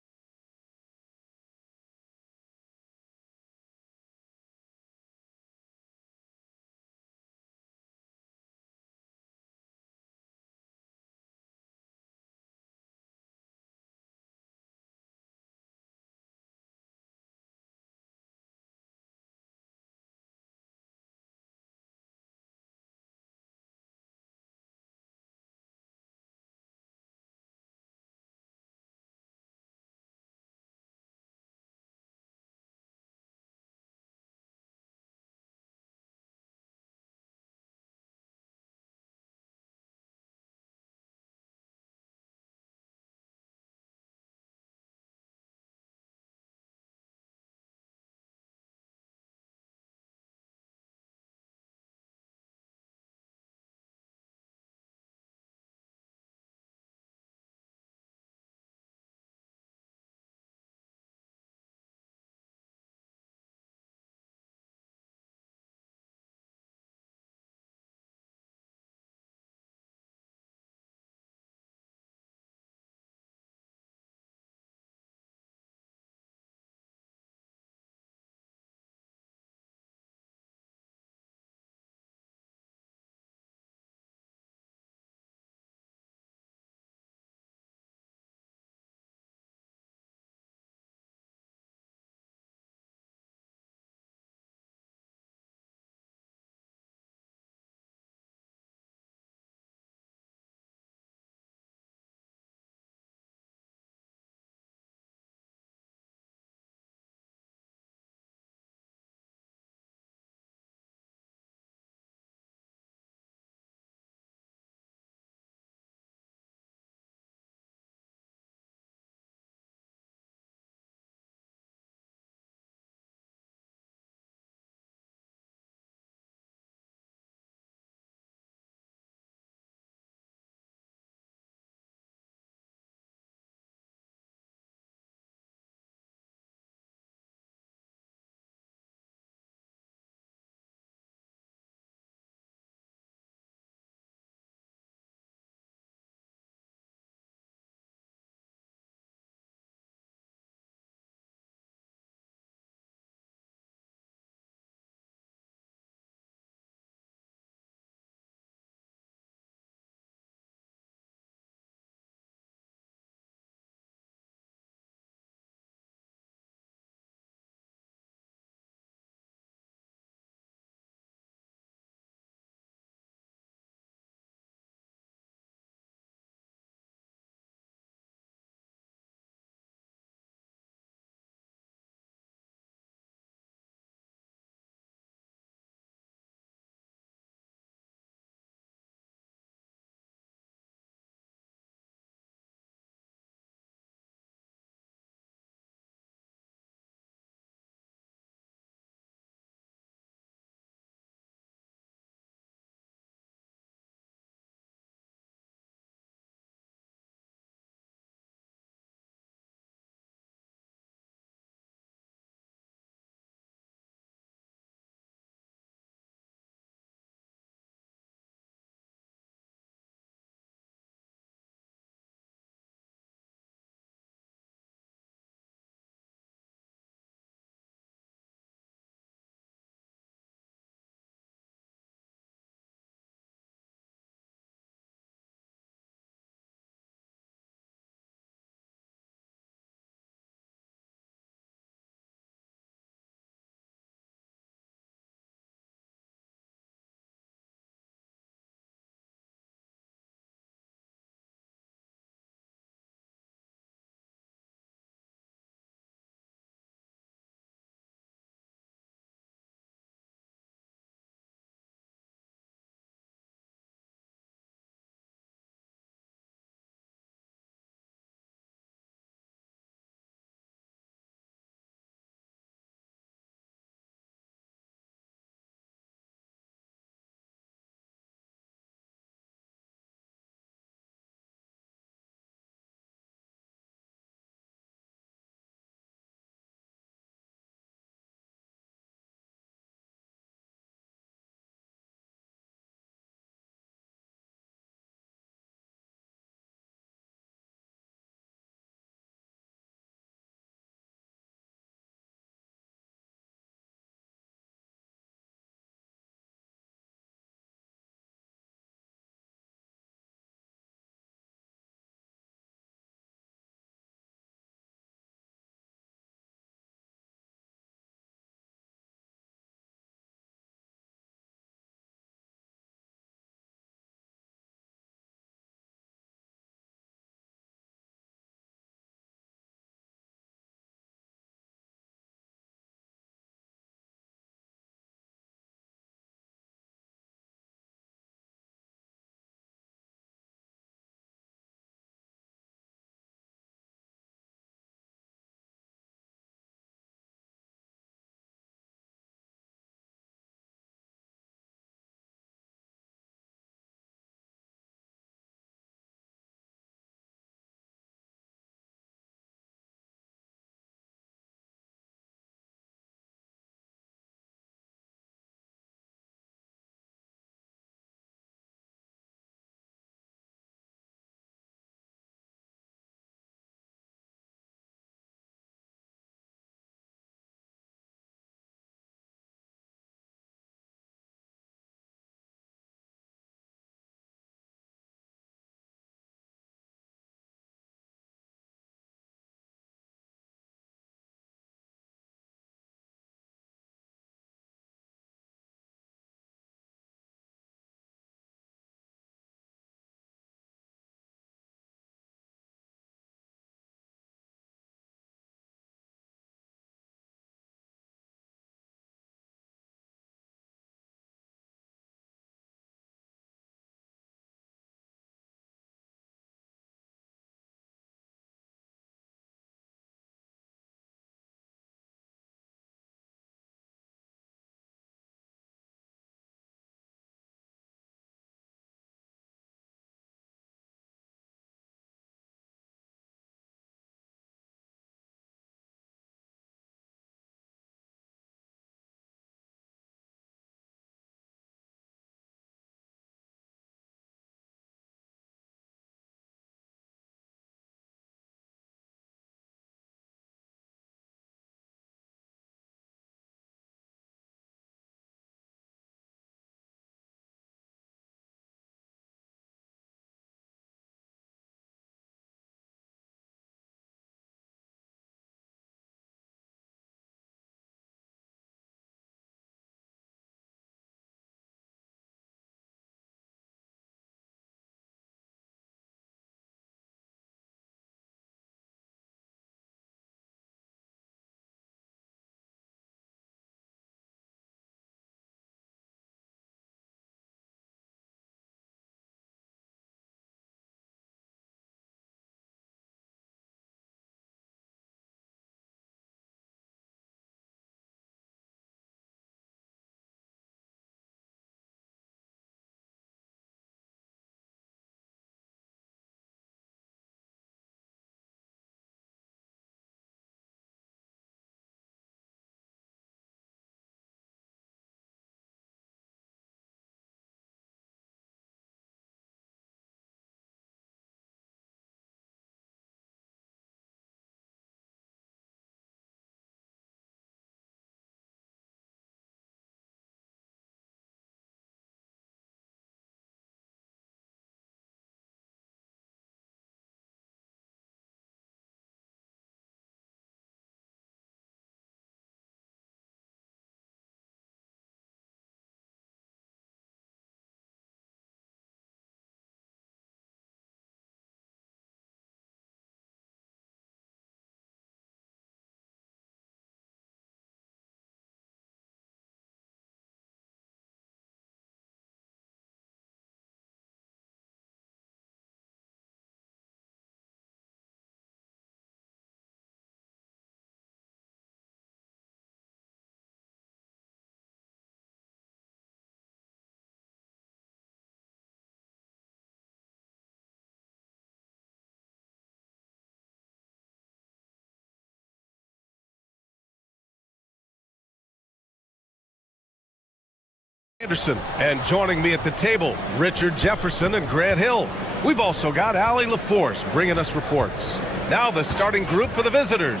Anderson, and joining me at the table, Richard Jefferson and Grant Hill. We've also got Allie LaForce bringing us reports. Now the starting group for the visitors.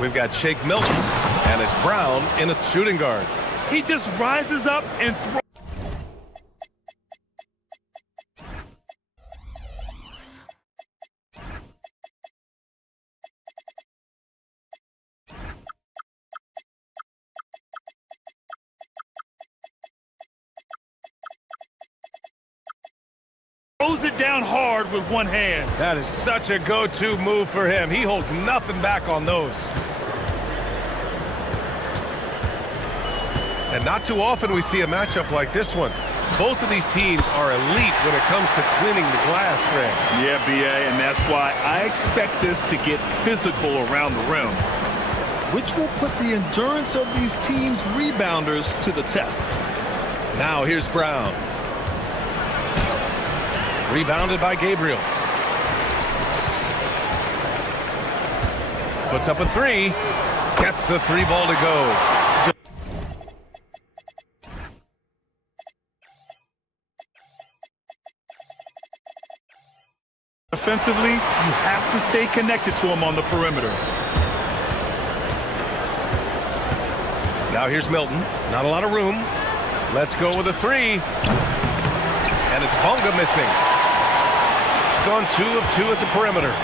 We've got Shake Milton, and it's Brown in a shooting guard. He just rises up and throws. Throws it down hard with one hand. That is such a go-to move for him. He holds nothing back on those. And not too often we see a matchup like this one. Both of these teams are elite when it comes to cleaning the glass, Grant. Yeah, B.A., and that's why I expect this to get physical around the rim, which will put the endurance of these teams' rebounders to the test. Now here's Brown. Rebounded by Gabriel. Puts up a three. Gets the three ball to go. Offensively, you have to stay connected to him on the perimeter. Now here's Milton. Not a lot of room. Let's go with a three. And it's Bonga missing. Gone 2 of 2 at the perimeter.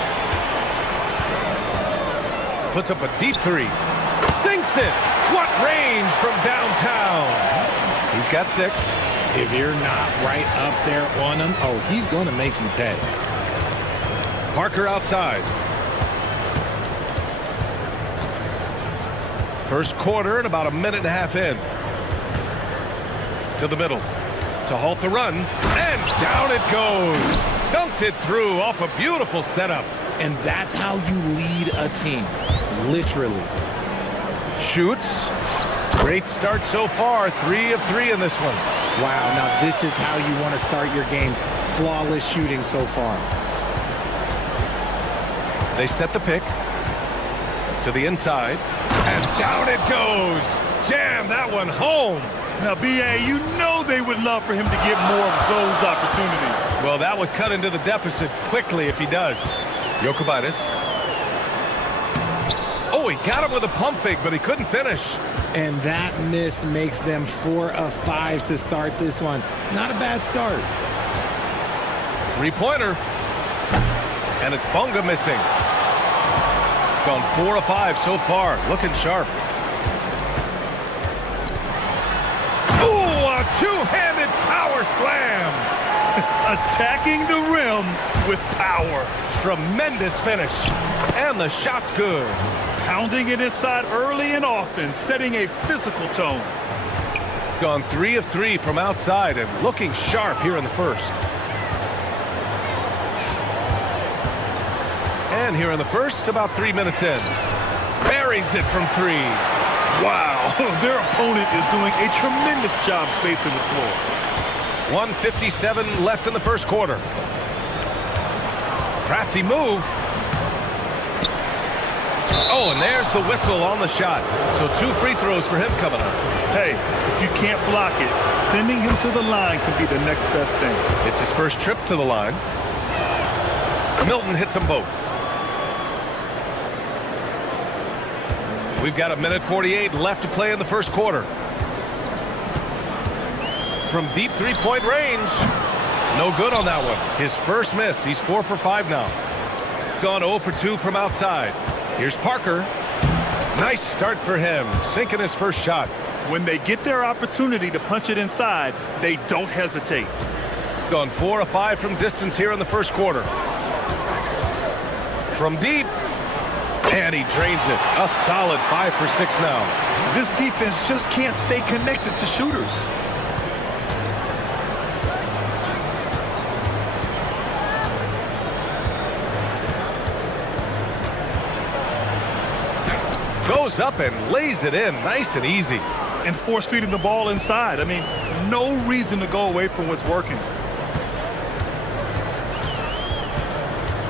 Puts up a deep three. Sinks it. What range from downtown. He's got 6. If you're not right up there on him, oh, he's going to make you pay. Parker outside. First quarter and about a minute and a half in. To the middle. To halt the run. And down it goes. Dunked it through off a beautiful setup. And that's how you lead a team. Literally. Shoots. Great start so far. 3 of 3 in this one. Wow, now this is how you want to start your games. Flawless shooting so far. They set the pick. To the inside. And down it goes. Jam that one home. Now, B.A., you know they would love for him to get more of those opportunities. Well, that would cut into the deficit quickly if he does. Jokubaitis. Oh, he got him with a pump fake, but he couldn't finish. And that miss makes them 4 of 5 to start this one. Not a bad start. 3-pointer. And it's Bonga missing. Gone 4 of 5 so far. Looking sharp. Ooh, a two-handed power slam. Attacking the rim with power. Tremendous finish. And the shot's good. Pounding it inside early and often, setting a physical tone. Gone 3 of 3 from outside and looking sharp here in the first. And here in the first, about 3 minutes in. Buries it from 3. Wow, their opponent is doing a tremendous job spacing the floor. 1:57 left in the first quarter. Crafty move. Oh, and there's the whistle on the shot. So 2 free throws for him coming up. Hey, if you can't block it, sending him to the line can be the next best thing. It's his first trip to the line. Milton hits them both. We've got 1:48 left to play in the first quarter. From deep three-point range. No good on that one. His first miss. He's 4 for 5 now. Gone 0 for 2 from outside. Here's Parker. Nice start for him. Sinking his first shot. When they get their opportunity to punch it inside, they don't hesitate. Gone 4 of 5 from distance here in the first quarter. From deep. And he drains it. A solid 5 for 6 now. This defense just can't stay connected to shooters. Goes up and lays it in nice and easy. And force feeding the ball inside. I mean, no reason to go away from what's working.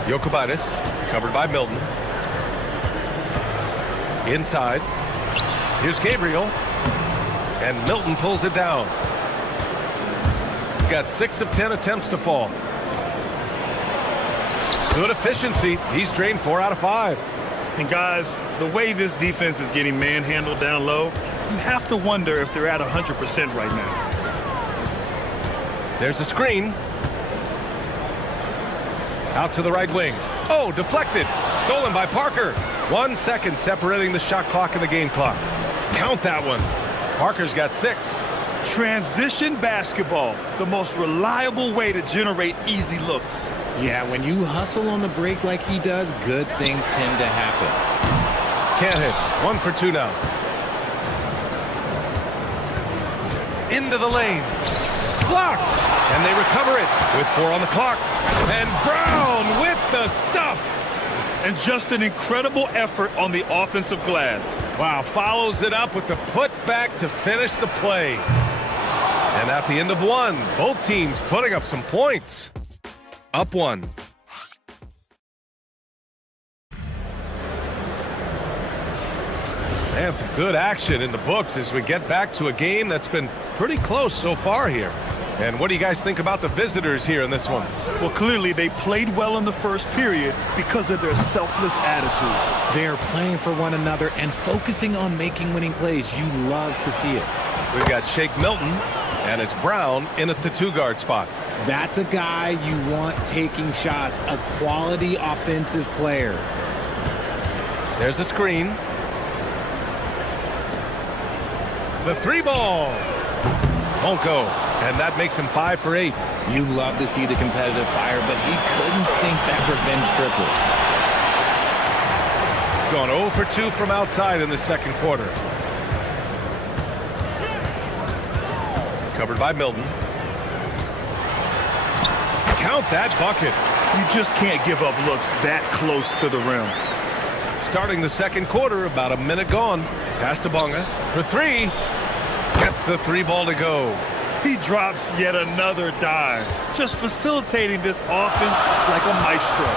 Jokubaitis, covered by Milton. Inside. Here's Gabriel. And Milton pulls it down. got 6 of 10 attempts to fall. Good efficiency. He's drained 4 out of 5. And guys, the way this defense is getting manhandled down low, you have to wonder if they're at 100% right now. There's a screen. Out to the right wing. Oh, deflected. Stolen by Parker. 1 second separating the shot clock and the game clock. Count that one. Parker's got 6. Transition basketball, the most reliable way to generate easy looks. Yeah, when you hustle on the break like he does, good things tend to happen. Can't hit. 1 for 2 now. Into the lane. Blocked. And they recover it with 4 on the clock. And Brown with the stuff. And just an incredible effort on the offensive glass. Wow, follows it up with the putback to finish the play. And at the end of 1, both teams putting up some points. Up 1. And some good action in the books as we get back to a game that's been pretty close so far here. And what do you guys think about the visitors here in this one? Well, clearly they played well in the first period because of their selfless attitude. They're playing for one another and focusing on making winning plays. You love to see it. We've got Shake Milton, and it's Brown in at the 2-guard spot. That's a guy you want taking shots, a quality offensive player. There's a screen. The 3 ball. Won't go. And that makes him 5 for 8. You love to see the competitive fire, but he couldn't sink that revenge triple. Gone 0 for 2 from outside in the second quarter. Covered by Milton. Count that bucket. You just can't give up looks that close to the rim. Starting the second quarter, about a minute gone. Pass to Bonga for 3. Gets the 3 ball to go. He drops yet another dive, just facilitating this offense like a maestro.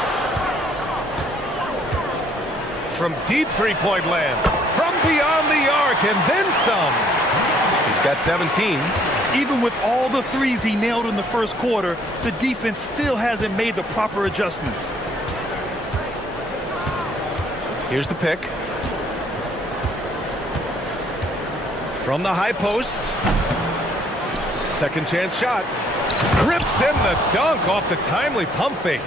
From deep 3-point land, from beyond the arc, and then some. He's got 17. Even with all the threes he nailed in the first quarter, the defense still hasn't made the proper adjustments. Here's the pick. From the high post. Second chance shot. Rips in the dunk off the timely pump fake.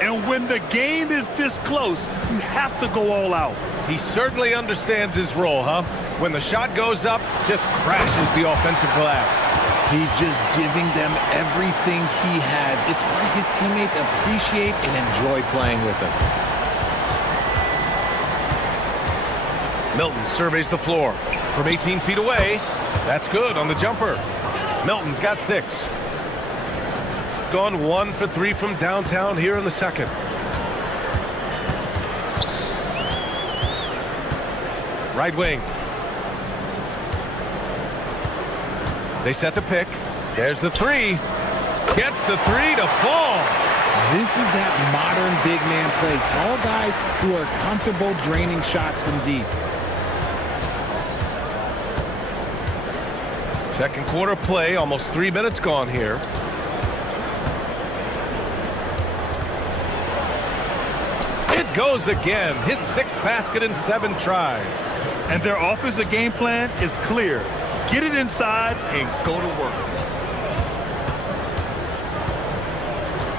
And when the game is this close, you have to go all out. He certainly understands his role, huh? When the shot goes up, just crashes the offensive glass. He's just giving them everything he has. It's why his teammates appreciate and enjoy playing with him. Milton surveys the floor. From 18 feet away, that's good on the jumper. Milton's got 6. Gone 1 for 3 from downtown here in the second. Right wing. They set the pick. There's the 3. Gets the 3 to fall. This is that modern big man play. Tall guys who are comfortable draining shots from deep. Second quarter play, almost 3 minutes gone here. It goes again. His 6th basket in 7 tries. And their offensive game plan is clear. Get it inside and go to work.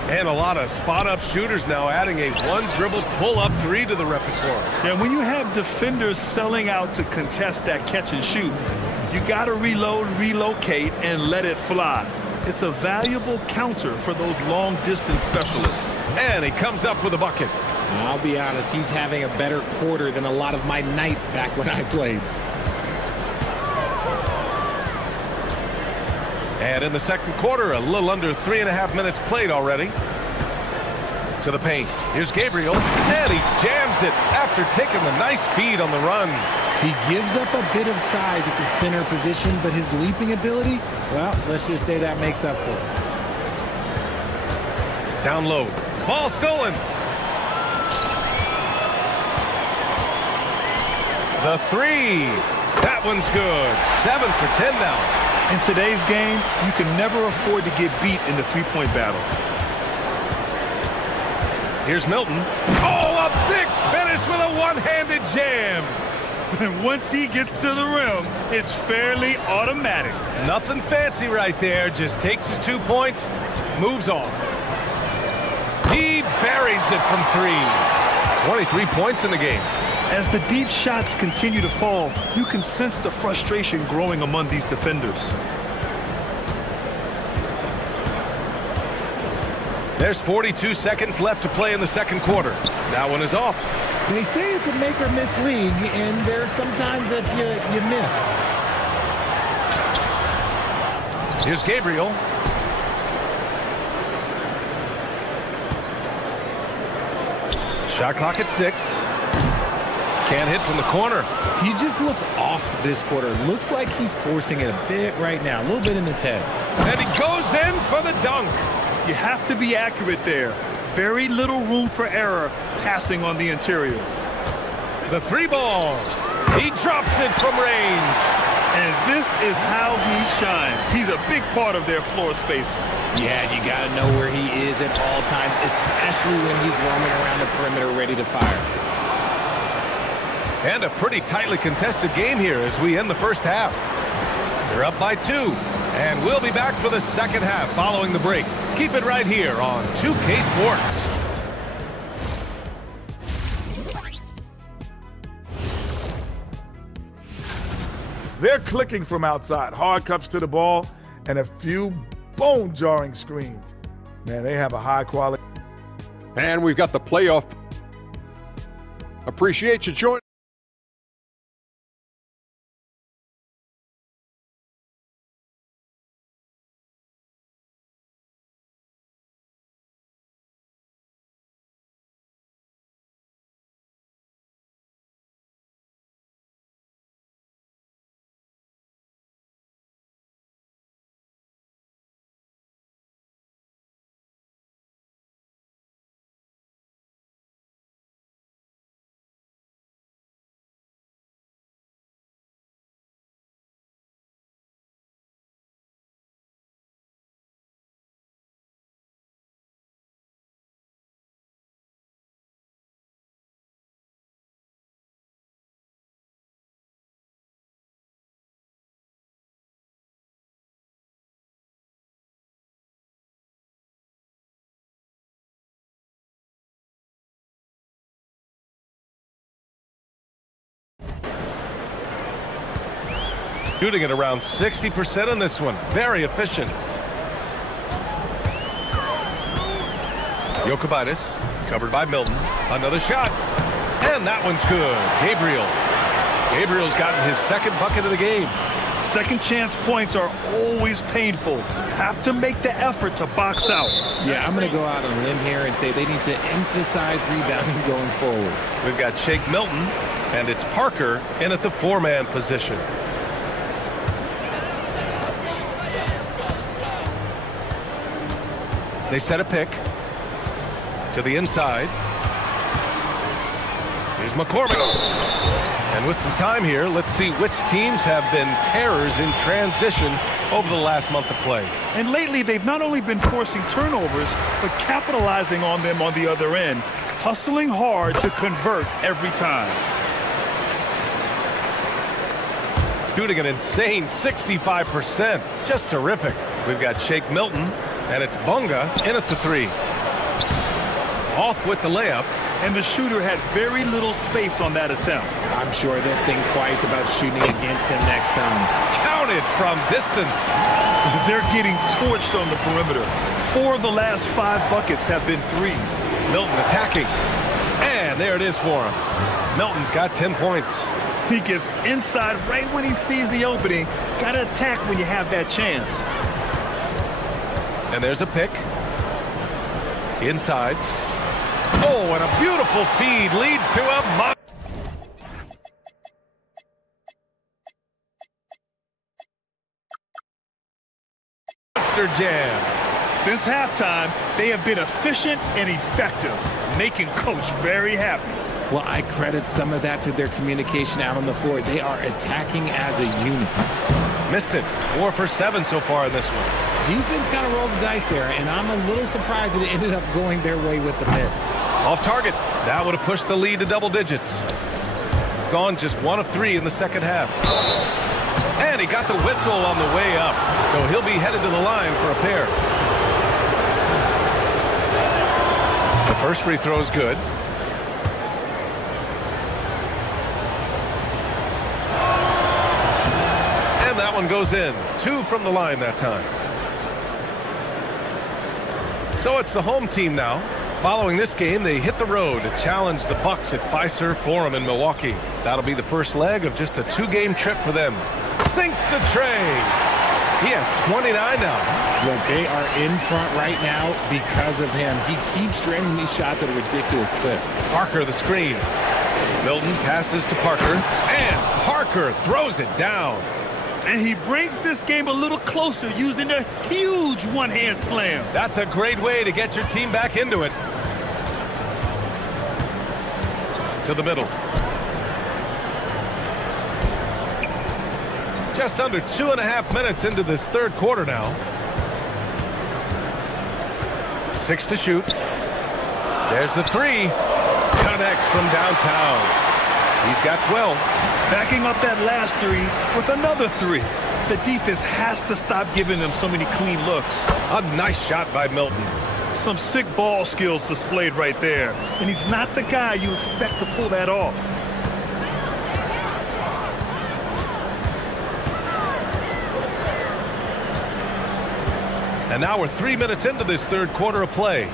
And a lot of spot-up shooters now, adding a 1-dribble pull-up 3 to the repertoire. And when you have defenders selling out to contest that catch and shoot, you got to reload, relocate, and let it fly. It's a valuable counter for those long-distance specialists. And he comes up with a bucket. I'll be honest, he's having a better quarter than a lot of my nights back when I played. And in the second quarter, a little under 3.5 minutes played already. To the paint. Here's Gabriel, and he jams it after taking the nice feed on the run. He gives up a bit of size at the center position, but his leaping ability, well, let's just say that makes up for it. Down low. Ball stolen. The 3. That one's good. 7 for 10 now. In today's game, you can never afford to get beat in the three-point battle. Here's Milton. Oh, a big finish with a one-handed jam. And once he gets to the rim, it's fairly automatic. Nothing fancy right there. Just takes his 2 points, moves on. He buries it from three. 23 points in the game. As the deep shots continue to fall, you can sense the frustration growing among these defenders. There's 42 seconds left to play in the second quarter. That one is off. They say it's a make or miss league, and there's sometimes that you miss. Here's Gabriel. Shot clock at 6. Can't hit from the corner. He just looks off this quarter. Looks like he's forcing it a bit right now, a little bit in his head. And he goes in for the dunk. You have to be accurate there. Very little room for error passing on the interior. The three ball. He drops it from range. And this is how he shines. He's a big part of their floor space. Yeah, you got to know where he is at all times, especially when he's roaming around the perimeter ready to fire. And a pretty tightly contested game here as we end the first half. They're up by 2. And we'll be back for the second half following the break. Keep it right here on 2K Sports. They're clicking from outside. Hard cups to the ball and a few bone-jarring screens. Man, they have a high quality. And we've got the playoff. Appreciate you joining. Shooting at around 60% in this one. Very efficient. Jokubaitis, covered by Milton. Another shot. And that one's good. Gabriel's gotten his second bucket of the game. Second chance points are always painful. Have to make the effort to box out. Yeah, I'm going to go out on a limb here and say they need to emphasize rebounding going forward. We've got Shake Milton, and it's Parker in at the four-man position. They set a pick to the inside. Here's McCormick. And with some time here, let's see which teams have been terrors in transition over the last month of play. And lately, they've not only been forcing turnovers, but capitalizing on them on the other end, hustling hard to convert every time. Shooting an insane 65%. Just terrific. We've got Shake Milton, and it's Bunga in at the three. Off with the layup. And the shooter had very little space on that attempt. I'm sure they'll think twice about shooting against him next time. Counted from distance. They're getting torched on the perimeter. 4 of the last 5 buckets have been threes. Milton attacking. And there it is for him. Milton's got 10 points. He gets inside right when he sees the opening. Got to attack when you have that chance. And there's a pick. Inside. Oh, and a beautiful feed leads to a monster jam. Since halftime, they have been efficient and effective, making Coach very happy. Well, I credit some of that to their communication out on the floor. They are attacking as a unit. Missed it. 4 for 7 so far in this one. Defense kind of rolled the dice there, and I'm a little surprised that it ended up going their way with the miss. Off target. That would have pushed the lead to double digits. Gone just 1 of 3 in the second half. And he got the whistle on the way up, so he'll be headed to the line for a pair. The first free throw is good. And that one goes in. 2 from the line that time. So it's the home team now. Following this game, they hit the road to challenge the Bucks at Fiserv Forum in Milwaukee. That'll be the first leg of just a 2-game trip for them. Sinks the tray. He has 29 now. Look, they are in front right now because of him. He keeps draining these shots at a ridiculous clip. Parker the screen. Milton passes to Parker, and Parker throws it down. And he brings this game a little closer using a huge one-hand slam. That's a great way to get your team back into it. To the middle. Just under 2.5 minutes into this third quarter now. 6 to shoot. There's the 3. Connects from downtown. He's got 12. Backing up that last 3 with another 3. The defense has to stop giving them so many clean looks. A nice shot by Milton. Some sick ball skills displayed right there. And he's not the guy you expect to pull that off. And now we're 3 minutes into this third quarter of play.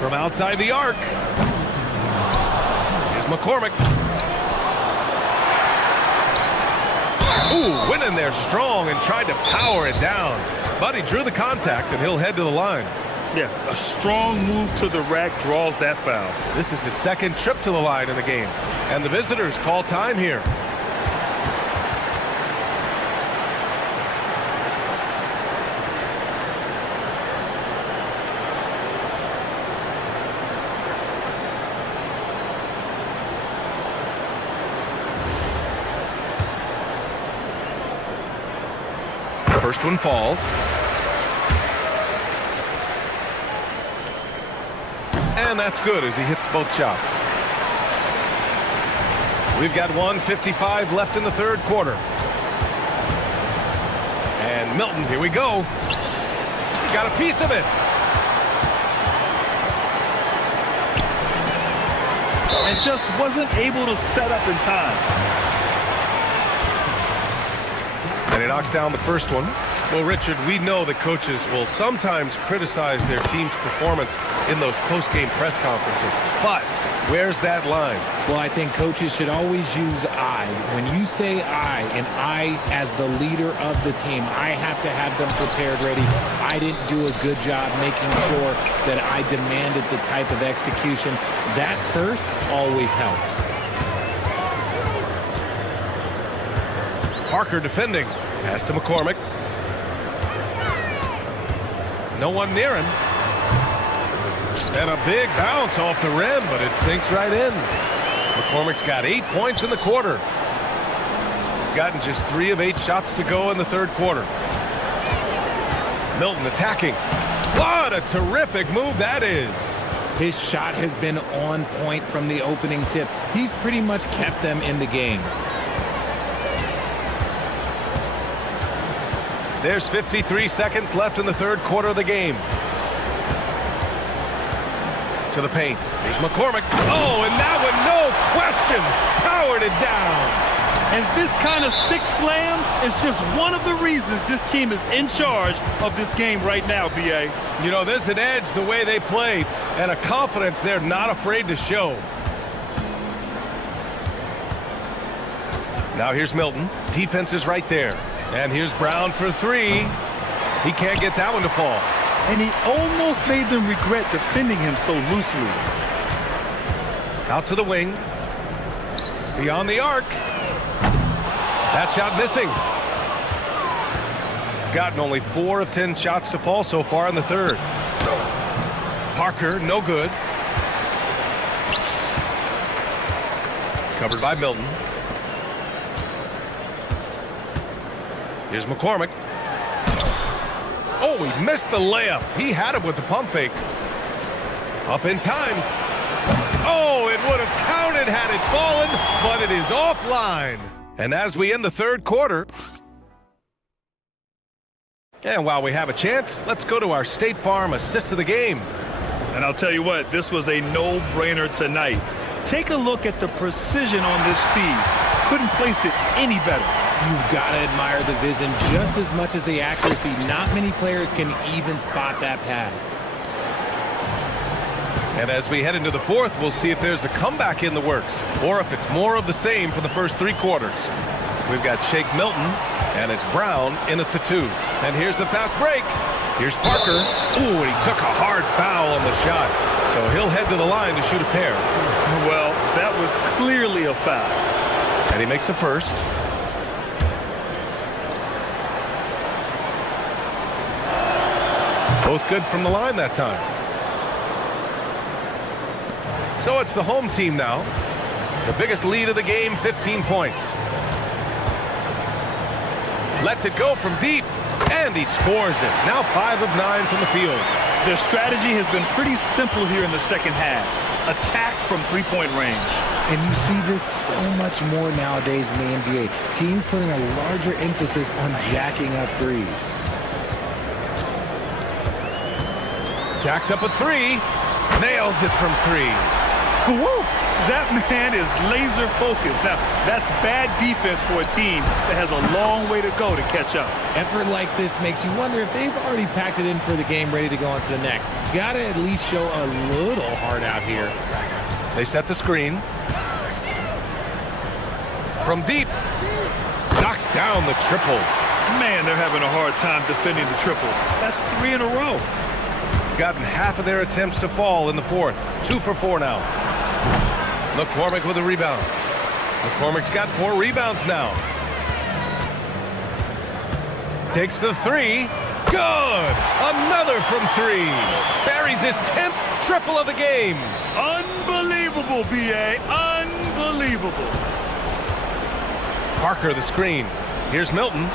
From outside the arc. Here's McCormick. Ooh, went in there strong and tried to power it down. But he drew the contact, and he'll head to the line. Yeah, a strong move to the rack draws that foul. This is his second trip to the line in the game. And the visitors call time here. First one falls. And that's good as he hits both shots. We've got 1:55 left in the third quarter. And Milton, here we go. Got a piece of it. And just wasn't able to set up in time. And he knocks down the first one. Well, Richard, we know that coaches will sometimes criticize their team's performance in those post-game press conferences. But where's that line? Well, I think coaches should always use I. When you say I, and I as the leader of the team, I have to have them prepared ready. I didn't do a good job making sure that I demanded the type of execution. That first always helps. Parker defending. Pass to McCormick. No one near him. And a big bounce off the rim, but it sinks right in. McCormick's got 8 points in the quarter. Gotten just 3 of 8 shots to go in the third quarter. Milton attacking. What a terrific move that is. His shot has been on point from the opening tip. He's pretty much kept them in the game. There's 53 seconds left in the third quarter of the game. To the paint. Here's McCormick. Oh, and that one, no question, powered it down. And this kind of sick slam is just one of the reasons this team is in charge of this game right now, B.A. You know, there's an edge the way they play and a confidence they're not afraid to show. Now here's Milton. Defense is right there. And here's Brown for 3. He can't get that one to fall. And he almost made them regret defending him so loosely. Out to the wing. Beyond the arc. That shot missing. Gotten only 4 of 10 shots to fall so far in the third. Parker, no good. Covered by Milton. Here's McCormick. Oh, he missed the layup. He had it with the pump fake. Up in time. Oh, it would have counted had it fallen, but it is offline. And as we end the third quarter, and while we have a chance, let's go to our State Farm assist of the game. And I'll tell you what, this was a no-brainer tonight. Take a look at the precision on this feed. Couldn't place it any better. You've got to admire the vision just as much as the accuracy. Not many players can even spot that pass. And as we head into the fourth, we'll see if there's a comeback in the works or if it's more of the same for the first three quarters. We've got Shake Milton, and it's Brown in at the 2. And here's the fast break. Here's Parker. Ooh, and he took a hard foul on the shot. So he'll head to the line to shoot a pair. Well, that was clearly a foul. And he makes a first. Both good from the line that time. So it's the home team now. The biggest lead of the game, 15 points. Lets it go from deep, and he scores it. Now 5 of 9 from the field. Their strategy has been pretty simple here in the second half. Attack from three-point range. And you see this so much more nowadays in the NBA. Teams putting a larger emphasis on jacking up threes. Jacks up a 3. Nails it from 3. Woo! That man is laser focused. Now, that's bad defense for a team that has a long way to go to catch up. Effort like this makes you wonder if they've already packed it in for the game, ready to go on to the next. Gotta at least show a little heart out here. They set the screen. From deep. Knocks down the triple. Man, they're having a hard time defending the triple. That's 3 in a row. Gotten half of their attempts to fall in the fourth. 2 for 4 now. McCormick with a rebound. McCormick's got 4 rebounds now. Takes the 3. Good! Another from 3. Buries his 10th triple of the game. Unbelievable, B.A. Unbelievable. Parker the screen. Here's Milton.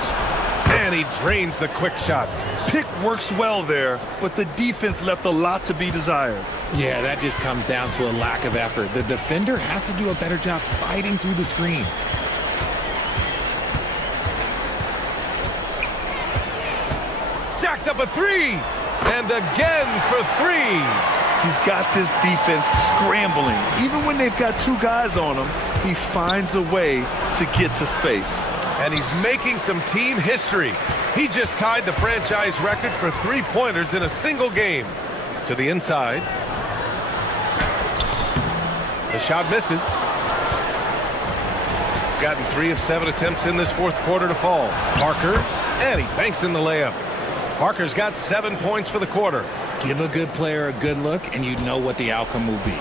And he drains the quick shot. Pick works well there, but the defense left a lot to be desired. Yeah, that just comes down to a lack of effort. The defender has to do a better job fighting through the screen. Jacks up a 3. And again for 3. He's got this defense scrambling. Even when they've got 2 guys on him, he finds a way to get to space. And he's making some team history. He just tied the franchise record for 3-pointers in a single game. To the inside. The shot misses. Gotten 3 of 7 attempts in this fourth quarter to fall. Parker, and he banks in the layup. Parker's got 7 points for the quarter. Give a good player a good look, and you know what the outcome will be.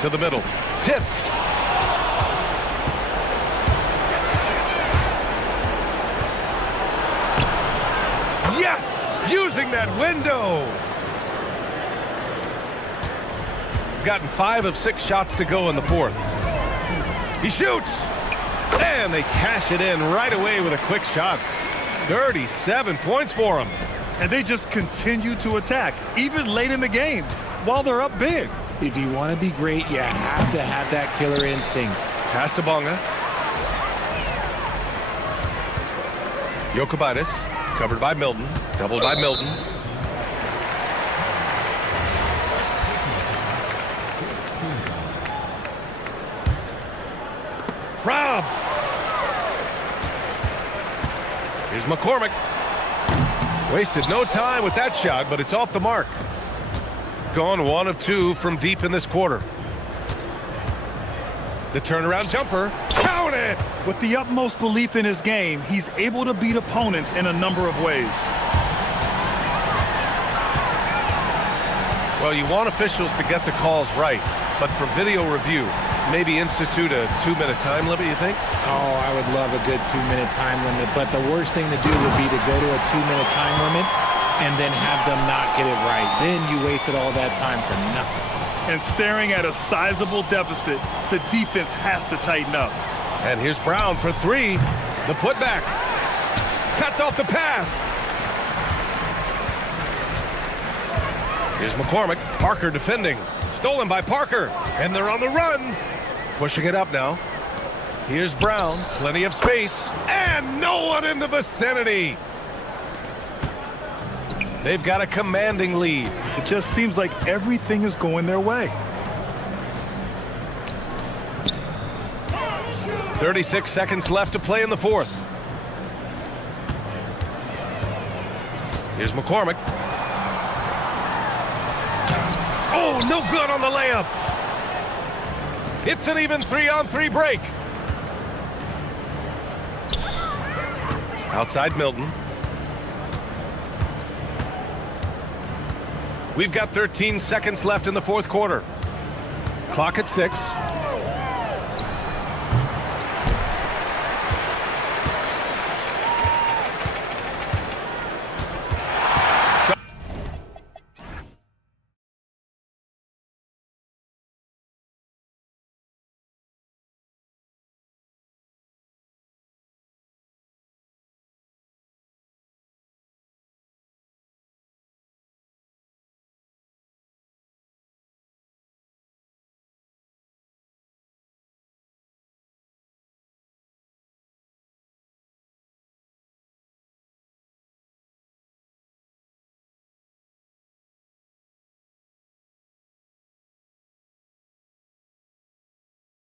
To the middle. Tipped. Yes! Using that window! Gotten 5 of 6 shots to go in the fourth. He shoots! And they cash it in right away with a quick shot. 37 points for him. And they just continue to attack, even late in the game, while they're up big. If you want to be great, you have to have that killer instinct. Pass to Bonga. Jokibitis, covered by Milton, doubled by Milton. Robbed. Here's McCormick. Wasted no time with that shot, but it's off the mark. Gone 1 of 2 from deep in this quarter. The turnaround jumper. Count it! With the utmost belief in his game, he's able to beat opponents in a number of ways. Well, you want officials to get the calls right, but for video review, maybe institute a 2-minute time limit, you think? Oh, I would love a good 2-minute time limit, but the worst thing to do would be to go to a 2-minute time limit and then have them not get it right. Then you wasted all that time for nothing. and staring at a sizable deficit, the defense has to tighten up. And here's Brown for three. The putback. Cuts off the pass. Here's McCormick. Parker defending. Stolen by Parker. And they're on the run. Pushing it up now. Here's Brown. Plenty of space. And no one in the vicinity. They've got a commanding lead. It just seems like everything is going their way. 36 seconds left to play in the fourth. Here's McCormick. Oh, no good on the layup. It's an even 3-on-3 break. Outside Milton. We've got 13 seconds left in the fourth quarter. Clock at 6.